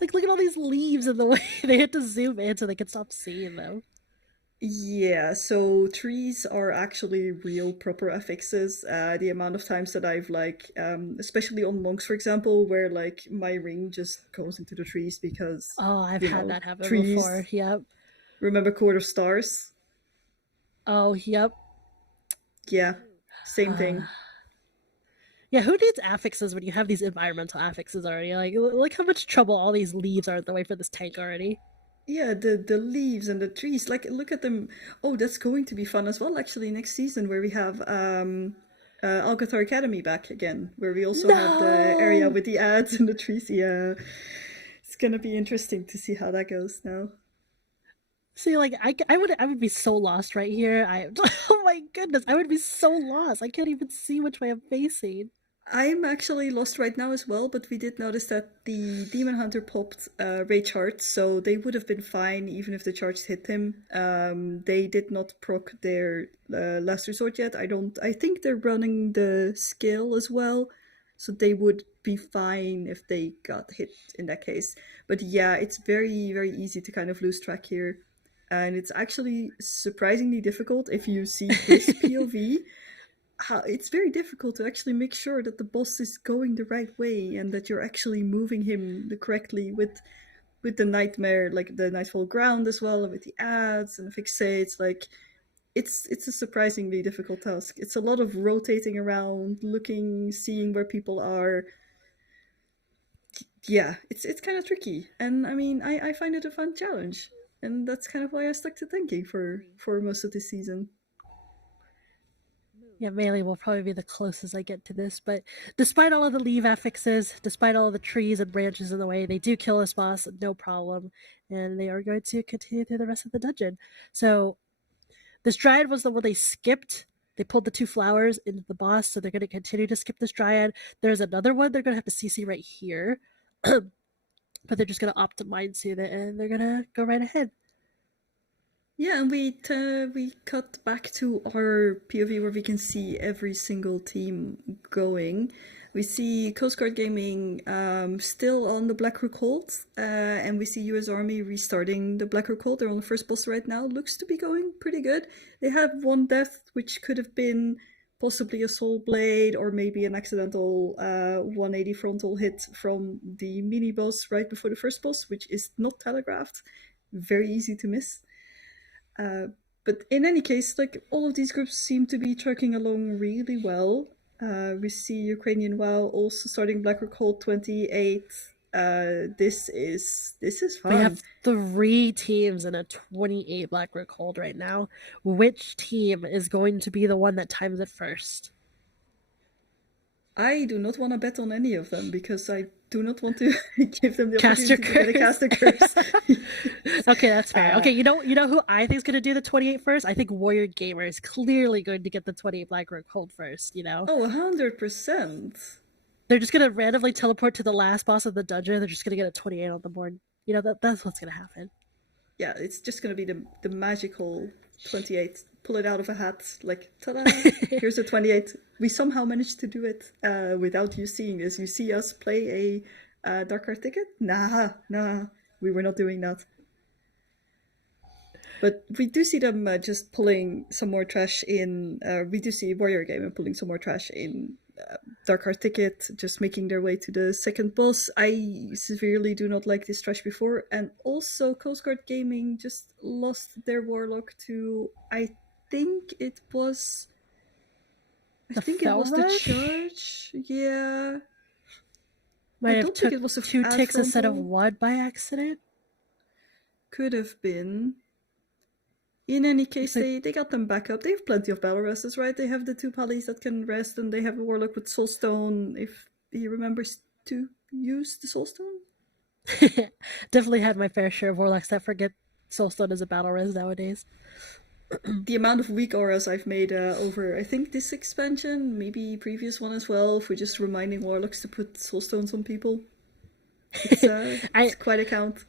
Like look at all these leaves in the way. They had to zoom in so they could stop seeing them. Yeah, so trees are actually real proper affixes. The amount of times that I've like, especially on monks, for example, where like my ring just goes into the trees because, Oh, I've you had know, that happen trees. before. Yep. Remember Court of Stars? Oh, yep. Yeah, same thing. Yeah, who needs affixes when you have these environmental affixes already? Like, look how much trouble all these leaves are in the way for this tank already. Yeah, the leaves and the trees, like look at them. Oh, that's going to be fun as well, actually, next season where we have Alcatar Academy back again, where we also have the area No! with the ads and the trees. Yeah, it's gonna be interesting to see how that goes now. See, like, I would be so lost right here. Oh my goodness, I would be so lost. I can't even see which way I'm facing. I'm actually lost right now as well, but we did notice that the Demon Hunter popped Rage Heart, so they would have been fine even if the charge hit him. They did not proc their Last Resort yet. I think they're running the skill as well, so they would be fine if they got hit in that case. But yeah, it's very, very easy to kind of lose track here. And it's actually surprisingly difficult if you see this POV. It's very difficult to actually make sure that the boss is going the right way and that you're actually moving him correctly with the nightmare, like the Nightfall Ground as well, and with the ads and fixates. Like it's a surprisingly difficult task. It's a lot of rotating around, looking, seeing where people are. Yeah, it's kind of tricky, and I mean, I find it a fun challenge, and that's kind of why I stuck to thinking for most of this season. Yeah, melee will probably be the closest I get to this, but despite all of the leaf affixes, despite all of the trees and branches in the way, they do kill this boss, no problem, and they are going to continue through the rest of the dungeon. So this dryad was the one they skipped. They pulled the two flowers into the boss, so they're going to continue to skip this dryad. There's another one they're going to have to CC right here, but they're just going to opt to mind soothe it, and they're going to go right ahead. Yeah, and we cut back to our POV where we can see every single team going. We see Coast Guard Gaming still on the Blackrock Hold, and we see US Army restarting the Blackrock Hold. They're on the first boss right now. Looks to be going pretty good. They have one death, which could have been possibly a Soul Blade or maybe an accidental 180 frontal hit from the mini boss right before the first boss, which is not telegraphed. Very easy to miss. But in any case, like all of these groups seem to be trucking along really well. We see Ukrainian WoW also starting Blackrock Hold 28. This is fun. We have 3 teams in a 28 Blackrock Hold right now. Which team is going to be the one that times it first? I do not want to bet on any of them because I do not want to give them the Caster opportunity to get a caster curse. Okay, that's fair. Okay, you know who I think is going to do the 28 first? I think Warrior Gamer is clearly going to get the 28 Blackrock Hold first, you know? Oh, 100%. They're just going to randomly teleport to the last boss of the dungeon. They're just going to get a 28 on the board. You know, that's what's going to happen. Yeah, it's just going to be the magical 28. Pull it out of a hat, like, ta-da, here's a 28. We somehow managed to do it without you seeing this. You see us play a Dark Card ticket? Nah, we were not doing that. But we do see them just pulling some more trash in. We do see Warrior Gamer pulling some more trash in Dark Card Ticket, just making their way to the second boss. I severely do not like this trash before. And also, Coast Guard Gaming just lost their Warlock to, I think it was the charge. Yeah. Might I have don't took think it was a 2 ticks instead of frontal. 1 by accident. Could have been. In any case, they got them back up. They have plenty of battle rests, right? They have the 2 Pallies that can rest, and they have a Warlock with Soulstone if he remembers to use the Soulstone. Definitely had my fair share of Warlocks that forget Soulstone as a battle res nowadays. the amount of weak auras I've made over, I think, this expansion, maybe previous one as well, for just reminding warlocks to put soulstones on people. It's quite a count.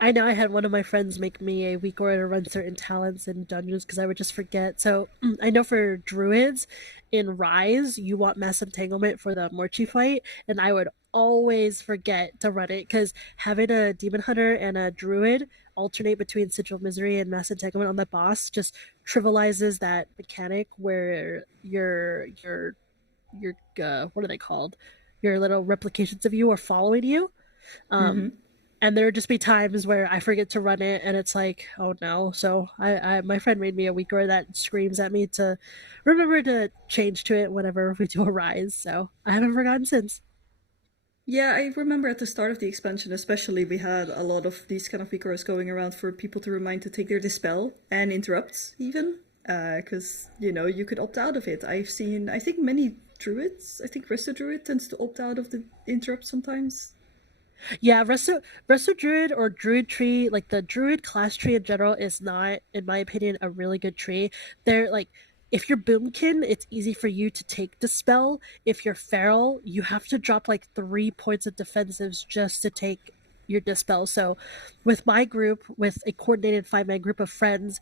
I know I had one of my friends make me a weak aura to run certain talents in dungeons because I would just forget. So I know for druids in Rise, you want mass entanglement for the Morchi fight, and I would always forget to run it because having a demon hunter and a druid alternate between sigil misery and mass entanglement on the boss just trivializes that mechanic where your what are they called? Your little replications of you are following you. And there would just be times where I forget to run it, and it's like, oh no. So my friend made me a weaker that screams at me to remember to change to it whenever we do a rise. So I haven't forgotten since. Yeah, I remember at the start of the expansion, especially, we had a lot of these kind of weakers going around for people to remind to take their dispel and interrupts, even. Because, you could opt out of it. I've seen, I think, many druids, I think Resto Druid tends to opt out of the interrupt sometimes. Yeah, Resto Druid or Druid tree, like the Druid class tree in general, is not, in my opinion, a really good tree. They're like, if you're Boomkin, it's easy for you to take Dispel. If you're Feral, you have to drop like 3 points of defensives just to take your Dispel. So with my group, with a coordinated 5-man group of friends,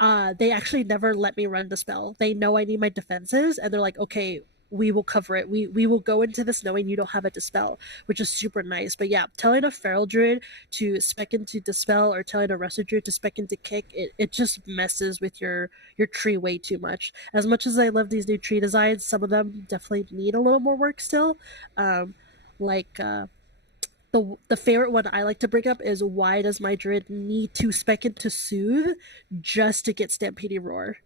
they actually never let me run Dispel. They know I need my defenses, and they're like, okay, we will cover it. We will go into this knowing you don't have a Dispel, which is super nice. But yeah, telling a Feral Druid to spec into Dispel or telling a Resto Druid to spec into Kick, it just messes with your tree way too much as I love these new tree designs, some of them definitely need a little more work still. Like the favorite one I like to bring up is, why does my druid need to spec into Soothe just to get Stampede Roar?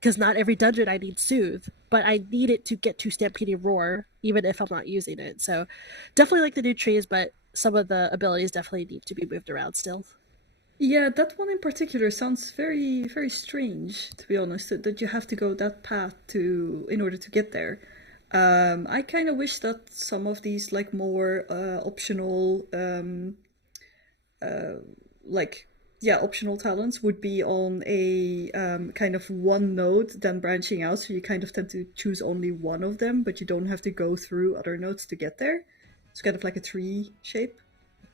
Because not every dungeon I need Soothe, but I need it to get to Stampede Roar, even if I'm not using it. So definitely like the new trees, but some of the abilities definitely need to be moved around still. Yeah, that one in particular sounds very, very strange, to be honest, that you have to go that path in order to get there. I kind of wish that some of these like more optional optional talents would be on a kind of one node, then branching out, so you kind of tend to choose only one of them, but you don't have to go through other nodes to get there. It's kind of like a tree shape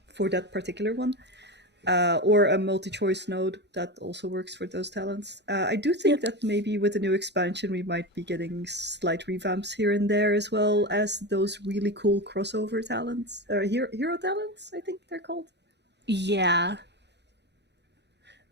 for that particular one. Or a multi-choice node that also works for those talents. I do think that maybe with the new expansion we might be getting slight revamps here and there, as well as those really cool crossover talents. Hero talents, I think they're called. Yeah.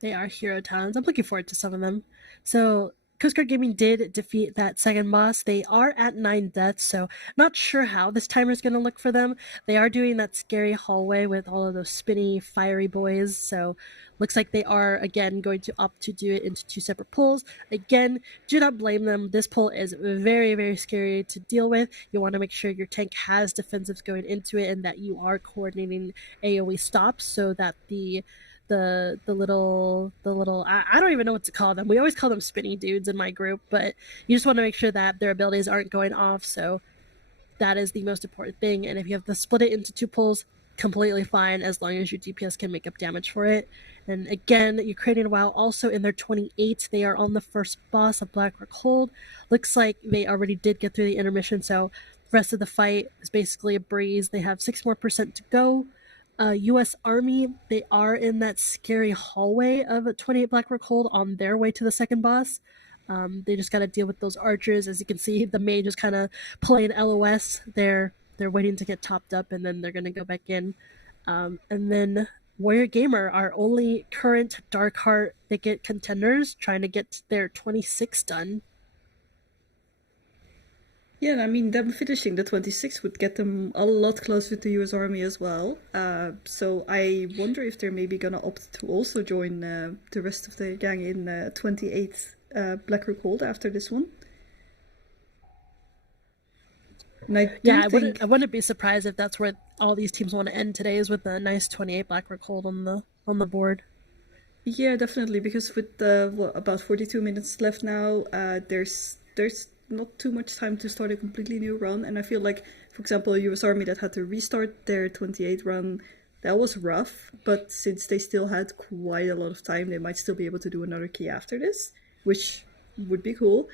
They are hero talents. I'm looking forward to some of them. So Coast Guard Gaming did defeat that second boss. They are at 9 deaths, so not sure how this timer is going to look for them. They are doing that scary hallway with all of those spinny, fiery boys, so looks like they are, again, going to opt to do it into 2 separate pulls. Again, do not blame them. This pull is very, very scary to deal with. You want to make sure your tank has defensives going into it and that you are coordinating AoE stops so that the little I don't even know what to call them. We always call them spinny dudes in my group, but you just want to make sure that their abilities aren't going off, so that is the most important thing. And if you have to split it into 2 pulls, completely fine, as long as your DPS can make up damage for it. And again, Ukrainian WoW also in their 28, they are on the first boss of Blackrock Hold. Looks like they already did get through the intermission, so the rest of the fight is basically a breeze. They have 6% more to go. U.S. Army, they are in that scary hallway of a 28 Blackrock Hold on their way to the second boss. They just got to deal with those archers. As you can see, the mage is kind of playing LOS. They're waiting to get topped up, and then they're going to go back in. And then Warrior Gamer, our only current Dark Heart Thicket contenders, trying to get their 26 done. Yeah, I mean, them finishing the 26 would get them a lot closer to US Army as well. So I wonder if they're maybe gonna opt to also join the rest of the gang in 28th Blackrock Hold after this one. And I wouldn't be surprised if that's where all these teams want to end today, is with a nice 28 Blackrock Hold on the board. Yeah, definitely, because with about 42 minutes left now, there's not too much time to start a completely new run, and I feel like, for example, US Army that had to restart their 28 run That was rough, but since they still had quite a lot of time, they might still be able to do another key after this, which would be cool.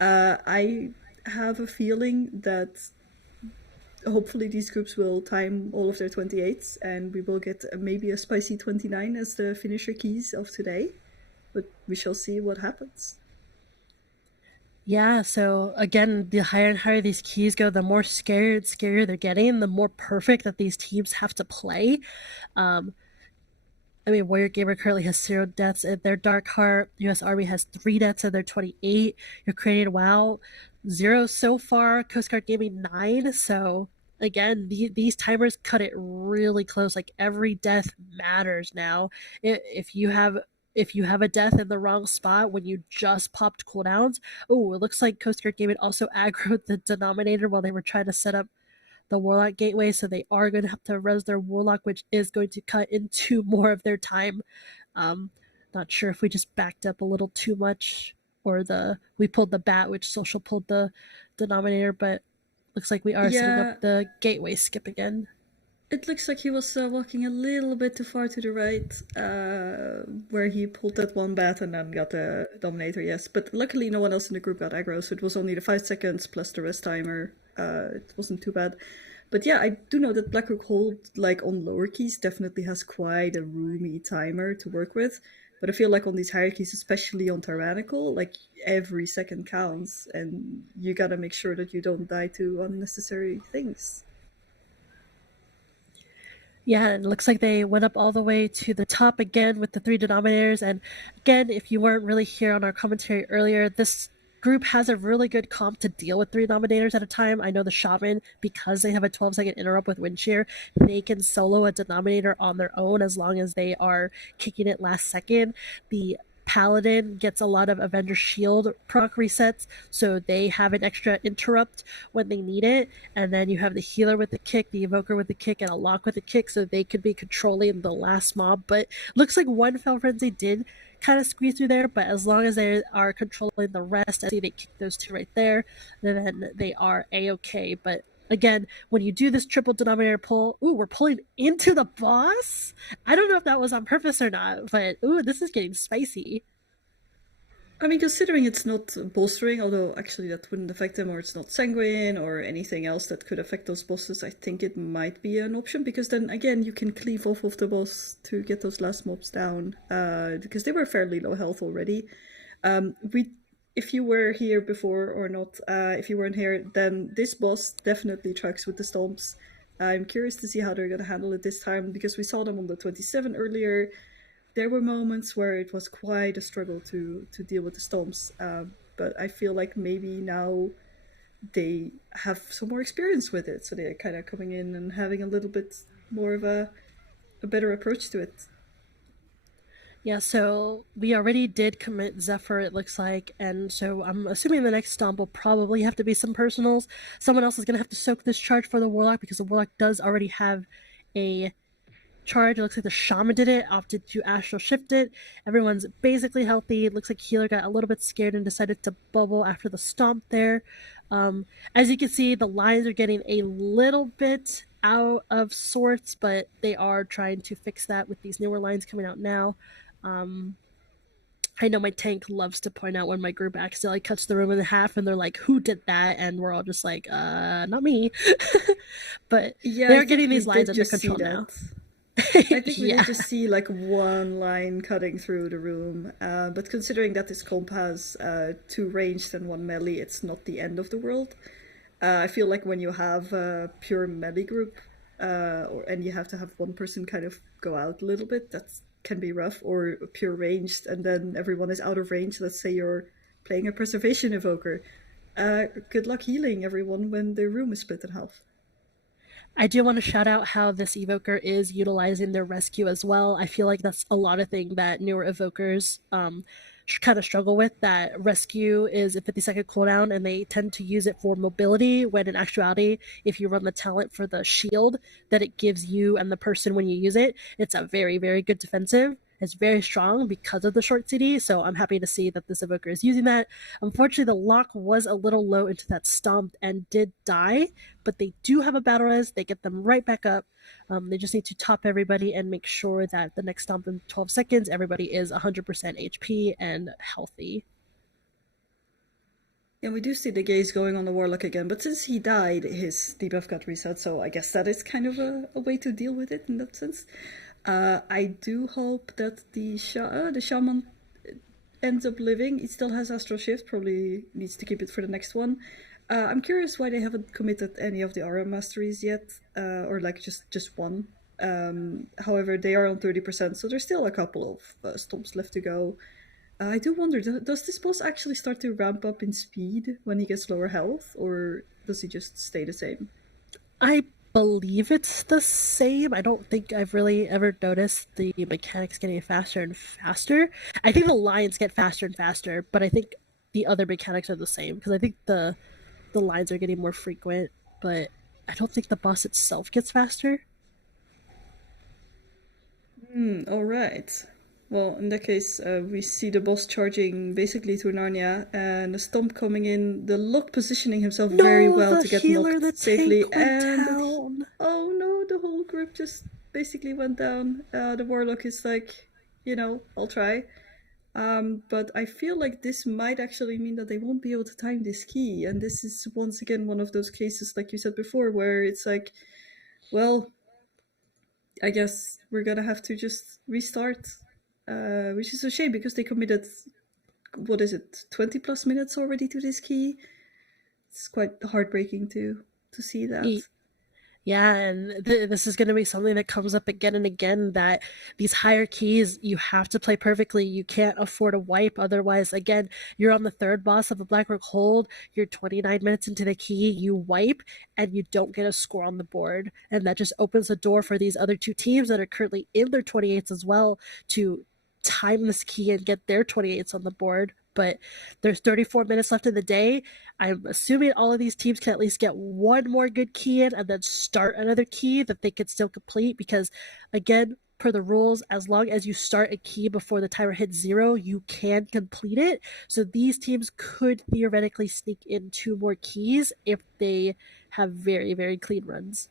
I have a feeling that hopefully these groups will time all of their 28s and we will get maybe a spicy 29 as the finisher keys of today. But we shall see what happens. Yeah, so again, the higher and higher these keys go, the more scarier they're getting, the more perfect that these teams have to play. I mean, Warrior Gamer currently has 0 deaths in their Dark Heart. US Army has 3 deaths in their 28. Ukrainian WoW, 0 so far. Coast Guard Gaming, 9. So again, these timers cut it really close. Like every death matters now. If you have a death in the wrong spot when you just popped cooldowns, oh, it looks like Coast Guard Gaming also aggroed the Denominator while they were trying to set up the Warlock gateway, so they are going to have to res their Warlock, which is going to cut into more of their time. Not sure if we just backed up a little too much, or we pulled the bat, which Social pulled the Denominator, but looks like we are setting up the gateway skip again. It looks like he was walking a little bit too far to the right, where he pulled that one bat and then got the Dominator, yes. But luckily no one else in the group got aggro, so it was only the 5 seconds plus the rest timer. It wasn't too bad. But yeah, I do know that Blackrook Hold, like on lower keys, definitely has quite a roomy timer to work with. But I feel like on these higher keys, especially on Tyrannical, like every second counts, and you gotta make sure that you don't die to unnecessary things. Yeah, it looks like they went up all the way to the top again with the 3 denominators. And again, if you weren't really here on our commentary earlier, this group has a really good comp to deal with 3 denominators at a time. I know the Shaman, because they have a 12-second interrupt with Wind Shear, they can solo a denominator on their own as long as they are kicking it last second. The Paladin gets a lot of Avenger Shield proc resets, so they have an extra interrupt when they need it. And then you have the Healer with the kick, the Evoker with the kick, and a Lock with the kick, so they could be controlling the last mob. But looks like one Fell Frenzy did kind of squeeze through there, but as long as they are controlling the rest, I see they kick those 2 right there, then they are A-okay. But again, when you do this triple denominator pull, ooh, we're pulling into the boss? I don't know if that was on purpose or not, but ooh, this is getting spicy. I mean, considering it's not bolstering, although actually that wouldn't affect them, or it's not sanguine, or anything else that could affect those bosses, I think it might be an option, because then, again, you can cleave off of the boss to get those last mobs down, because they were fairly low health already. If you were here before or not, if you weren't here, then this boss definitely tracks with the stomps. I'm curious to see how they're going to handle it this time, because we saw them on the 27 earlier. There were moments where it was quite a struggle to deal with the stomps, but I feel like maybe now they have some more experience with it, so they're kind of coming in and having a little bit more of a better approach to it. Yeah, so we already did commit Zephyr, it looks like, and so I'm assuming the next stomp will probably have to be some personals. Someone else is going to have to soak this charge for the Warlock, because the Warlock does already have a charge. It looks like the Shaman did it, opted to Astral Shift it. Everyone's basically healthy. It looks like Healer got a little bit scared and decided to bubble after the stomp there. As you can see, the lines are getting a little bit out of sorts, but they are trying to fix that with these newer lines coming out now. I know my tank loves to point out when my group accidentally cuts the room in half, and they're like, who did that? And we're all just like, not me. But yeah, they're getting these lines under control now. I think we need to see like one line cutting through the room, but considering that this comp has 2 ranged and 1 melee, it's not the end of the world. I feel like when you have a pure melee group, and you have to have one person kind of go out a little bit, that can be rough, or pure ranged and then everyone is out of range. Let's say you're playing a Preservation Evoker. Good luck healing everyone when the room is split in half. I do want to shout out how this Evoker is utilizing their rescue as well. I feel like that's a lot of thing that newer Evokers kind of struggle with, that rescue is a 50-second cooldown and they tend to use it for mobility, when in actuality, if you run the talent for the shield that it gives you and the person when you use it, it's a very, very good defensive. is very strong because of the short CD, so I'm happy to see that this evoker is using that. Unfortunately, the lock was a little low into that stomp and did die, but they do have a battle res. They get them right back up. They just need to top everybody and make sure that the next stomp in 12 seconds, everybody is 100% HP and healthy. Yeah, we do see the gaze going on the Warlock again, but since he died, his debuff got reset, so I guess that is kind of a way to deal with it in that sense. I do hope that the Shaman ends up living. He still has Astral Shift, probably needs to keep it for the next one. I'm curious why they haven't committed any of the Aura Masteries yet, or like just one. However, they are on 30%, so there's still a couple of stomps left to go. I do wonder, does this boss actually start to ramp up in speed when he gets lower health, or does he just stay the same? I believe it's the same. I don't think I've really ever noticed the mechanics getting faster and faster. I think the lines get faster and faster, but I think the other mechanics are the same, because I think the lines are getting more frequent, but I don't think the boss itself gets faster. Alright. Well, in that case, we see the boss charging basically to Narnia, and the stomp coming in, the lock positioning himself very well to get knocked safely, and oh no, the whole group just basically went down. The Warlock is like, I'll try. But I feel like this might actually mean that they won't be able to time this key, and this is once again one of those cases, like you said before, where it's like, well, I guess we're gonna have to just restart. Which is a shame because they committed, 20 plus minutes already to this key. It's quite heartbreaking to see that. Yeah, and this is going to be something that comes up again and again, that these higher keys, you have to play perfectly. You can't afford a wipe. Otherwise, again, you're on the third boss of the Blackrock Hold. You're 29 minutes into the key. You wipe, and you don't get a score on the board. And that just opens the door for these other two teams that are currently in their 28s as well to time this key and get their 28s on the board. But there's 34 minutes left in the day. I'm assuming all of these teams can at least get one more good key in and then start another key that they could still complete, because again, per the rules, as long as you start a key before the timer hits 0, you can complete it. So these teams could theoretically sneak in 2 more keys if they have very, very clean runs.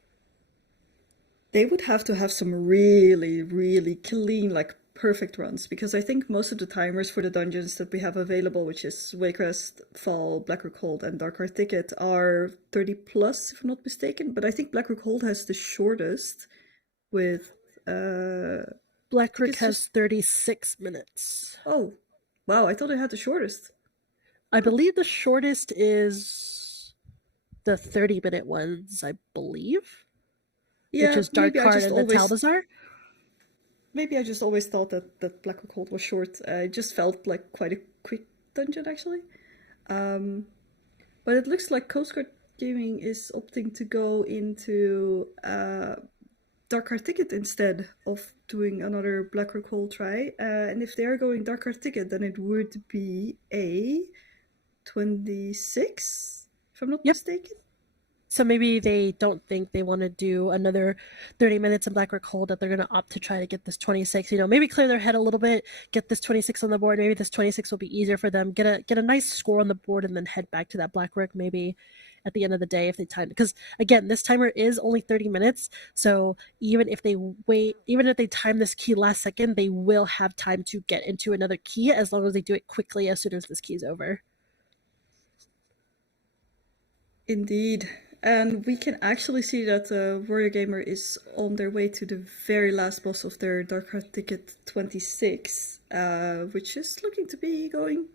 They would have to have some really, really clean, like perfect runs, because I think most of the timers for the dungeons that we have available, which is Waycrest, Fall, Blackrock Hold, and Darkheart Ticket, are 30 plus, if I'm not mistaken. But I think Blackrock Hold has the shortest, with Blackrock has 36 minutes. Oh, wow! I thought it had the shortest. I believe the shortest is the 30-minute ones, I believe. Yeah, which is Darkheart and the Talbazar. Maybe I just always thought that Blackrock Hold was short. It just felt like quite a quick dungeon, actually. But it looks like Coast Guard Gaming is opting to go into Darkheart Ticket instead of doing another Blackrock Hold try. And if they are going Darkheart Ticket, then it would be a 26, if I'm not mistaken. So maybe they don't think they want to do another 30 minutes in Blackrock Hold, that they're going to opt to try to get this 26, maybe clear their head a little bit, get this 26 on the board. Maybe this 26 will be easier for them, get a nice score on the board, and then head back to that Blackrock maybe at the end of the day if they time it. Because again, this timer is only 30 minutes. So even if they time this key last second, they will have time to get into another key, as long as they do it quickly as soon as this key is over. Indeed. And we can actually see that Warrior Gamer is on their way to the very last boss of their Darkheart Ticket 26, which is looking to be going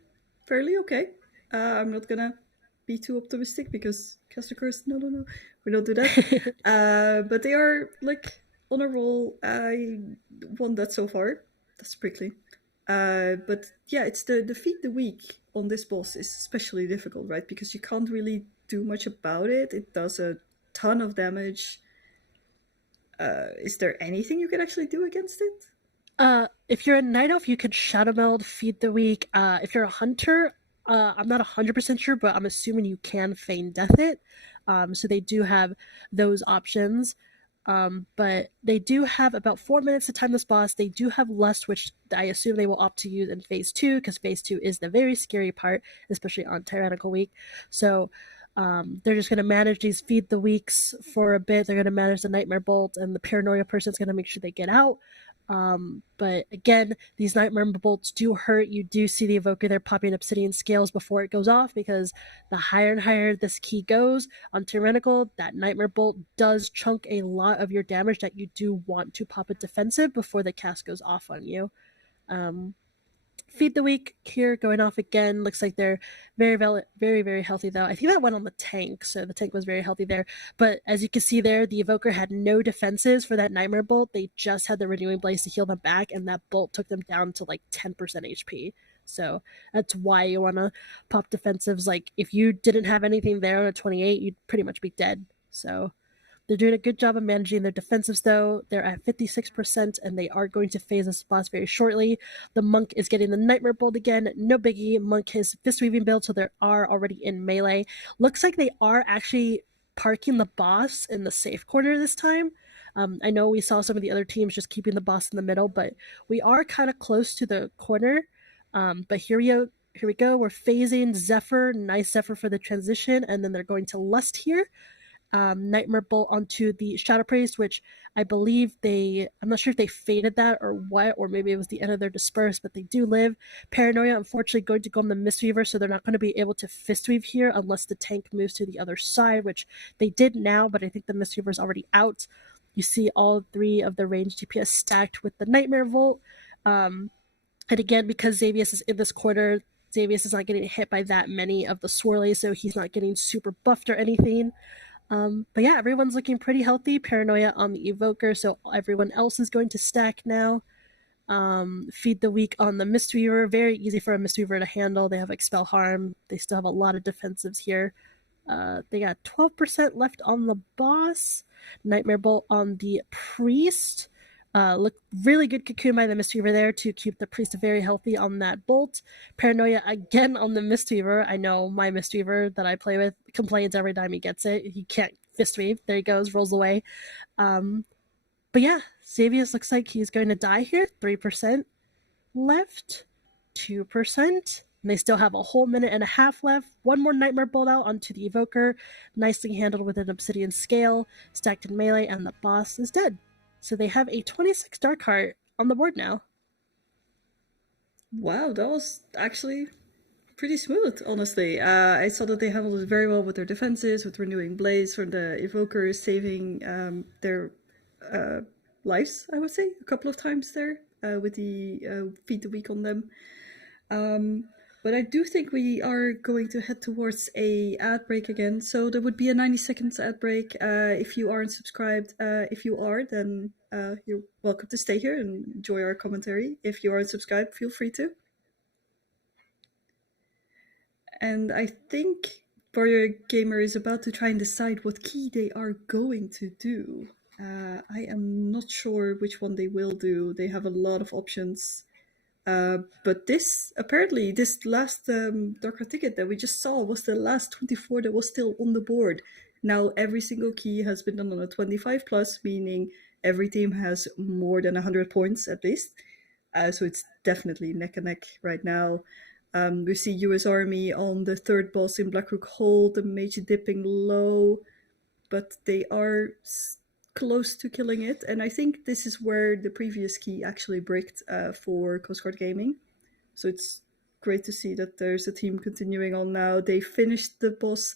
fairly okay. I'm not gonna be too optimistic because Caster Curse, no, we don't do that. But they are like on a roll. I won that so far. That's prickly. But yeah, it's the defeat the week on this boss is especially difficult, right? Because you can't really do much about it. It does a ton of damage. Is there anything you can actually do against it? If you're a Night Elf, you could Shadow Meld, Feed the Weak. If you're a Hunter, I'm not 100% sure, but I'm assuming you can Feign Death it. So they do have those options. But they do have about 4 minutes to time this boss. They do have Lust, which I assume they will opt to use in Phase 2, because Phase 2 is the very scary part, especially on Tyrannical Week. So they're just going to manage these Feed the Weeks for a bit. They're going to manage the Nightmare Bolt, and the Paranoia person's going to make sure they get out. But again, these Nightmare Bolts do hurt. You do see the Evoker there popping Obsidian Scales before it goes off, because the higher and higher this key goes on Tyrannical, that Nightmare Bolt does chunk a lot of your damage that you do want to pop it defensive before the cast goes off on you. Feed the Week here going off again. Looks like they're very healthy though. I think that went on the tank, so the tank was very healthy there. But as you can see there, the Evoker had no defenses for that Nightmare Bolt. They just had the Renewing Blaze to heal them back, and that bolt took them down to like 10% HP. So that's why you want to pop defensives. Like if you didn't have anything there on a 28, you'd pretty much be dead. So they're doing a good job of managing their defensives, though. They're at 56%, and they are going to phase this boss very shortly. The Monk is getting the Nightmare Bolt again. No biggie. Monk has Fist Weaving build, so they are already in melee. Looks like they are actually parking the boss in the safe corner this time. I know we saw some of the other teams just keeping the boss in the middle, but we are kind of close to the corner. But here we go. We're phasing Zephyr. Nice Zephyr for the transition, and then they're going to Lust here. Nightmare Bolt onto the Shadow Priest, which I believe I'm not sure if they faded that or what, or maybe it was the end of their disperse, but they do live. Paranoia, unfortunately, going to go on the Mistweaver, so they're not going to be able to Fistweave here unless the tank moves to the other side, which they did now, but I think the Mistweaver is already out. You see all 3 of the range DPS stacked with the Nightmare Volt. And again, because Xavius is in this quarter, Xavius is not getting hit by that many of the swirlies, so he's not getting super buffed or anything. But yeah, everyone's looking pretty healthy. Paranoia on the Evoker, so everyone else is going to stack now. Feed the Week on the Mistweaver. Very easy for a Mistweaver to handle. They have Expel Harm. They still have a lot of defensives here. They got 12% left on the boss. Nightmare Bolt on the Priest. Look really good Cocoon by the Mistweaver there to keep the Priest very healthy on that Bolt. Paranoia again on the Mistweaver. I know my Mistweaver that I play with complains every time he gets it. He can't Fistweave. There he goes, rolls away. But yeah, Xavius looks like he's going to die here. 3% left. 2%. And they still have a whole minute and a half left. One more Nightmare Bolt out onto the Evoker. Nicely handled with an Obsidian Scale. Stacked in melee, and the boss is dead. So they have a 26 Dark Heart on the board now. Wow, that was actually pretty smooth, honestly. I saw that they handled it very well with their defenses, with Renewing Blaze for the Evokers, saving their lives, I would say, a couple of times there with the Feed the Week on them. But I do think we are going to head towards a ad break again. So there would be a 90 seconds ad break. If you aren't subscribed, if you are, then you're welcome to stay here and enjoy our commentary. If you aren't subscribed, feel free to. And I think Warrior Gamer is about to try and decide what key they are going to do. I am not sure which one they will do. They have a lot of options. But this last Dark Heart ticket that we just saw was the last 24 that was still on the board. Now every single key has been done on a 25 plus, meaning every team has more than 100 points at least. So it's definitely neck and neck right now. We see US Army on the third boss in Blackrook Hole, the mage dipping low, but they are close to killing it, and I think this is where the previous key actually bricked for Coast Guard Gaming. So it's great to see that there's a team continuing on now. They finished the boss.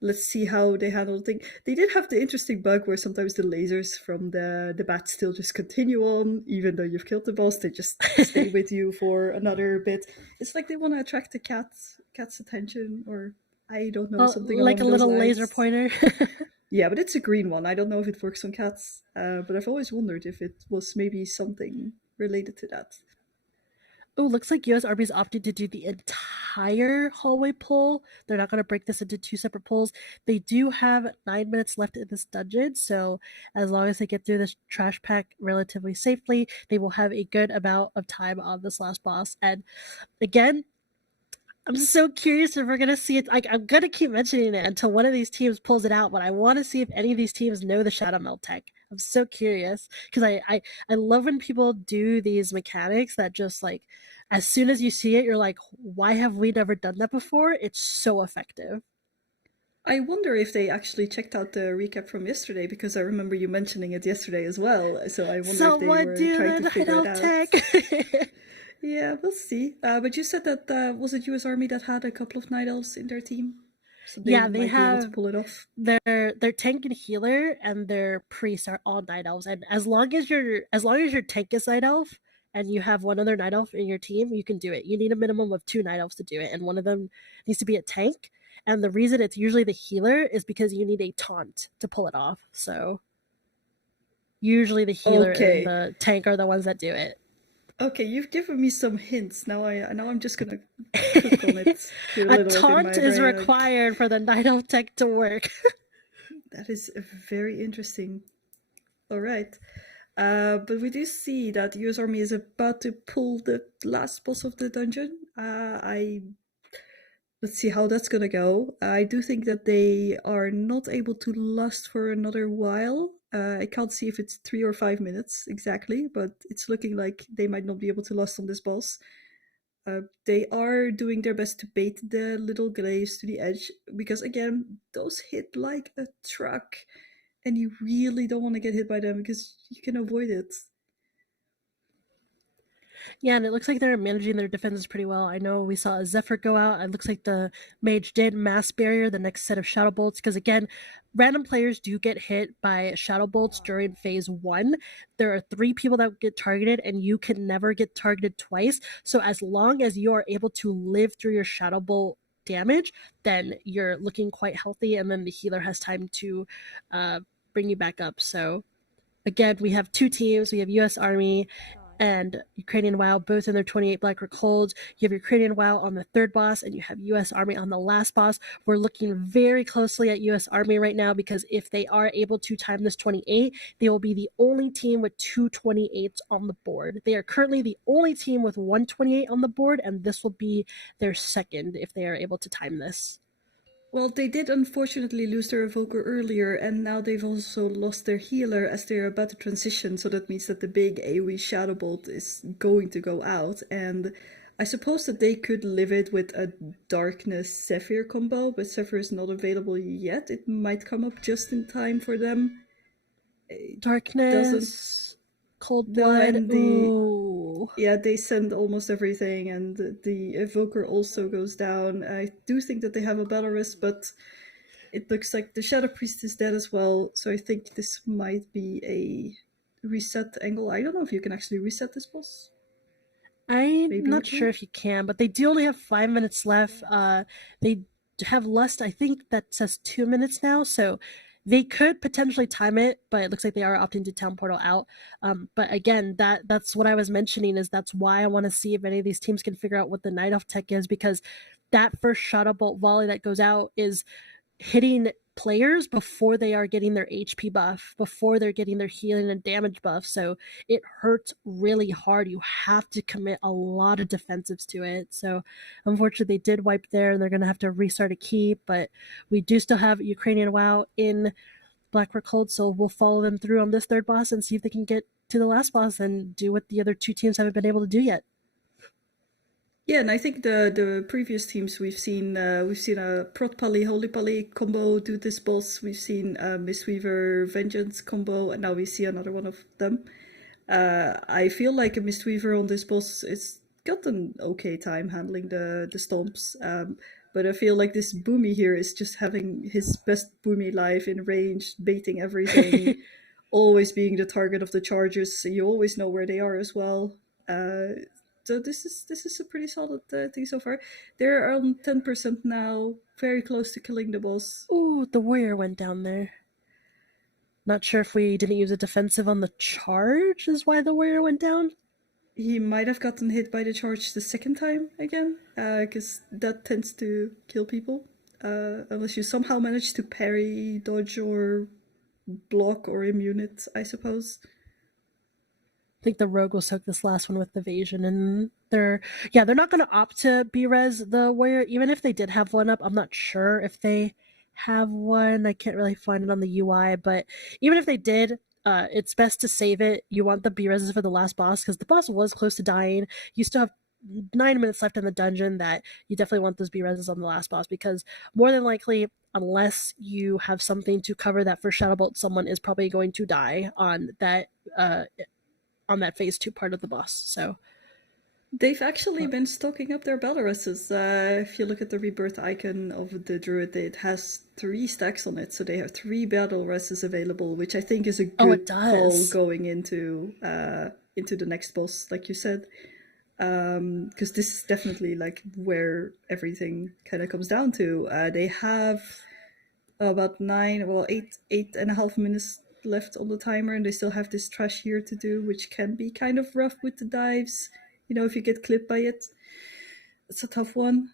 Let's see how they handle the thing. They did have the interesting bug where sometimes the lasers from the bats still just continue on, even though you've killed the boss. They just stay with you for another bit. It's like they want to attract the cat's attention, or I don't know, something like a little lines. laser pointer. Yeah, but it's a green one. I don't know if it works on cats, but I've always wondered if it was maybe something related to that. Oh, looks like US Army's opted to do the entire hallway pull. They're not going to break this into 2 separate pulls. They do have 9 minutes left in this dungeon, so as long as they get through this trash pack relatively safely, they will have a good amount of time on this last boss. And again, I'm so curious if we're gonna see it. Like, I'm gonna keep mentioning it until one of these teams pulls it out, but I want to see if any of these teams know the Shadow Melt tech. I'm so curious because I love when people do these mechanics that just like, as soon as you see it, you're like, why have we never done that before? It's so effective. I wonder if they actually checked out the recap from yesterday, because I remember you mentioning it yesterday as well. So I wonder if they Someone were do trying the to figure it Night out. Elf tech. Yeah, we'll see. But you said that was it US Army that had a couple of Night Elves in their team? So they Yeah, they might be able to have pull it off. their tank and healer and their priest are all night elves. And as long as your tank is night elf and you have one other night elf in your team, you can do it. You need a minimum of 2 night elves to do it, and one of them needs to be a tank. And the reason it's usually the healer is because you need a taunt to pull it off. So usually the healer and Okay. the tank are the ones that do it. Okay, you've given me some hints. Now I'm just gonna cook on it here a A little bit in my taunt is brain. required for the night elf tech to work. That is very interesting. All right. But we do see that US Army is about to pull the last boss of the dungeon. Let's see how that's gonna go. I do think that they are not able to last for another while. I can't see if it's 3 or 5 minutes exactly, but it's looking like they might not be able to last on this boss. They are doing their best to bait the little glaives to the edge, because again, those hit like a truck, and you really don't want to get hit by them because you can avoid it. Yeah, and it looks like they're managing their defenses pretty well. I know we saw a Zephyr go out. It looks like the mage did mass barrier the next set of Shadow Bolts, because again, random players do get hit by Shadow Bolts during phase 1. There are 3 people that get targeted, and you can never get targeted twice. So as long as you are able to live through your Shadow Bolt damage, then you're looking quite healthy, and then the healer has time to bring you back up. So again, we have 2 teams. We have US Army and Ukrainian WoW, both in their 28 Black Rook holds. You have Ukrainian WoW on the 3rd boss, and you have US Army on the last boss. We're looking very closely at US Army right now, because if they are able to time this 28, they will be the only team with 2 28s on the board. They are currently the only team with 1 28 on the board, and this will be their second if they are able to time this. Well, they did unfortunately lose their evoker earlier, and now they've also lost their healer as they're about to transition, so that means that the big AoE Shadow Bolt is going to go out, and I suppose that they could live it with a Darkness Zephyr combo, but Zephyr is not available yet. It might come up just in time for them. Darkness, Cold No, Blood, and ooh. yeah, they send almost everything, and the evoker also goes down. I do think that they have a battle risk, but it looks like the Shadow Priest is dead as well, so I think this might be a reset angle. I don't know if you can actually reset this boss. I'm Maybe not you sure can? if you can, but they do only have 5 minutes left. They have Lust, I think that says 2 minutes now, so they could potentially time it, but it looks like they are opting to town portal out. But again, that's what I was mentioning, is that's why I want to see if any of these teams can figure out what the Night Elf tech is, because that first Shadow Bolt volley that goes out is hitting players before they are getting their HP buff, before they're getting their healing and damage buff. So it hurts really hard. You have to commit a lot of defensives to it. So unfortunately, they did wipe there, and they're going to have to restart a key. But we do still have Ukrainian WoW in Black Rook Hold, so we'll follow them through on this 3rd boss and see if they can get to the last boss and do what the other 2 teams haven't been able to do yet. Yeah, and I think the previous teams we've seen a Prot Pali Holy Pali combo do this boss. We've seen a Mistweaver Vengeance combo, and now we see another one of them. I feel like a Mistweaver on this boss is got an okay time handling the stomps. But I feel like this Boomy here is just having his best Boomy life in range, baiting everything, always being the target of the charges. So you always know where they are as well. So this is a pretty solid thing so far. They're on 10% now, very close to killing the boss. Ooh, the warrior went down there. Not sure if we didn't use a defensive on the charge is why the warrior went down. He might have gotten hit by the charge the second time again, because that tends to kill people. Unless you somehow manage to parry, dodge, or block or immune it, I suppose. I think the rogue will soak this last one with evasion, and they're not going to opt to B-res the warrior, even if they did have one up. I'm not sure if they have one. I can't really find it on the UI, but even if they did, it's best to save it. You want the B-reses for the last boss because the boss was close to dying. You still have 9 minutes left in the dungeon. That you definitely want those B-reses on the last boss, because more than likely, unless you have something to cover that first shadow bolt, someone is probably going to die on that phase 2 part of the boss. So they've actually been stocking up their Belaruses. If you look at the rebirth icon of the druid, it has 3 stacks on it, so they have 3 battle reses available, which I think is a good call going into the next boss, like you said. Because this is definitely like where everything kind of comes down to. They have about 8.5 minutes left on the timer, and they still have this trash here to do, which can be kind of rough with the dives. You know, if you get clipped by it, it's a tough one.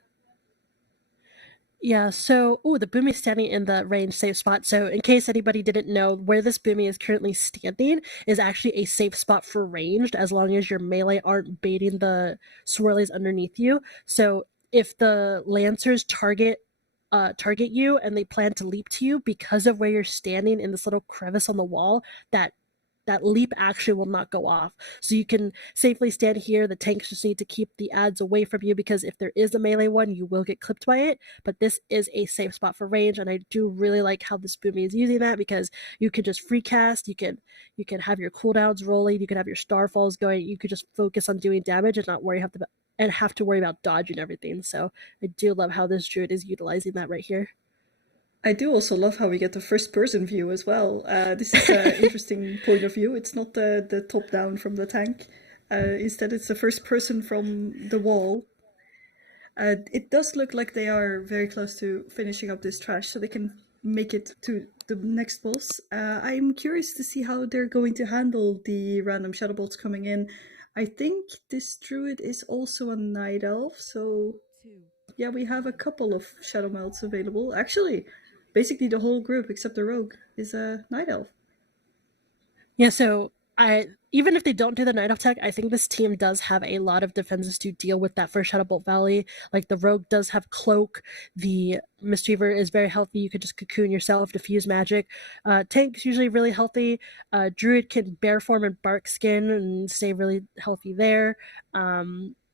Yeah, so, the Boomy is standing in the range safe spot. So in case anybody didn't know, where this Boomy is currently standing is actually a safe spot for ranged, as long as your melee aren't baiting the swirlies underneath you. So if the Lancers target you and they plan to leap to you, because of where you're standing in this little crevice on the wall, that leap actually will not go off. So you can safely stand here. The tanks just need to keep the ads away from you, because if there is a melee one, you will get clipped by it. But this is a safe spot for range, and I do really like how this Boomy is using that, because you can just free cast, you can have your cooldowns rolling, you can have your starfalls going, you could just focus on doing damage and not have to worry about dodging everything. So I do love how this druid is utilizing that right here. I do also love how we get the first-person view as well. This is an interesting point of view. It's not the top-down from the tank. Instead, it's the first person from the wall. It does look like they are very close to finishing up this trash, so they can make it to the next boss. I'm curious to see how they're going to handle the random shadow bolts coming in. I think this druid is also a night elf, so yeah, we have a couple of shadow melts available. Actually, basically the whole group except the rogue is a night elf. Yeah, so even if they don't do the night elf tech, I think this team does have a lot of defenses to deal with that first Shadow Bolt Valley. Like, the rogue does have cloak, the Mistweaver is very healthy, you could just cocoon yourself, diffuse magic. Tank's usually really healthy. Druid can bear form and bark skin and stay really healthy there.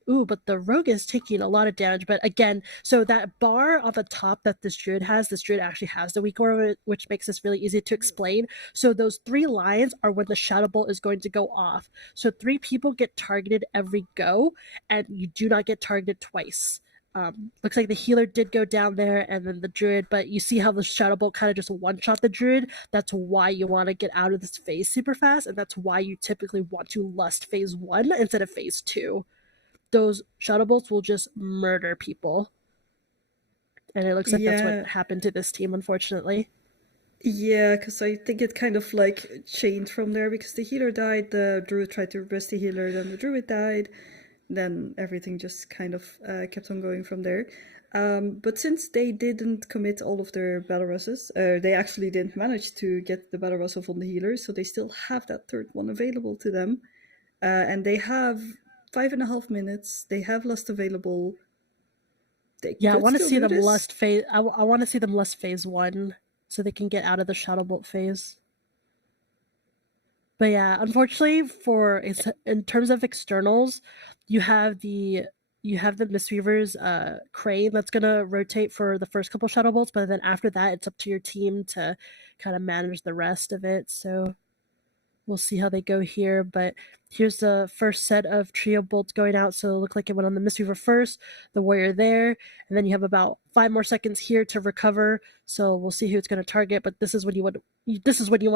But the rogue is taking a lot of damage. But again, so that bar on the top that this druid actually has the weak aura, which makes this really easy to explain. So those 3 lines are when the shadow bolt is going to go off. So 3 people get targeted every go, and you do not get targeted twice. Looks like the healer did go down there, and then the druid, but you see how the shadow bolt kind of just one-shot the druid. That's why you want to get out of this phase super fast, and that's why you typically want to lust phase 1 instead of phase 2. Those shadow bolts will just murder people, and it looks like that's what happened to this team, unfortunately. Yeah, because I think it kind of like chained from there, because the healer died, the druid tried to rest the healer, then the druid died, then everything just kind of kept on going from there. But since they didn't commit all of their battle rushes, they actually didn't manage to get the battle rush on the healer, so they still have that third one available to them. And they have 5.5 minutes. They have lust available. I want to see them lust phase. I want to see them lust phase 1, so they can get out of the shadow bolt phase. But yeah, unfortunately, in terms of externals, you have the Mistweaver's crane that's gonna rotate for the first couple shadow bolts, but then after that, it's up to your team to kind of manage the rest of it. So we'll see how they go here, but here's the first set of trio bolts going out. So it looked like it went on the Mistweaver first, the warrior there, and then you have about 5 more seconds here to recover. So we'll see who it's going to target, but this is when you want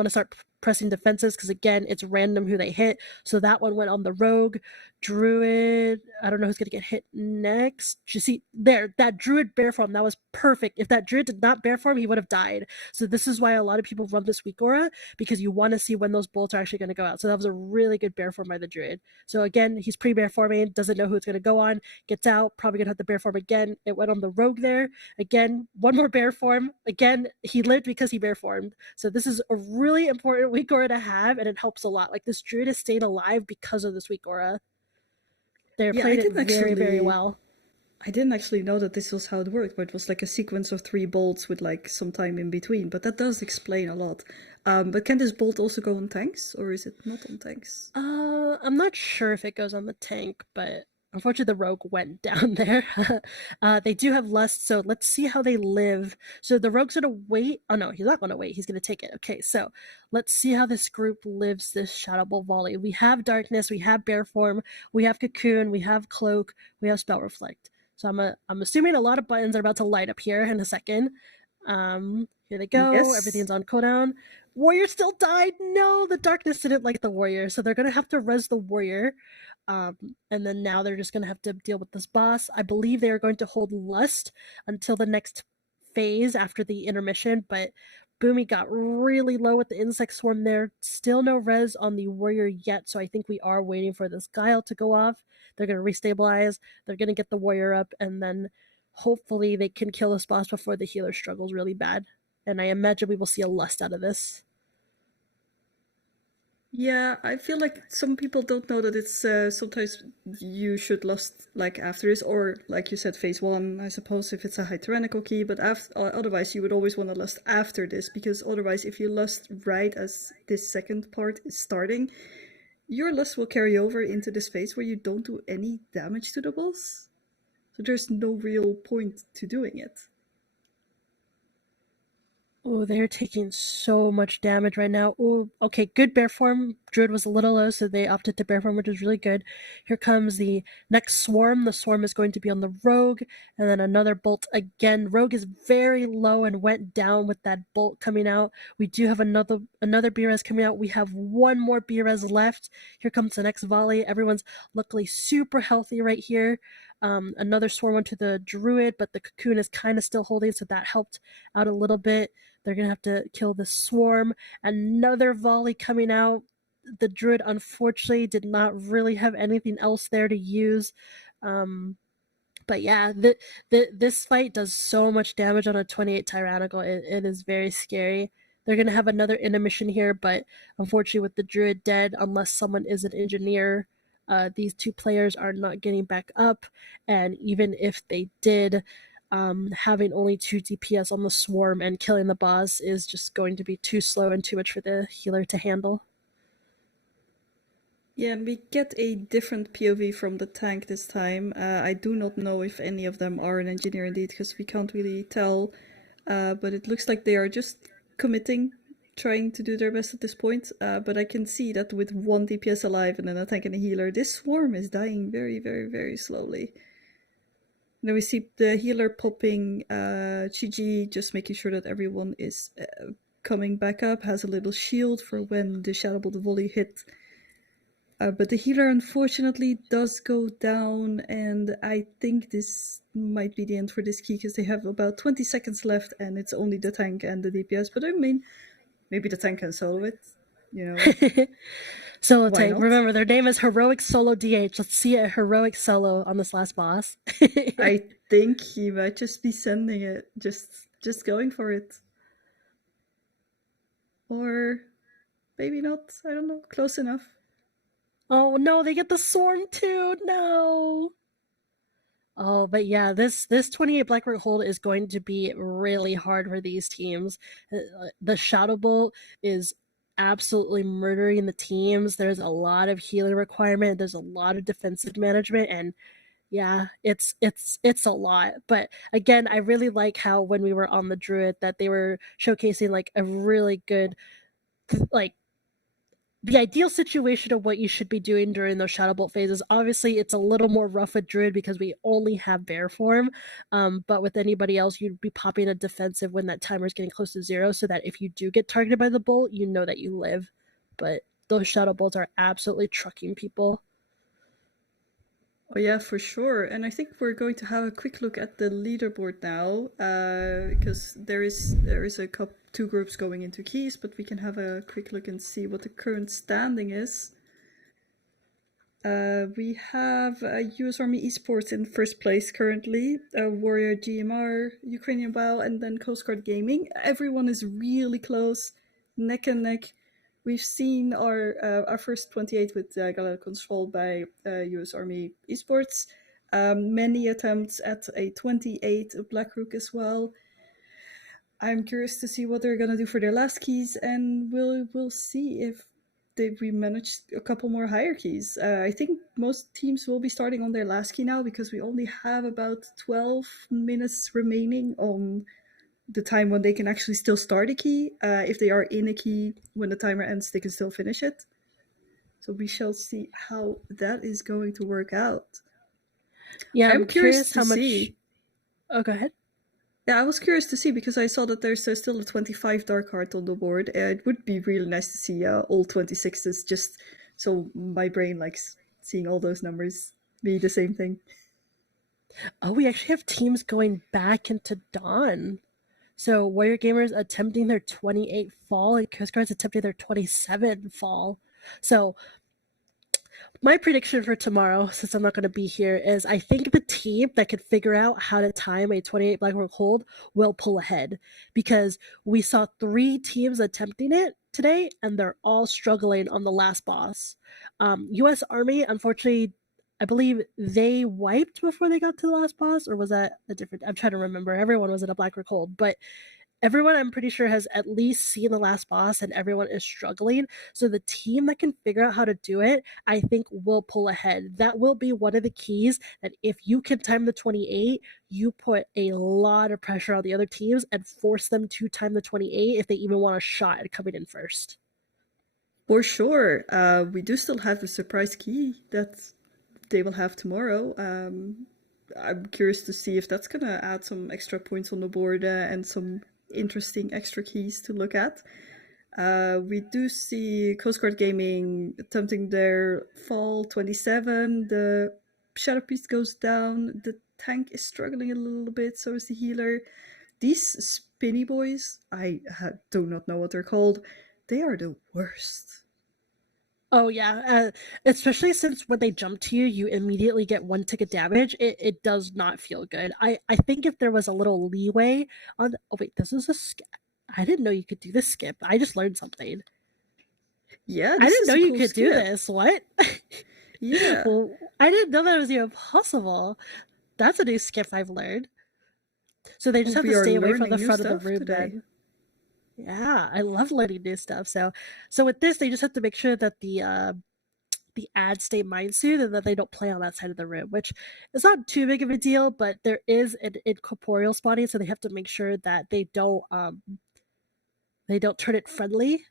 to start pressing defenses, because again, it's random who they hit. So that one went on the rogue. Druid, I don't know who's going to get hit next. You see there, that druid bear form, that was perfect. If that druid did not bear form, he would have died. So this is why a lot of people run this weak aura, because you want to see when those bolts are actually going to go out. So that was a really good bear form by the druid. So again, he's pre-bear forming, doesn't know who it's going to go on, gets out, probably going to have to bear form again. It went on the rogue there. Again, one more bear form. Again, he lived because he bear formed. So this this is a really important weak aura to have, and it helps a lot. Like, this druid has stayed alive because of this weak aura. They're playing it very, very well. I didn't actually know that this was how it worked, but it was like a sequence of 3 bolts with like some time in between. But that does explain a lot. But can this bolt also go on tanks, or is it not on tanks? I'm not sure if it goes on the tank, but unfortunately the rogue went down there. They do have lust, so let's see how they live. So the rogue's gonna wait. Oh no, he's not gonna wait. He's gonna take it. Okay, so let's see how this group lives this Shadow Bolt volley. We have darkness, we have bear form, we have cocoon, we have cloak, we have spell reflect. So I'm assuming a lot of buttons are about to light up here in a second. Here they go. Yes. Everything's on cooldown. Warrior still died. No, the darkness didn't like the warrior, so they're gonna have to res the warrior. And then now they're just gonna have to deal with this boss. I believe they are going to hold lust until the next phase after the intermission, but Boomy got really low with the insect swarm there. Still no res on the warrior yet, so I think we are waiting for this guile to go off. They're going to restabilize, they're going to get the warrior up, and then hopefully they can kill this boss before the healer struggles really bad. And I imagine we will see a lust out of this. Yeah, I feel like some people don't know that it's sometimes you should lust like after this, or like you said, phase 1, I suppose, if it's a high tyrannical key, but otherwise you would always want to lust after this, because otherwise if you lust right as this second part is starting, your lust will carry over into this phase where you don't do any damage to the boss. So there's no real point to doing it. Oh, they're taking so much damage right now. Oh, okay, good bear form. Druid was a little low, so they opted to bear form, which is really good. Here comes the next swarm. The swarm is going to be on the rogue, and then another bolt again. Rogue is very low and went down with that bolt coming out. We do have another B-res coming out. We have one more B-res left. Here comes the next volley. Everyone's luckily super healthy right here. Another swarm onto the druid, but the cocoon is kind of still holding, so that helped out a little bit. They're going to have to kill the swarm. Another volley coming out. The druid, unfortunately, did not really have anything else there to use. But yeah, this fight does so much damage on a 28 Tyrannical. It is very scary. They're going to have another intermission here, but unfortunately with the druid dead, unless someone is an engineer, these two players are not getting back up. And even if they did, having only 2 DPS on the swarm and killing the boss is just going to be too slow and too much for the healer to handle. Yeah, and we get a different POV from the tank this time. I do not know if any of them are an engineer indeed, because we can't really tell. But it looks like they are just committing, trying to do their best at this point. But I can see that with 1 DPS alive and then a tank and a healer, this swarm is dying very, very, very slowly. Then we see the healer popping Chi-Ji, just making sure that everyone is coming back up, has a little shield for when the Shadow Bolt volley hit. But the healer unfortunately does go down, and I think this might be the end for this key, because they have about 20 seconds left and it's only the tank and the DPS. But I mean, maybe the tank can solo it, you know. Solo tank. Remember, their name is Heroic Solo DH. Let's see a heroic solo on this last boss. I think he might just be sending it, just going for it. Or maybe not, I don't know, close enough. Oh no, they get the swarm too, no! Oh, but yeah, this 28 Blackroot hold is going to be really hard for these teams. The Shadow Bolt is absolutely murdering the teams. There's a lot of healing requirement, there's a lot of defensive management, and yeah, it's a lot. But again, I really like how when we were on the druid that they were showcasing like a really good, like, the ideal situation of what you should be doing during those Shadow Bolt phases. Obviously, it's a little more rough with druid because we only have bear form, but with anybody else, you'd be popping a defensive when that timer is getting close to 0, so that if you do get targeted by the bolt, you know that you live. But those Shadow Bolts are absolutely trucking people. Oh yeah, for sure. And I think we're going to have a quick look at the leaderboard now, because there is a 2 groups going into keys, but we can have a quick look and see what the current standing is. We have US Army Esports in first place currently, Warrior GMR, Ukrainian WoW, and then Coast Guard Gaming. Everyone is really close. neck and neck. We've seen our first 28 with Gala controlled by US Army Esports. Many attempts at a 28 Blackrook as well. I'm curious to see what they're gonna do for their last keys, and we'll see if we manage a couple more hierarchies. I think most teams will be starting on their last key now because we only have about 12 minutes remaining on the time when they can actually still start a key. If they are in a key when the timer ends, they can still finish it. So we shall see how that is going to work out. Yeah, I'm curious to how much. see. Oh, go ahead. Yeah, I was curious to see because I saw that there's still a 25 dark heart on the board. It would be really nice to see all 26s, just so my brain likes seeing all those numbers be the same thing. Oh, we actually have teams going back into Dawn. So Warrior Gamers attempting their 28 fall and Coast Guard's attempting their 27 fall. So my prediction for tomorrow, since I'm not going to be here, is I think the team that could figure out how to time a 28 Blackrock hold will pull ahead, because we saw 3 teams attempting it today and they're all struggling on the last boss. US Army, unfortunately, I believe they wiped before they got to the last boss, or was that a different? I'm trying to remember. Everyone was in a Blackrock hold, but everyone I'm pretty sure has at least seen the last boss and everyone is struggling. So the team that can figure out how to do it, I think will pull ahead. That will be one of the keys, that if you can time the 28, you put a lot of pressure on the other teams and force them to time the 28 if they even want a shot at coming in first. For sure. We do still have the surprise key that they will have tomorrow. I'm curious to see if that's going to add some extra points on the board and some interesting extra keys to look at. We do see Coast Guard Gaming attempting their fall 27. The Shadow Priest goes down. The tank is struggling a little bit, so is the healer. These spinny boys, I do not know what they're called. They are the worst. Oh yeah, especially since when they jump to you, you immediately get 1 ticket damage. It does not feel good. I think if there was a little leeway on. Oh wait, this is a skip. I didn't know you could do this skip. I just learned something. Yeah, I this didn't is know a you cool could do skip. this. What? Yeah. Well, I didn't know that was even possible. That's a new skip I've learned. So they just have We to are stay away from the learning new front of the stuff room today. then. Yeah, I love learning new stuff. So with this, they just have to make sure that the ads stay mind-soothed and that they don't play on that side of the room, which is not too big of a deal, but there is an incorporeal spawning, so they have to make sure that they don't turn it friendly.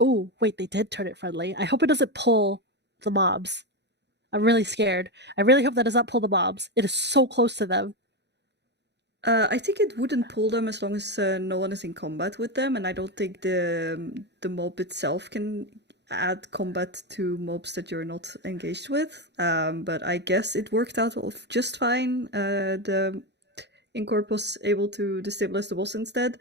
Oh, wait, they did turn it friendly. I hope it doesn't pull the mobs. I'm really scared. I really hope that does not pull the mobs. It is so close to them. I think it wouldn't pull them as long as no one is in combat with them, and I don't think the mob itself can add combat to mobs that you're not engaged with. But I guess it worked out just fine. The Incorp was able to destabilize the boss instead,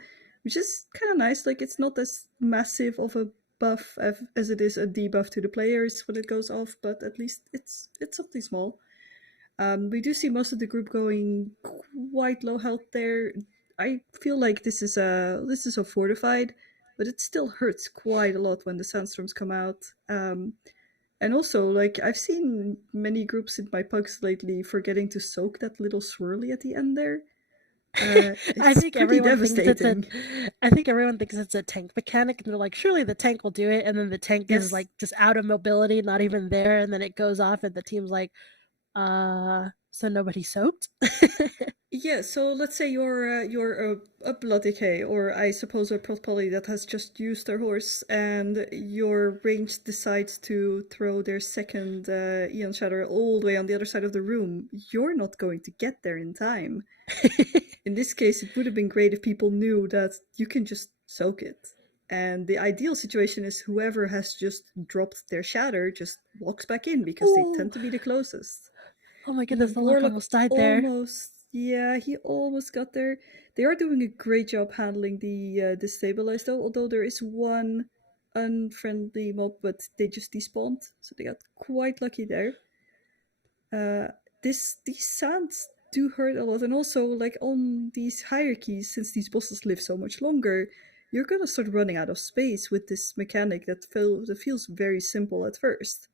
which is kind of nice. Like, it's not as massive of a buff as it is a debuff to the players when it goes off, but at least it's something small. We do see most of the group going quite low health there. I feel like this is a fortified, but it still hurts quite a lot when the sandstorms come out. And also, like, I've seen many groups in my pugs lately forgetting to soak that little swirly at the end there. I think everyone thinks devastating. I think everyone thinks it's a tank mechanic, and they're like, surely the tank will do it, and then the tank is like just out of mobility, not even there, and then it goes off, and the team's like, so nobody soaked? Yeah, so let's say you're a blood decay, or I suppose a prot poly that has just used their horse, and your range decides to throw their second Eon Shatter all the way on the other side of the room. You're not going to get there in time. In this case, it would have been great if people knew that you can just soak it. And the ideal situation is whoever has just dropped their shatter just walks back in, because they tend to be the closest. Oh my goodness, the Warlock almost died there. Yeah, he almost got there. They are doing a great job handling the destabilize though, although there is one unfriendly mob, but they just despawned, so they got quite lucky there. These sands do hurt a lot, and also, like, on these hierarchies, since these bosses live so much longer, you're gonna start running out of space with this mechanic that feels very simple at first.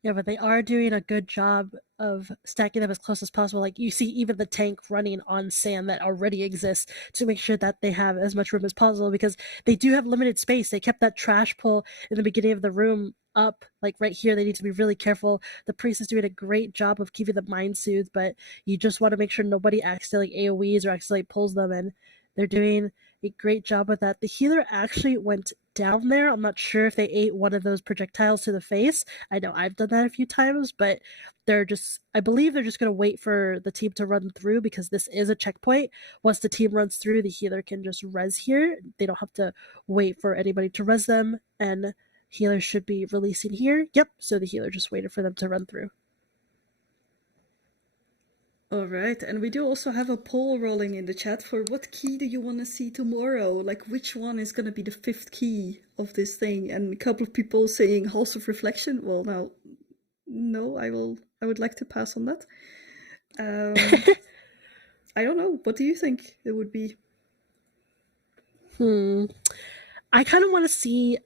Yeah, but they are doing a good job of stacking them as close as possible. Like you see even the tank running on sand that already exists to make sure that they have as much room as possible because they do have limited space. They kept that trash pull in the beginning of the room up, like right here. They need to be really careful. The priest is doing a great job of keeping the mind soothed, but you just want to make sure nobody accidentally AoEs or accidentally pulls them, and they're doing a great job with that. The healer actually went down there. I'm not sure if they ate one of those projectiles to the face. I know I've done that a few times, but I believe they're just going to wait for the team to run through because this is a checkpoint. Once the team runs through, the healer can just res here. They don't have to wait for anybody to res them, and healer should be releasing here. Yep, so the healer just waited for them to run through. All right, and we do also have a poll rolling in the chat for what key do you want to see tomorrow? Like, which one is going to be the 5th key of this thing? And a couple of people saying Halls of Reflection. Well, now, no, I would like to pass on that. I don't know. What do you think it would be? I kind of want to see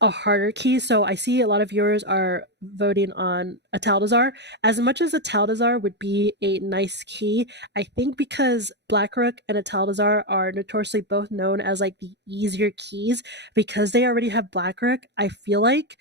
a harder key. So I see a lot of viewers are voting on a Taldazar. As much as a Taldazar would be a nice key, I think because Blackrook and a Taldazar are notoriously both known as like the easier keys, because they already have Blackrook, I feel like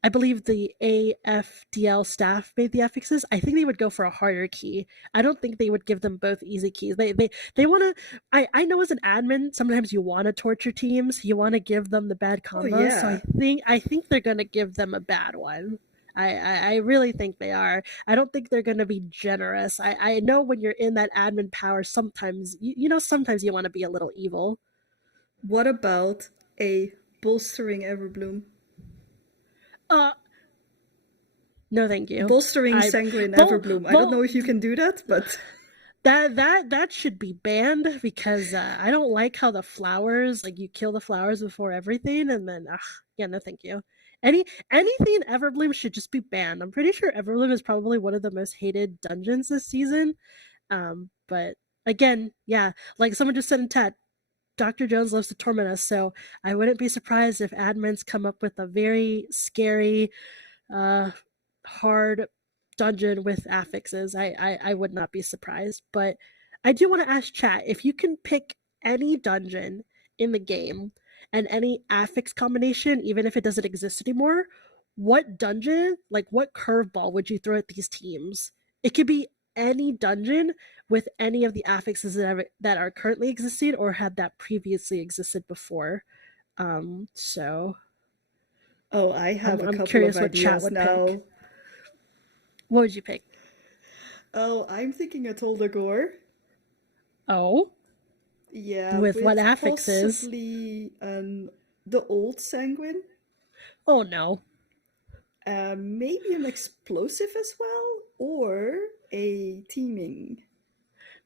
I believe the AFDL staff made the affixes. I think they would go for a harder key. I don't think they would give them both easy keys. They want to. I know as an admin, sometimes you want to torture teams. You want to give them the bad combos. Oh, yeah. So I think they're gonna give them a bad one. I really think they are. I don't think they're going to be generous. I know when you're in that admin power, sometimes sometimes you want to be a little evil. What about a bolstering Everbloom? No, thank you. Bolstering Sanguine Everbloom. I don't know if you can do that, but that should be banned because I don't like how the flowers, like you kill the flowers before everything, and then yeah, no, thank you. Anything Everbloom should just be banned. I'm pretty sure Everbloom is probably one of the most hated dungeons this season. But again, yeah, like someone just said in chat, Dr. Jones loves to torment us, so I wouldn't be surprised if admins come up with a very scary, hard dungeon with affixes. I would not be surprised. But I do want to ask chat, if you can pick any dungeon in the game and any affix combination, even if it doesn't exist anymore, what dungeon, like what curveball would you throw at these teams? It could be any dungeon with any of the affixes that are currently existing or had that previously existed before. So I have I'm curious what chat would now. pick. What would you pick? Oh, I'm thinking a Toldagor. Oh? Yeah. With what affixes? Possibly the old Sanguine. Oh no. Maybe an explosive as well, or a teaming.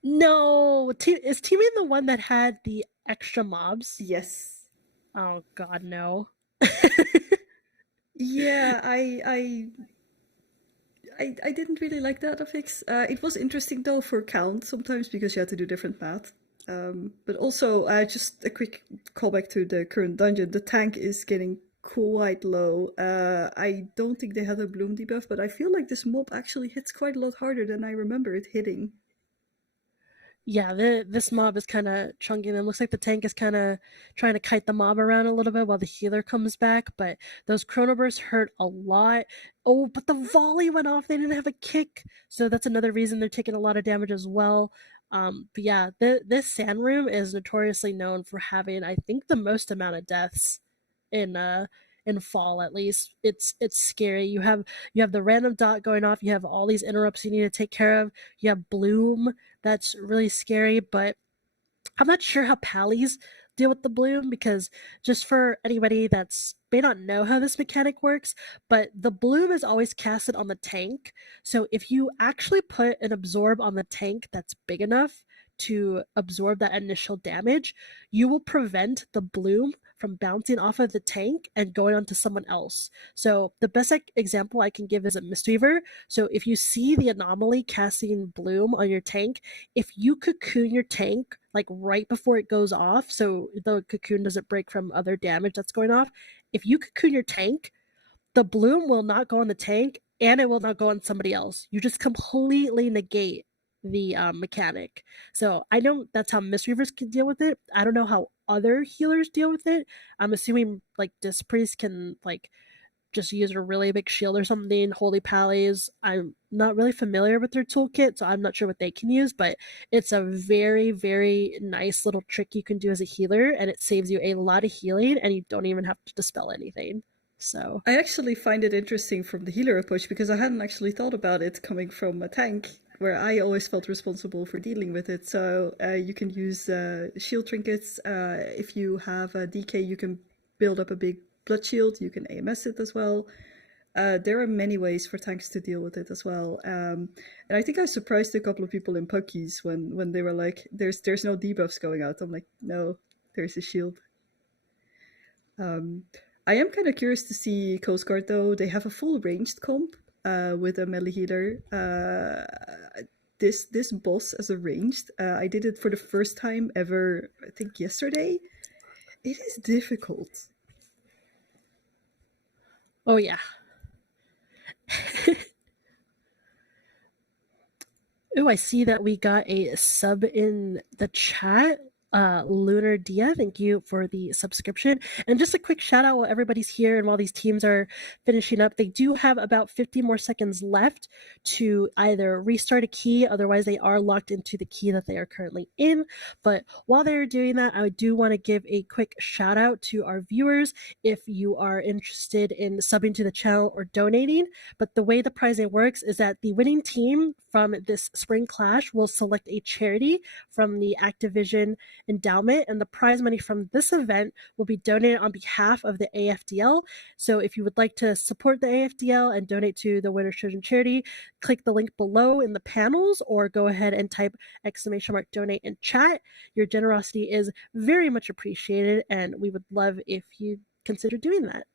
No, is teaming the one that had the extra mobs? Yes. Oh god, no. Yeah, I didn't really like that affix. It was interesting though for count sometimes because you had to do different math. But also, just a quick callback to the current dungeon. The tank is getting quite low. I don't think they had a bloom debuff, but I feel like this mob actually hits quite a lot harder than I remember it hitting. Yeah, this mob is kind of chunking them. Looks like the tank is kind of trying to kite the mob around a little bit while the healer comes back, but those chronobursts hurt a lot. Oh, but the volley went off. They didn't have a kick, so that's another reason they're taking a lot of damage as well. But yeah, this sand room is notoriously known for having, I think, the most amount of deaths in fall. At least it's scary. You have the random dot going off. You have all these interrupts you need to take care of. You have bloom that's really scary, but I'm not sure how pallies deal with the bloom, because just for anybody that's may not know how this mechanic works, but the bloom is always casted on the tank. So if you actually put an absorb on the tank that's big enough to absorb that initial damage, you will prevent the bloom from bouncing off of the tank and going onto someone else. So the best example I can give is a Mistweaver. So if you see the anomaly casting bloom on your tank, if you cocoon your tank like right before it goes off, so the cocoon doesn't break from other damage that's going off, if you cocoon your tank, the bloom will not go on the tank and it will not go on somebody else. You just completely negate the mechanic. So I know that's how Mistweavers can deal with it. I don't know how other healers deal with it. I'm assuming like Disc Priest can like just use a really big shield or something. Holy Pallies, I'm not really familiar with their toolkit, so I'm not sure what they can use, but it's a very, very nice little trick you can do as a healer, and it saves you a lot of healing, and you don't even have to dispel anything. So I actually find it interesting from the healer approach because I hadn't actually thought about it coming from a tank, where I always felt responsible for dealing with it. So you can use shield trinkets. If you have a DK, you can build up a big blood shield. You can AMS it as well. There are many ways for tanks to deal with it as well. And I think I surprised a couple of people in Puckies when they were like, there's no debuffs going out. I'm like, no, there's a shield. I am kind of curious to see Coast Guard though. They have a full ranged comp with a melee healer. This boss as a ranged, I did it for the first time ever, I think yesterday. It is difficult. oh yeah. Oh, I see that we got a sub in the chat. Lunar Dia, thank you for the subscription. And just a quick shout out while everybody's here and while these teams are finishing up, they do have about 50 more seconds left to either restart a key, otherwise they are locked into the key that they are currently in. But while they're doing that, I do want to give a quick shout out to our viewers if you are interested in subbing to the channel or donating. But the way the prizing works is that the winning team from this spring clash will select a charity from the Activision endowment, and the prize money from this event will be donated on behalf of the AFDL. So if you would like to support the AFDL and donate to the Winner's Chosen charity, click the link below in the panels or go ahead and type !donate in chat. Your generosity is very much appreciated, and we would love if you consider doing that.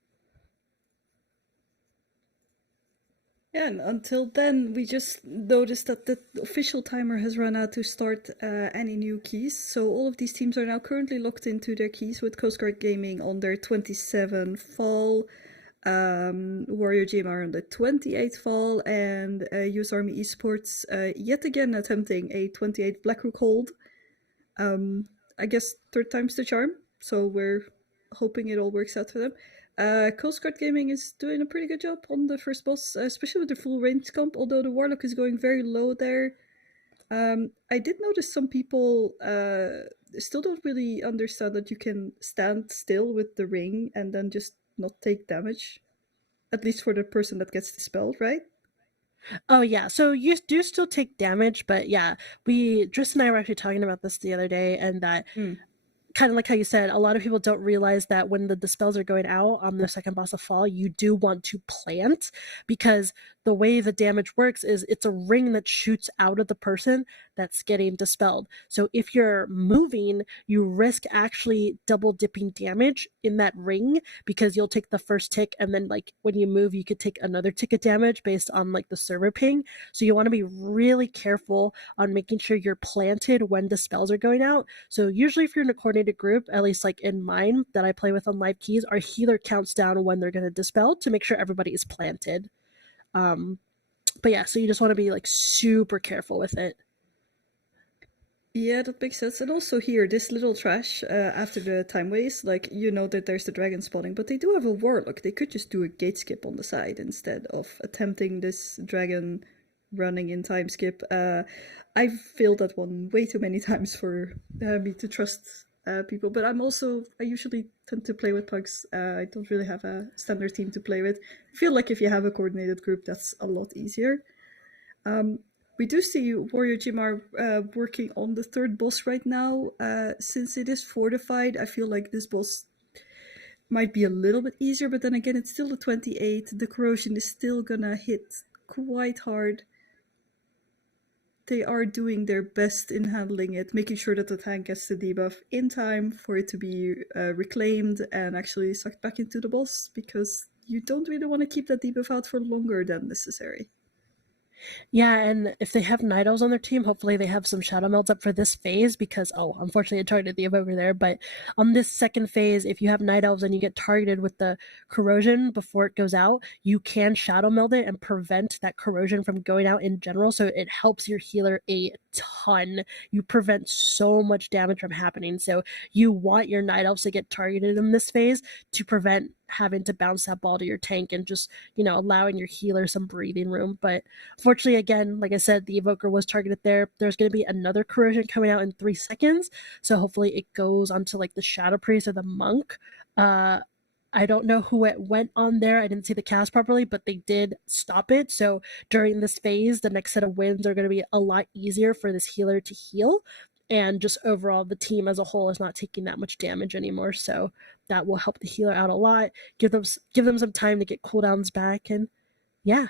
Yeah, and until then, we just noticed that the official timer has run out to start any new keys. So all of these teams are now currently locked into their keys, with Coast Guard Gaming on their 27 fall, Warrior GMR on the 28th fall, and US Army Esports yet again attempting a 28 Blackrook hold. I guess third time's the charm, so we're hoping it all works out for them. Coast Guard Gaming is doing a pretty good job on the first boss, especially with the full range comp, although the Warlock is going very low there. I did notice some people still don't really understand that you can stand still with the ring and then just not take damage. At least for the person that gets dispelled, right? Oh yeah, so you do still take damage, but yeah, Driss and I were actually talking about this the other day, and that kind of like how you said, a lot of people don't realize that when the dispels are going out on the second boss of fall, you do want to plant, because the way the damage works is it's a ring that shoots out of the person that's getting dispelled. So if you're moving, you risk actually double dipping damage in that ring, because you'll take the first tick, and then like when you move, you could take another tick of damage based on like the server ping. So you want to be really careful on making sure you're planted when the spells are going out. So usually if you're in a coordinated group, at least like in mine that I play with on live keys, our healer counts down when they're going to dispel to make sure everybody is planted. But yeah, so you just want to be like super careful with it. Yeah, that makes sense. And also here, this little trash after the time waste, like, you know that there's the dragon spawning, but they do have a warlock. They could just do a gate skip on the side instead of attempting this dragon running in time skip. I've failed that one way too many times for me to trust people, but I usually tend to play with pugs. I don't really have a standard team to play with. I feel like if you have a coordinated group, that's a lot easier. We do see Warrior GMR working on the third boss right now. Since it is fortified, I feel like this boss might be a little bit easier, but then again, it's still the 28. The corrosion is still gonna hit quite hard. they are doing their best in handling it, making sure that the tank gets the debuff in time for it to be reclaimed and actually sucked back into the boss, because you don't really want to keep that debuff out for longer than necessary. Yeah, and if they have Night Elves on their team, hopefully they have some Shadow Melds up for this phase because, unfortunately it targeted the over there, but on this second phase, if you have Night Elves and you get targeted with the corrosion before it goes out, you can Shadow Meld it and prevent that corrosion from going out in general, so it helps your healer a ton. You prevent so much damage from happening, so you want your Night Elves to get targeted in this phase to prevent having to bounce that ball to your tank and just, allowing your healer some breathing room. But fortunately, again, like I said, the Evoker was targeted there. There's going to be another corrosion coming out in 3 seconds, so hopefully it goes onto like the Shadow Priest or the Monk. I don't know who it went on there. I didn't see the cast properly, but they did stop it. So during this phase, the next set of wins are going to be a lot easier for this healer to heal. And just overall, the team as a whole is not taking that much damage anymore. So that will help the healer out a lot. Give them some time to get cooldowns back. And yeah.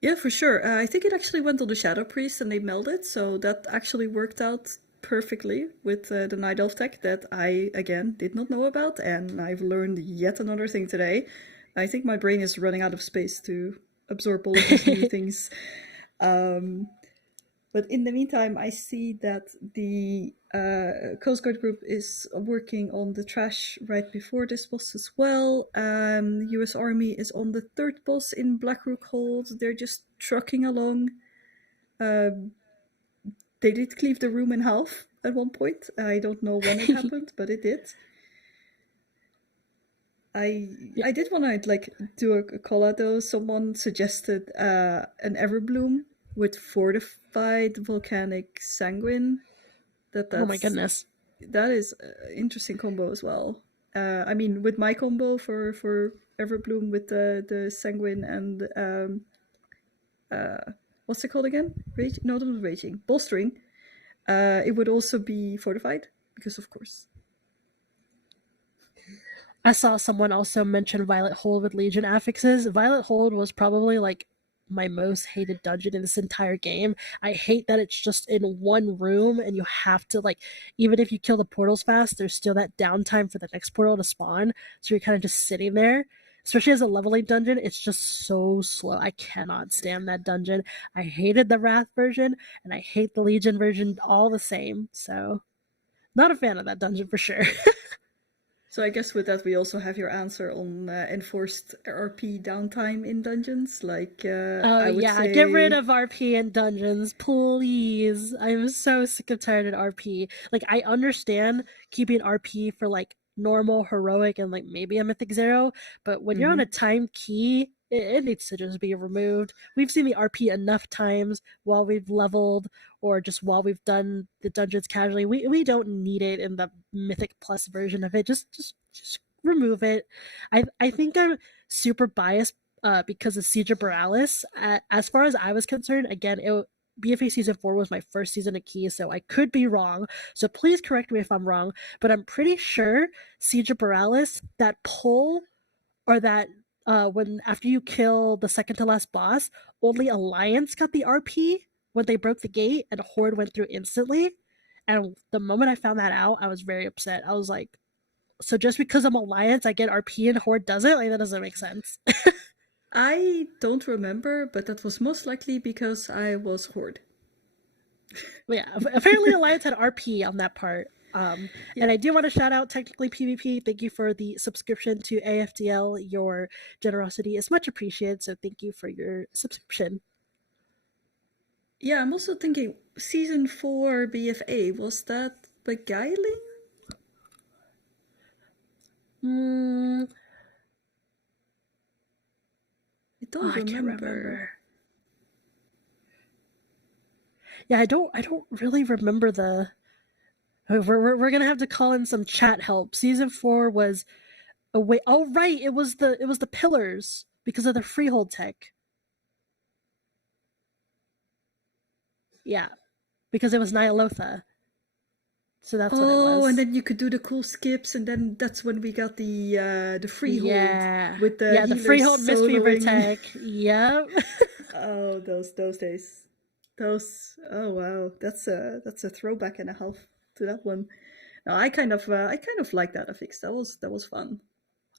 Yeah, for sure. I think it actually went on the Shadow Priest and they melded. So that actually worked out perfectly with the Night Elf tech that I, again, did not know about. And I've learned yet another thing today. I think my brain is running out of space to absorb all of these new things. But in the meantime, I see that the Coast Guard group is working on the trash right before this boss as well. US Army is on the 3rd boss in Blackrook Hold. They're just trucking along. They did cleave the room in half at one point. I don't know when it happened, but it did. I did want to do a call out though. Someone suggested an Everbloom with fortified volcanic sanguine. Oh my goodness. That is an interesting combo as well. I mean, with my combo for Everbloom with the sanguine and what's it called again? No, not raging. Bolstering. It would also be fortified because, of course. I saw someone also mention Violet Hold with Legion affixes. Violet Hold was probably my most hated dungeon in this entire game. I hate that it's just in one room and you have to even if you kill the portals fast, there's still that downtime for the next portal to spawn. So you're kind of just sitting there. Especially as a level 8 dungeon, it's just so slow. I cannot stand that dungeon. I hated the Wrath version and I hate the Legion version all the same. So not a fan of that dungeon for sure. So I guess with that we also have your answer on enforced RP downtime in dungeons. I would say... get rid of RP in dungeons, please. I'm so sick of tired of RP. I understand keeping RP for normal, heroic, and maybe a Mythic 0, but when you're on a timed key, it needs to just be removed. We've seen the RP enough times while we've leveled or just while we've done the dungeons casually. We don't need it in the Mythic Plus version of it. Just remove it. I think I'm super biased because of Siege of Borealis. As far as I was concerned, again, BFA Season 4 was my first season of Key, so I could be wrong. So please correct me if I'm wrong, but I'm pretty sure Siege of Borealis, that pull or that when after you kill the second to last boss, only Alliance got the RP when they broke the gate and Horde went through instantly. And the moment I found that out, I was very upset. I was like, so just because I'm Alliance, I get RP and Horde doesn't? That doesn't make sense. I don't remember, but that was most likely because I was Horde. Yeah, apparently Alliance had RP on that part. And I do want to shout out Technically PvP. Thank you for the subscription to AFDL. Your generosity is much appreciated, so thank you for your subscription. Yeah, I'm also thinking, Season 4 BFA, was that Beguiling? I don't remember. I can't remember. Yeah, I don't really remember the... We're gonna have to call in some chat help. Season 4 was away. Oh right, it was the pillars because of the freehold tech. Yeah, because it was Nyalotha. So that's what it was. Oh, and then you could do the cool skips, and then that's when we got the freehold with the freehold Mistweaver tech. Yep. Oh, those days. Those, oh wow, that's a throwback and a half to that one. No, I kind of like that affix. That was fun.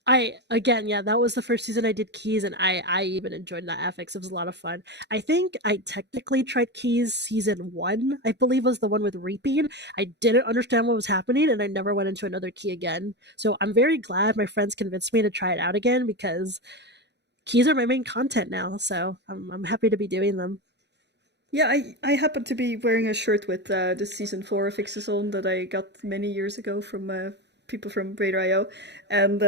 That was the first season I did keys, and I even enjoyed that affix. It was a lot of fun. I think I technically tried keys season 1, I believe was the one with reaping. I didn't understand what was happening, and I never went into another key again. So I'm very glad my friends convinced me to try it out again, because keys are my main content now, so I'm happy to be doing them. Yeah, I happen to be wearing a shirt with the season 4 affixes on that I got many years ago from people from Raider.io, and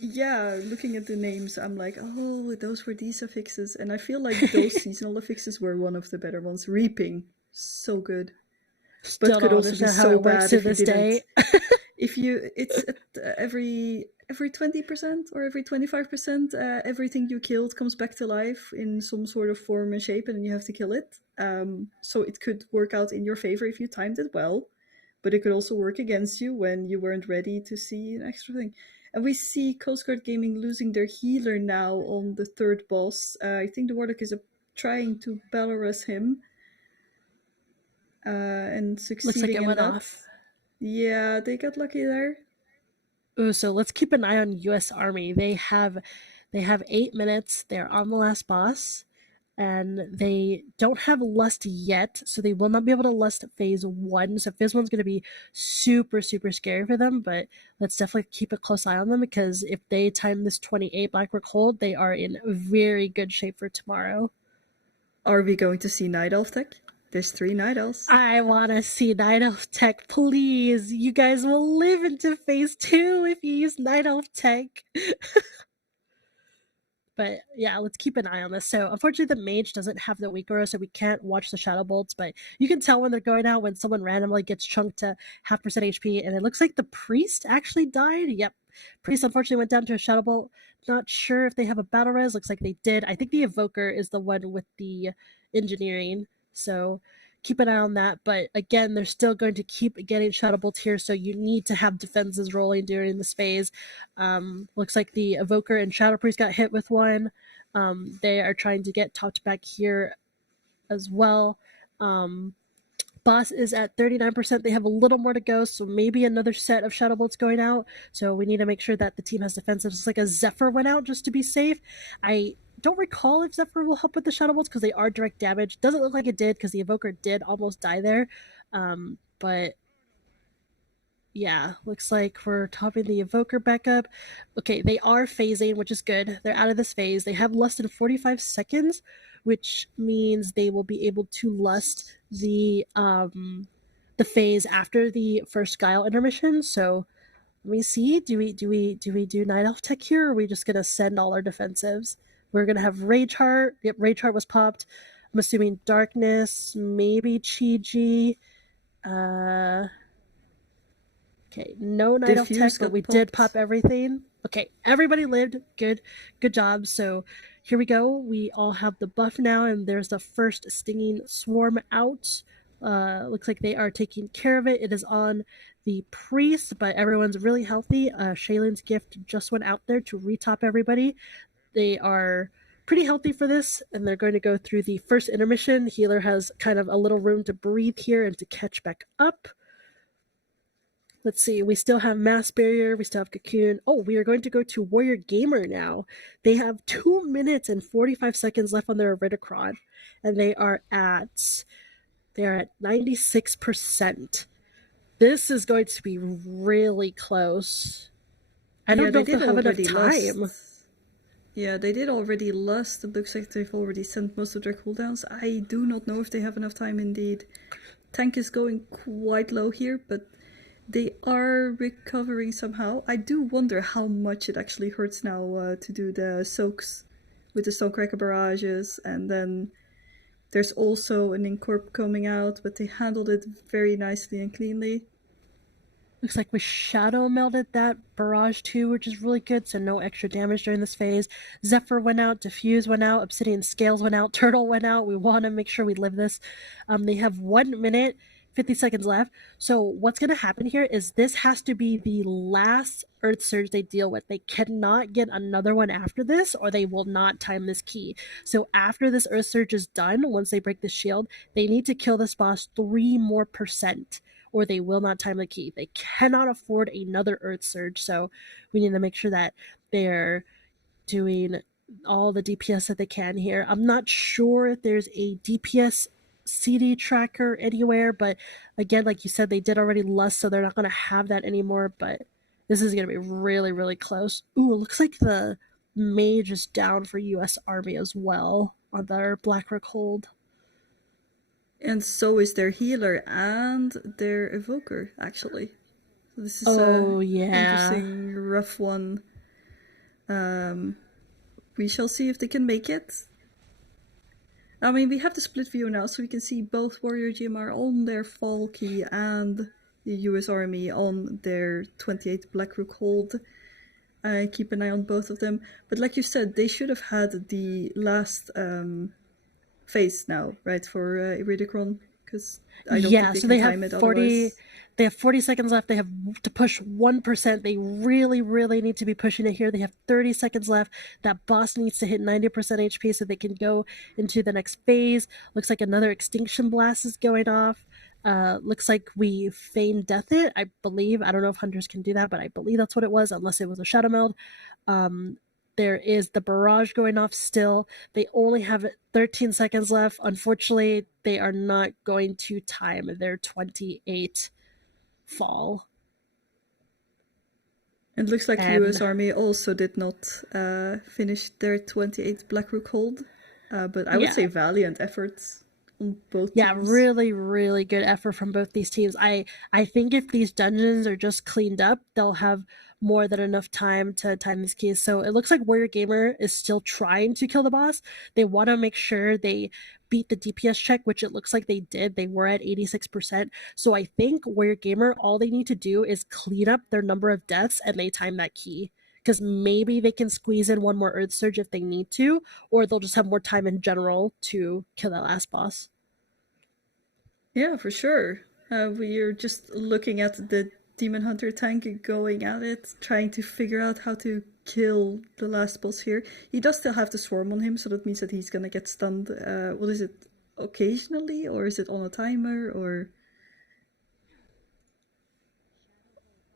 yeah, looking at the names, I'm like, oh, those were these affixes, and I feel like those seasonal affixes were one of the better ones. Reaping, so good, Still but could don't also be understand how so it works bad to if you this didn't. day. If you, it's at every 20% or every 25%, everything you killed comes back to life in some sort of form and shape, and then you have to kill it. So it could work out in your favor if you timed it well, but it could also work against you when you weren't ready to see an extra thing. And we see Coast Guard Gaming losing their healer now on the third boss. I think the Warlock is trying to Belarus him, and succeeding Looks like it in went that. off. Yeah, they got lucky there. Ooh, so let's keep an eye on U.S. Army. They have 8 minutes. They're on the last boss, and they don't have lust yet, so they will not be able to lust phase 1. So phase 1's going to be super, super scary for them, but let's definitely keep a close eye on them, because if they time this 28 Blackrock hold, they are in very good shape for tomorrow. Are we going to see Night Elf tech? There's 3 Night Elves. I want to see Night Elf tech, please. You guys will live into phase 2 if you use Night Elf tech. But yeah, let's keep an eye on this. So unfortunately, the mage doesn't have the weak aura, so we can't watch the shadow bolts, but you can tell when they're going out when someone randomly gets chunked to 0.5% HP. And it looks like the priest actually died. Yep. Priest unfortunately went down to a shadow bolt. Not sure if they have a battle res. Looks like they did. I think the evoker is the one with the engineering. So keep an eye on that. But again, they're still going to keep getting shadow bolts here, so you need to have defenses rolling during this phase. Looks like the evoker and shadow priest got hit with one. They are trying to get talked back here as well. Boss is at 39%. They have a little more to go, so maybe another set of shadow bolts going out. So we need to make sure that the team has defensives. It's like a Zephyr went out just to be safe. I don't recall if Zephyr will help with the shadow bolts because they are direct damage. Doesn't look like it did because the evoker did almost die there. But yeah, looks like we're topping the evoker back up. Okay, they are phasing, which is good. They're out of this phase. They have less than 45 seconds, which means they will be able to lust the phase after the first Guile intermission. So let me see. Do we do Night Elf tech here, or are we just gonna send all our defensives? We're gonna have Rage Heart. Yep, Rage Heart was popped. I'm assuming Darkness, maybe Chi-Ji. Okay, no Night Elf tech, but we did pop everything. Okay, everybody lived. Good job. So here we go. We all have the buff now, and there's the first stinging swarm out. Looks like they are taking care of it. It is on the priest, but everyone's really healthy. Shaylin's gift just went out there to retop everybody. They are pretty healthy for this, and they're going to go through the first intermission. Healer has kind of a little room to breathe here and to catch back up. Let's see, we still have Mass Barrier, we still have Cocoon. Oh, we are going to go to Warrior Gamer now. They have 2 minutes and 45 seconds left on their Iridacron, and they are at 96%. This is going to be really close. I don't know if they'll have enough time. Yeah, they did already lust. It looks like they've already sent most of their cooldowns. I do not know if they have enough time indeed. Tank is going quite low here, but they are recovering somehow. I do wonder how much it actually hurts now to do the soaks with the Stonecracker barrages, and then there's also an Incorp coming out, but they handled it very nicely and cleanly. Looks like we shadow melded that barrage too, which is really good, so no extra damage during this phase. Zephyr went out, Diffuse went out, Obsidian Scales went out, Turtle went out. We want to make sure we live this. They have 1 minute, 50 seconds left. So what's going to happen here is this has to be the last Earth Surge they deal with. They cannot get another one after this, or they will not time this key. So after this Earth Surge is done, once they break the shield, they need to kill this boss 3% more, or they will not time the key. They cannot afford another Earth Surge, so we need to make sure that they're doing all the DPS that they can here. I'm not sure if there's a DPS CD tracker anywhere, but again, like you said, they did already lust, so they're not going to have that anymore, but this is going to be really, really close. Ooh, it looks like the mage is down for US Army as well on their Blackrock hold. And so is their healer and their evoker, actually. So this is interesting, rough one. We shall see if they can make it. I mean, we have the split view now, so we can see both Warrior GMR on their fall key and the US Army on their 28 Blackrock hold. Keep an eye on both of them. But like you said, they should have had the last phase now, right, for Iridicron? Because I don't think they can time it otherwise. They have 40 seconds left. They have to push 1%. They really, really need to be pushing it here. They have 30 seconds left. That boss needs to hit 90% HP so they can go into the next phase. Looks like another Extinction Blast is going off. Looks like we feign death it, I believe. I don't know if hunters can do that, but I believe that's what it was, unless it was a shadow meld. There is the barrage going off still. They only have 13 seconds left. Unfortunately, they are not going to time their 28 fall. It looks like US Army also did not finish their 28 Blackrock hold, but I would say valiant efforts on both teams. Really, really good effort from both these teams. I think if these dungeons are just cleaned up, they'll have more than enough time to time these keys. So it looks like Warrior Gamer is still trying to kill the boss. They want to make sure they beat the DPS check, which it looks like they did. They were at 86%. So I think Warrior Gamer, all they need to do is clean up their number of deaths and they time that key. Because maybe they can squeeze in one more Earth Surge if they need to, or they'll just have more time in general to kill that last boss. Yeah, for sure. We're just looking at the Demon Hunter tank going at it, trying to figure out how to kill the last boss here. He does still have the swarm on him, so that means that he's gonna get stunned. What is it, occasionally, or is it on a timer, or?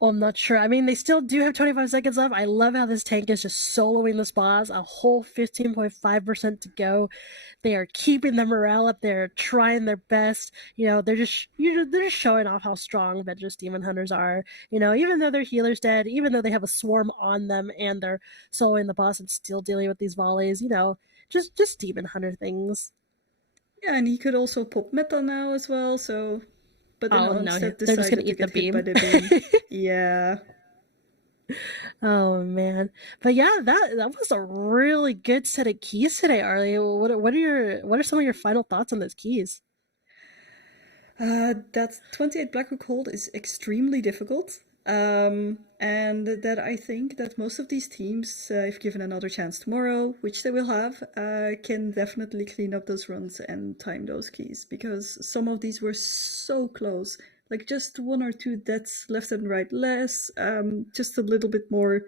Well, I'm not sure. I mean, they still do have 25 seconds left. I love how this tank is just soloing this boss. A whole 15.5% to go. They are keeping the morale up. They're trying their best. They're just showing off how strong Vengeance Demon Hunters are. Even though their healer's dead, even though they have a swarm on them and they're soloing the boss and still dealing with these volleys. Just Demon Hunter things. Yeah, and he could also pop meta now as well. So. But then they're just gonna eat the beam. Yeah. Oh man, but yeah, that was a really good set of keys today, Arlie. What are some of your final thoughts on those keys? That 28 Blackrock hold is extremely difficult. And that I think that most of these teams, if given another chance tomorrow, which they will have, can definitely clean up those runs and time those keys, because some of these were so close. Like just 1 or 2 deaths left and right less, just a little bit more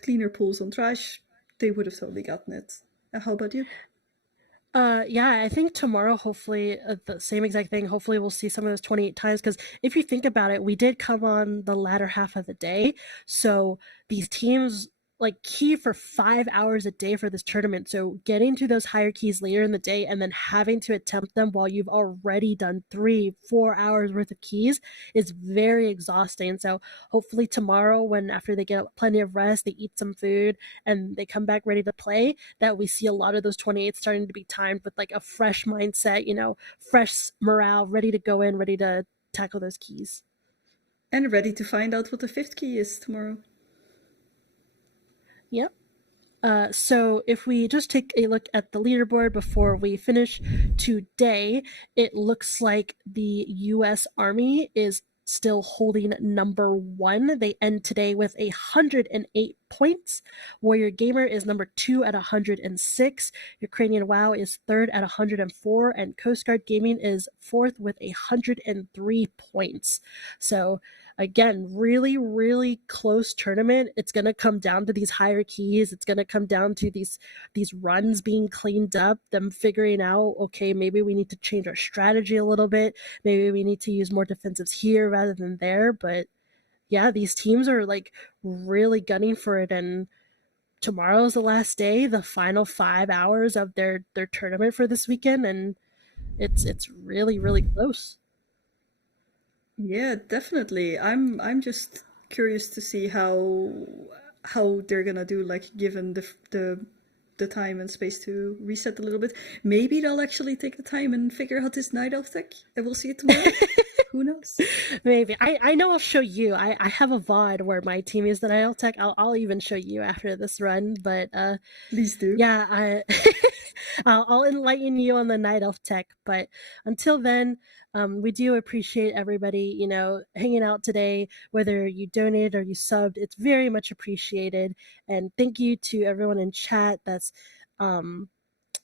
cleaner pulls on trash, they would have totally gotten it. How about you? Yeah, I think tomorrow, hopefully, the same exact thing. Hopefully, we'll see some of those 28 times. Because if you think about it, we did come on the latter half of the day. So these teams key for 5 hours a day for this tournament. So getting to those higher keys later in the day and then having to attempt them while you've already done 3-4 hours worth of keys is very exhausting. So hopefully tomorrow, after they get plenty of rest, they eat some food and they come back ready to play, that we see a lot of those 28s starting to be timed with a fresh mindset, fresh morale, ready to go in, ready to tackle those keys. And ready to find out what the 5th key is tomorrow. Yep. So if we just take a look at the leaderboard before we finish today, it looks like the US Army is still holding number 1. They end today with 108 points. Warrior Gamer is number 2 at 106. Ukrainian WoW is 3rd at 104. And Coast Guard Gaming is 4th with 103 points. So again, really, really close tournament. It's going to come down to these higher keys. It's going to come down to these runs being cleaned up, them figuring out, okay, maybe we need to change our strategy a little bit. Maybe we need to use more defensives here rather than there. But yeah, these teams are like really gunning for it. And tomorrow's the last day, the final 5 hours of their tournament for this weekend. And it's really, really close. Yeah, definitely. I'm just curious to see how they're gonna do, like, given the time and space to reset a little bit. Maybe they'll actually take the time and figure out this Night Elf tech, and we'll see it tomorrow. Who knows? Maybe. I know I'll show you. I have a VOD where my team is the Night Elf tech. I'll even show you after this run. But Please do. yeah, I'll enlighten you on the Night Elf tech. But until then, we do appreciate everybody, hanging out today, whether you donated or you subbed. It's very much appreciated. And thank you to everyone in chat that's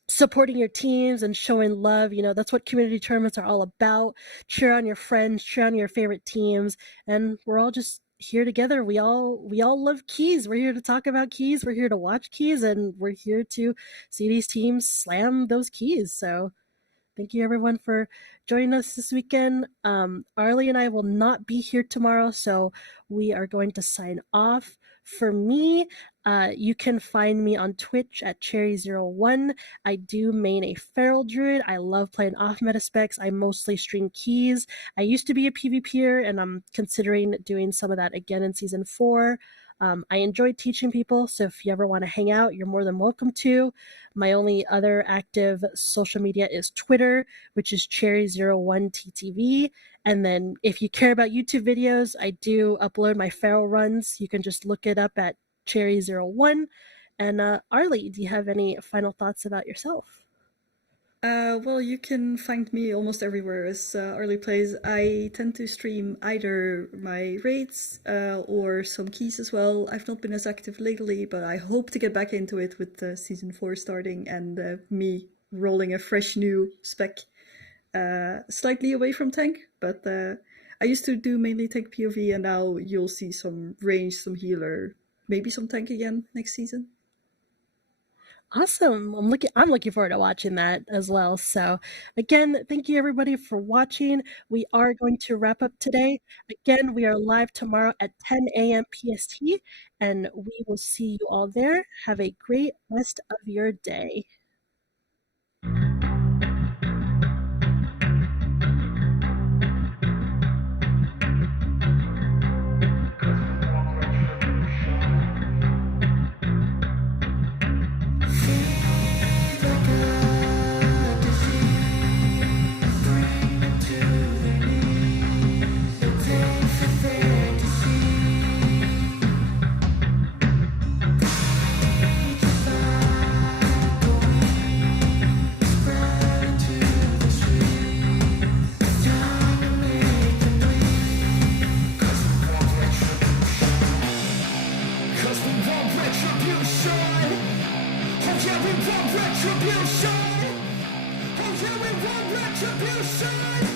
supporting your teams and showing love. That's what community tournaments are all about. Cheer on your friends, cheer on your favorite teams, and we're all just here together. We all love keys. We're here to talk about keys. We're here to watch keys, and we're here to see these teams slam those keys. So thank you everyone for joining us this weekend. Arlie and I will not be here tomorrow, so we are going to sign off. For me, you can find me on Twitch at Cherry01. I do main a Feral Druid. I love playing off meta specs. I mostly stream keys. I used to be a PvPer, and I'm considering doing some of that again in Season 4. I enjoy teaching people, so if you ever want to hang out, you're more than welcome to. My only other active social media is Twitter, which is Cherry01TTV. And then if you care about YouTube videos, I do upload my Feral runs. You can just look it up at Cherry01. And Arlie, do you have any final thoughts about yourself? Well, you can find me almost everywhere as Arlie Plays. I tend to stream either my raids or some keys as well. I've not been as active lately, but I hope to get back into it with Season 4 starting and me rolling a fresh new spec. Slightly away from tank, but I used to do mainly tank POV, and now you'll see some range, some healer, maybe some tank again next season. Awesome. I'm looking forward to watching that as well. So again, thank you everybody for watching. We are going to wrap up today. Again, we are live tomorrow at 10 a.m. PST, and we will see you all there. Have a great rest of your day. Retribution! Oh yeah, we want retribution!